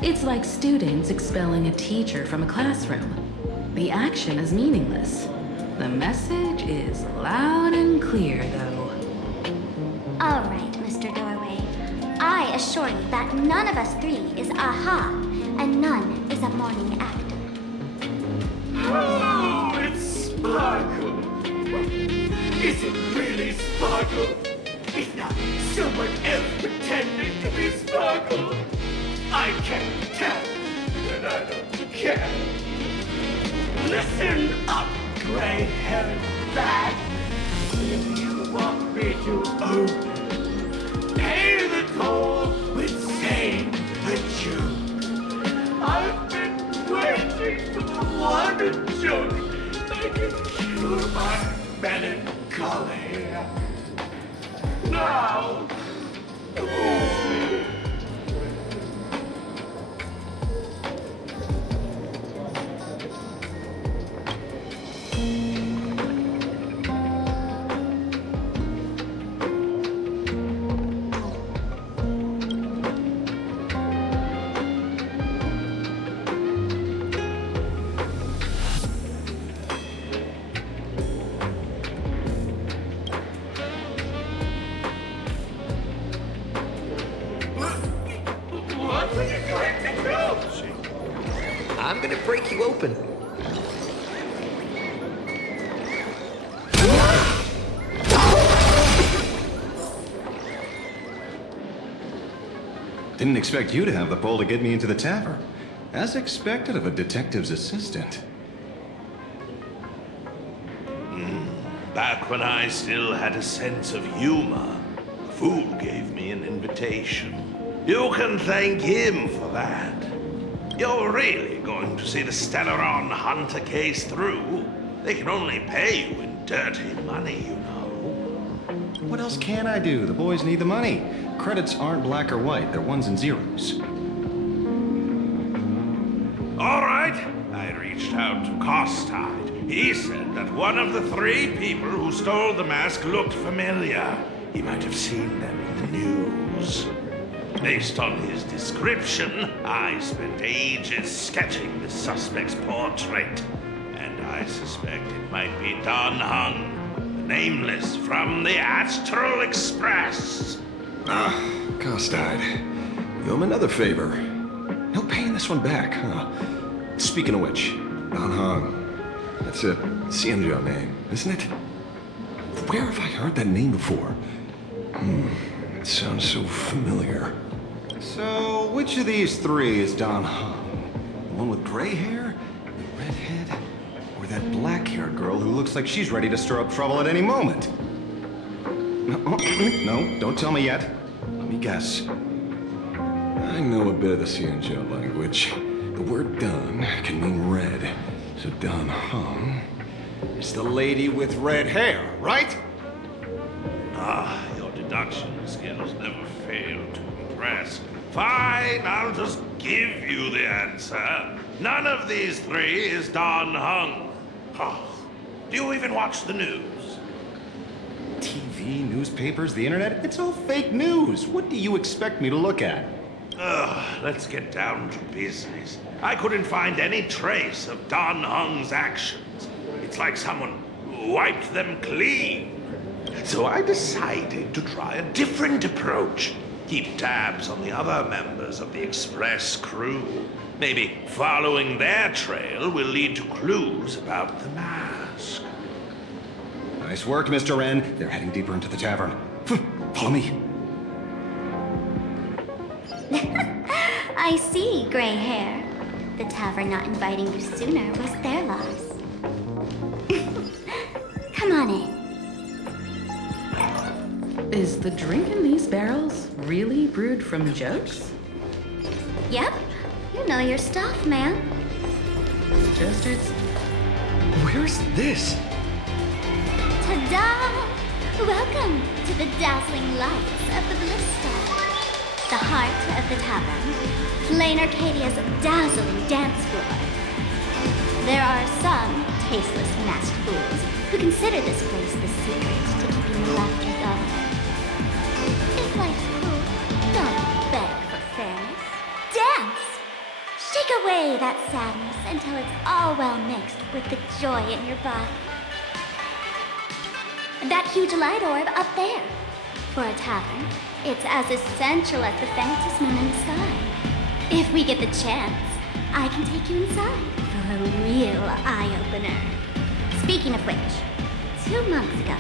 It's like students expelling a teacher from a classroom. The action is meaningless. The message is loud and clear, though. All right, Mr. Doorway. I assure you that none of us three is Aha, and none is a morning actor. Oh, it's Sparkle. Is it really Sparkle? It's not someone else pretending to be Sparkle. I can't tell, and I don't care. Listen up, gray-haired bag. If you want me to open, pay the toll with saying a joke. I've been waiting for the one joke that can cure my melancholy. Now, move me. I'm gonna break you open. Didn't expect you to have the pull to get me into the tavern. As expected of a detective's assistant. Back when I still had a sense of humor, the fool gave me an invitation. You can thank him for that. You're really going to see the Stellaron Hunter case through? They can only pay you in dirty money, you know. What else can I do? The boys need the money. Credits aren't black or white, they're ones and zeros. All right, I reached out to Costide. He said that one of the 3 people who stole the mask looked familiar. He might have seen them in the news. Based on his description, I spent ages sketching the suspect's portrait. And I suspect it might be Don Hung, the nameless from the Astral Express. Costide. You owe him another favor. No paying this one back, huh? Speaking of which, Don Hung. That's a Xianzhou name, isn't it? Where have I heard that name before? It sounds so familiar. So, which of these 3 is Don Hung? The one with gray hair? The redhead? Or that black-haired girl who looks like she's ready to stir up trouble at any moment? No, don't tell me yet. Let me guess. I know a bit of the Xianzhou language. The word Don can mean red. So Don Hung is the lady with red hair, right? Your deduction skills never fail to impress. Fine, I'll just give you the answer. none of these three is Don Hung. Oh, do you even watch the news? TV, newspapers, the internet, it's all fake news. What do you expect me to look at? Ugh, let's get down to business. I couldn't find any trace of Don Hung's actions. It's like someone wiped them clean. So I decided to try a different approach. Keep tabs on the other members of the Express crew. Maybe following their trail will lead to clues about the mask. Nice work, Mr. Wren. They're heading deeper into the tavern. Follow me. I see, gray hair. The tavern not inviting you sooner was their loss. Come on in. Is the drink in these barrels really brewed from jokes? Yep, you know your stuff, man. Just it's... Where's this? Ta-da! Welcome to the dazzling lights of the Bliss Star, the heart of the tavern, Plan Arcadia's dazzling dance floor. There are some tasteless masked fools who consider this place the secret to keeping the laughter going. If life's cruel, don't beg for fairness. Dance! Shake away that sadness until it's all well mixed with the joy in your body. That huge light orb up there. For a tavern, it's as essential as the faintest moon in the sky. If we get the chance, I can take you inside for a real eye-opener. Speaking of which, 2 months ago,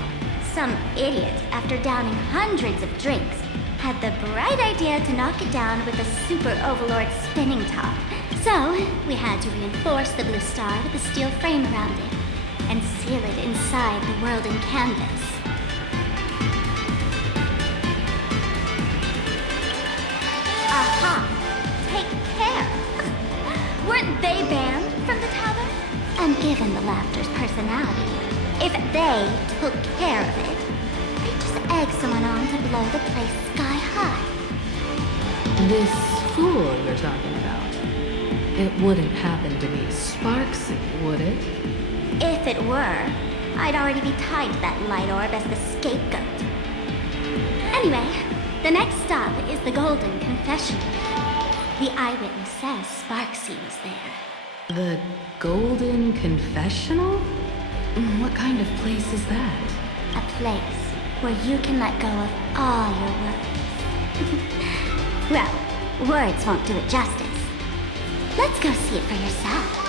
some idiot, after downing hundreds of drinks, had the bright idea to knock it down with a super overlord spinning top. So, we had to reinforce the blue star with a steel frame around it and seal it inside the world in canvas. Aha! Take care! Weren't they banned from the tavern? And given the laughter's personality, if they took care of it, they'd just egg someone on to blow the place sky high. This fool you're talking about. It wouldn't happen to be Sparxie, would it? If it were, I'd already be tied to that light orb as the scapegoat. Anyway, the next stop is the Golden Confessional. The eyewitness says Sparxie was there. The Golden Confessional? What kind of place is that? A place where you can let go of all your worries. Well, words won't do it justice. Let's go see it for yourself.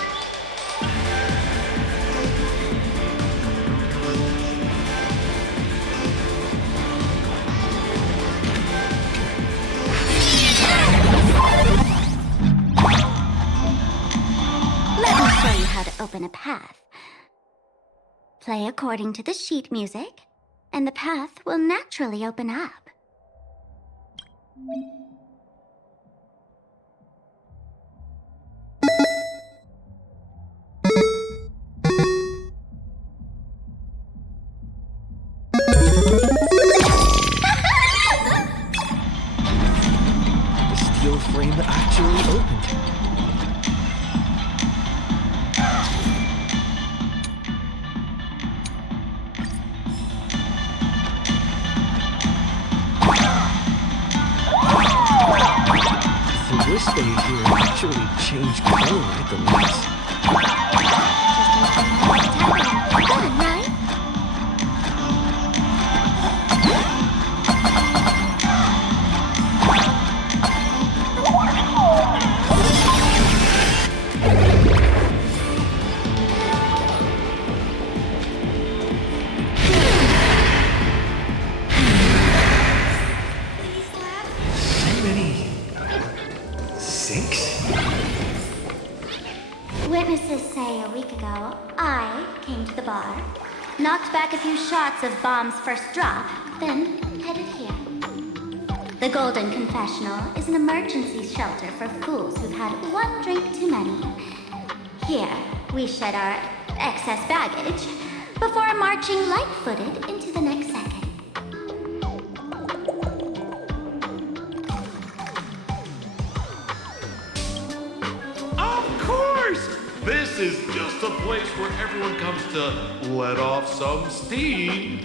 Let me show you how to open a path. Play according to the sheet music, and the path will naturally open up. The steel frame actually opened. The wristband here actually changed color at the least. Fun, right? Witnesses say a week ago, I came to the bar, knocked back a few shots of Bomb's first drop, then headed here. The Golden Confessional is an emergency shelter for fools who've had one drink too many. Here, we shed our excess baggage before marching light-footed into the next second. Of course! This is just a place where everyone comes to let off some steam.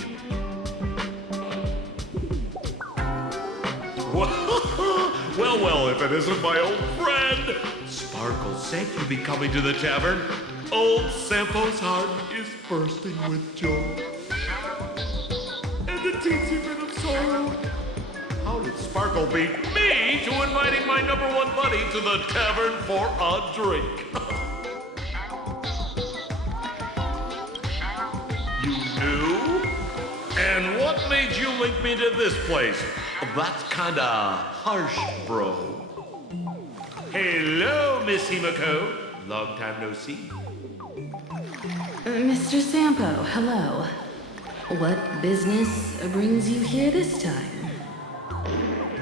Well, if it isn't my old friend. Sparkle said you'd be coming to the tavern. Old Sampo's heart is bursting with joy. And a teensy bit of sorrow. How did Sparkle beat me to inviting my number one buddy to the tavern for a drink? You knew? And what made you link me to this place? That's kinda harsh, bro. Hello, Miss Higo. Long time no see. Mr. Sampo, hello. What business brings you here this time?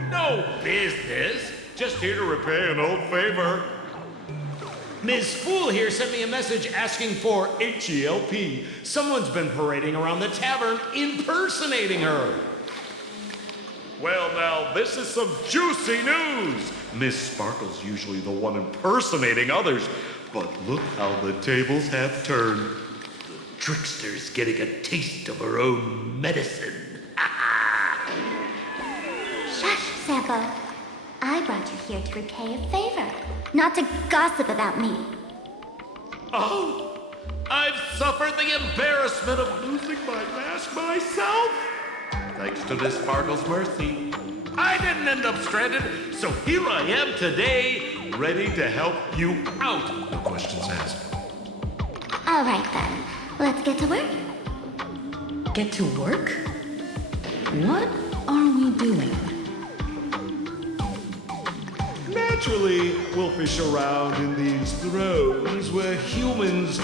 No business. Just here to repay an old favor. Ms. Fool here sent me a message asking for H-E-L-P. Someone's been parading around the tavern impersonating her. Well, now, this is some juicy news. Miss Sparkle's usually the one impersonating others, but look how the tables have turned. The trickster's getting a taste of her own medicine. Shush, Sampo. I brought you here to repay a favor, not to gossip about me. Oh, I've suffered the embarrassment of losing my mask myself. Thanks to Miss Sparkle's mercy, I didn't end up stranded, so here I am today, ready to help you out. No questions asked. All right then, let's get to work. Get to work? What are we doing? Naturally, we'll fish around in these thrones where humans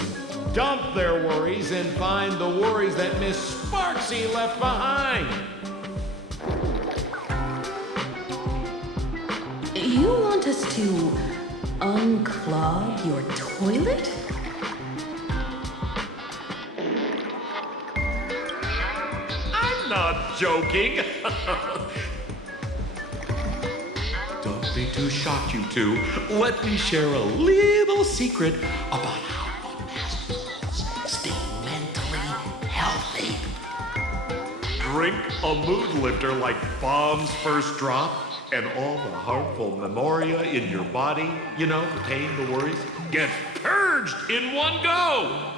dump their worries and find the worries that Miss Sparxie left behind. You want us to unclog your toilet? I'm not joking. Don't be too shocked, you two. Let me share a little secret about how we masterfools stay mentally healthy. Drink a mood lifter like Bomb's First Drop, and all the harmful memoria in your body, you know, the pain, the worries, gets purged in one go.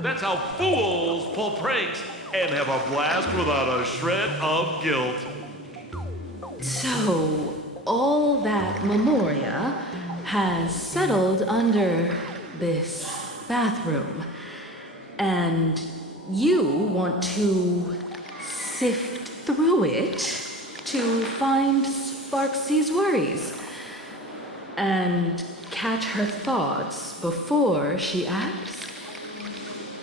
That's how fools pull pranks and have a blast without a shred of guilt. So, all that memoria has settled under this bathroom. And you want to sift through it to find Sparxie's worries and catch her thoughts before she acts?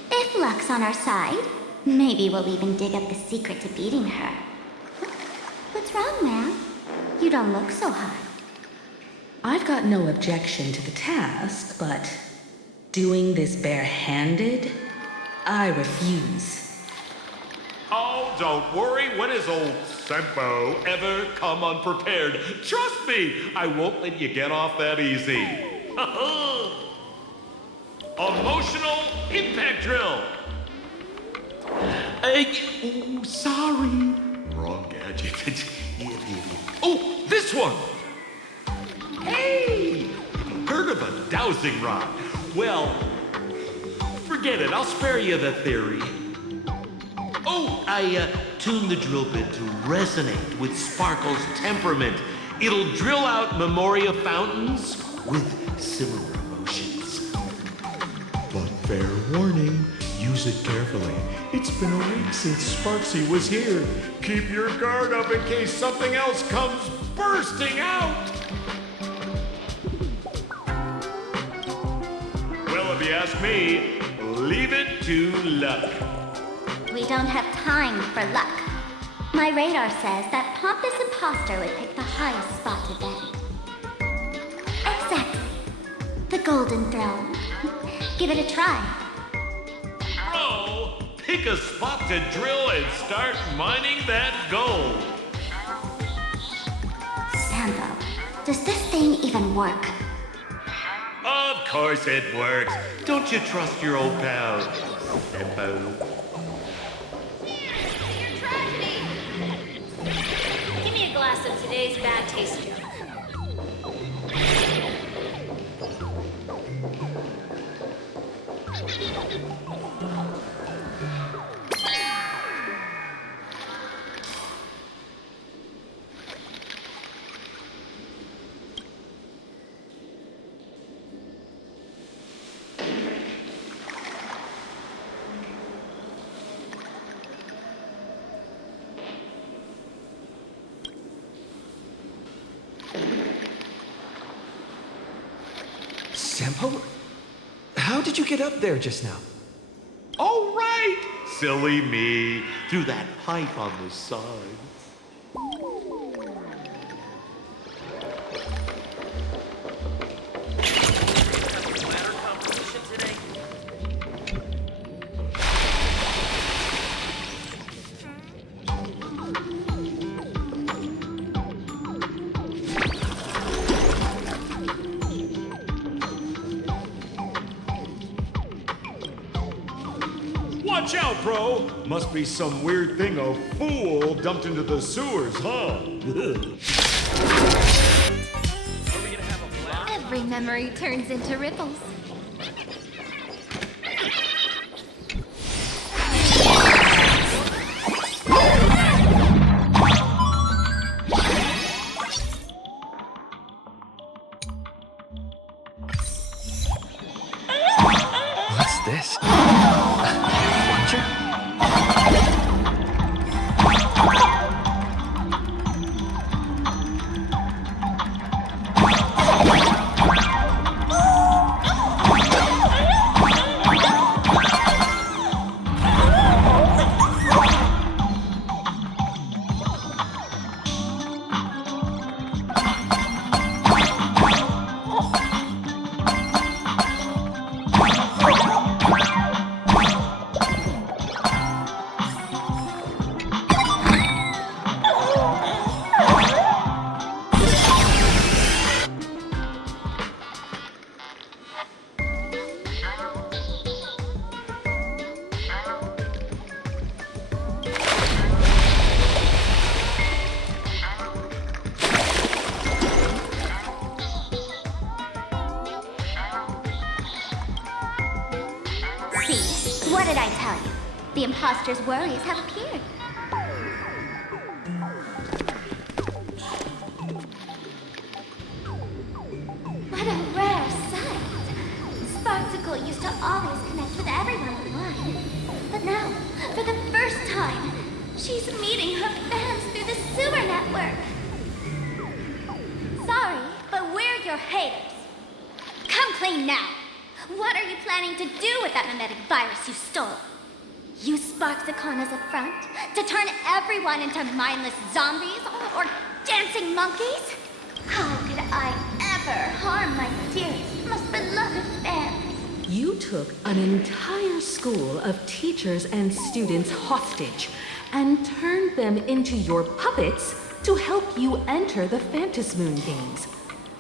If luck's on our side, maybe we'll even dig up the secret to beating her. What's wrong, man? You don't look so hot. I've got no objection to the task, but doing this barehanded, I refuse. Oh, don't worry. When has old Sampo ever come unprepared? Trust me, I won't let you get off that easy. Emotional impact drill. Sorry. Wrong gadget. Oh, this one. Hey, heard of a dowsing rod? Well, forget it. I'll spare you the theory. Oh, I tuned the drill bit to resonate with Sparkle's temperament. It'll drill out memoria fountains with similar emotions. But fair warning, use it carefully. It's been a week since Sparxie was here. Keep your guard up in case something else comes bursting out. Well, if you ask me, leave it to luck. We don't have time for luck. My radar says that pompous imposter would pick the highest spot to vent. Exactly. The Golden Throne. Give it a try. Bro, pick a spot to drill and start mining that gold. Sampo, does this thing even work? Of course it works. Don't you trust your old pal, Simple? Give me a glass of today's bad taste joke. Sampo? How did you get up there just now? Oh, right! Silly me. Through that pipe on the side. Watch out, bro! Must be some weird thing a fool dumped into the sewers, huh? Every memory turns into ripples. What's this? What did I tell you? The imposter's worries have appeared. What a rare sight. Sparxicle used to always connect with everyone online. But now, for the first time, she's meeting her fans through the sewer network. Sorry, but we're your haters. Come clean now. What are you planning to do with that mimetic virus you stole? Use Sparxicon as a front to turn everyone into mindless zombies or dancing monkeys? How could I ever harm my dearest, most beloved fans? You took an entire school of teachers and students hostage and turned them into your puppets to help you enter the Phantasmoon Games.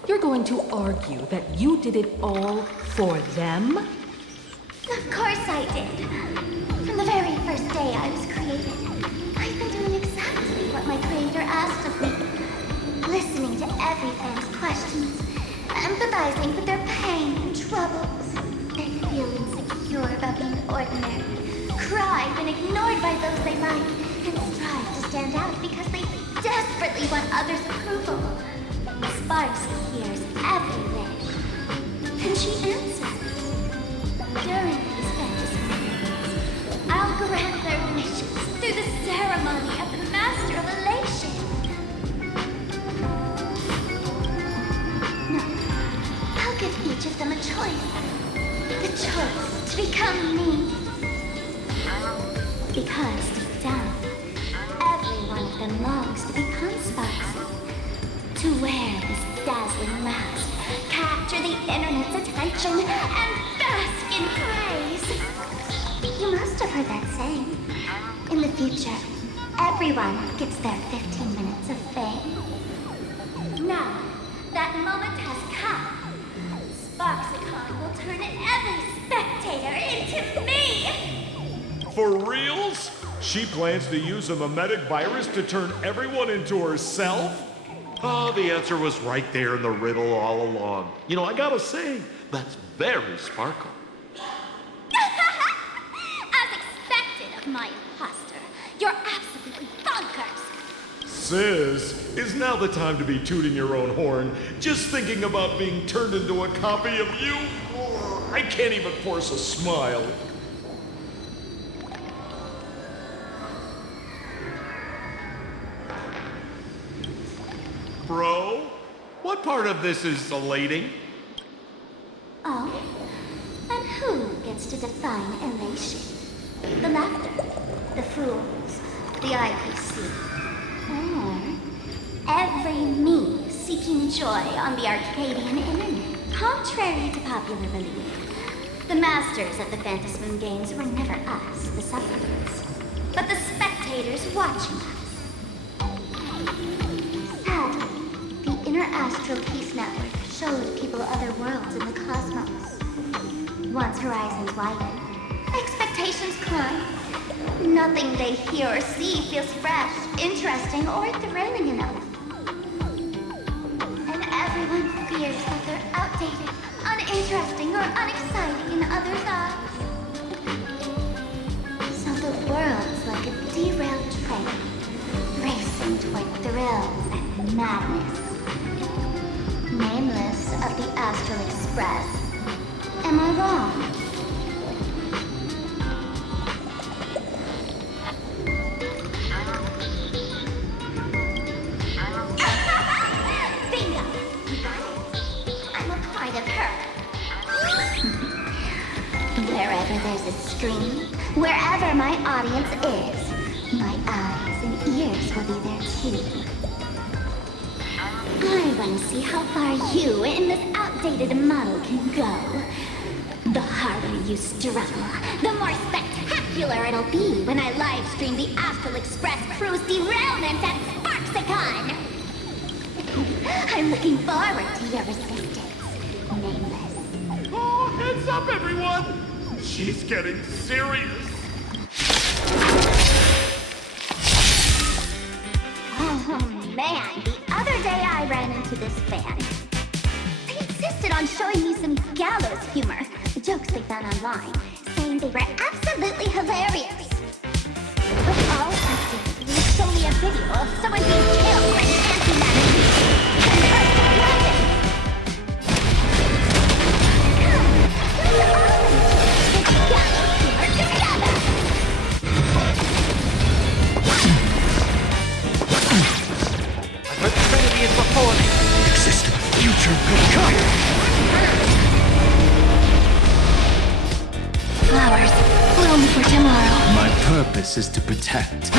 You're going to argue that you did it all for them? Of course I did. From the very first day I was created, I've been doing exactly what my creator asked of me. Listening to every fan's questions, empathizing with their pain and troubles. They feel insecure about being ordinary, cry when ignored by those they like, and strive to stand out because they desperately want others' approval. Sparxie hears every wish, and she answers. During these fantasy meetings, I'll grant their wishes through the ceremony of the Master of Elation. No, I'll give each of them a choice. The choice to become me. Because deep down, every one of them longs to become Sparxie. To wear this dazzling mask, capture the internet's attention, and bask in praise. You must have heard that saying. In the future, everyone gets their 15 minutes of fame. Now, that moment has come. Sparxie will turn every spectator into me! For reals? She plans to use a mimetic virus to turn everyone into herself? Oh, the answer was right there in the riddle all along. You know, I gotta say, that's very Sparkle. As expected of my imposter, you're absolutely bonkers! Sis, is now the time to be tooting your own horn, just thinking about being turned into a copy of you? I can't even force a smile. Bro, what part of this is elating? Oh? And who gets to define elation? The laughter, the fools, the IPC, or every me seeking joy on the Arcadian internet? Contrary to popular belief, the masters of the Phantasmoon games were never us, the sufferers, but the spectators watching us. Sadly, the Inner Astral Peace Network showed people other worlds in the cosmos. Once horizons widen, expectations climb. Nothing they hear or see feels fresh, interesting, or thrilling enough. And everyone fears that they're outdated, uninteresting, or unexciting in others' eyes. So the world's like a derailed train, racing toward thrills and madness. Nameless of the Astral Express. Am I wrong? Bingo! You got it. I'm a part of her. Wherever there's a screen, wherever my audience is, my eyes and ears will be there too. I want to see how far you and this outdated model can go. The harder you struggle, the more spectacular it'll be when I live stream the Astral Express crew's derailment at Sparxicon. I'm looking forward to your resistance, Nameless. Oh, heads up, everyone! She's getting serious. Oh man, the other day I ran into this fan. They insisted on showing me some gallows humor, the jokes they found online, saying they were absolutely hilarious. But all I did was show me a video of someone being killed by an anti-matter and hurt to weapons. Come, let's all enjoy this gallows humor together! But the Trinity is before me. Existent future will come. Flowers, bloom for tomorrow. My purpose is to protect.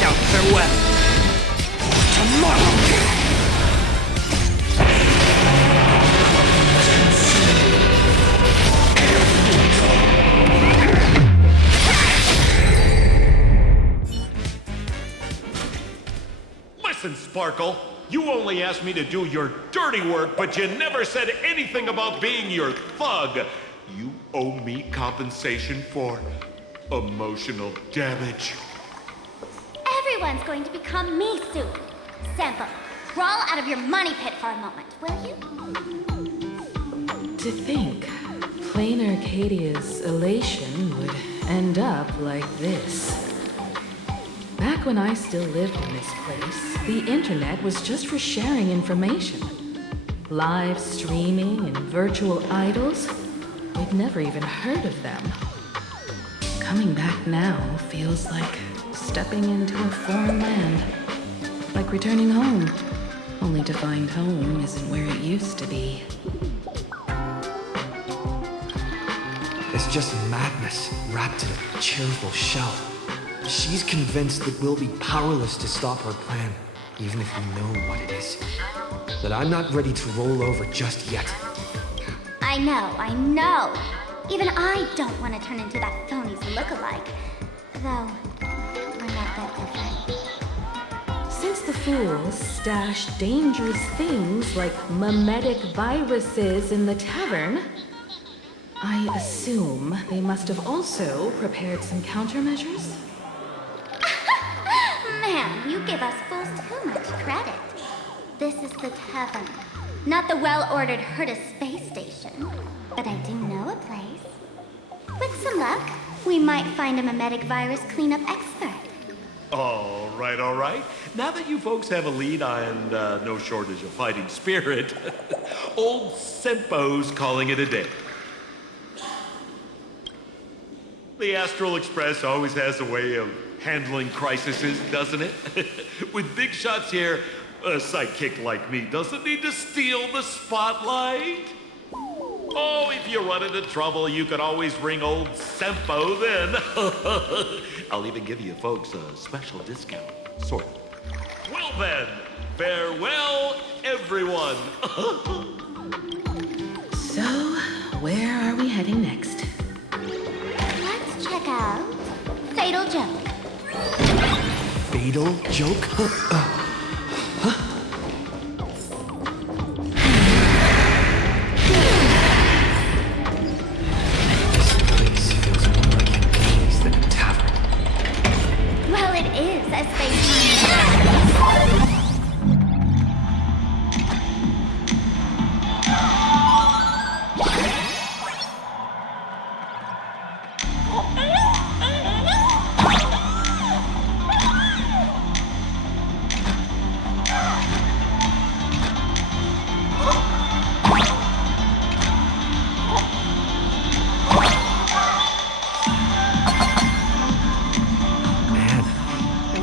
Down, farewell. Tomorrow. Listen, Sparkle, you only asked me to do your dirty work, but you never said anything about being your thug. You owe me compensation for emotional damage. Everyone's going to become me soon. Sample, crawl out of your money pit for a moment, will you? To think, Plan Arcadia's elation would end up like this. Back when I still lived in this place, the internet was just for sharing information. Live streaming and virtual idols, we'd never even heard of them. Coming back now feels like stepping into a foreign land. Like returning home, only to find home isn't where it used to be. It's just madness wrapped in a cheerful shell. She's convinced that we'll be powerless to stop her plan, even if we know what it is. That I'm not ready to roll over just yet. I know. Even I don't want to turn into that phony's lookalike. Though, the fools stash dangerous things like mimetic viruses in the tavern, I assume they must have also prepared some countermeasures? Man, you give us fools too much credit. This is the tavern, not the well-ordered Herta space station. But I do know a place. With some luck, we might find a mimetic virus cleanup expert. All right. Now that you folks have a lead and no shortage of fighting spirit, old Senpo's calling it a day. The Astral Express always has a way of handling crises, doesn't it? With big shots here, a sidekick like me doesn't need to steal the spotlight. Oh, if you run into trouble, you can always ring old Senpo then. I'll even give you folks a special discount, sort of. Well then, farewell, everyone. So, where are we heading next? Let's check out Fatal Joke. Fatal joke? This place feels more like a maze than a tavern. Well, it is a space-time.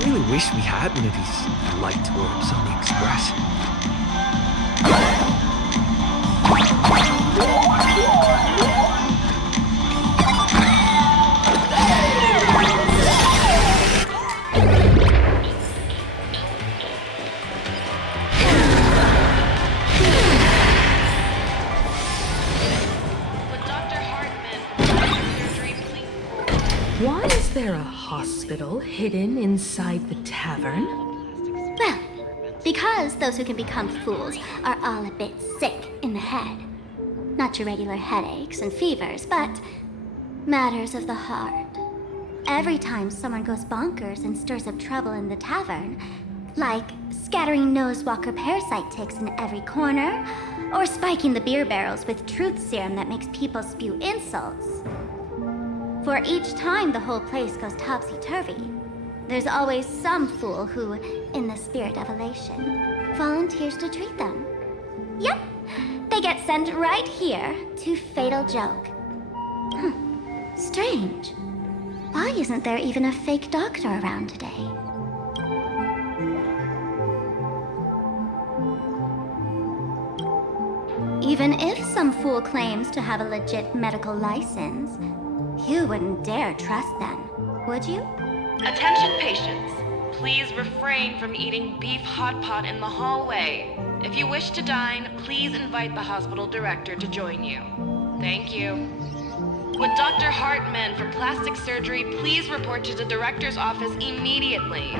I wish we had one of these light orbs on the Express. Why is there a hospital hidden inside the tavern? Well, because those who can become fools are all a bit sick in the head. Not your regular headaches and fevers, but matters of the heart. Every time someone goes bonkers and stirs up trouble in the tavern, like scattering nosewalker parasite ticks in every corner, or spiking the beer barrels with truth serum that makes people spew insults. For each time the whole place goes topsy-turvy, there's always some fool who, in the spirit of elation, volunteers to treat them. Yep, they get sent right here to Fatal Joke. Strange. Why isn't there even a fake doctor around today? Even if some fool claims to have a legit medical license, you wouldn't dare trust them, would you? Attention patients. Please refrain from eating beef hot pot in the hallway. If you wish to dine, please invite the hospital director to join you. Thank you. Would Dr. Hartman for plastic surgery please report to the director's office immediately?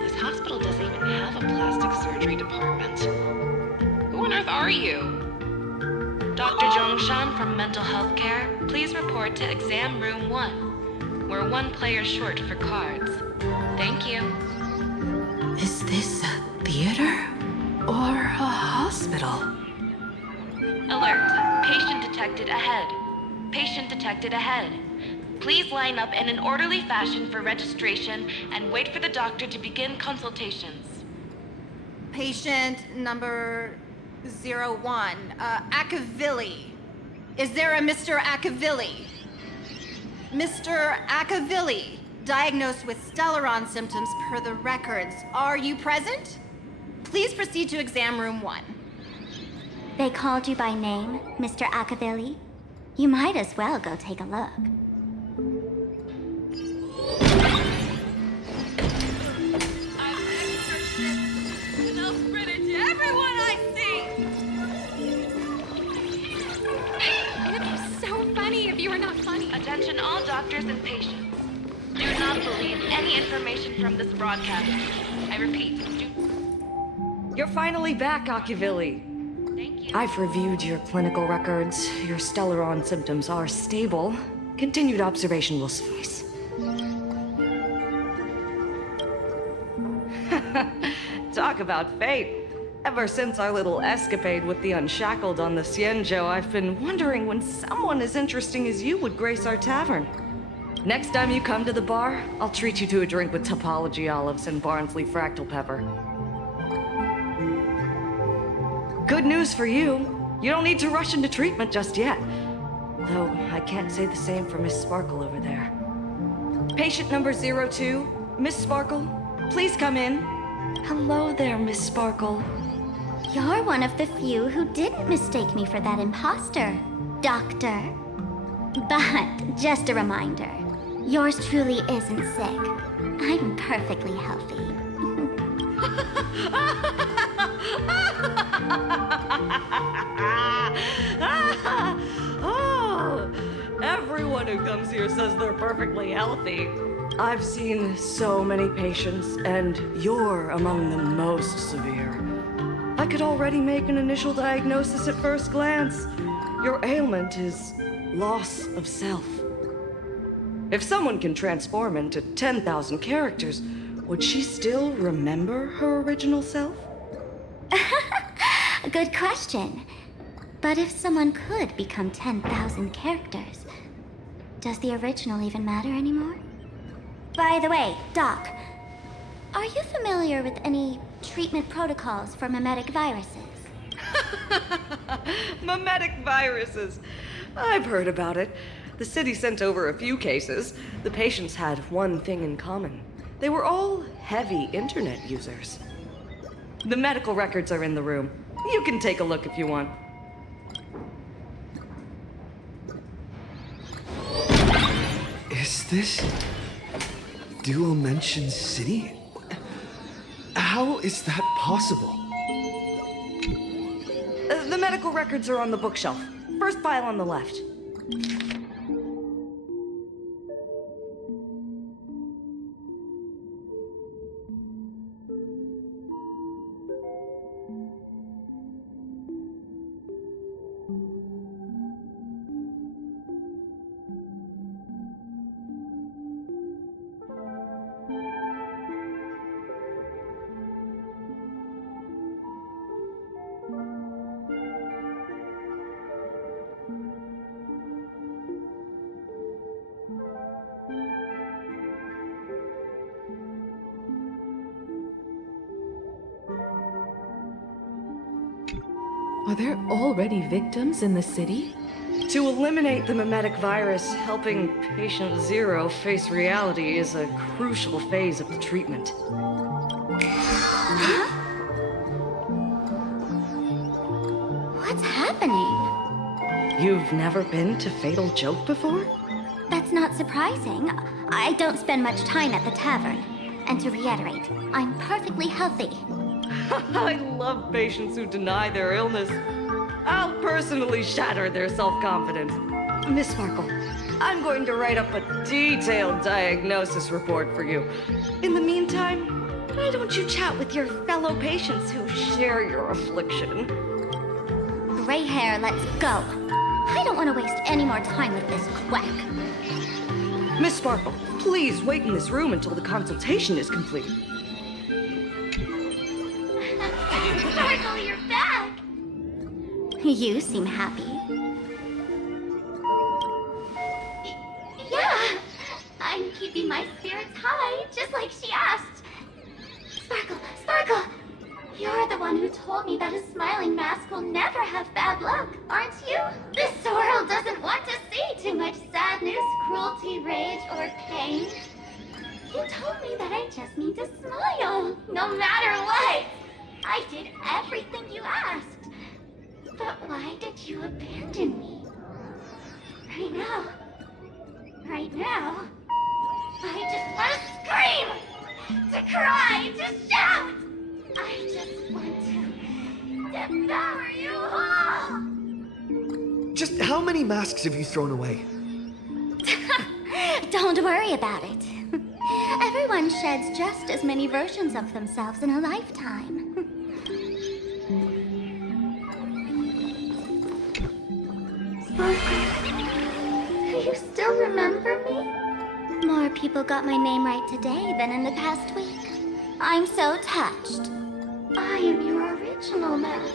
This hospital doesn't even have a plastic surgery department. Who on earth are you? Dr. Zhongshan from Mental Health Care, please report to Exam Room 1. We're one player short for cards. Thank you. Is this a theater or a hospital? Alert. Patient detected ahead. Patient detected ahead. Please line up in an orderly fashion for registration and wait for the doctor to begin consultations. Patient number 01, Akavilli. Is there a Mr. Akavilli? Mr. Akavilli, diagnosed with Stellaron symptoms per the records. Are you present? Please proceed to exam room 1. They called you by name, Mr. Akavilli? You might as well go take a look. Everyone I see! It would be so funny if you were not funny. Attention all doctors and patients. Do not believe any information from this broadcast. I repeat, do You're finally back, Akivilli. Thank you. I've reviewed your clinical records. Your Stellaron symptoms are stable. Continued observation will suffice. Talk about fate. Ever since our little escapade with the Unshackled on the Xianzhou, I've been wondering when someone as interesting as you would grace our tavern. Next time you come to the bar, I'll treat you to a drink with topology olives and Barnsley fractal pepper. Good news for you. You don't need to rush into treatment just yet. Though I can't say the same for Miss Sparkle over there. Patient number 02, Miss Sparkle, please come in. Hello there, Miss Sparkle. You're one of the few who didn't mistake me for that imposter, Doctor. But just a reminder, yours truly isn't sick. I'm perfectly healthy. Oh, everyone who comes here says they're perfectly healthy. I've seen so many patients, and you're among the most severe. I could already make an initial diagnosis at first glance. Your ailment is loss of self. If someone can transform into 10,000 characters, would she still remember her original self? Good question. But if someone could become 10,000 characters, does the original even matter anymore? By the way, Doc, are you familiar with any treatment protocols for mimetic viruses? Mimetic viruses. I've heard about it. The city sent over a few cases. The patients had one thing in common. They were all heavy internet users. The medical records are in the room. You can take a look if you want. Is this Duomension City? How is that possible? The medical records are on the bookshelf. First file on the left. Are there already victims in the city? To eliminate the mimetic virus, helping patient 0 face reality is a crucial phase of the treatment. What's happening? You've never been to Fatal Joke before? That's not surprising. I don't spend much time at the tavern. And to reiterate, I'm perfectly healthy. I love patients who deny their illness. I'll personally shatter their self-confidence. Miss Sparkle, I'm going to write up a detailed diagnosis report for you. In the meantime, why don't you chat with your fellow patients who share your affliction? Gray hair, let's go. I don't want to waste any more time with this quack. Miss Sparkle, please wait in this room until the consultation is complete. Sparkle, you're back! You seem happy. Yeah, I'm keeping my spirits high, just like she asked. Sparkle, Sparkle! You're the one who told me that a smiling mask will never have bad luck, aren't you? This world doesn't want to see too much sadness, cruelty, rage, or pain. You told me that I just need to smile, no matter what. I did everything you asked. But why did you abandon me? Right now, I just want to scream, to cry, to shout. I just want to devour you all! Just how many masks have you thrown away? Don't worry about it. Everyone sheds just as many versions of themselves in a lifetime. Do you still remember me? More people got my name right today than in the past week. I'm so touched. I am your original mask.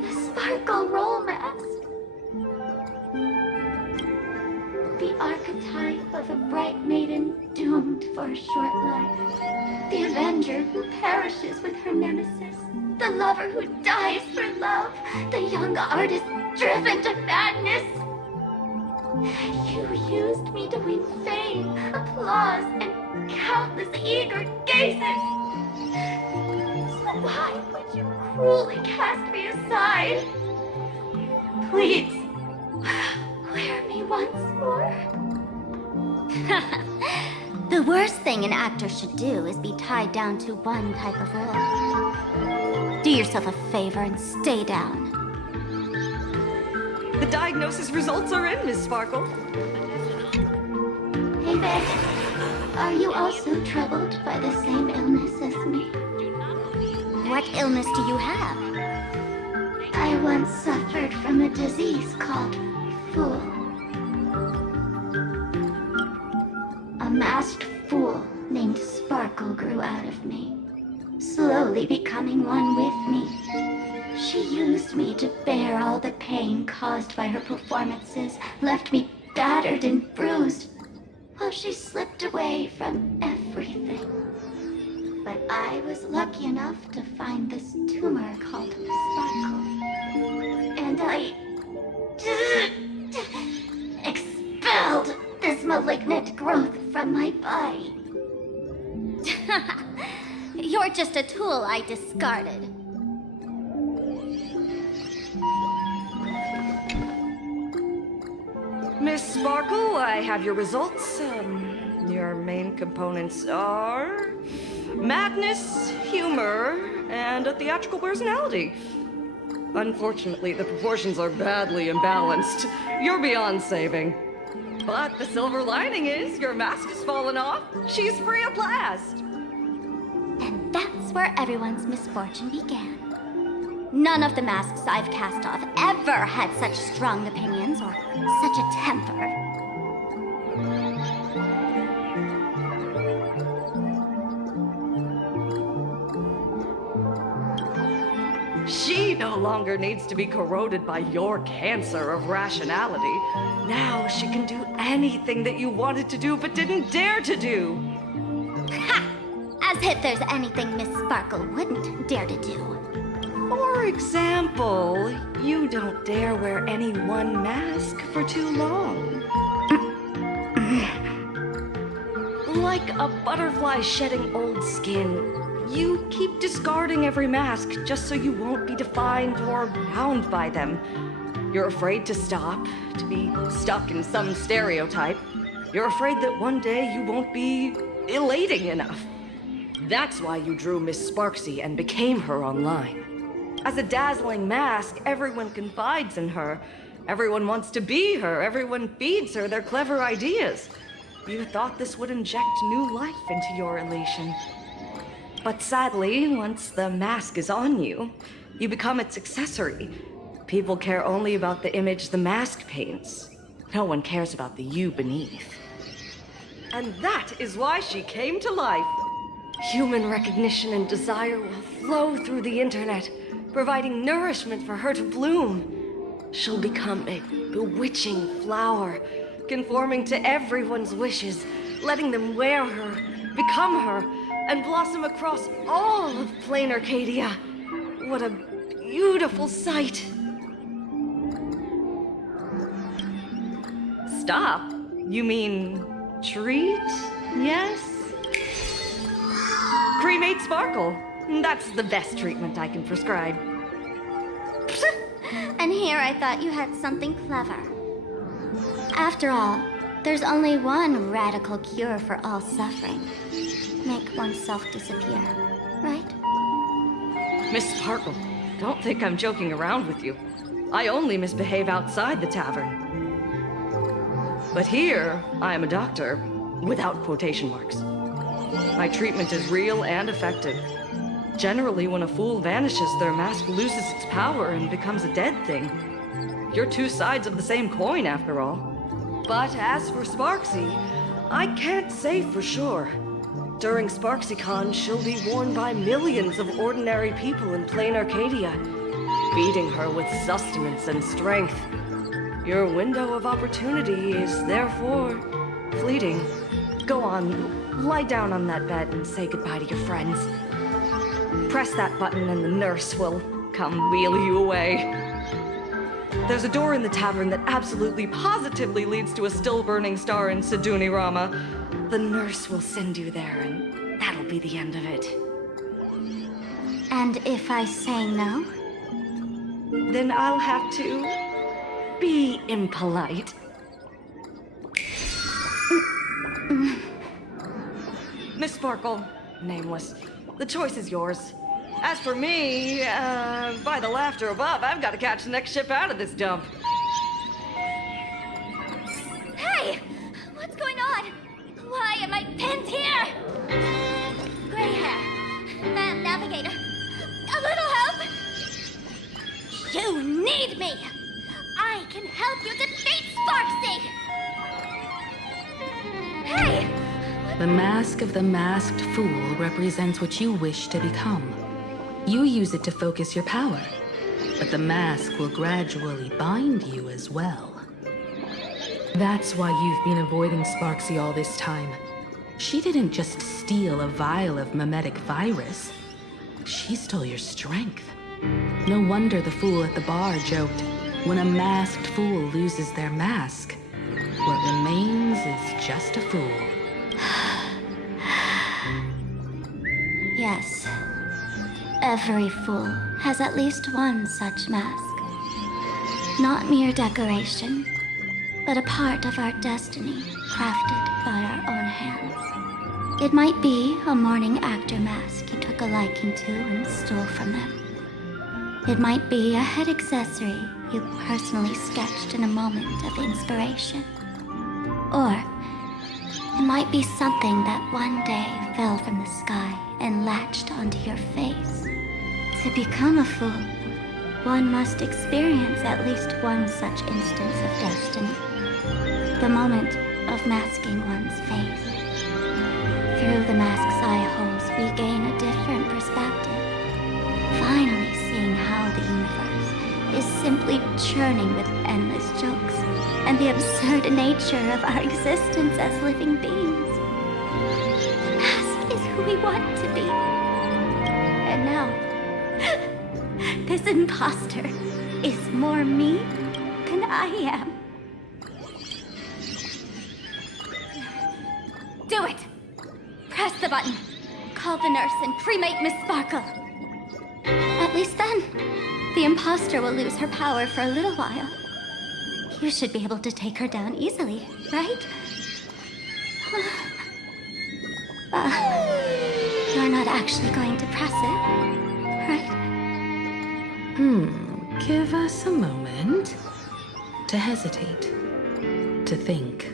The Sparkle Roll mask. The archetype of a bright maiden doomed for a short life. The avenger who perishes with her nemesis. The lover who dies for love. The young artist driven to madness. You used me to win fame, applause, and countless eager gazes. So why would you cruelly cast me aside? Please, wear me once more. The worst thing an actor should do is be tied down to one type of role. Do yourself a favor and stay down. The diagnosis results are in, Miss Sparkle. Hey there. Are you also troubled by the same illness as me? What illness do you have? I once suffered from a disease called Fool. A masked fool named Sparkle grew out of me, slowly becoming one with me. She used me to bear all the pain caused by her performances, left me battered and bruised, while she slipped away from everything. But I was lucky enough to find this tumor called Sparkle. And I expelled this malignant growth from my body. You're just a tool I discarded. Miss Sparkle, I have your results. Your main components are madness, humor, and a theatrical personality. Unfortunately, the proportions are badly imbalanced. You're beyond saving. But the silver lining is your mask has fallen off. She's free of blast. And that's where everyone's misfortune began. None of the masks I've cast off ever had such strong opinions or such a temper. She no longer needs to be corroded by your cancer of rationality. Now she can do anything that you wanted to do but didn't dare to do. Ha! As if there's anything Miss Sparkle wouldn't dare to do. For example, you don't dare wear any one mask for too long. Like a butterfly shedding old skin, you keep discarding every mask just so you won't be defined or bound by them. You're afraid to stop, to be stuck in some stereotype. You're afraid that one day you won't be elating enough. That's why you drew Miss Sparxie and became her online. As a dazzling mask, everyone confides in her. Everyone wants to be her. Everyone feeds her their clever ideas. You thought this would inject new life into your elation. But sadly, once the mask is on you, you become its accessory. People care only about the image the mask paints. No one cares about the you beneath. And that is why she came to life. Human recognition and desire will flow through the internet, providing nourishment for her to bloom. She'll become a bewitching flower, conforming to everyone's wishes, letting them wear her, become her, and blossom across all of Plan Arcadia. What a beautiful sight. Stop? You mean treat? Yes? Cremate Sparkle. That's the best treatment I can prescribe. And here I thought you had something clever. After all, there's only one radical cure for all suffering. Make oneself disappear, right? Miss Sparkle, don't think I'm joking around with you. I only misbehave outside the tavern. But here, I am a doctor, without quotation marks. My treatment is real and effective. Generally, when a fool vanishes, their mask loses its power and becomes a dead thing. You're two sides of the same coin, after all. But as for Sparxie, I can't say for sure. During SparxieCon, she'll be worn by millions of ordinary people in Plan Arcadia, feeding her with sustenance and strength. Your window of opportunity is therefore fleeting. Go on, lie down on that bed and say goodbye to your friends. Press that button and the nurse will come wheel you away. There's a door in the tavern that absolutely positively leads to a still-burning star in Sidunirama. The nurse will send you there, and that'll be the end of it. And if I say no? Then I'll have to be impolite. Miss Sparkle, nameless, the choice is yours. As for me, by the laughter above, I've got to catch the next ship out of this dump. Hey! What's going on? Why am I pinned here? Gray hair. Ma'am, navigator. A little help? You need me! I can help you defeat Sparxie! Hey! The mask of the masked fool represents what you wish to become. You use it to focus your power, but the mask will gradually bind you as well. That's why you've been avoiding Sparxie all this time. She didn't just steal a vial of mimetic virus. She stole your strength. No wonder the fool at the bar joked, when a masked fool loses their mask, what remains is just a fool. Yes. Every fool has at least one such mask. Not mere decoration, but a part of our destiny, crafted by our own hands. It might be a morning actor mask you took a liking to and stole from them. It might be a head accessory you personally sketched in a moment of inspiration. Or it might be something that one day fell from the sky and latched onto your face. To become a fool, one must experience at least one such instance of destiny. The moment of masking one's face. Through the mask's eye holes, we gain a different perspective. Finally seeing how the universe is simply churning with endless jokes, and the absurd nature of our existence as living beings. The mask is who we want to be. And now, this imposter is more me than I am. Do it! Press the button. Call the nurse and cremate Miss Sparkle. At least then, the imposter will lose her power for a little while. You should be able to take her down easily, right? You're not actually going to press it, right? Give us a moment to hesitate, to think.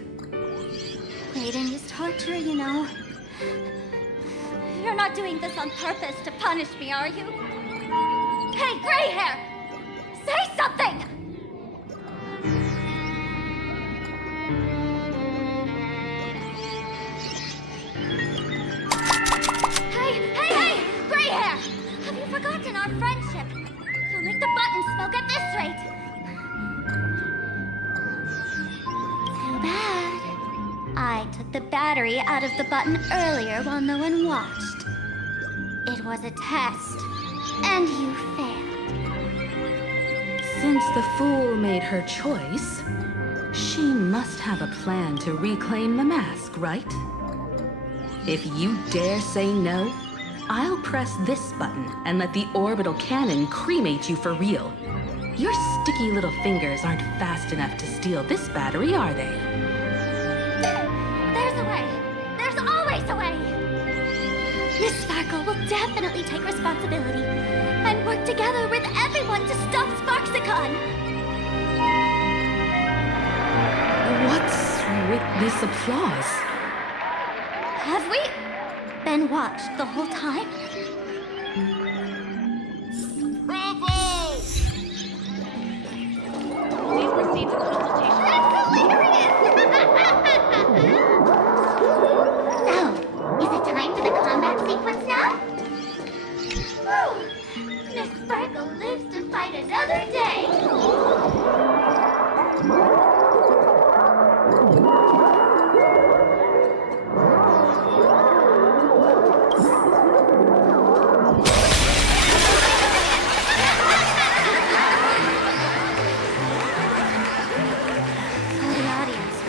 Waiting is torture, you know. You're not doing this on purpose to punish me, are you? Hey, gray hair! Say something! Hey! Gray hair! Have you forgotten our friendship? You'll make the button smoke at this rate. Too bad. I took the battery out of the button earlier while no one watched. It was a test, and you failed. Since the fool made her choice, she must have a plan to reclaim the mask, right? If you dare say no, I'll press this button and let the orbital cannon cremate you for real. Your sticky little fingers aren't fast enough to steal this battery, are they? There's a way. There's always a way. Miss Sparkle will definitely take responsibility and work together with everyone to stop SparxieCon. What's with this applause? Have we been watched the whole time? Miss Sparkle lives to fight another day!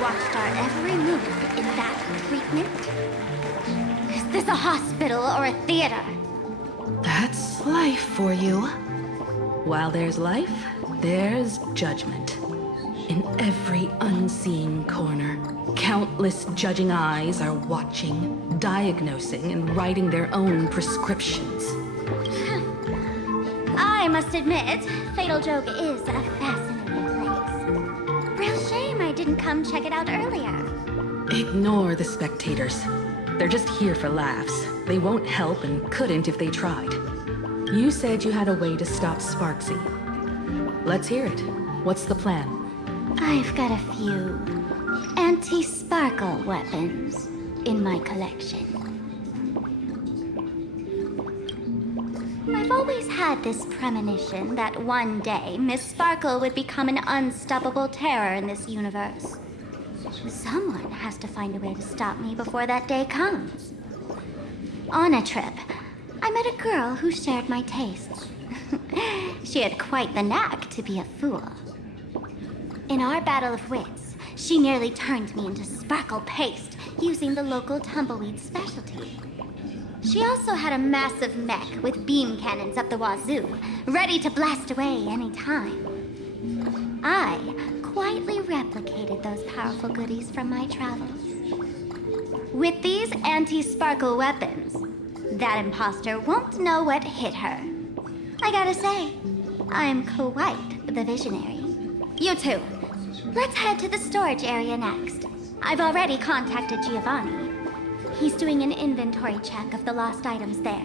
Watched our every move in that treatment? Is this a hospital or a theater? That's life for you. While there's life, there's judgment. In every unseen corner, countless judging eyes are watching, diagnosing, and writing their own prescriptions. I must admit, Fatal Joke is a fascinating place. Real shame I didn't come check it out earlier. Ignore the spectators. They're just here for laughs. They won't help and couldn't if they tried. You said you had a way to stop Sparxie. Let's hear it. What's the plan? I've got a few anti-sparkle weapons in my collection. I've always had this premonition that one day Miss Sparkle would become an unstoppable terror in this universe. Someone has to find a way to stop me before that day comes. On a trip, I met a girl who shared my tastes. She had quite the knack to be a fool. In our battle of wits, she nearly turned me into sparkle paste using the local tumbleweed specialty. She also had a massive mech with beam cannons up the wazoo, ready to blast away any time. I quietly replicated those powerful goodies from my travels. With these anti-sparkle weapons, that imposter won't know what hit her. I gotta say, I'm quite the visionary. You two, let's head to the storage area next. I've already contacted Giovanni. He's doing an inventory check of the lost items there.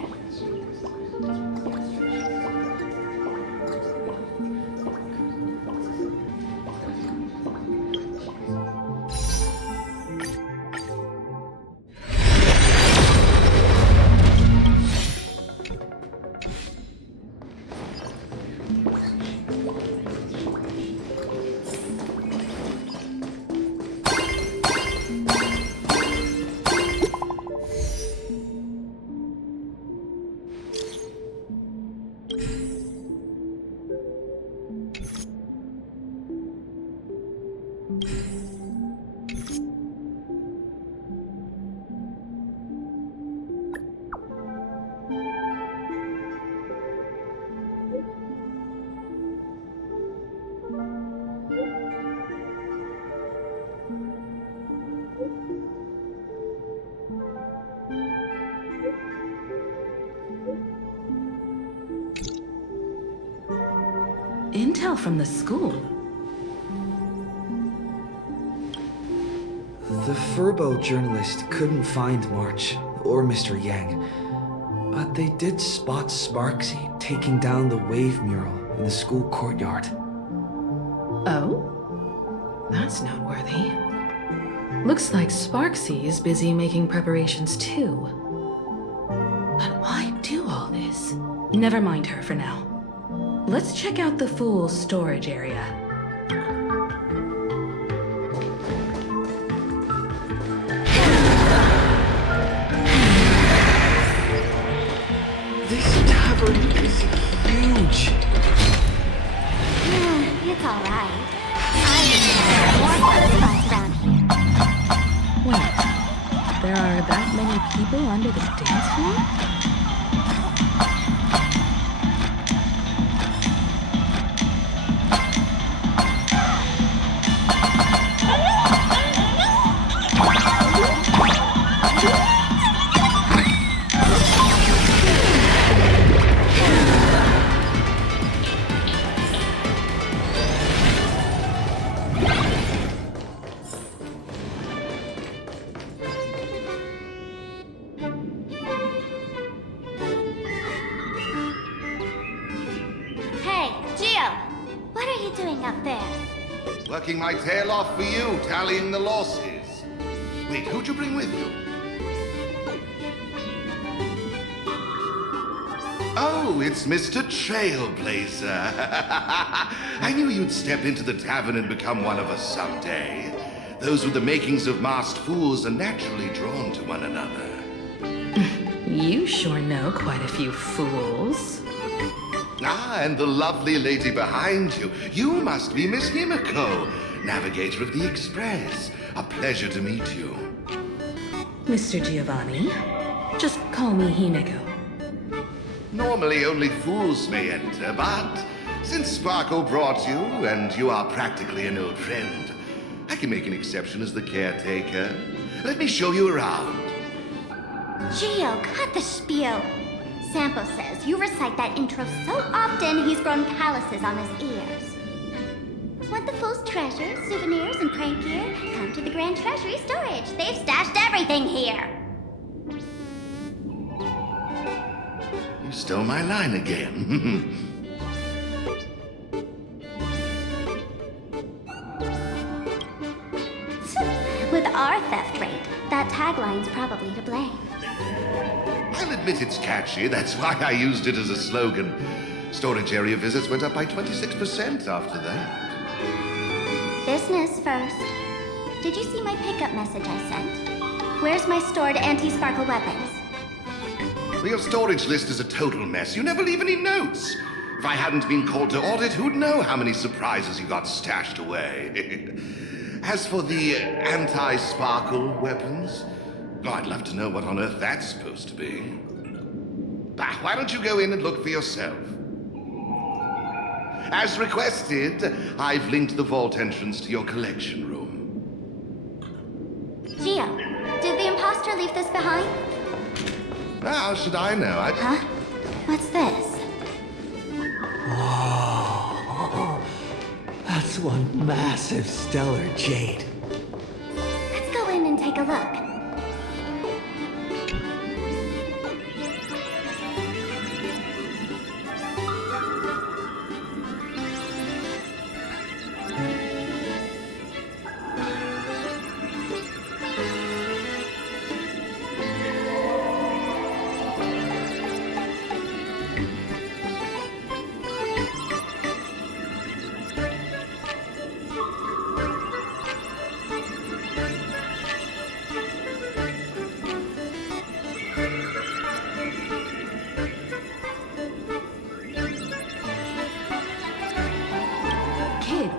Intel from the school? The Furbo journalist couldn't find March or Mr. Yang, but they did spot Sparxie taking down the wave mural in the school courtyard. Oh? That's noteworthy. Looks like Sparxie is busy making preparations too. But why do all this? Never mind her for now. Let's check out the Fool's storage area. This tavern is huge. It's all right. I have more fun spots around here. Wait, there are that many people under the dance floor? Working my tail off for you, tallying the losses. Wait, who'd you bring with you? Oh, it's Mr. Trailblazer. I knew you'd step into the tavern and become one of us someday. Those with the makings of masked fools are naturally drawn to one another. You sure know quite a few fools. Ah, and the lovely lady behind you. You must be Miss Higo, navigator of the Express. A pleasure to meet you. Mr. Giovanni, just call me Himeko. Normally only fools may enter, but since Sparkle brought you, and you are practically an old friend, I can make an exception as the caretaker. Let me show you around. Gio, cut the spiel. Sampo says you recite that intro so often he's grown calluses on his ears. Want the fool's treasures, souvenirs, and prank gear? Come to the Grand Treasury Storage. They've stashed everything here. You stole my line again. With our theft rate, that tagline's probably to blame. I'll admit it's catchy. That's why I used it as a slogan. Storage area visits went up by 26% after that. Business first. Did you see my pickup message I sent? Where's my stored anti-sparkle weapons? Well, your storage list is a total mess. You never leave any notes. If I hadn't been called to audit, who'd know how many surprises you got stashed away? As for the anti-sparkle weapons, oh, I'd love to know what on earth that's supposed to be. Bah, why don't you go in and look for yourself? As requested, I've linked the vault entrance to your collection room. Gio, did the imposter leave this behind? How should I know? Huh? What's this? Oh, that's one massive stellar jade. Let's go in and take a look.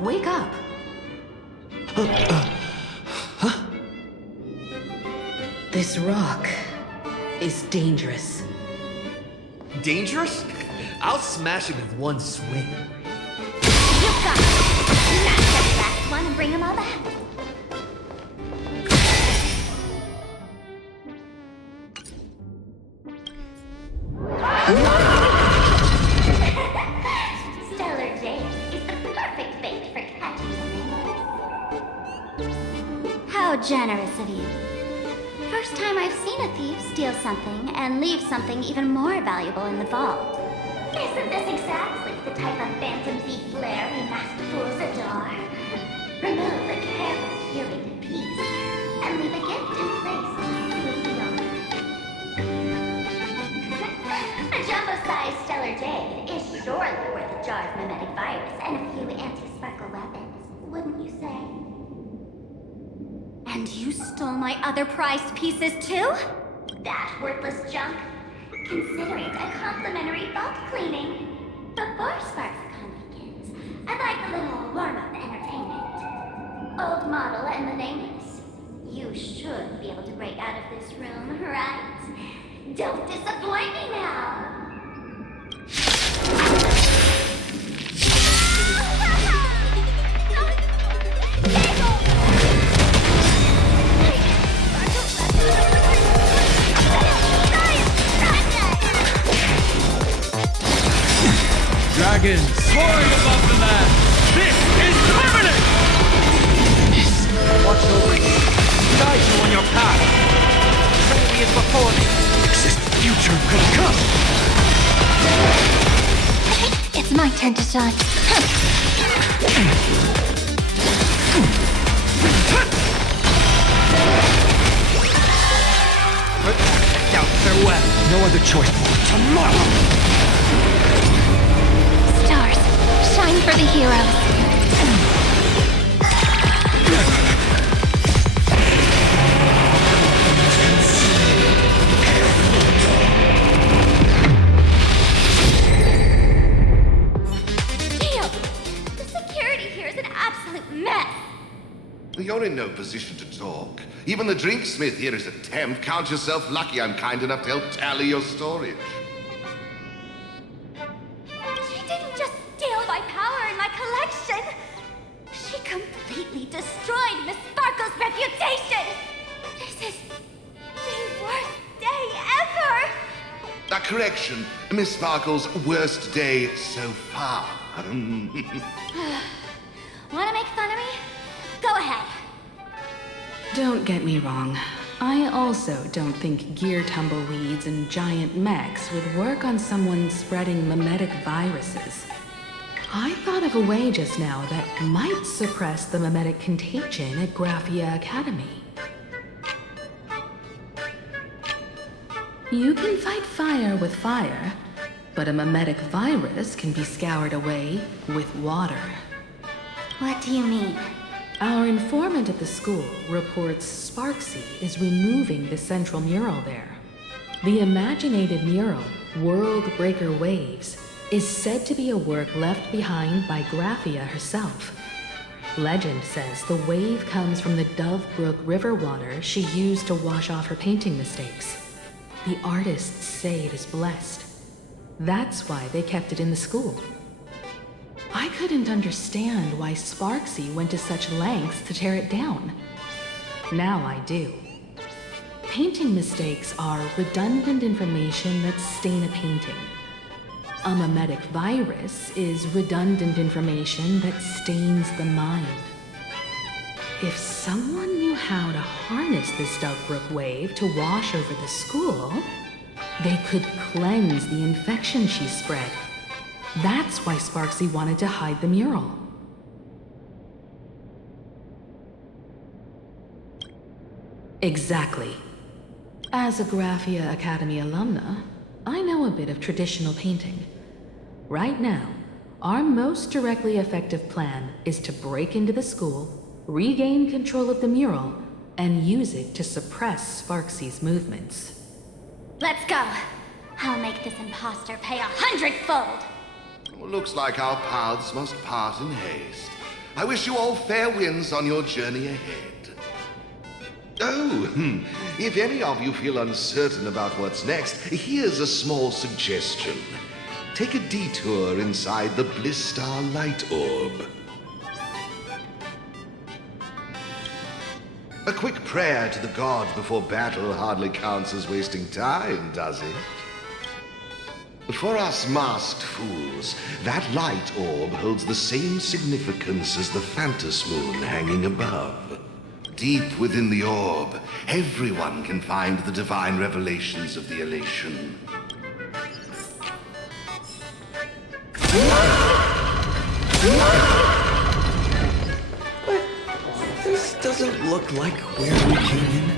Wake up! This rock is dangerous. Dangerous? I'll smash it with one swing. You've got it! Smash that last one and bring them all back. Stellar Jade is the perfect bait for catching the nameless. How generous of you. First time I've seen a thief steal something and leave something even more valuable in the vault. Isn't this exactly the type of phantom thief flair we masked fools adore? Remove the carefully curated piece and leave a gift in place to seal the owner. A jumbo-sized Stellar Jade is surely worth a jar of mimetic virus and a few anti-sparkle weapons, wouldn't you say? And you stole my other prized pieces too? That worthless junk? Consider it a complimentary vault cleaning. Before Sparxie begins, I'd like a little warm-up entertainment. Old model and the nameless. You should be able to break out of this room, right? Don't disappoint me now! Dragons, soaring above the land! This is permanent! Watch over you. Guide you on your path. Tragedy is before me. This future could come! It's my turn to shine. Doubts are wet. No other choice. Tomorrow! the heroes. Damn! The security here is an absolute mess. You're in no position to talk. Even the drinksmith here is a temp. Count yourself lucky I'm kind enough to help tally your storage. She didn't just steal my power and my collection. She completely destroyed Miss Sparkle's reputation. This is the worst day ever. A correction. Miss Sparkle's worst day so far. Wanna make fun of me? Go ahead. Don't get me wrong. I also don't think gear tumbleweeds and giant mechs would work on someone spreading mimetic viruses. I thought of a way just now that might suppress the mimetic contagion at Graphia Academy. You can fight fire with fire, but a mimetic virus can be scoured away with water. What do you mean? Our informant at the school reports Sparxie is removing the central mural there. The imaginated mural, World Breaker Waves, is said to be a work left behind by Graphia herself. Legend says the wave comes from the Dove Brook river water she used to wash off her painting mistakes. The artists say it is blessed. That's why they kept it in the school. I couldn't understand why Sparxie went to such lengths to tear it down. Now I do. Painting mistakes are redundant information that stain a painting. A mimetic virus is redundant information that stains the mind. If someone knew how to harness this Dovebrook wave to wash over the school, they could cleanse the infection she spread. That's why Sparxie wanted to hide the mural. Exactly. As a Graphia Academy alumna, I know a bit of traditional painting. Right now, our most directly effective plan is to break into the school, regain control of the mural, and use it to suppress Sparxie's movements. Let's go. I'll make this imposter pay 100-fold. Looks like our paths must part in haste. I wish you all fair winds on your journey ahead. Oh, if any of you feel uncertain about what's next, here's a small suggestion. Take a detour inside the Bliss Star Light Orb. A quick prayer to the gods before battle hardly counts as wasting time, does it? For us masked fools, that light orb holds the same significance as the Phantos moon hanging above. Deep within the orb, everyone can find the divine revelations of the elation. But this doesn't look like where we came in.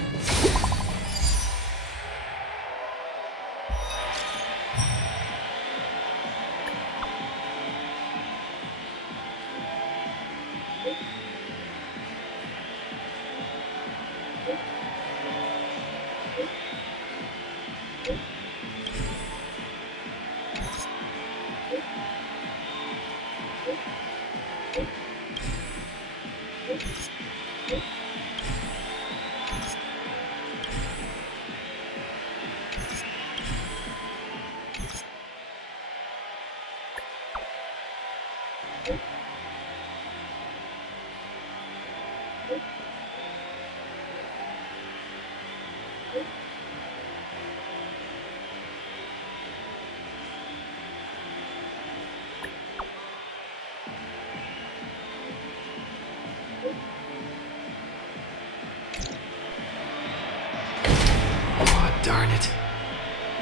Darn it.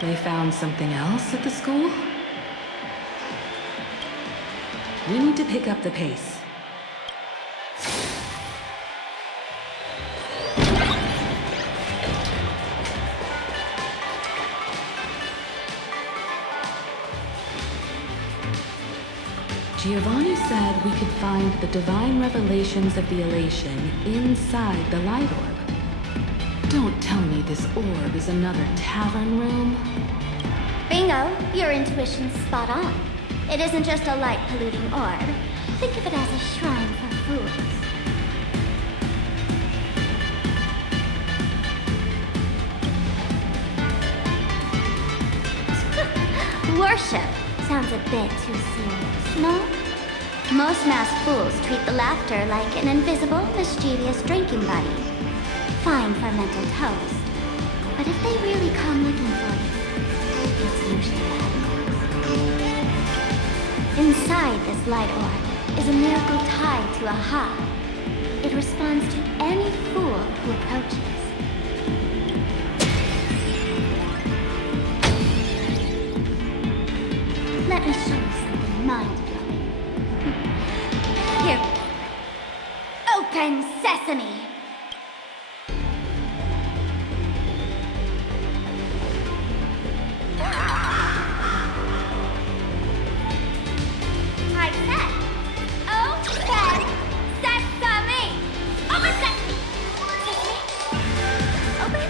They found something else at the school? We need to pick up the pace. Giovanni said we could find the divine revelations of the elation inside the light orb. Don't tell me this orb is another tavern room. Bingo, your intuition's spot on. It isn't just a light-polluting orb. Think of it as a shrine for fools. Worship sounds a bit too serious, no? Most masked fools treat the laughter like an invisible, mischievous drinking buddy. Fine for mental toast. But if they really come looking for you, it's usually bad news. Inside this light orb is a miracle tied to a hub. It responds to any fool who approaches. Let me show you something mind-blowing. Here. Open sesame! I said, open sesame! Open sesame! Sesame? Open?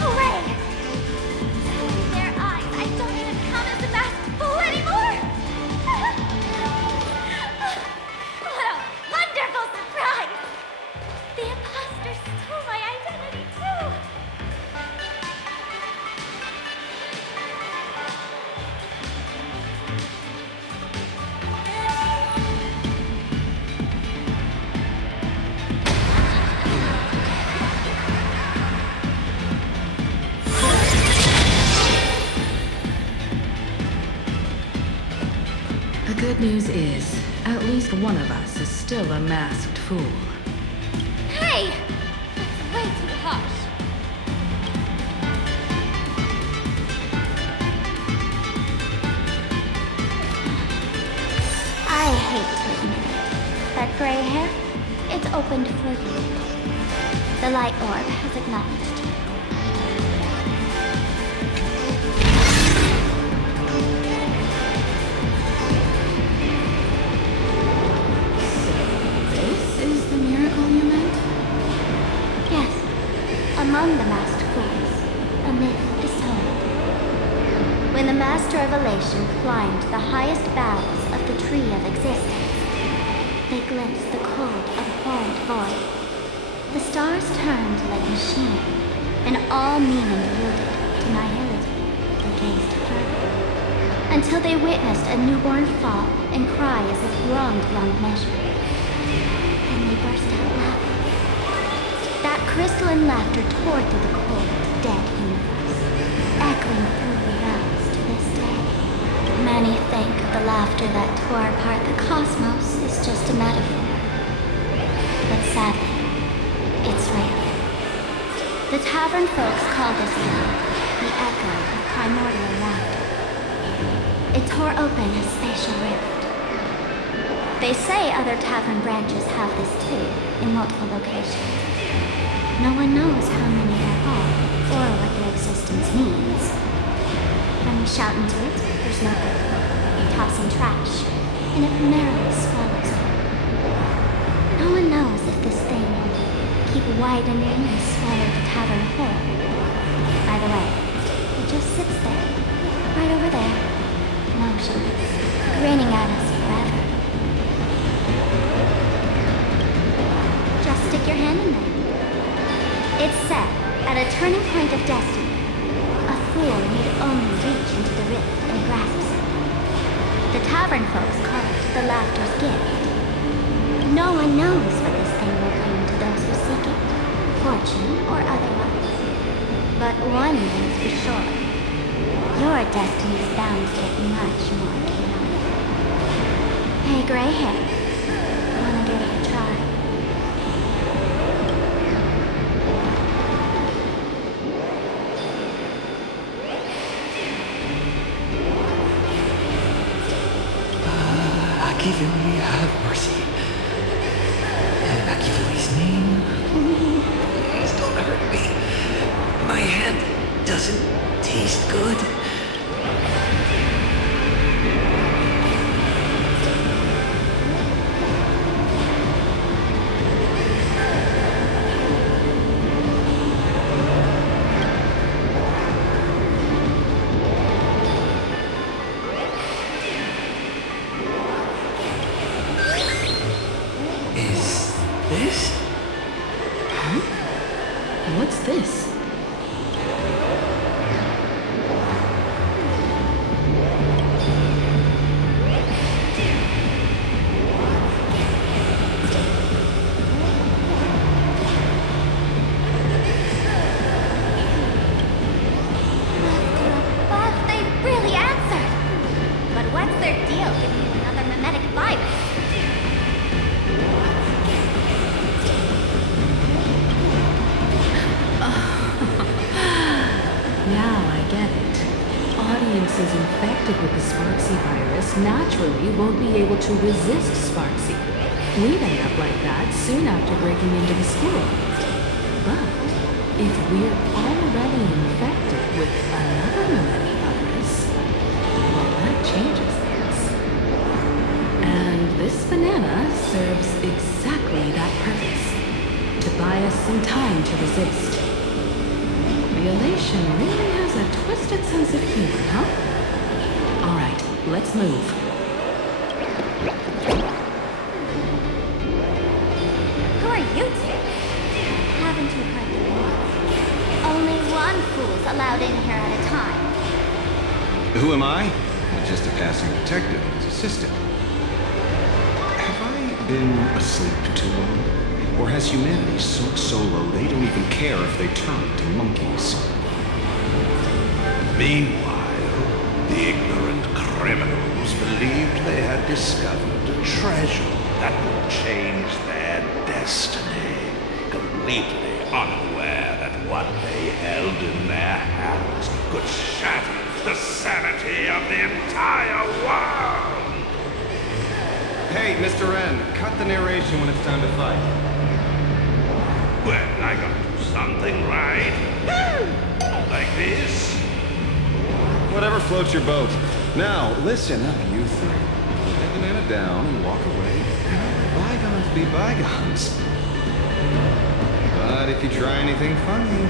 Hooray! Seeing their eyes, I don't even count as a masked fool anymore! What a wonderful surprise! The imposter stole my identity too! The good news is, at least one of us is still a masked fool. Hey! That's way too harsh. I hate to admit it, but gray hair, it's opened for you. The light orb has acknowledged you. This is the miracle you meant? Yes, among the masked fools, a myth is told. When the Master of Elation climbed the highest boughs of the Tree of Existence, they glimpsed the cold, abhorrent void. The stars turned like machine, and all meaning yielded to nihility. They gazed further, until they witnessed a newborn fall and cry as if wronged beyond measure. Then they burst out laughing. That crystalline laughter tore through the cold, dead universe, echoing through the realms to this day. Many think the laughter that tore apart the cosmos is just a metaphor. But sadly, it's real. The tavern folks call this sound the echo of primordial laughter. It tore open a spatial rift. They say other tavern branches have this too, in multiple locations. No one knows how many there are, or what their existence means. When we shout into it, there's no good. Tossing trash, and it merrily swallows it. No one knows if this thing will keep widening and swallow the tavern whole. By the way, it just sits there, right over there, motionless, grinning at us forever. Just stick your hand in there. It's said, at a turning point of destiny, a fool need only reach into the rift and grasp it. The tavern folks call it the laughter's gift. No one knows what this thing will bring to those who seek it, fortune or otherwise. But one thing's for sure, your destiny's bound to get much more chaotic. Hey, gray hair, wanna give it a try? Akivili, have mercy. In Akivili's name, please don't hurt me. My hand doesn't taste good. What's this? But they really answered. But what's their deal giving you another mimetic virus? Now I get it. Audiences infected with the Sparxie virus naturally won't be able to resist Sparxie. We'd end up like that soon after breaking into the school. But if we're already infected with another mimetic virus, well, that changes things. And this banana serves exactly that purpose. To buy us some time to resist. The elation really has a twisted sense of humor, huh? All right, let's move. Who are you two? Haven't you heard the rule? Only one fool's allowed in here at a time. Who am I? I'm just a passing detective, his assistant. Have I been asleep too long? Or has humanity sunk so low they don't even care if they turn to monkeys? Meanwhile, the ignorant criminals believed they had discovered a treasure that would change their destiny, completely unaware that what they held in their hands could shatter the sanity of the entire world! Hey, Mr. N, cut the narration when it's time to fight. Well, I gotta do something right. Like this. Whatever floats your boat. Now, listen up, you three. Put that banana down and walk away. Bygones be bygones. But if you try anything funny...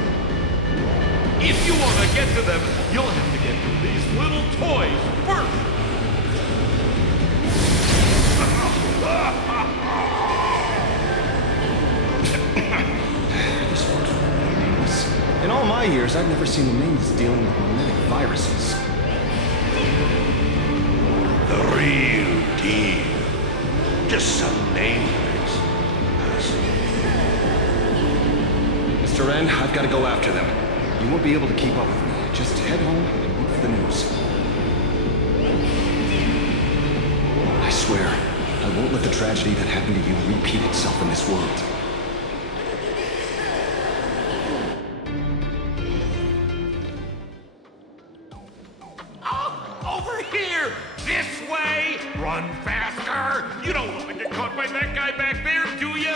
If you want to get to them, you'll have to get through these little toys first. This one's really nameless. In all my years, I've never seen a nameless dealing with mimetic viruses. The real deal. Just some nameless person. Mr. N, I've got to go after them. You won't be able to keep up with me. Just head home and wait for the news. I swear, I won't let the tragedy that happened to you repeat itself in this world. Over here! This way! Run faster! You don't want to get caught by that guy back there, do you?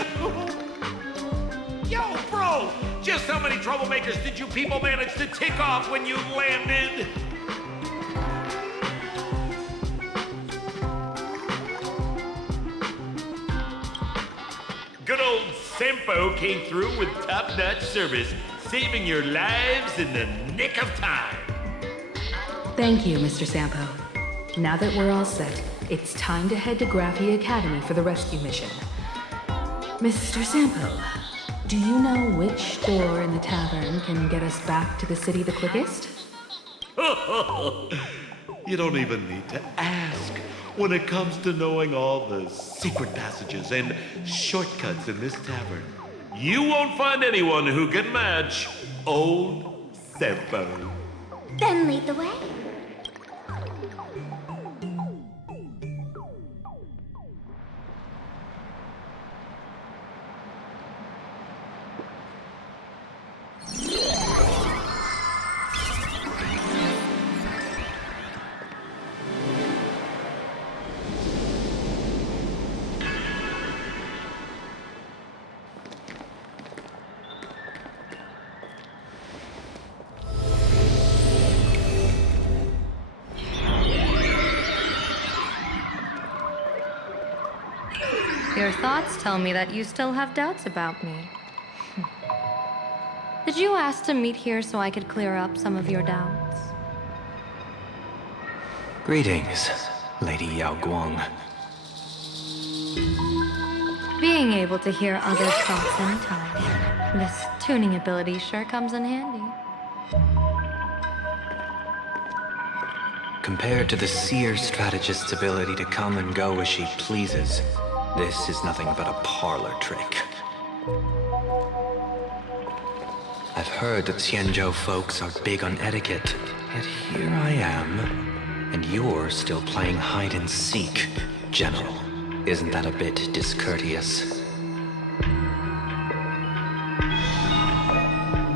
Yo, bro! Just how many troublemakers did you people manage to tick off when you landed? Good old Sempo came through with top-notch service, saving your lives in the nick of time. Thank you, Mr. Sampo. Now that we're all set, it's time to head to Graphie Academy for the rescue mission. Mr. Sampo, do you know which door in the tavern can get us back to the city the quickest? You don't even need to ask. When it comes to knowing all the secret passages and shortcuts in this tavern, you won't find anyone who can match old Sempo. Then lead the way. Your thoughts tell me that you still have doubts about me. Did you ask to meet here so I could clear up some of your doubts? Greetings, Lady Yao Guang. Being able to hear others' thoughts anytime. This tuning ability sure comes in handy. Compared to the seer strategist's ability to come and go as she pleases, this is nothing but a parlor trick. I've heard that Xianzhou folks are big on etiquette, yet here I am, and you're still playing hide and seek, General. Isn't that a bit discourteous?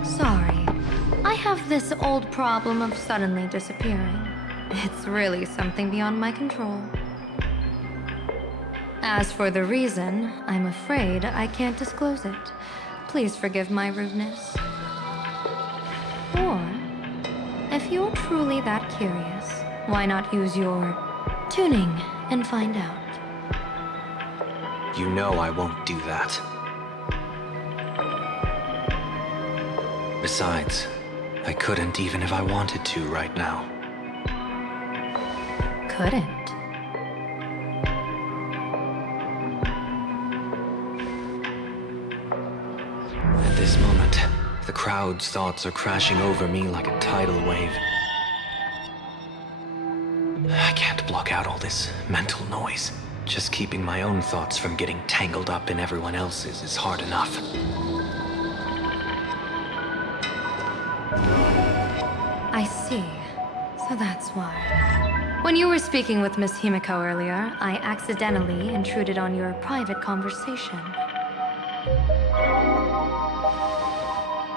Sorry. I have this old problem of suddenly disappearing. It's really something beyond my control. As for the reason, I'm afraid I can't disclose it. Please forgive my rudeness. Or, if you're truly that curious, why not use your tuning and find out? You know I won't do that. Besides, I couldn't even if I wanted to right now. Couldn't. At this moment, the crowd's thoughts are crashing over me like a tidal wave. I can't block out all this mental noise. Just keeping my own thoughts from getting tangled up in everyone else's is hard enough. I see. So that's why. When you were speaking with Miss Himiko earlier, I accidentally intruded on your private conversation.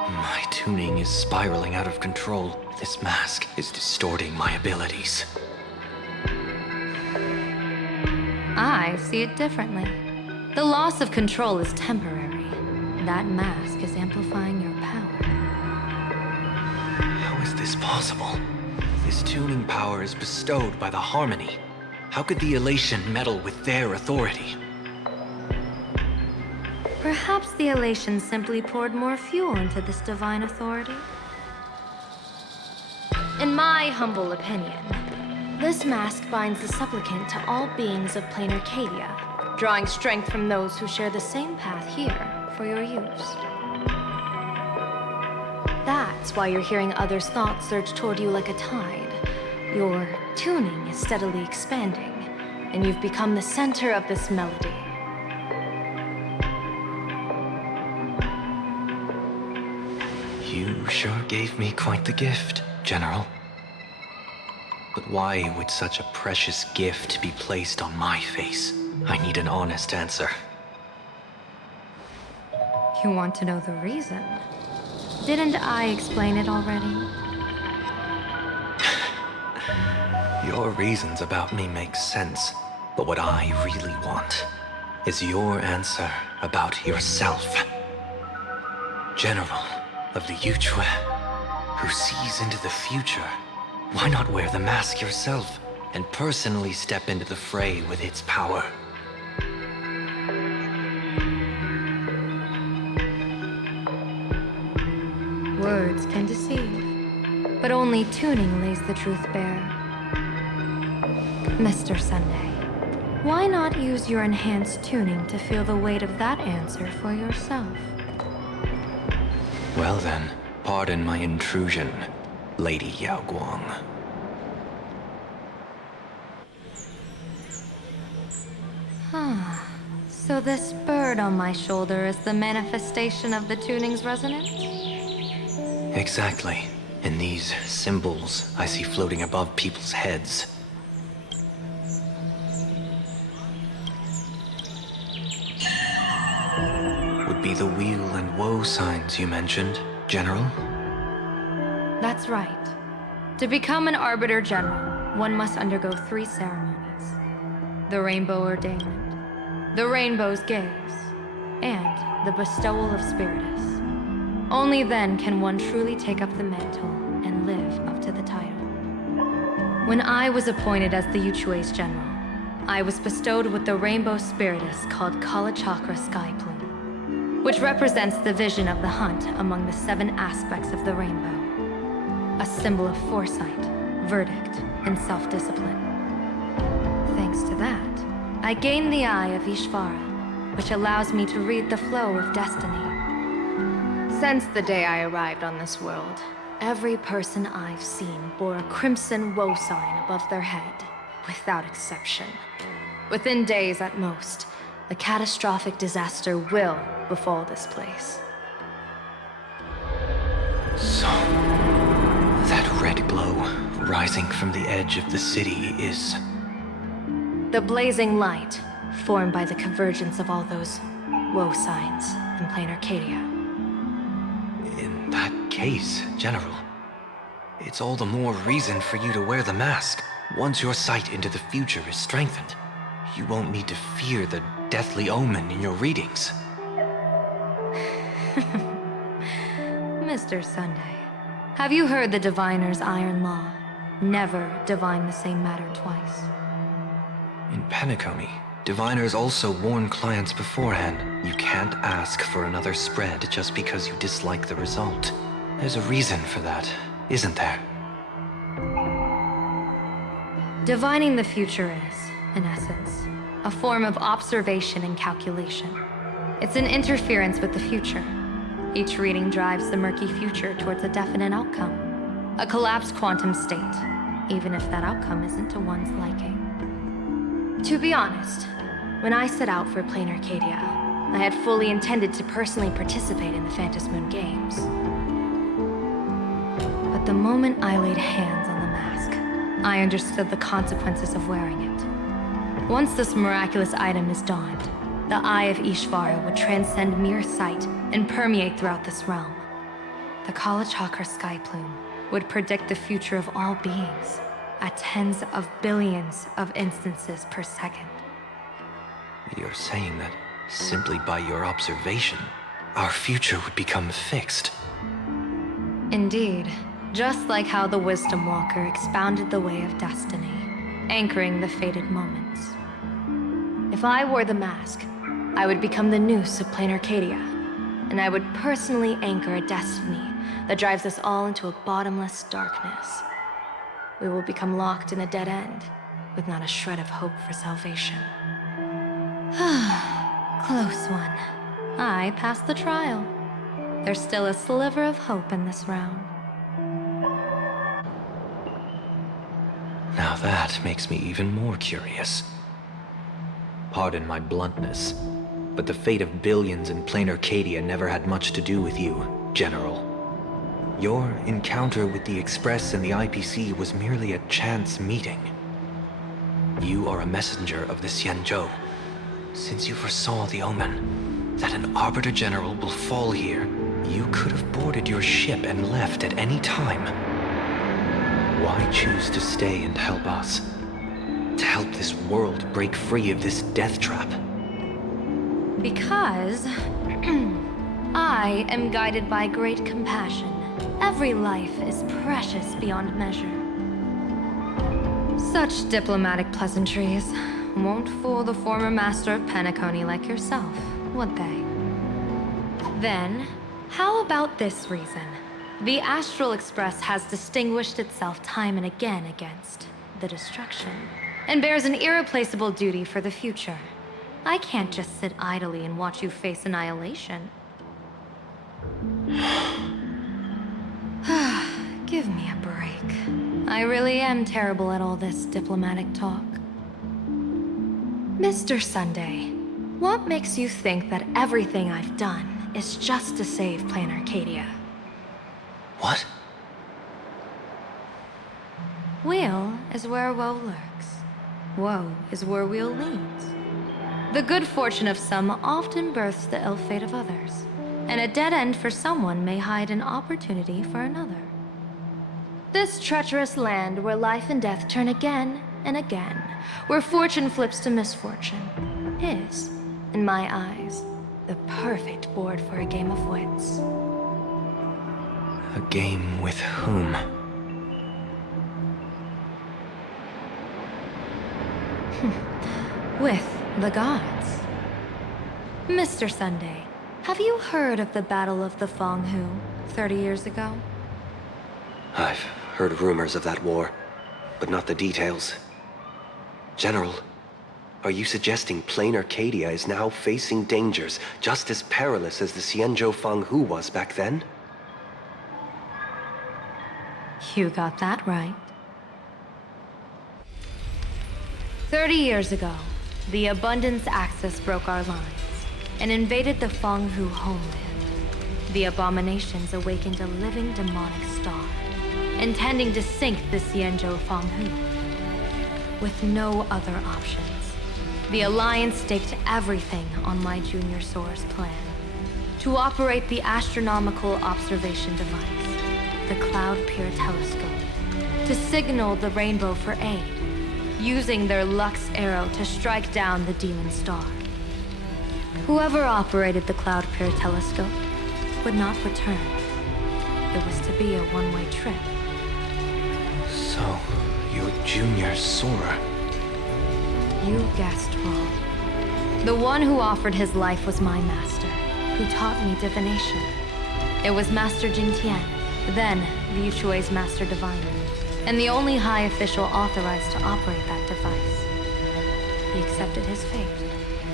My tuning is spiraling out of control. This mask is distorting my abilities. I see it differently. The loss of control is temporary. That mask is amplifying your power. How is this possible? This tuning power is bestowed by the Harmony. How could the Elation meddle with their authority? Perhaps the Elation simply poured more fuel into this divine authority? In my humble opinion, this mask binds the supplicant to all beings of Plan Arcadia, drawing strength from those who share the same path here for your use. That's why you're hearing others' thoughts surge toward you like a tide. Your tuning is steadily expanding, and you've become the center of this melody. You sure gave me quite the gift, General. But why would such a precious gift be placed on my face? I need an honest answer. You want to know the reason? Didn't I explain it already? Your reasons about me make sense, but what I really want is your answer about yourself. General of the Yuchue, who sees into the future. Why not wear the mask yourself and personally step into the fray with its power? Words can deceive, but only tuning lays the truth bare. Mr. Sunday, why not use your enhanced tuning to feel the weight of that answer for yourself? Well then, pardon my intrusion, Lady Yao Guang. So this bird on my shoulder is the manifestation of the tuning's resonance? Exactly. And these symbols I see floating above people's heads. Would be the wheel and woe signs you mentioned, General? That's right. To become an Arbiter General, one must undergo 3 ceremonies. The Rainbow Ordainment, the Rainbow's Gaze, and the Bestowal of Spiritus. Only then can one truly take up the mantle and live up to the title. When I was appointed as the Yuchue's general, I was bestowed with the rainbow spiritus called Kalachakra Sky Plume, which represents the vision of the hunt among the 7 aspects of the rainbow. A symbol of foresight, verdict, and self-discipline. Thanks to that, I gained the Eye of Ishvara, which allows me to read the flow of destiny. Since the day I arrived on this world, every person I've seen bore a crimson woe sign above their head, without exception. Within days at most, a catastrophic disaster will befall this place. So, that red glow rising from the edge of the city is... The blazing light, formed by the convergence of all those woe signs in Plan Arcadia. In that case, General, it's all the more reason for you to wear the mask. Once your sight into the future is strengthened, you won't need to fear the deathly omen in your readings. Mr. Sunday, have you heard the diviner's iron law? Never divine the same matter twice. In Penacony, diviners also warn clients beforehand. You can't ask for another spread just because you dislike the result. There's a reason for that, isn't there? Divining the future is, in essence, a form of observation and calculation. It's an interference with the future. Each reading drives the murky future towards a definite outcome. A collapsed quantum state, even if that outcome isn't to one's liking. To be honest, when I set out for Plan Arcadia, I had fully intended to personally participate in the Phantom Moon Games. But the moment I laid hands on the mask, I understood the consequences of wearing it. Once this miraculous item is donned, the Eye of Ishvara would transcend mere sight and permeate throughout this realm. The Kalachakra Sky Plume would predict the future of all beings at tens of billions of instances per second. You're saying that simply by your observation, our future would become fixed. Indeed, just like how the Wisdom Walker expounded the way of destiny, anchoring the fated moments. If I wore the mask, I would become the noose of Plan Arcadia, and I would personally anchor a destiny that drives us all into a bottomless darkness. We will become locked in a dead end, with not a shred of hope for salvation. Close one. I passed the trial. There's still a sliver of hope in this round. Now that makes me even more curious. Pardon my bluntness, but the fate of billions in Plan Arcadia never had much to do with you, General. Your encounter with the Express and the IPC was merely a chance meeting. You are a messenger of the Xianzhou. Since you foresaw the omen, that an Arbiter General will fall here, you could have boarded your ship and left at any time. Why choose to stay and help us? To help this world break free of this death trap? Because I am guided by great compassion. Every life is precious beyond measure. Such diplomatic pleasantries won't fool the former master of Penacony like yourself, would they? Then, how about this reason? The Astral Express has distinguished itself time and again against the destruction, and bears an irreplaceable duty for the future. I can't just sit idly and watch you face annihilation. Give me a break. I really am terrible at all this diplomatic talk. Mr. Sunday, what makes you think that everything I've done is just to save Plan Arcadia? What? Weal is where woe lurks. Woe is where weal leads. The good fortune of some often births the ill fate of others, and a dead end for someone may hide an opportunity for another. This treacherous land where life and death turn again and again, where fortune flips to misfortune, is, in my eyes, the perfect board for a game of wits. A game with whom? with the gods. Mr. Sunday, have you heard of the Battle of the Fong Hu 30 years ago? I've heard rumors of that war, but not the details. General, are you suggesting Plan Arcadia is now facing dangers just as perilous as the Xianzhou Fang Hu was back then? You got that right. 30 years ago, the Abundance Axis broke our lines and invaded the Fang Hu homeland. The abominations awakened a living demonic star, intending to sink the Xianzhou Fang Hu. With no other options, the Alliance staked everything on my Junior Soar's plan to operate the astronomical observation device, the Cloud Pier Telescope, to signal the rainbow for aid, using their Lux arrow to strike down the demon star. Whoever operated the Cloud Pier Telescope would not return. It was to be a one-way trip. So, you're Junior Soar. You guessed wrong. The one who offered his life was my master, who taught me divination. It was Master Jingtian, then Liu Chui's Master Diviner, and the only high official authorized to operate that device. He accepted his fate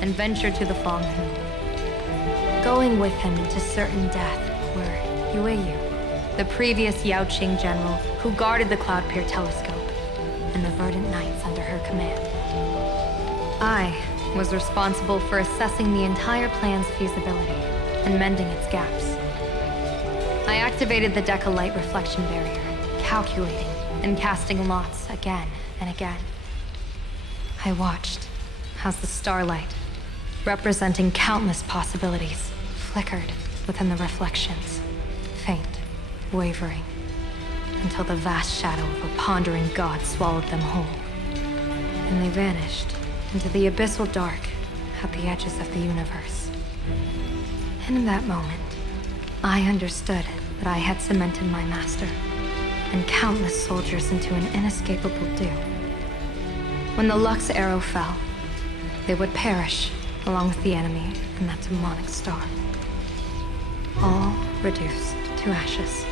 and ventured to the Fang Hu. Going with him into certain death were Yueyu, the previous Yao Qing general who guarded the Cloud Pier Telescope, and the Verdant Knights under her command. I was responsible for assessing the entire plan's feasibility and mending its gaps. I activated the Deca-Light reflection barrier, calculating and casting lots again and again. I watched as the starlight, representing countless possibilities, flickered within the reflections, faint, wavering, until the vast shadow of a pondering god swallowed them whole. And they vanished into the abyssal dark at the edges of the universe. And in that moment, I understood that I had cemented my master and countless soldiers into an inescapable doom. When the Lux arrow fell, they would perish along with the enemy and that demonic star. All reduced to ashes.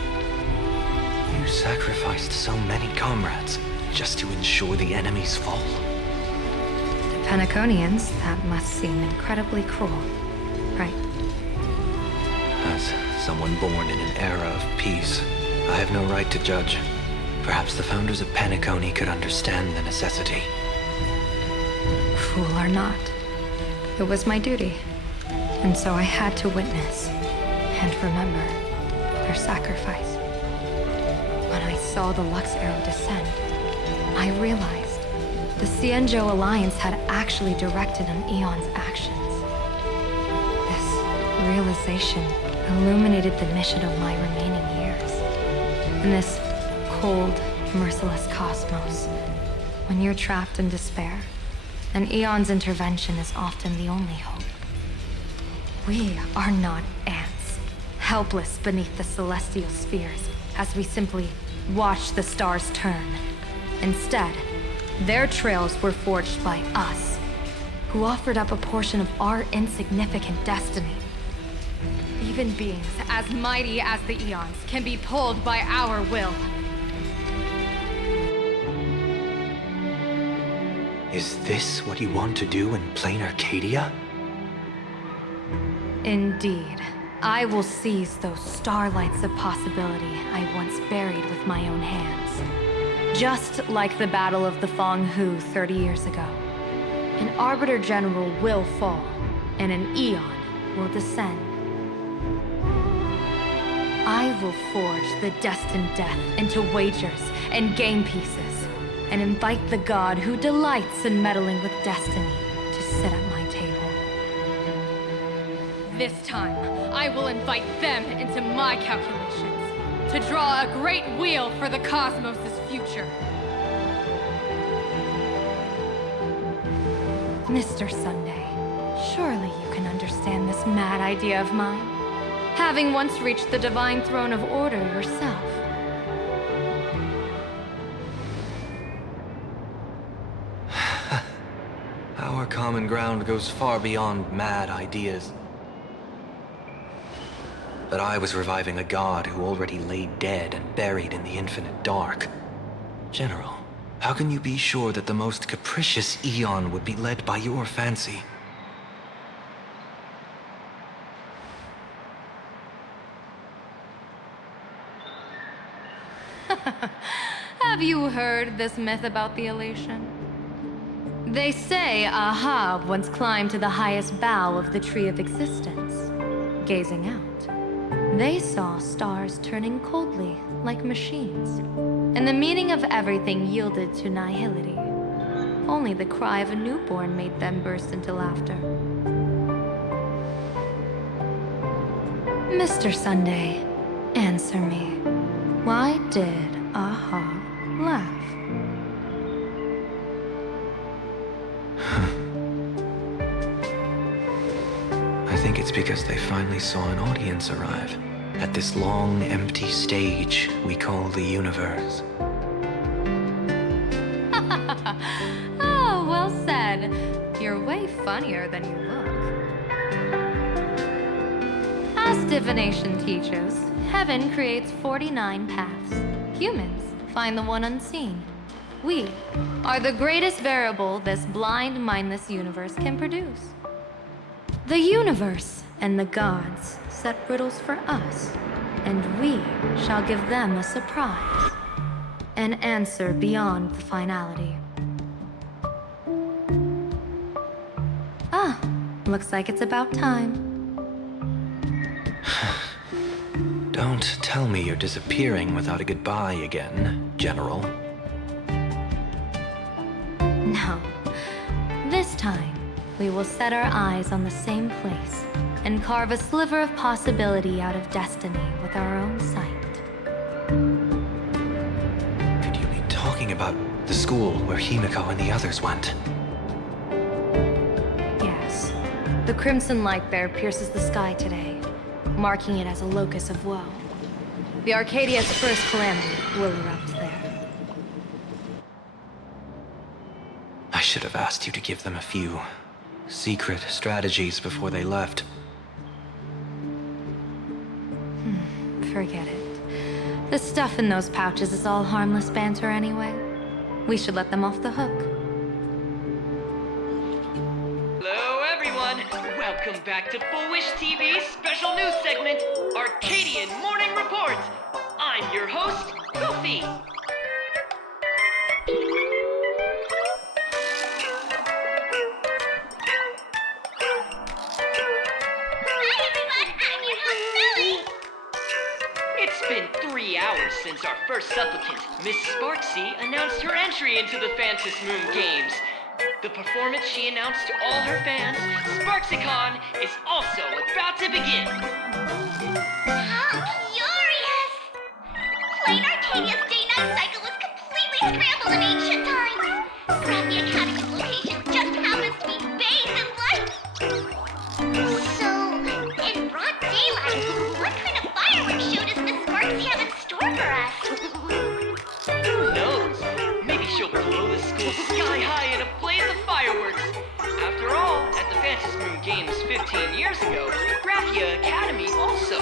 You sacrificed so many comrades just to ensure the enemy's fall. To Penaconians, that must seem incredibly cruel, right? As someone born in an era of peace, I have no right to judge. Perhaps the founders of Penacony could understand the necessity. Fool or not, it was my duty. And so I had to witness and remember their sacrifice. When I saw the Lux arrow descend, I realized the Xianzhou Alliance had actually directed an Eon's actions. This realization illuminated the mission of my remaining years. In this cold, merciless cosmos, when you're trapped in despair, an Eon's intervention is often the only hope. We are not ants, helpless beneath the celestial spheres as we simply watch the stars turn. Instead, their trails were forged by us, who offered up a portion of our insignificant destiny. Even beings as mighty as the Eons can be pulled by our will. Is this what you want to do in Plan Arcadia? Indeed. I will seize those starlights of possibility I once buried with my own hands. Just like the Battle of the Fang Hu 30 years ago. An Arbiter General will fall, and an Eon will descend. I will forge the destined death into wagers and game pieces, and invite the god who delights in meddling with destiny to sit at my table. This time, I will invite them into my calculations, to draw a great wheel for the cosmos' future. Mr. Sunday, surely you can understand this mad idea of mine, having once reached the divine throne of order yourself. Our common ground goes far beyond mad ideas. But I was reviving a god who already lay dead and buried in the infinite dark. General, how can you be sure that the most capricious Eon would be led by your fancy? Have you heard this myth about the elation? They say Ahab once climbed to the highest bough of the Tree of Existence. Gazing out, they saw stars turning coldly like machines, and the meaning of everything yielded to nihility. Only the cry of a newborn made them burst into laughter. Mr. Sunday, answer me. Why did Ahab laugh? I think it's because they finally saw an audience arrive at this long, empty stage we call the universe. Oh, well said. You're way funnier than you look. As divination teaches, heaven creates 49 paths. Humans find the one unseen. We are the greatest variable this blind, mindless universe can produce. The universe and the gods set riddles for us, and we shall give them a surprise. An answer beyond the finality. Ah, looks like it's about time. Don't tell me you're disappearing without a goodbye again, General. No. This time, we will set our eyes on the same place and carve a sliver of possibility out of destiny with our own sight. Could you be talking about the school where Himiko and the others went? Yes. The crimson light bear pierces the sky today, marking it as a locus of woe. The Arcadia's first calamity will erupt there. I should have asked you to give them a few secret strategies before they left. Forget it. The stuff in those pouches is all harmless banter anyway. We should let them off the hook. Hello, everyone. Welcome back to Foolish TV's special news segment, Arcadian Morning Report. I'm your host, Goofy. It's been 3 hours since our first supplicant, Miss Sparxie, announced her entry into the Phantom Moon Games. The performance she announced to all her fans, SparxieCon, is also about to begin. How curious! Plan Arcadia's day-night cycle was completely scrambled in ancient times. Scrappy Academy's location just happens to be bathed in light. So, in broad daylight, what kind of fireworks show does Miss Sparxie have in store for us? Who knows? Maybe she'll blow the school sky high in a blaze of fireworks. After all, at the Phantom Moon Games 15 years ago, Graphia Academy also.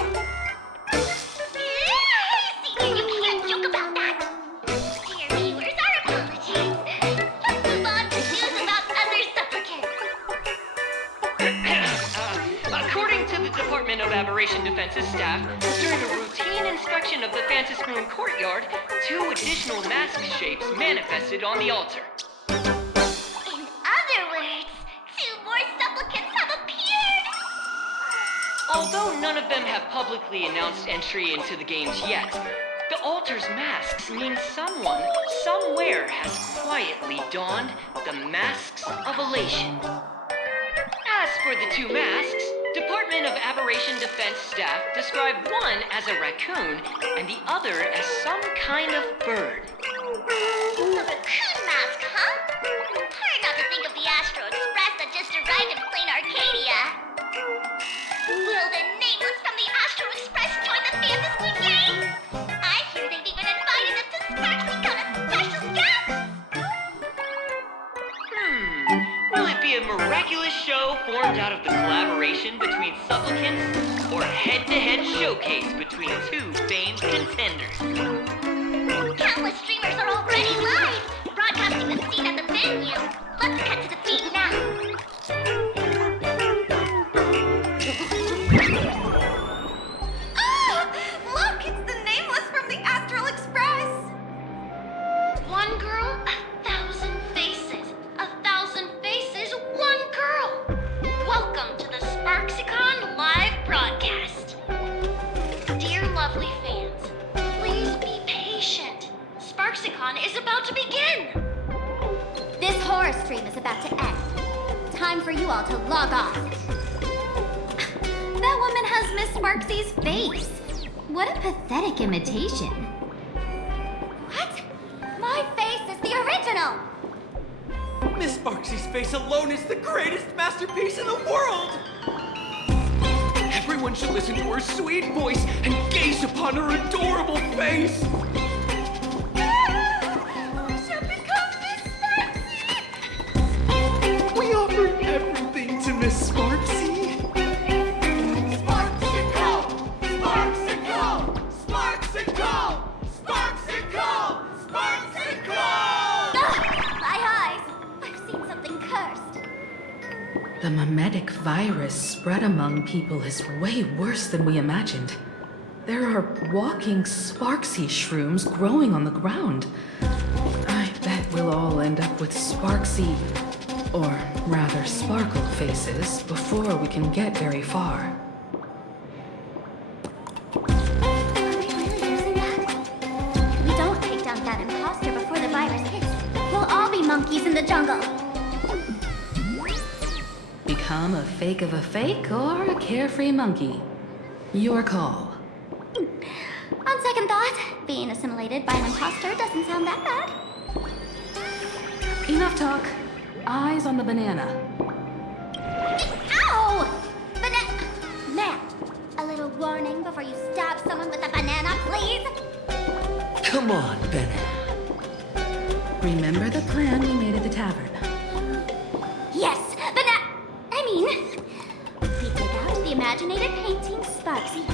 You can't joke about that. Dear viewers, our apologies. Let's move on to news about other supplicants. According to the Department of Aberration Defense's staff, during a routine inspection of the Phantom Moon courtyard, 2 additional mask shapes manifested on the altar. In other words, 2 more supplicants have appeared. Although none of them have publicly announced entry into the games yet, the altar's masks mean someone, somewhere has quietly donned the masks of elation. As for the 2 masks, Department of Aberration Defense staff described one as a raccoon and the other as some kind of bird. A raccoon mask, huh? Hard not to think of the Astral Express that just arrived in Plan Arcadia. Will the nameless from the Astral Express join the Phantom Moon Games? I hear they've even invited them to SparxieCon as special guests. Will it be a formed out of the collaboration between supplicants or a head-to-head showcase between two famed contenders. Countless streamers are already live, broadcasting the scene at the venue. Let's cut to the feed now. Look, it's the Nameless from the Astral Express! One girl, 1,000 faces. 1,000 faces, one girl. Welcome to the SparxieCon live broadcast. Dear lovely fans, please be patient. SparxieCon is about to begin. This horror stream is about to end. Time for you all to log off. That woman has Miss Sparxie's face. What a pathetic imitation. What? My face is the original. Miss Sparxie's face alone is the greatest masterpiece in the world! Everyone should listen to her sweet voice and gaze upon her adorable face! We shall become Miss Sparxie! We offer everything to Miss Sparxie! Sparxicle! Sparxicle! Sparxicle! Sparxicle! Sparxicle! My eyes. I've seen something cursed. The mimetic virus spread among people is way worse than we imagined. There are walking Sparxie shrooms growing on the ground. I bet we'll all end up with Sparxie, or rather sparkle faces, before we can get very far. If we don't take down that imposter before the virus hits, we'll all be monkeys in the jungle. Become a fake of a fake or a carefree monkey. Your call. On second thought, being assimilated by an imposter doesn't sound that bad. Enough talk. Eyes on the banana. Ow! Ma'am, a little warning before you stab someone with a banana, please? Come on, banana. Remember the plan we made at the tavern. Yes, we dig out the imaginated painting Sparxie,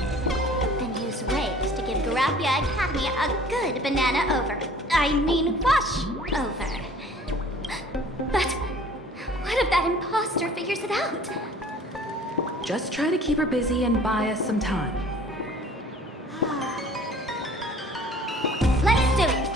then use waves to give Grappia Academy a good banana wash over. But what if that imposter figures it out? Just try to keep her busy and buy us some time. Let's do it!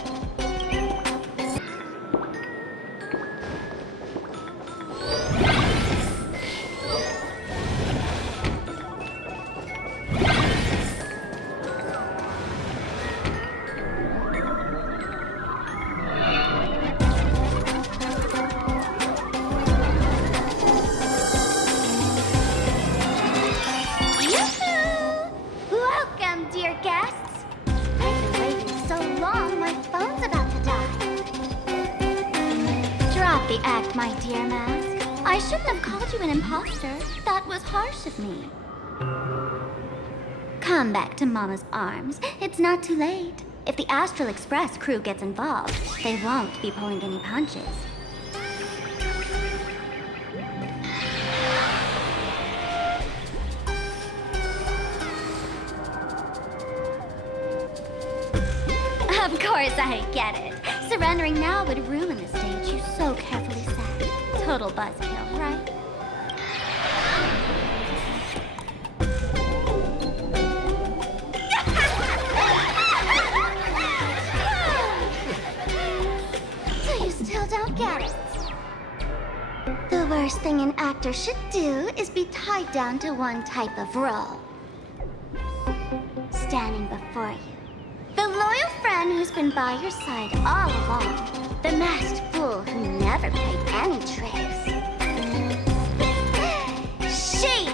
The act, my dear Mask. I shouldn't have called you an imposter. That was harsh of me. Come back to Mama's arms. It's not too late. If the Astral Express crew gets involved, they won't be pulling any punches. Of course I get it. Surrendering now would ruin the stage you so carefully set. Total buzzkill, right? So you still don't get it? The worst thing an actor should do is be tied down to one type of role. Standing before you. The loyal friend who's been by your side all along. The masked fool who never played any tricks. She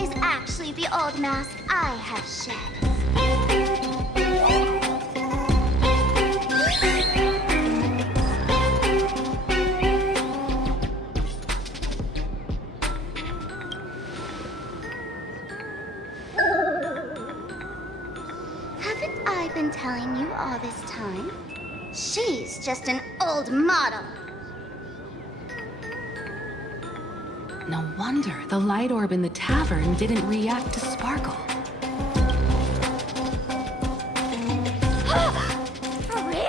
is actually the old mask I have shed. I've been telling you all this time. She's just an old model. No wonder the light orb in the tavern didn't react to Sparkle. For real?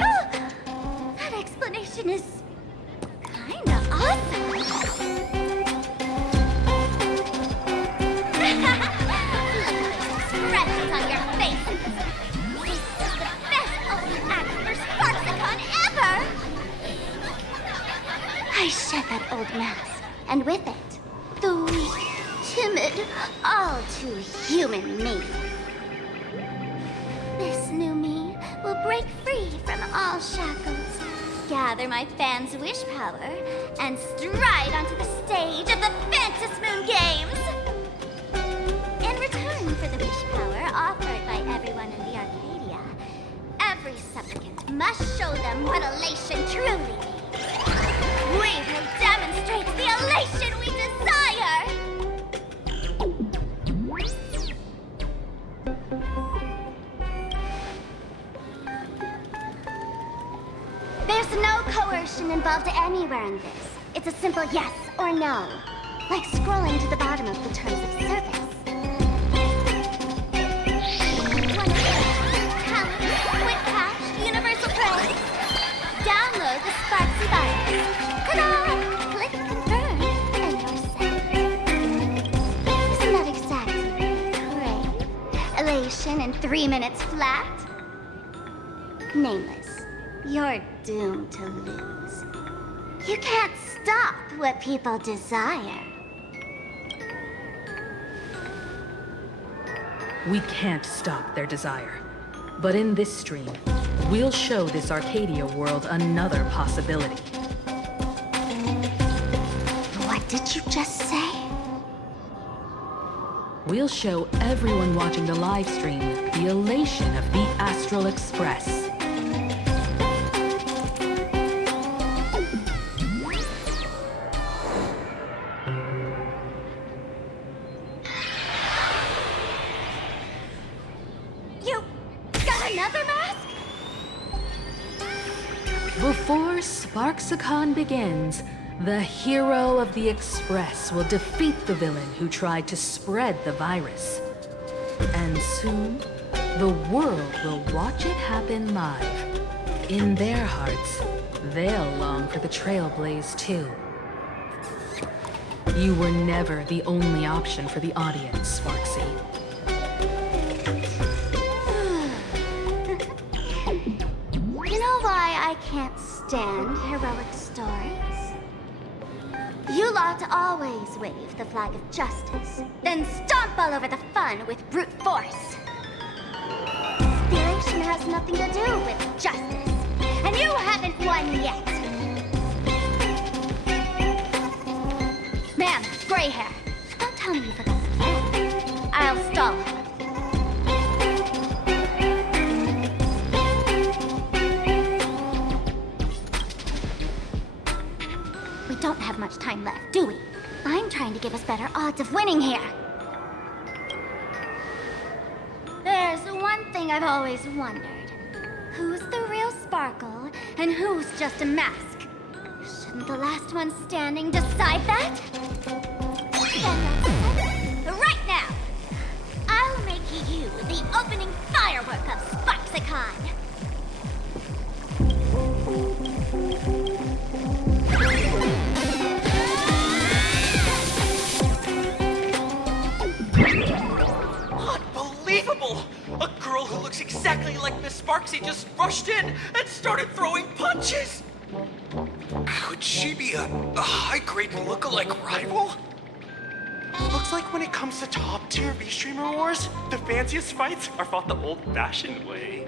That explanation is kinda awesome. Scratches on your faces. This is the best opening act for Sparxicon ever! I shed that old mask, and with it, the weak, timid, all too human me. This new me will break free from all shackles, gather my fans' wish power, and stride onto the stage of the Fantasy Moon Games! In return for the wish power offered by everyone in the Arcadia, every supplicant must show them what elation truly means. We will demonstrate the elation we desire! There's no coercion involved anywhere in this. It's a simple yes or no, like scrolling to the bottom of the terms of service. Talent, Quick Cash, Universal Praise. Download the Sparxie virus. Ta-da! Click confirm, and you're set. Isn't that exactly great? Elation in 3 minutes flat? Nameless, you're doomed to lose. You can't stop what people desire. We can't stop their desire. But in this stream, we'll show this Arcadia world another possibility. What did you just say? We'll show everyone watching the live stream the elation of the Astral Express. You got another mask? Before Sparxicon begins, the hero of the Express will defeat the villain who tried to spread the virus. And soon, the world will watch it happen live. In their hearts, they'll long for the Trailblaze too. You were never the only option for the audience, Sparxie. You know why I can't stand heroic stories? You lot always wave the flag of justice, then stomp all over the fun with brute force. The elation has nothing to do with justice, and you haven't won yet. Ma'am, gray hair, don't tell me you forgot the plan. I'll stall her. We don't have much time left, do we? I'm trying to give us better odds of winning here. There's one thing I've always wondered. Who's the real Sparkle, and who's just a mask? Shouldn't the last one standing decide that? Then right now, I'll make you the opening firework of Sparxicon. Unbelievable! A girl who looks exactly like Miss Sparxie just rushed in and started throwing punches! Could she be a high-grade lookalike rival? Looks like when it comes to top-tier V-Streamer wars, the fanciest fights are fought the old-fashioned way.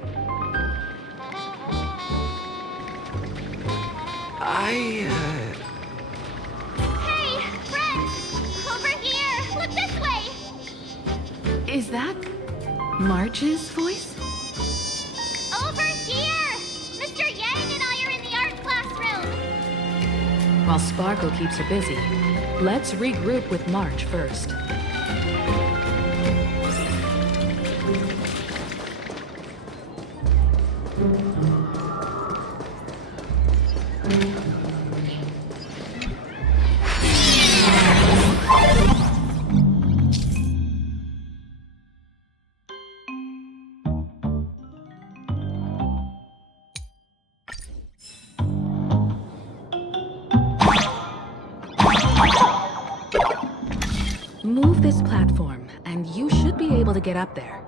Hey, friends! Over here! Look this way! Is that March's voice? Over here! Mr. Yang and I are in the art classroom! While Sparkle keeps her busy, let's regroup with March first. Move this platform, and you should be able to get up there.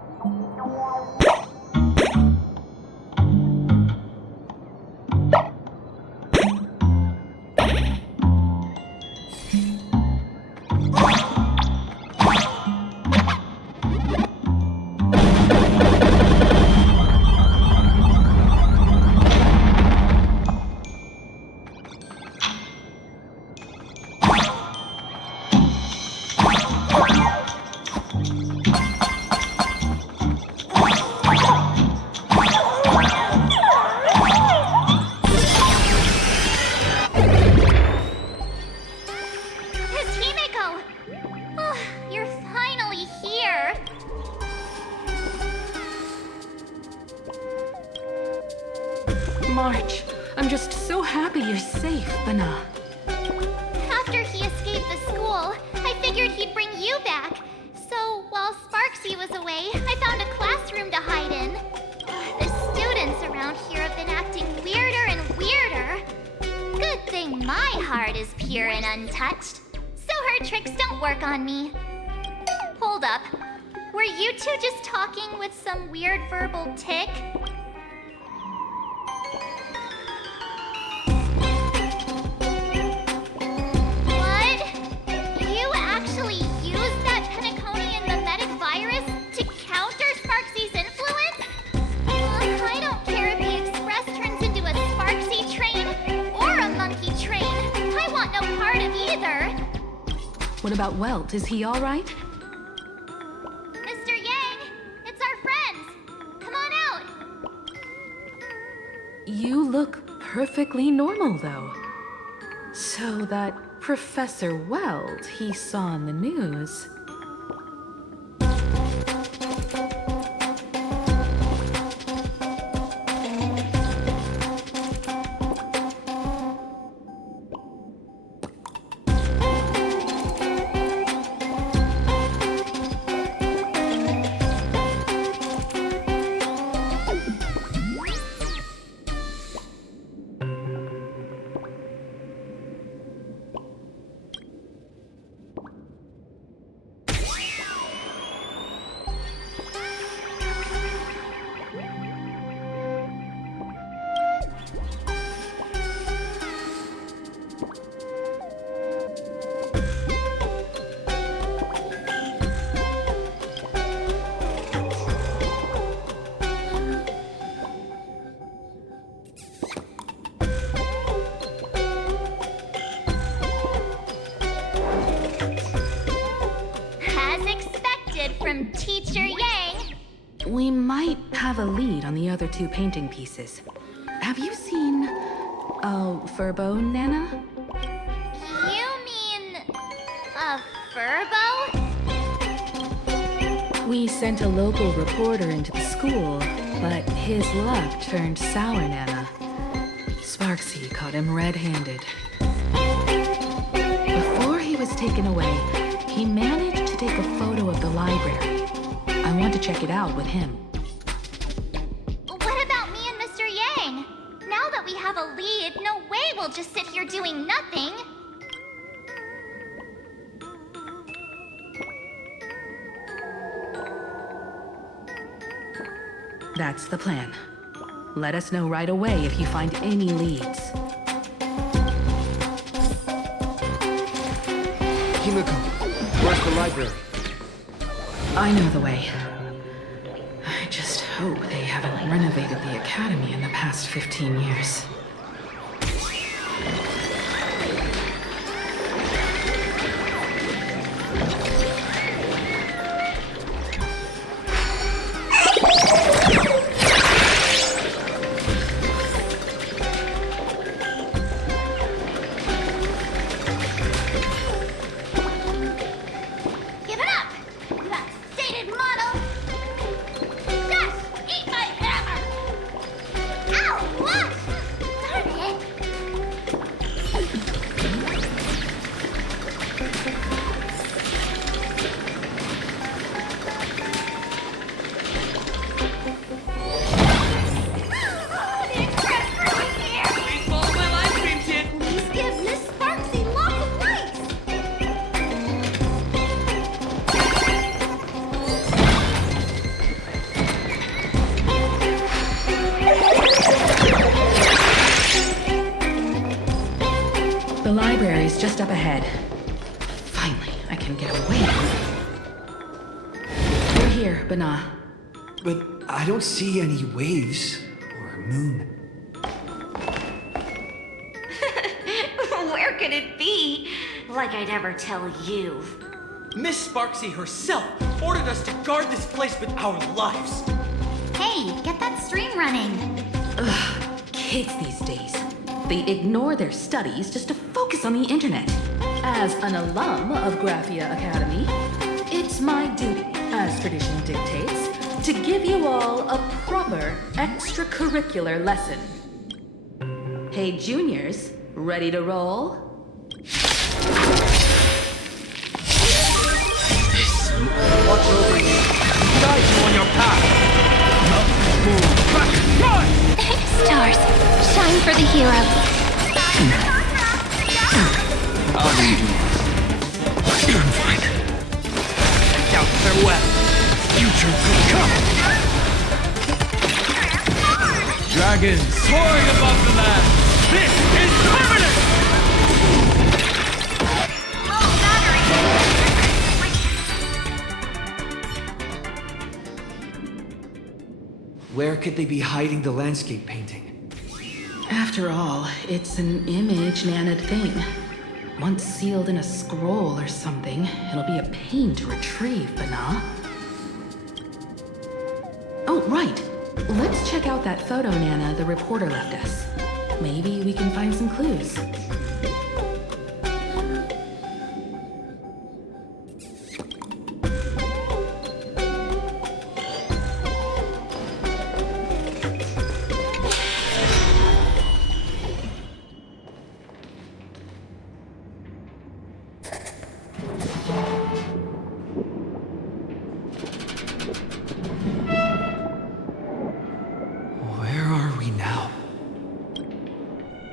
March, I'm just so happy you're safe, Bana. After he escaped the school, I figured he'd bring you back. So while Sparxie was away, I found a classroom to hide in. The students around here have been acting weirder and weirder. Good thing my heart is pure and untouched, so her tricks don't work on me. Hold up. Were you two just talking with some weird verbal tick? What about Welt? Is he all right? Mr. Yang, it's our friends. Come on out. You look perfectly normal, though. So that Professor Welt he saw on the news... From Teacher Yang. We might have a lead on the other two painting pieces. Have you seen... Furbo, Nana? You mean... a Furbo? We sent a local reporter into the school, but his luck turned sour, Nana. Sparxie caught him red-handed. Before he was taken away, he managed to take a photo of the library. I want to check it out with him. What about me and Mr. Yang? Now that we have a lead, no way we'll just sit here doing nothing. That's the plan. Let us know right away if you find any leads. Himiko, where's the library? I know the way. I just hope they haven't renovated the academy in the past 15 years. Library's just up ahead. Finally, I can get away. You're here, Bana. But I don't see any waves or moon. Where could it be? Like I'd ever tell you. Miss Sparxie herself ordered us to guard this place with our lives. Hey, get that stream running. Ugh, kids these days. They ignore their studies just to focus on the internet. As an alum of Graphia Academy, it's my duty, as tradition dictates, to give you all a proper extracurricular lesson. Hey, juniors, ready to roll? Watch over you. Guide you on your path. Stars, shine for the heroes. How do you do? I'm fine. Now farewell. Future could come. Dragons soaring above the land. This is permanent! Where could they be hiding the landscape painting? After all, it's an image Nana thing. Once sealed in a scroll or something, it'll be a pain to retrieve, Bana. Oh, right. Let's check out that photo Nana the reporter left us. Maybe we can find some clues.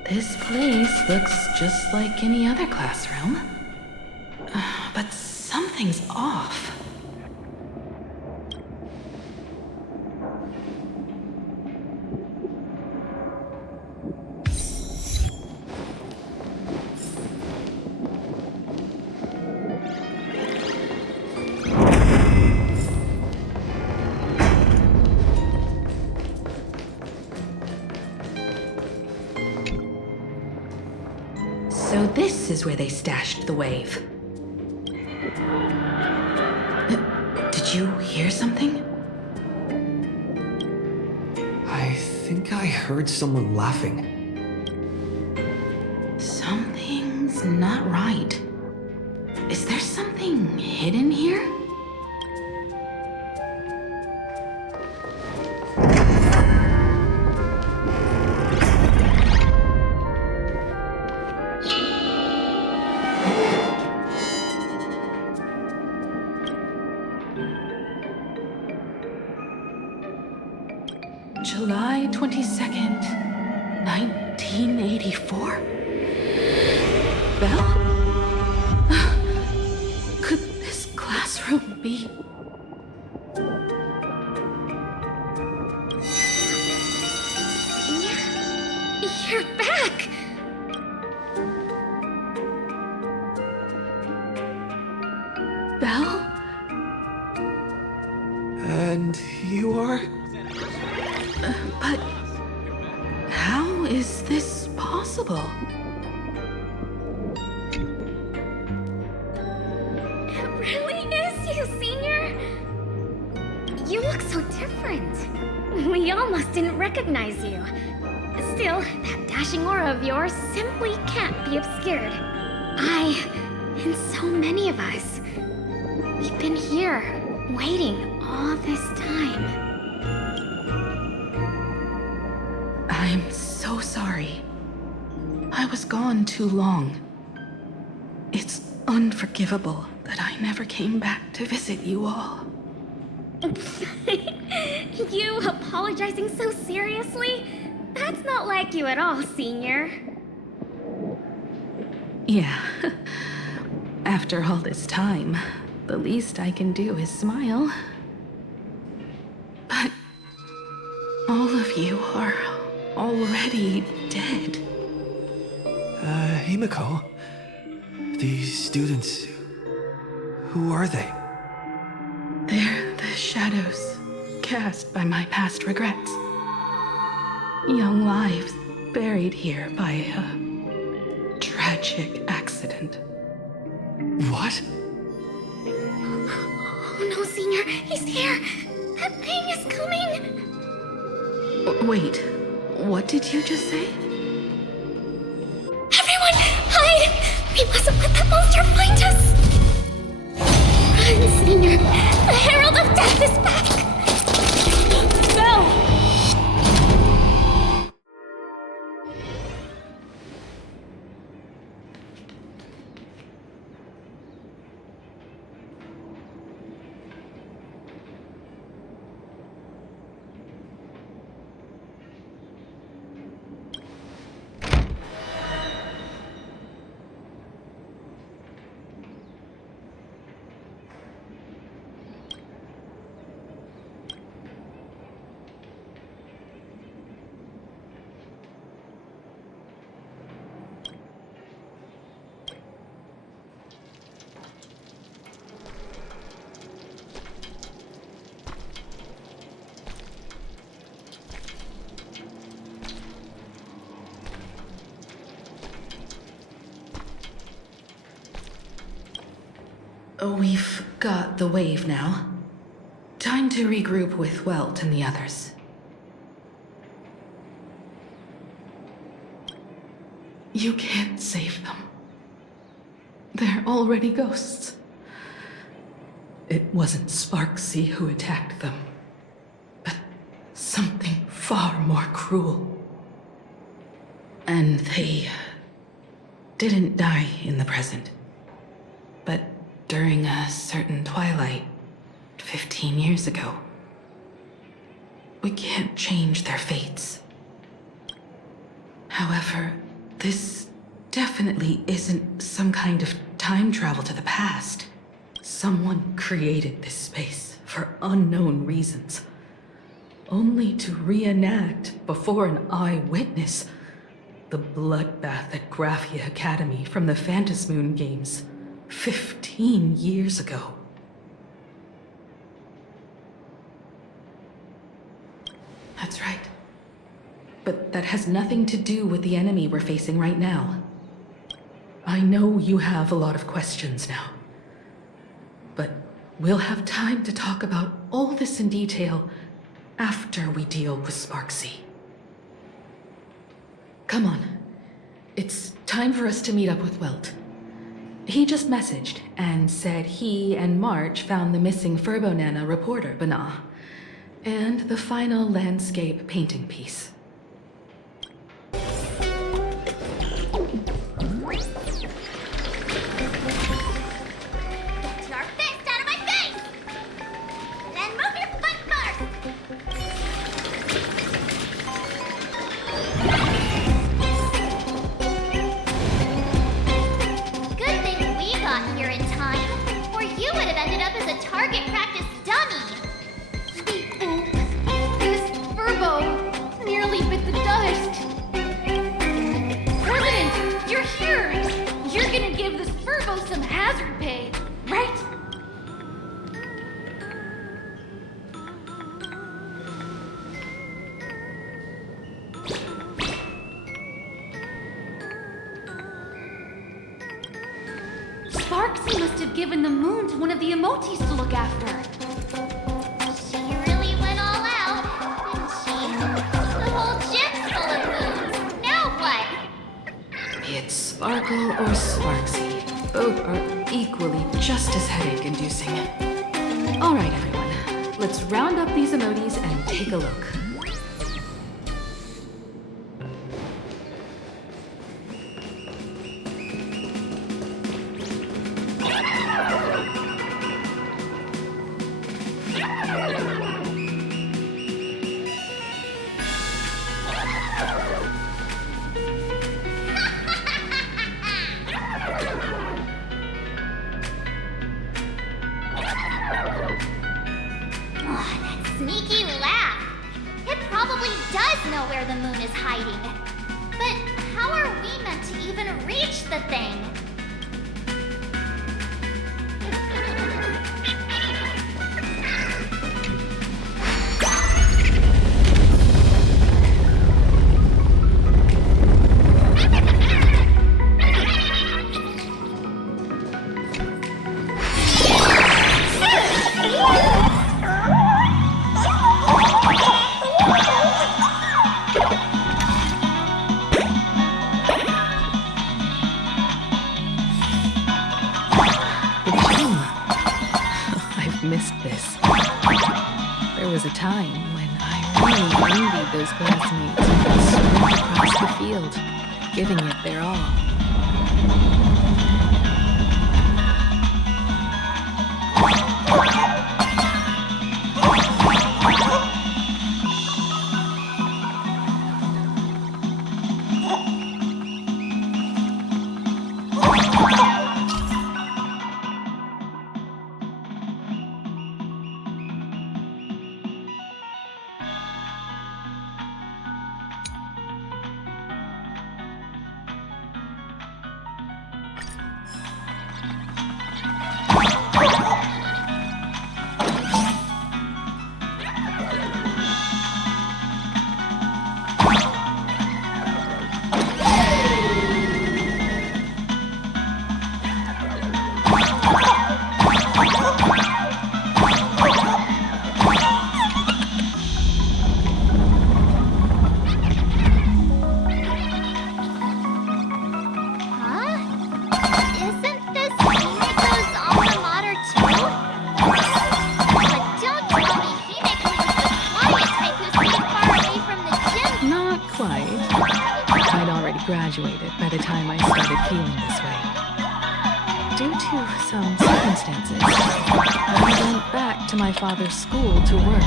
This place looks just like any other classroom. But something's off. So this is where they stashed the wave. Did you hear something? I think I heard someone laughing. Something's not right. Is there something hidden here? July 22nd, 1984? Belle? Could this classroom be... You're back! Belle? And you are? But how is this possible? It really is you, Senior! You look so different. We almost didn't recognize you. Still, that dashing aura of yours simply can't be obscured. And so many of us, we've been here, waiting all this time. I'm so sorry. I was gone too long. It's unforgivable that I never came back to visit you all. You apologizing so seriously? That's not like you at all, Senior. Yeah. After all this time, the least I can do is smile. But all of you are already dead. Himiko, These students... who are they? They're the shadows cast by my past regrets. Young lives buried here by a tragic accident. What? Oh no, Senior, he's here! That thing is coming! Wait, what did you just say? Everyone, hide! We mustn't let that monster find us! Run, Senior! The Herald of Death is back! Bell! We've got the wave now. Time to regroup with Welt and the others. You can't save them. They're already ghosts. It wasn't Sparxie who attacked them, but something far more cruel. And they didn't die in the present, but during a certain twilight 15 years ago. We can't change their fates. However, this definitely isn't some kind of time travel to the past. Someone created this space for unknown reasons, only to reenact before an eyewitness the bloodbath at Graphia Academy from the Phantasmoon games 15 years ago. That's right. But that has nothing to do with the enemy we're facing right now. I know you have a lot of questions now, but we'll have time to talk about all this in detail after we deal with Sparxie. Come on. It's time for us to meet up with Welt. He just messaged and said he and March found the missing Furbonana reporter, Bana, and the final landscape painting piece. Get your fist out of my face! Then move your foot first! Good thing we got here in time, or you would have ended up as a target practice dummy. Oops. This Furbo nearly bit the dust. President, you're here! You're gonna give this Furbo some hazard pay, right? Sparxie must have given the moon to one of the emotes to look after. She really went all out, didn't she? The whole gym's full of moons. Now what? It's Sparkle or Sparxie. Both are equally just as headache-inducing. All right, everyone. Let's round up these emotes and take a look. Sneaky laugh. It probably does know where the moon is hiding. But how are we meant to even reach the thing? missed this. There was a time when I really envied those classmates who could sprint across the field, giving it their all. Graduated by the time I started feeling this way. Due to some circumstances, I went back to my father's school to work.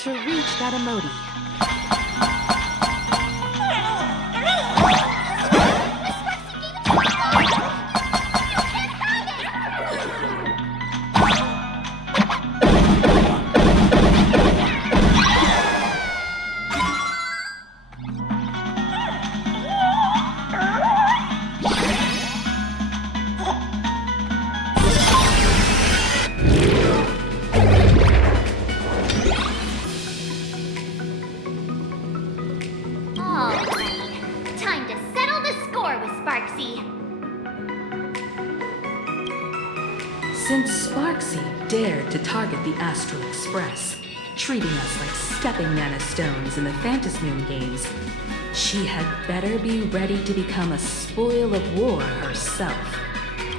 To reach that emoji. Since Sparxie dared to target the Astral Express, treating us like stepping mana stones in the Phantasmoon games, she had better be ready to become a spoil of war herself.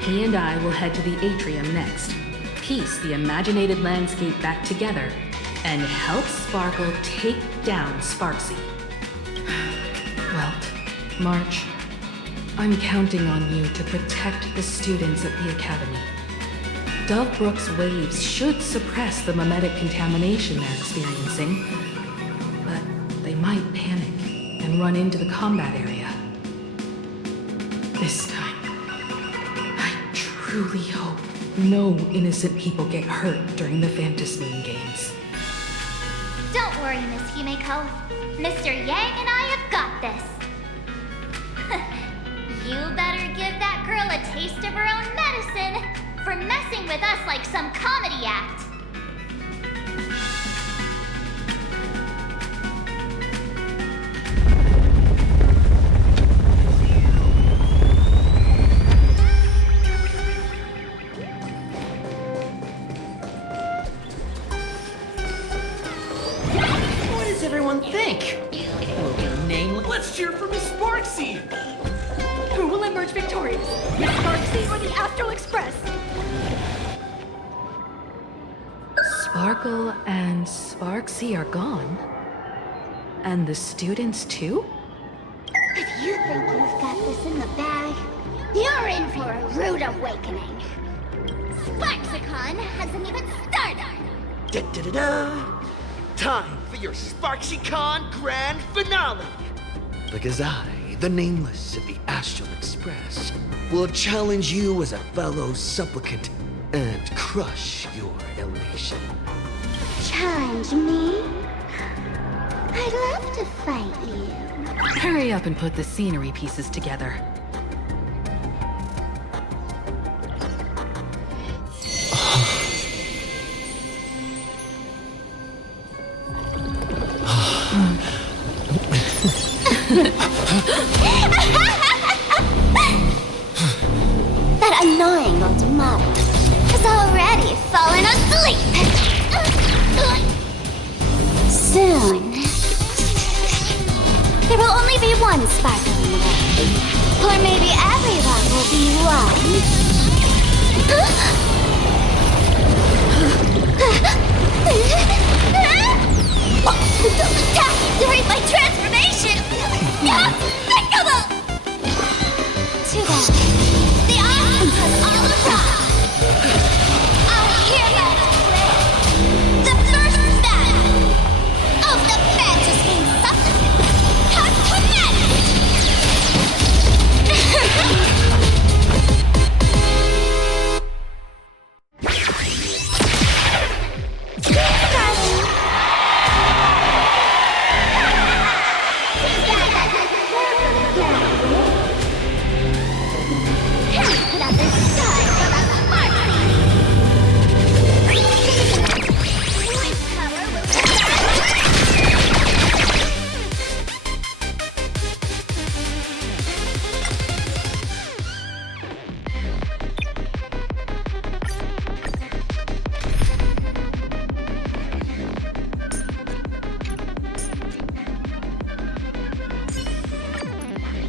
He and I will head to the atrium next, piece the imaginated landscape back together, and help Sparkle take down Sparxie. Welt, March, I'm counting on you to protect the students at the Academy. Dovebrook's waves should suppress the mimetic contamination they're experiencing, but they might panic and run into the combat area. This time, I truly hope no innocent people get hurt during the Phantasmoon games. Don't worry, Miss Himeko. Mr. Yang and I have got this. You better give that girl a taste of her own medicine for messing with us like some comedy act. What does everyone think? Let's cheer for Miss Sparxie! Who will emerge victorious? Miss Sparxie or the Astral Express? Sparkle and Sparxie are gone? And the students too? If you think you've got this in the bag, you're in for a rude awakening. SparxieCon hasn't even started! Da-da-da-da! Time for your SparxieCon Grand Finale! Because I, the Nameless of the Astral Express, will challenge you as a fellow supplicant and crush your elation. Challenge me? I'd love to fight you. Hurry up and put the scenery pieces together. Or maybe everyone will be one. Don't attack during my transformation! Despicable! Too bad. The audience has all arrived. Our heroes play the first battle of the Fantasy Supplement has commenced!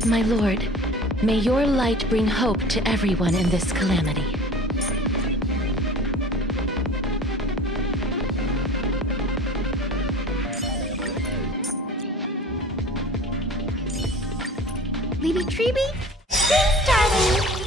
My lord, may your light bring hope to everyone in this calamity. Lady Treeby? Dance, darling!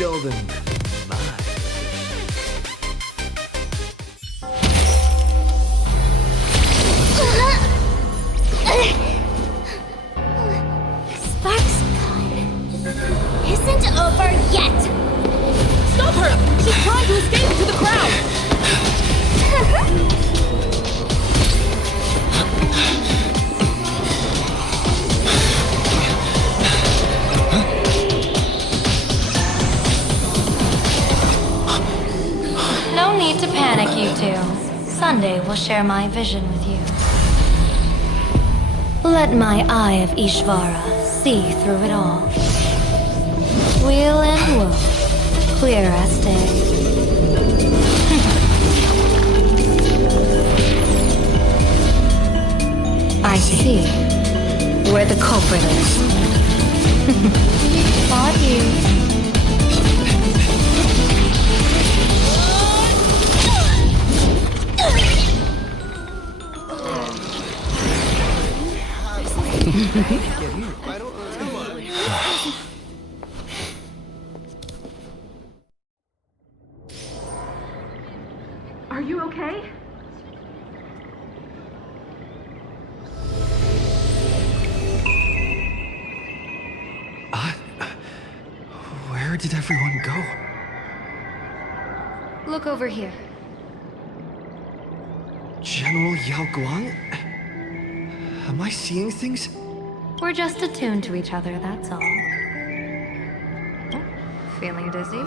chill than mine. SparxieCon isn't over yet! Stop her! She's trying to escape to the crowd! No need to panic, you two. Sunday will share my vision with you. Let my eye of Ishvara see through it all. Wheel and woe, clear as day. I see where the culprit is. Fought you. Are you okay? Where did everyone go? Look over here. General Yao Guang? Am I seeing things? We're just attuned to each other, that's all. Oh, feeling dizzy?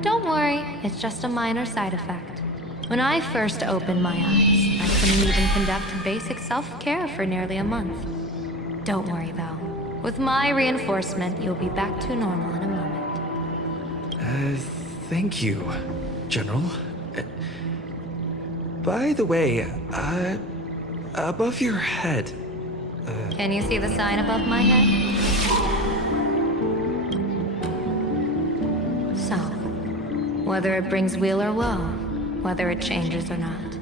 Don't worry, it's just a minor side effect. When I first opened my eyes, I couldn't even conduct basic self-care for nearly a month. Don't worry though. With my reinforcement, you'll be back to normal in a moment. Thank you, General. By the way, above your head... Can you see the sign above my head? So, whether it brings weal or woe, whether it changes or not,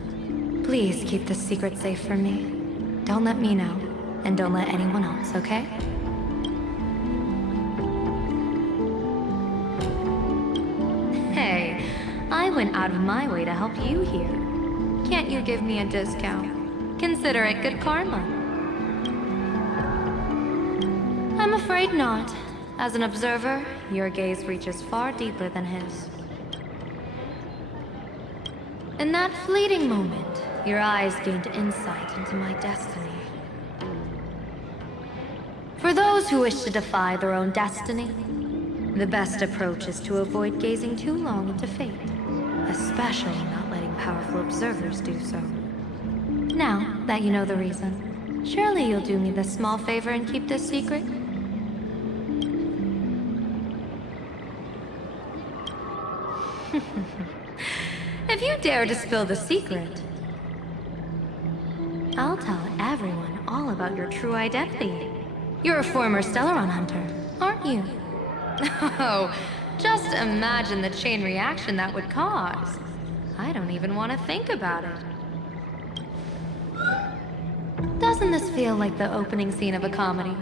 please keep this secret safe from me. Don't let me know, and don't let anyone else, okay? Hey, I went out of my way to help you here. Can't you give me a discount? Consider it good karma. I'm afraid not. As an observer, your gaze reaches far deeper than his. In that fleeting moment, your eyes gained insight into my destiny. For those who wish to defy their own destiny, the best approach is to avoid gazing too long into fate, especially not letting powerful observers do so. Now that you know the reason, surely you'll do me this small favor and keep this secret? If you dare to spill the secret, I'll tell everyone all about your true identity. You're a former Stellaron hunter, aren't you? Oh, just imagine the chain reaction that would cause. I don't even want to think about it. Doesn't this feel like the opening scene of a comedy?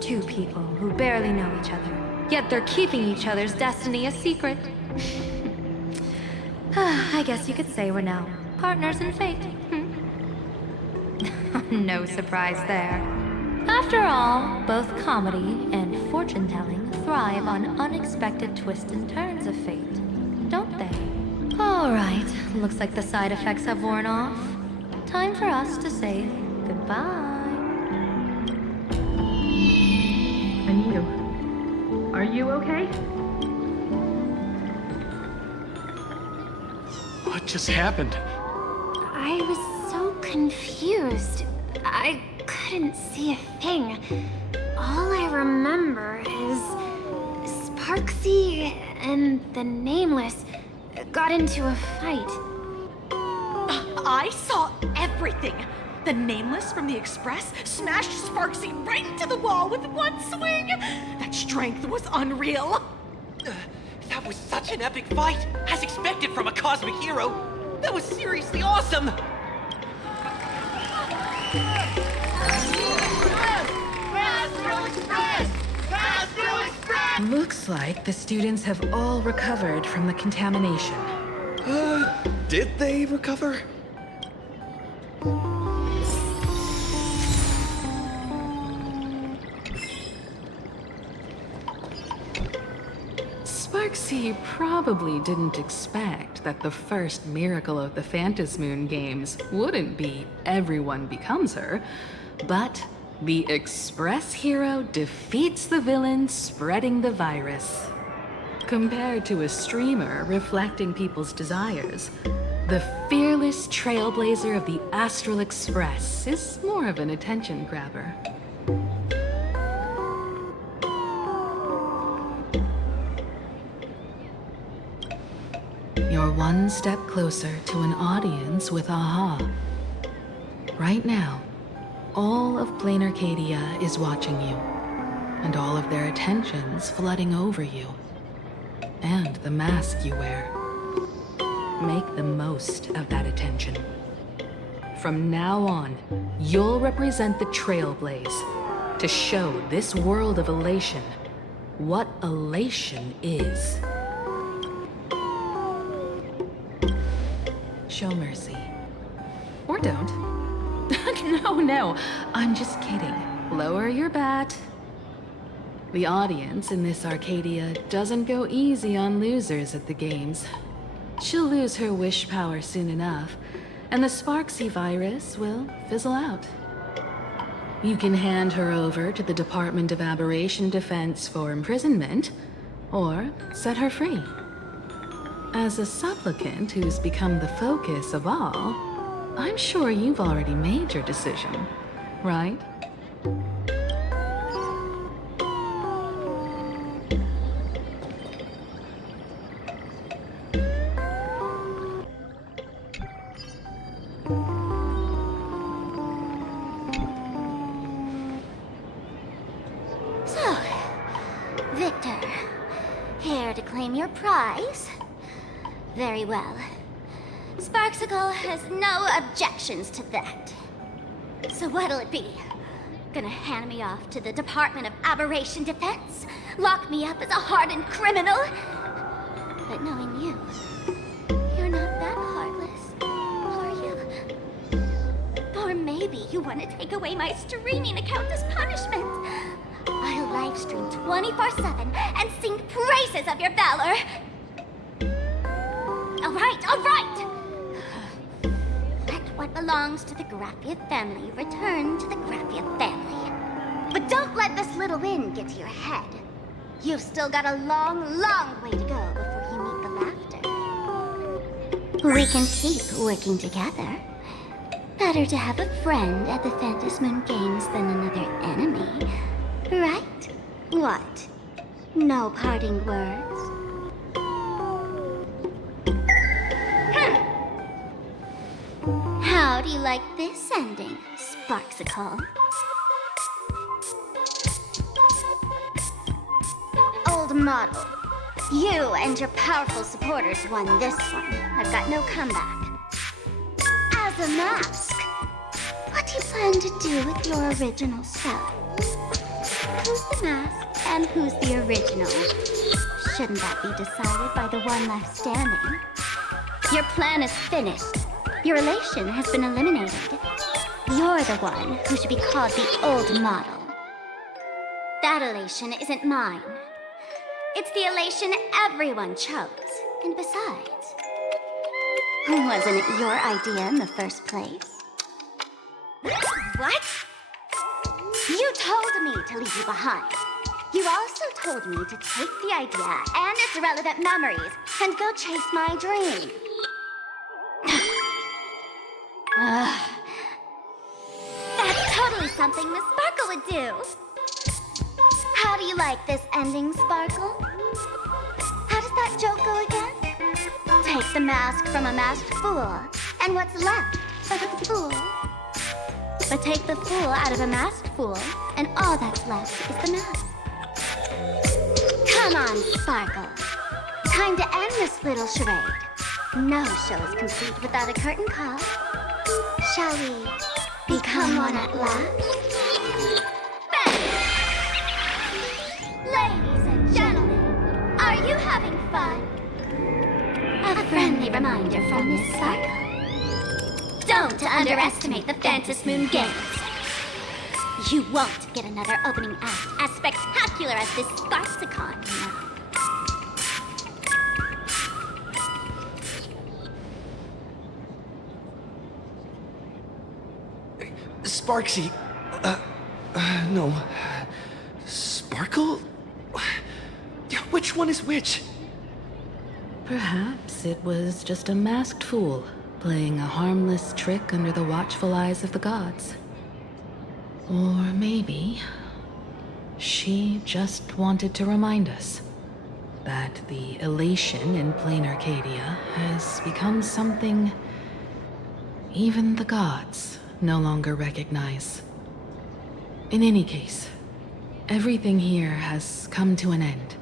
Two people who barely know each other, yet they're keeping each other's destiny a secret. I guess you could say we're now partners in fate. No surprise there. After all, both comedy and fortune-telling thrive on unexpected twists and turns of fate, don't they? All right, looks like the side effects have worn off. Time for us to say goodbye. And you? Are you okay? What just happened? I was so confused. I couldn't see a thing. All I remember is Sparxie and the Nameless got into a fight. I saw everything. The Nameless from the Express smashed Sparxie right into the wall with one swing. That strength was unreal. That was such an epic fight, as expected from a cosmic hero. That was seriously awesome. Astral Express! Astral Express! Looks like the students have all recovered from the contamination. Did they recover? Sparxie probably didn't expect that the first miracle of the Phantasmoon games wouldn't be everyone becomes her, but the Express hero defeats the villain spreading the virus. Compared to a streamer reflecting people's desires, the fearless trailblazer of the Astral Express is more of an attention grabber. You're one step closer to an audience with Aha. Right now, all of Plan Arcadia is watching you, and all of their attention's flooding over you. And the mask you wear. Make the most of that attention. From now on, you'll represent the Trailblaze to show this world of elation what elation is. Show mercy. Or don't. No, I'm just kidding. Lower your bat. The audience in this Arcadia doesn't go easy on losers at the games. She'll lose her wish power soon enough, and the Sparxie virus will fizzle out. You can hand her over to the Department of Aberration Defense for imprisonment, or set her free. As a supplicant who's become the focus of all, I'm sure you've already made your decision, right? So, Victor, here to claim your prize? Very well. Sparxicle has no objections to that. So what'll it be? Gonna hand me off to the Department of Aberration Defense? Lock me up as a hardened criminal? But knowing you, you're not that heartless, are you? Or maybe you want to take away my streaming account as punishment. I'll live stream 24/7 and sing praises of your valor. All right! Let what belongs to the Graphia family return to the Graphia family. But don't let this little win get to your head. You've still got a long, long way to go before you meet the laughter. We can keep working together. Better to have a friend at the Phantasmoon Games than another enemy, right? What? No parting words? How do you like this ending, Sparxicle? Old model, you and your powerful supporters won this one. I've got no comeback. As a mask, what do you plan to do with your original self? Who's the mask and who's the original? Shouldn't that be decided by the one left standing? Your plan is finished. Your elation has been eliminated. You're the one who should be called the old model. That elation isn't mine. It's the elation everyone chose. And besides, wasn't it your idea in the first place? What? You told me to leave you behind. You also told me to take the idea and its relevant memories and go chase my dream. That's totally something Miss Sparkle would do. How do you like this ending, Sparkle? How does that joke go again? Take the mask from a masked fool, and what's left but a fool? But take the fool out of a masked fool, and all that's left is the mask. Come on, Sparkle. Time to end this little charade. No show is complete without a curtain call. Shall we become one at last? Ladies and gentlemen, friendly reminder from Miss Sparxie. Don't underestimate the Phantom Moon Games. You won't get another opening act as spectacular as this Sparxicon, you know. Sparxie. No. Sparkle? Which one is which? Perhaps it was just a masked fool, playing a harmless trick under the watchful eyes of the gods. Or maybe she just wanted to remind us that the elation in Plan Arcadia has become something even the gods no longer recognize. In any case, everything here has come to an end.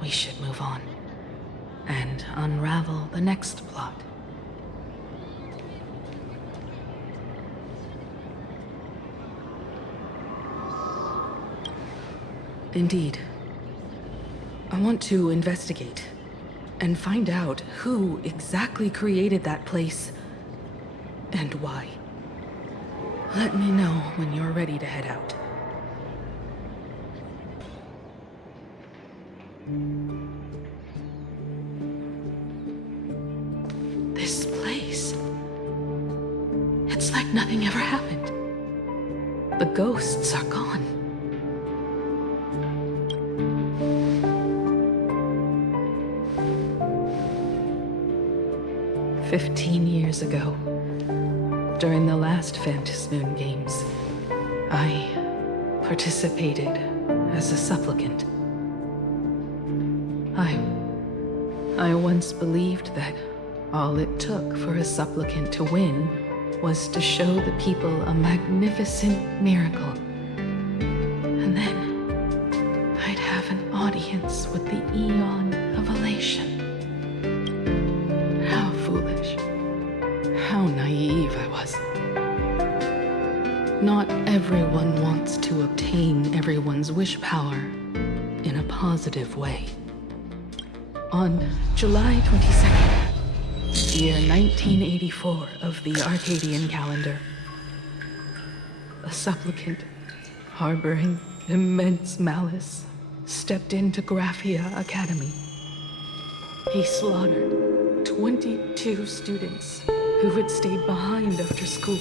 We should move on and unravel the next plot. Indeed. I want to investigate and find out who exactly created that place and why. Let me know when you're ready to head out. This place. It's like nothing ever happened. The ghosts are gone. "15 years ago, during the last Phantom Games, I participated as a supplicant. I once believed that all it took for a supplicant to win was to show the people a magnificent miracle. And then I'd have an audience with the Eon of Elation. How foolish. How naive I was. Not everyone wants to obtain everyone's wish power in a positive way. On July 22nd, year 1984 of the Arcadian calendar, a supplicant harboring immense malice stepped into Graphia Academy. He slaughtered 22 students who had stayed behind after school,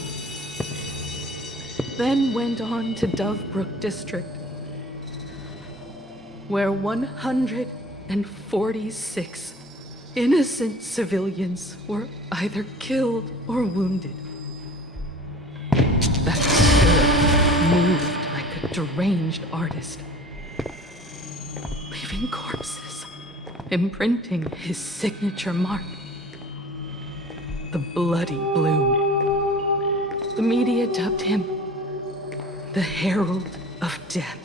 then went on to Dovebrook District, where 146 innocent civilians were either killed or wounded. That spirit moved like a deranged artist, leaving corpses, imprinting his signature mark. The Bloody Bloom. The media dubbed him the Herald of Death.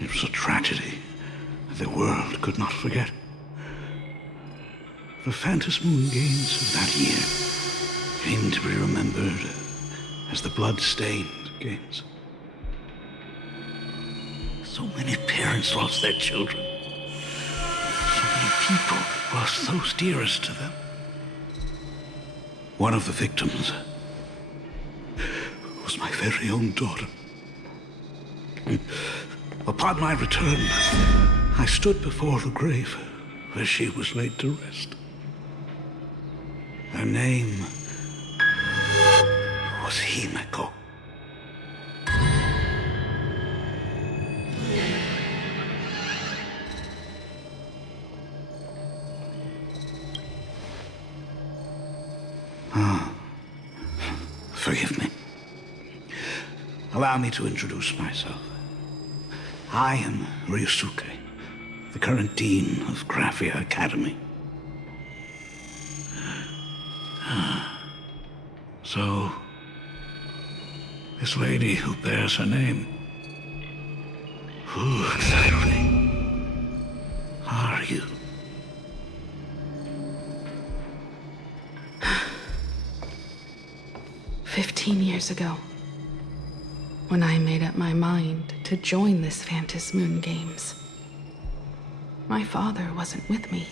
It was a tragedy that the world could not forget. The Phantom Games of that year came to be remembered as the Blood-Stained Games. So many parents lost their children. So many people lost those dearest to them. One of the victims was my very own daughter. Upon my return, I stood before the grave where she was laid to rest. Her name was Himeko. Forgive me. Allow me to introduce myself. I am Ryusuke, the current dean of Graphia Academy. So, this lady who bears her name, who exactly are you? "15 years ago, when I made up my mind to join this Phantasmoon Games. My father wasn't with me.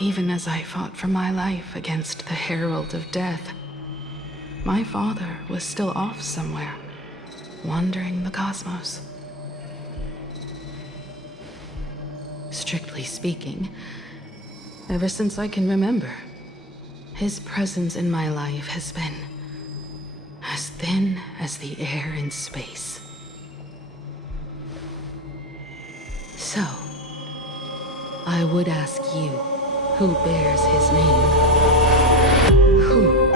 Even as I fought for my life against the Herald of Death, my father was still off somewhere, wandering the cosmos. Strictly speaking, ever since I can remember, his presence in my life has been as thin as the air in space. So, I would ask you, who bears his name? Who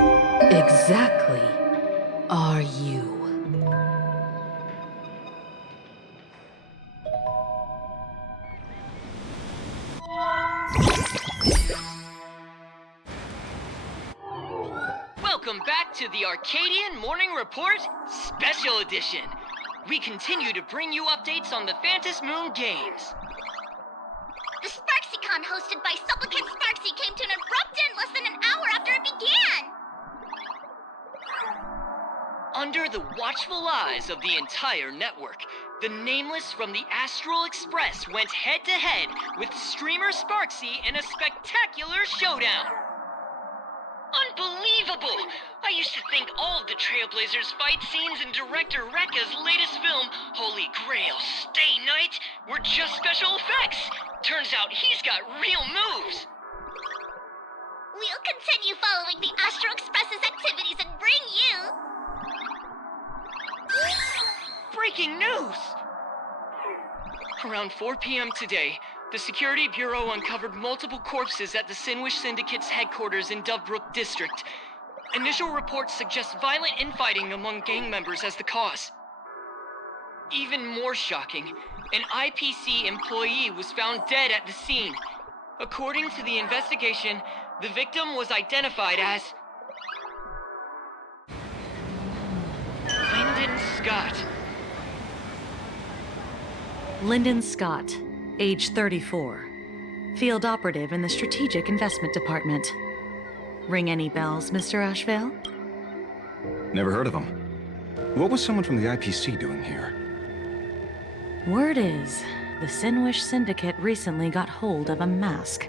exactly are you? Welcome back to the Arcadian Morning Report Special Edition. We continue to bring you updates on the Phantasmoon Games. The SparxieCon hosted by Supplicant Sparxie came to an abrupt end less than an hour after it began! Under the watchful eyes of the entire network, the Nameless from the Astral Express went head-to-head with streamer Sparxie in a spectacular showdown. Unbelievable! I used to think all of the Trailblazers' fight scenes in director Rekka's latest film, Holy Grail Stay Night, were just special effects. Turns out he's got real moves. We'll continue following the Astral Express's activities and bring you... Breaking news! Around 4 p.m. today, the Security Bureau uncovered multiple corpses at the Sinwish Syndicate's headquarters in Dovebrook District. Initial reports suggest violent infighting among gang members as the cause. Even more shocking, an IPC employee was found dead at the scene. According to the investigation, the victim was identified as... Lyndon Scott. Lyndon Scott, age 34. Field operative in the Strategic Investment Department. Ring any bells, Mr. Ashvale? Never heard of him. What was someone from the IPC doing here? Word is, the Sinwish Syndicate recently got hold of a mask.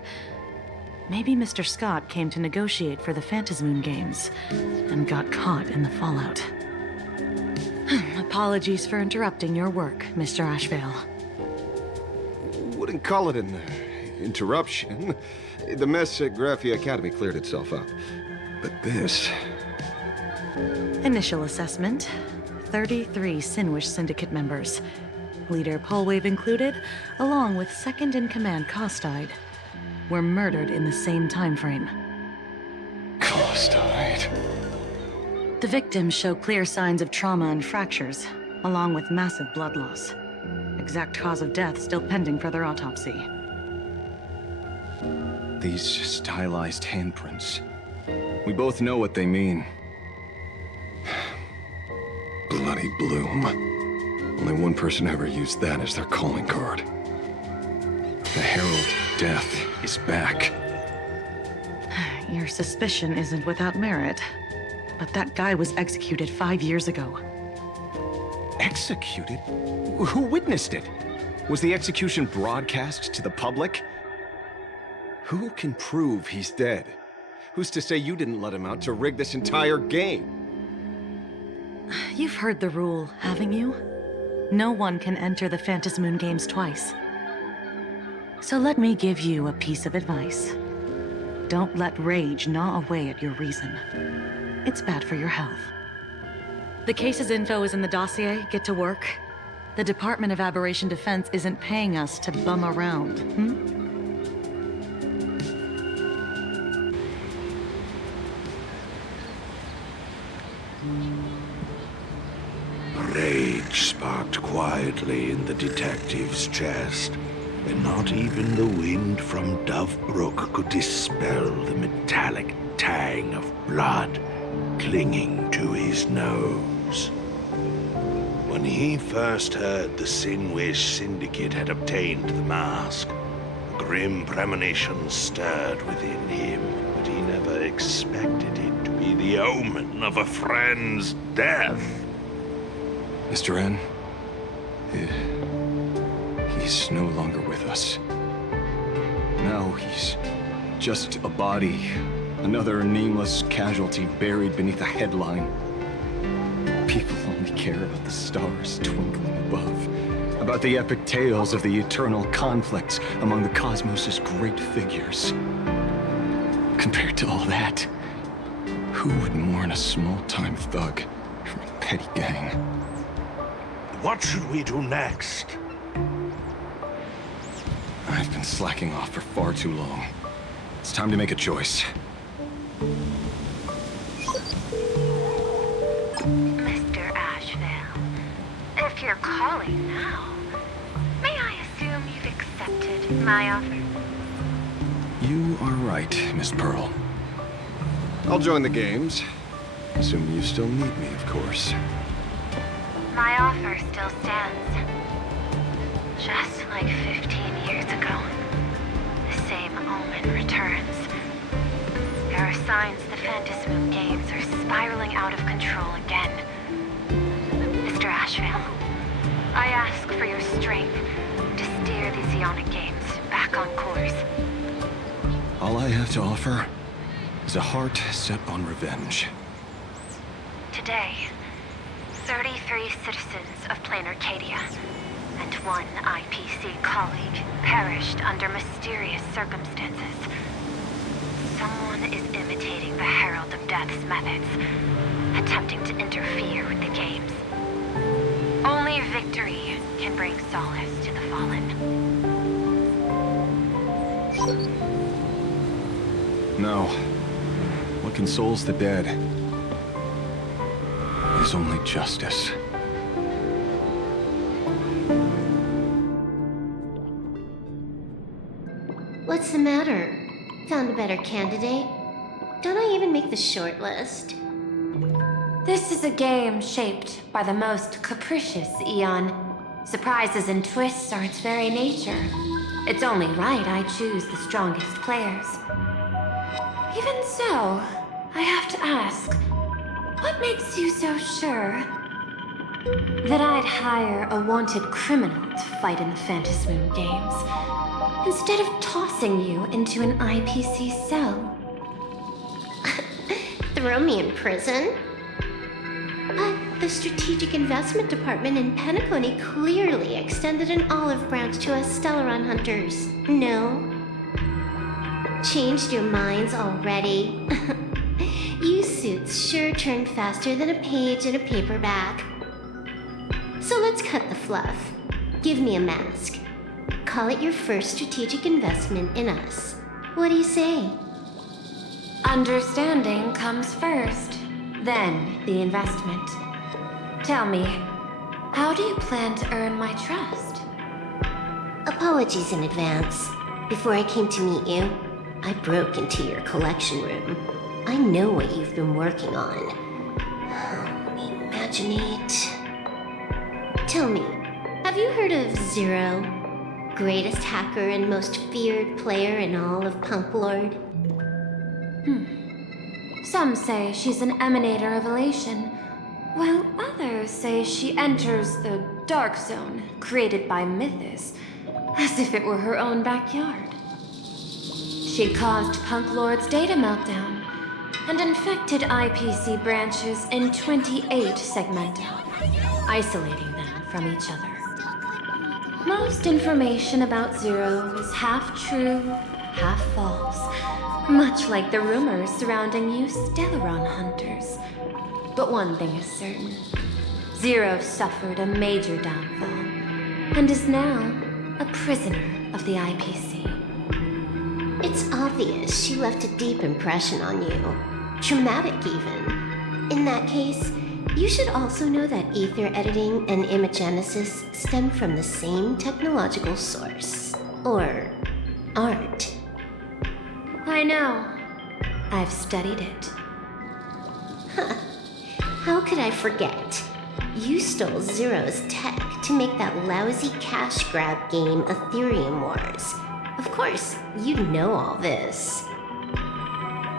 Maybe Mr. Scott came to negotiate for the Phantasmoon Games, and got caught in the fallout. Apologies for interrupting your work, Mr. Ashvale. Wouldn't call it an interruption. The mess at Graphia Academy cleared itself up. But this... Initial assessment, 33 Sinwish Syndicate members. Leader Polwave included, along with second-in-command Costide, were murdered in the same time frame. Costide. The victims show clear signs of trauma and fractures, along with massive blood loss. Exact cause of death still pending further autopsy. These stylized handprints. We both know what they mean. Bloody Bloom. Only one person ever used that as their calling card. The Herald of Death is back. Your suspicion isn't without merit, but that guy was executed 5 years ago. Executed? Who witnessed it? Was the execution broadcast to the public? Who can prove he's dead? Who's to say you didn't let him out to rig this entire game? You've heard the rule, haven't you? No one can enter the Phantasmoon Games twice. So let me give you a piece of advice. Don't let rage gnaw away at your reason. It's bad for your health. The case's info is in the dossier. Get to work. The Department of Aberration Defense isn't paying us to bum around, Rage sparked quietly in the detective's chest, and not even the wind from Dovebrook could dispel the metallic tang of blood clinging to his nose. When he first heard the Sinwish Syndicate had obtained the mask, a grim premonition stirred within him, but he never expected it to be the omen of a friend's death. Mr. N, he's no longer with us. Now he's just a body, another nameless casualty buried beneath a headline. People only care about the stars twinkling above, about the epic tales of the eternal conflicts among the cosmos' great figures. Compared to all that, who would mourn a small-time thug from a petty gang? What should we do next? I've been slacking off for far too long. It's time to make a choice. Mr. Asheville, if you're calling now, may I assume you've accepted my offer? You are right, Miss Pearl. I'll join the games. Assuming you still need me, of course. My offer still stands. Just like 15 years ago, the same omen returns. There are signs the Phantasmoon games are spiraling out of control again. Mr. Asheville, I ask for your strength to steer the Zeonic games back on course. All I have to offer is a heart set on revenge. Today, 33 citizens of Plan Arcadia and one IPC colleague perished under mysterious circumstances. Someone is imitating the Herald of Death's methods, attempting to interfere with the games. Only victory can bring solace to the fallen. No. What consoles the dead is only justice. What's the matter? Found a better candidate? Don't I even make the short list? This is a game shaped by the most capricious Eon. Surprises and twists are its very nature. It's only right I choose the strongest players. Even so, I have to ask, what makes you so sure that I'd hire a wanted criminal to fight in the Phantasmoon games, instead of tossing you into an IPC cell? Throw me in prison? But the Strategic Investment Department in Penacony clearly extended an olive branch to us Stellaron hunters. No? Changed your minds already? You suits sure turn faster than a page in a paperback. So let's cut the fluff. Give me a mask. Call it your first strategic investment in us. What do you say? Understanding comes first, then the investment. Tell me, how do you plan to earn my trust? Apologies in advance. Before I came to meet you, I broke into your collection room. I know what you've been working on. Let me imaginate. Tell me, have you heard of Zero? Greatest hacker and most feared player in all of Punk Lord? Some say she's an emanator of elation, while others say she enters the dark zone created by Mythos, as if it were her own backyard. She caused Punk Lord's data meltdown and infected IPC branches in 28 segmenta, isolating them from each other. Most information about Zero is half true, half false, much like the rumors surrounding you Stellaron hunters. But one thing is certain. Zero suffered a major downfall, and is now a prisoner of the IPC. It's obvious she left a deep impression on you. Traumatic, even. In that case, you should also know that ether editing and imagenesis stem from the same technological source. Or art. I know. I've studied it. How could I forget? You stole Zero's tech to make that lousy cash grab game Ethereum Wars. Of course, you know all this.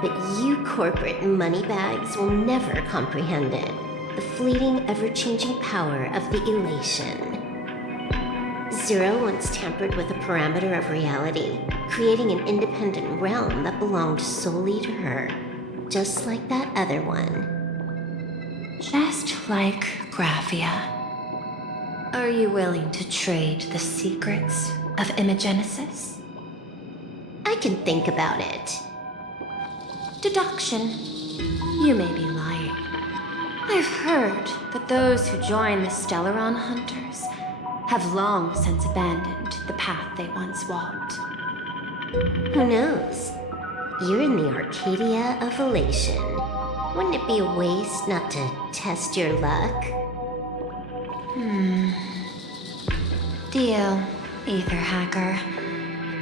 But you corporate moneybags will never comprehend it. The the fleeting, ever-changing power of the elation. Zero once tampered with a parameter of reality, creating an independent realm that belonged solely to her, just like that other one. Just like Graphia. Are you willing to trade the secrets of Imagenesis? I can think about it. Deduction. You may be lying. I've heard that those who join the Stellaron Hunters have long since abandoned the path they once walked. Who knows? You're in the Arcadia of Elation. Wouldn't it be a waste not to test your luck? Deal, Ether Hacker.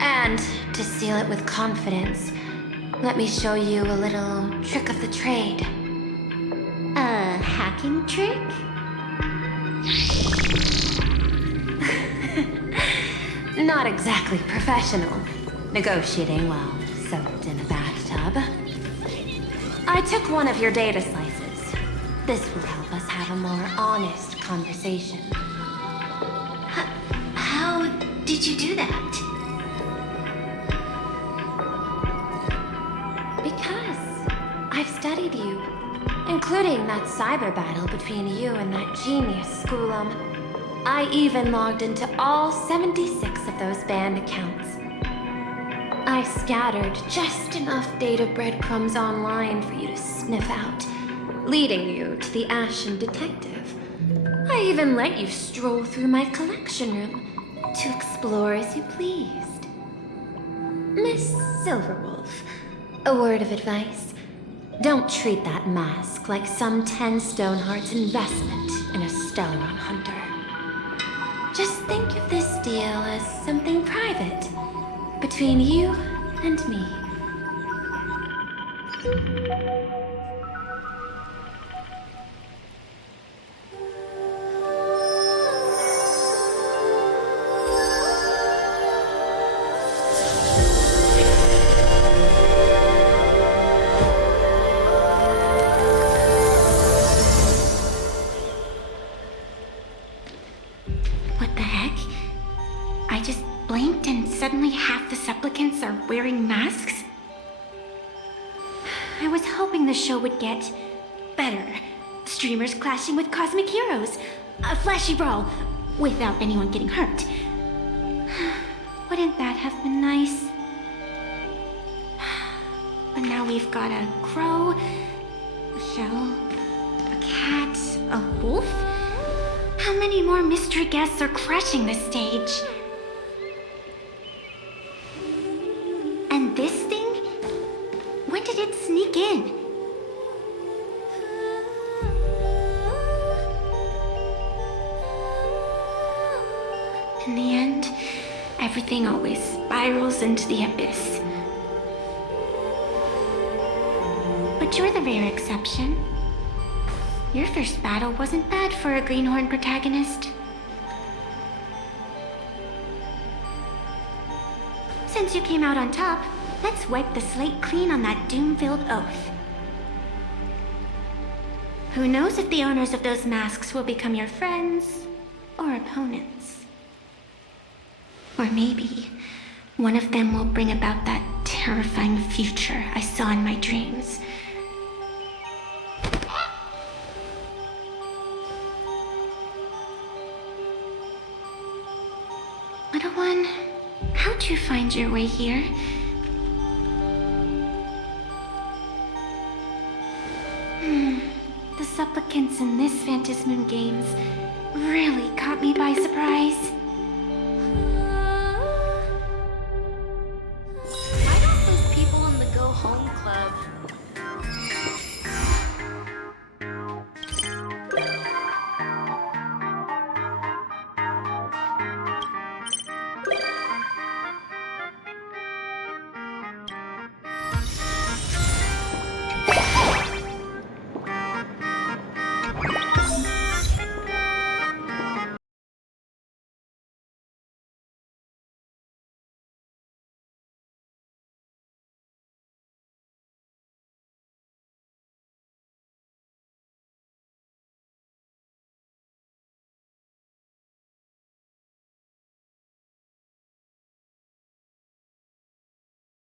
And to seal it with confidence, let me show you a little trick of the trade. A hacking trick? Not exactly professional. Negotiating while soaked in a bathtub. I took one of your data slices. This will help us have a more honest conversation. How did you do that? Because I've studied you, including that cyber battle between you and that genius Schoolum. I even logged into all 76 of those banned accounts. I scattered just enough data breadcrumbs online for you to sniff out, leading you to the Ashen Detective. I even let you stroll through my collection room to explore as you pleased. Miss Silverwolf, a word of advice. Don't treat that mask like some 10 Stonehearts investment in a Stellaron Hunter. Just think of this deal as something private, between you and me. What the heck? I just blinked and suddenly half the supplicants are wearing masks? I was hoping the show would get better. Streamers clashing with cosmic heroes. A flashy brawl without anyone getting hurt. Wouldn't that have been nice? But now we've got a crow, a shell, a cat, a wolf? How many more mystery guests are crashing the stage? And this thing? When did it sneak in? In the end, everything always spirals into the abyss. But you're the rare exception. Your first battle wasn't bad for a greenhorn protagonist. Since you came out on top, let's wipe the slate clean on that doom-filled oath. Who knows if the owners of those masks will become your friends or opponents? Or maybe one of them will bring about that terrifying future I saw in my dreams. Little one, how'd you find your way here? The supplicants in this Phantasmoon Games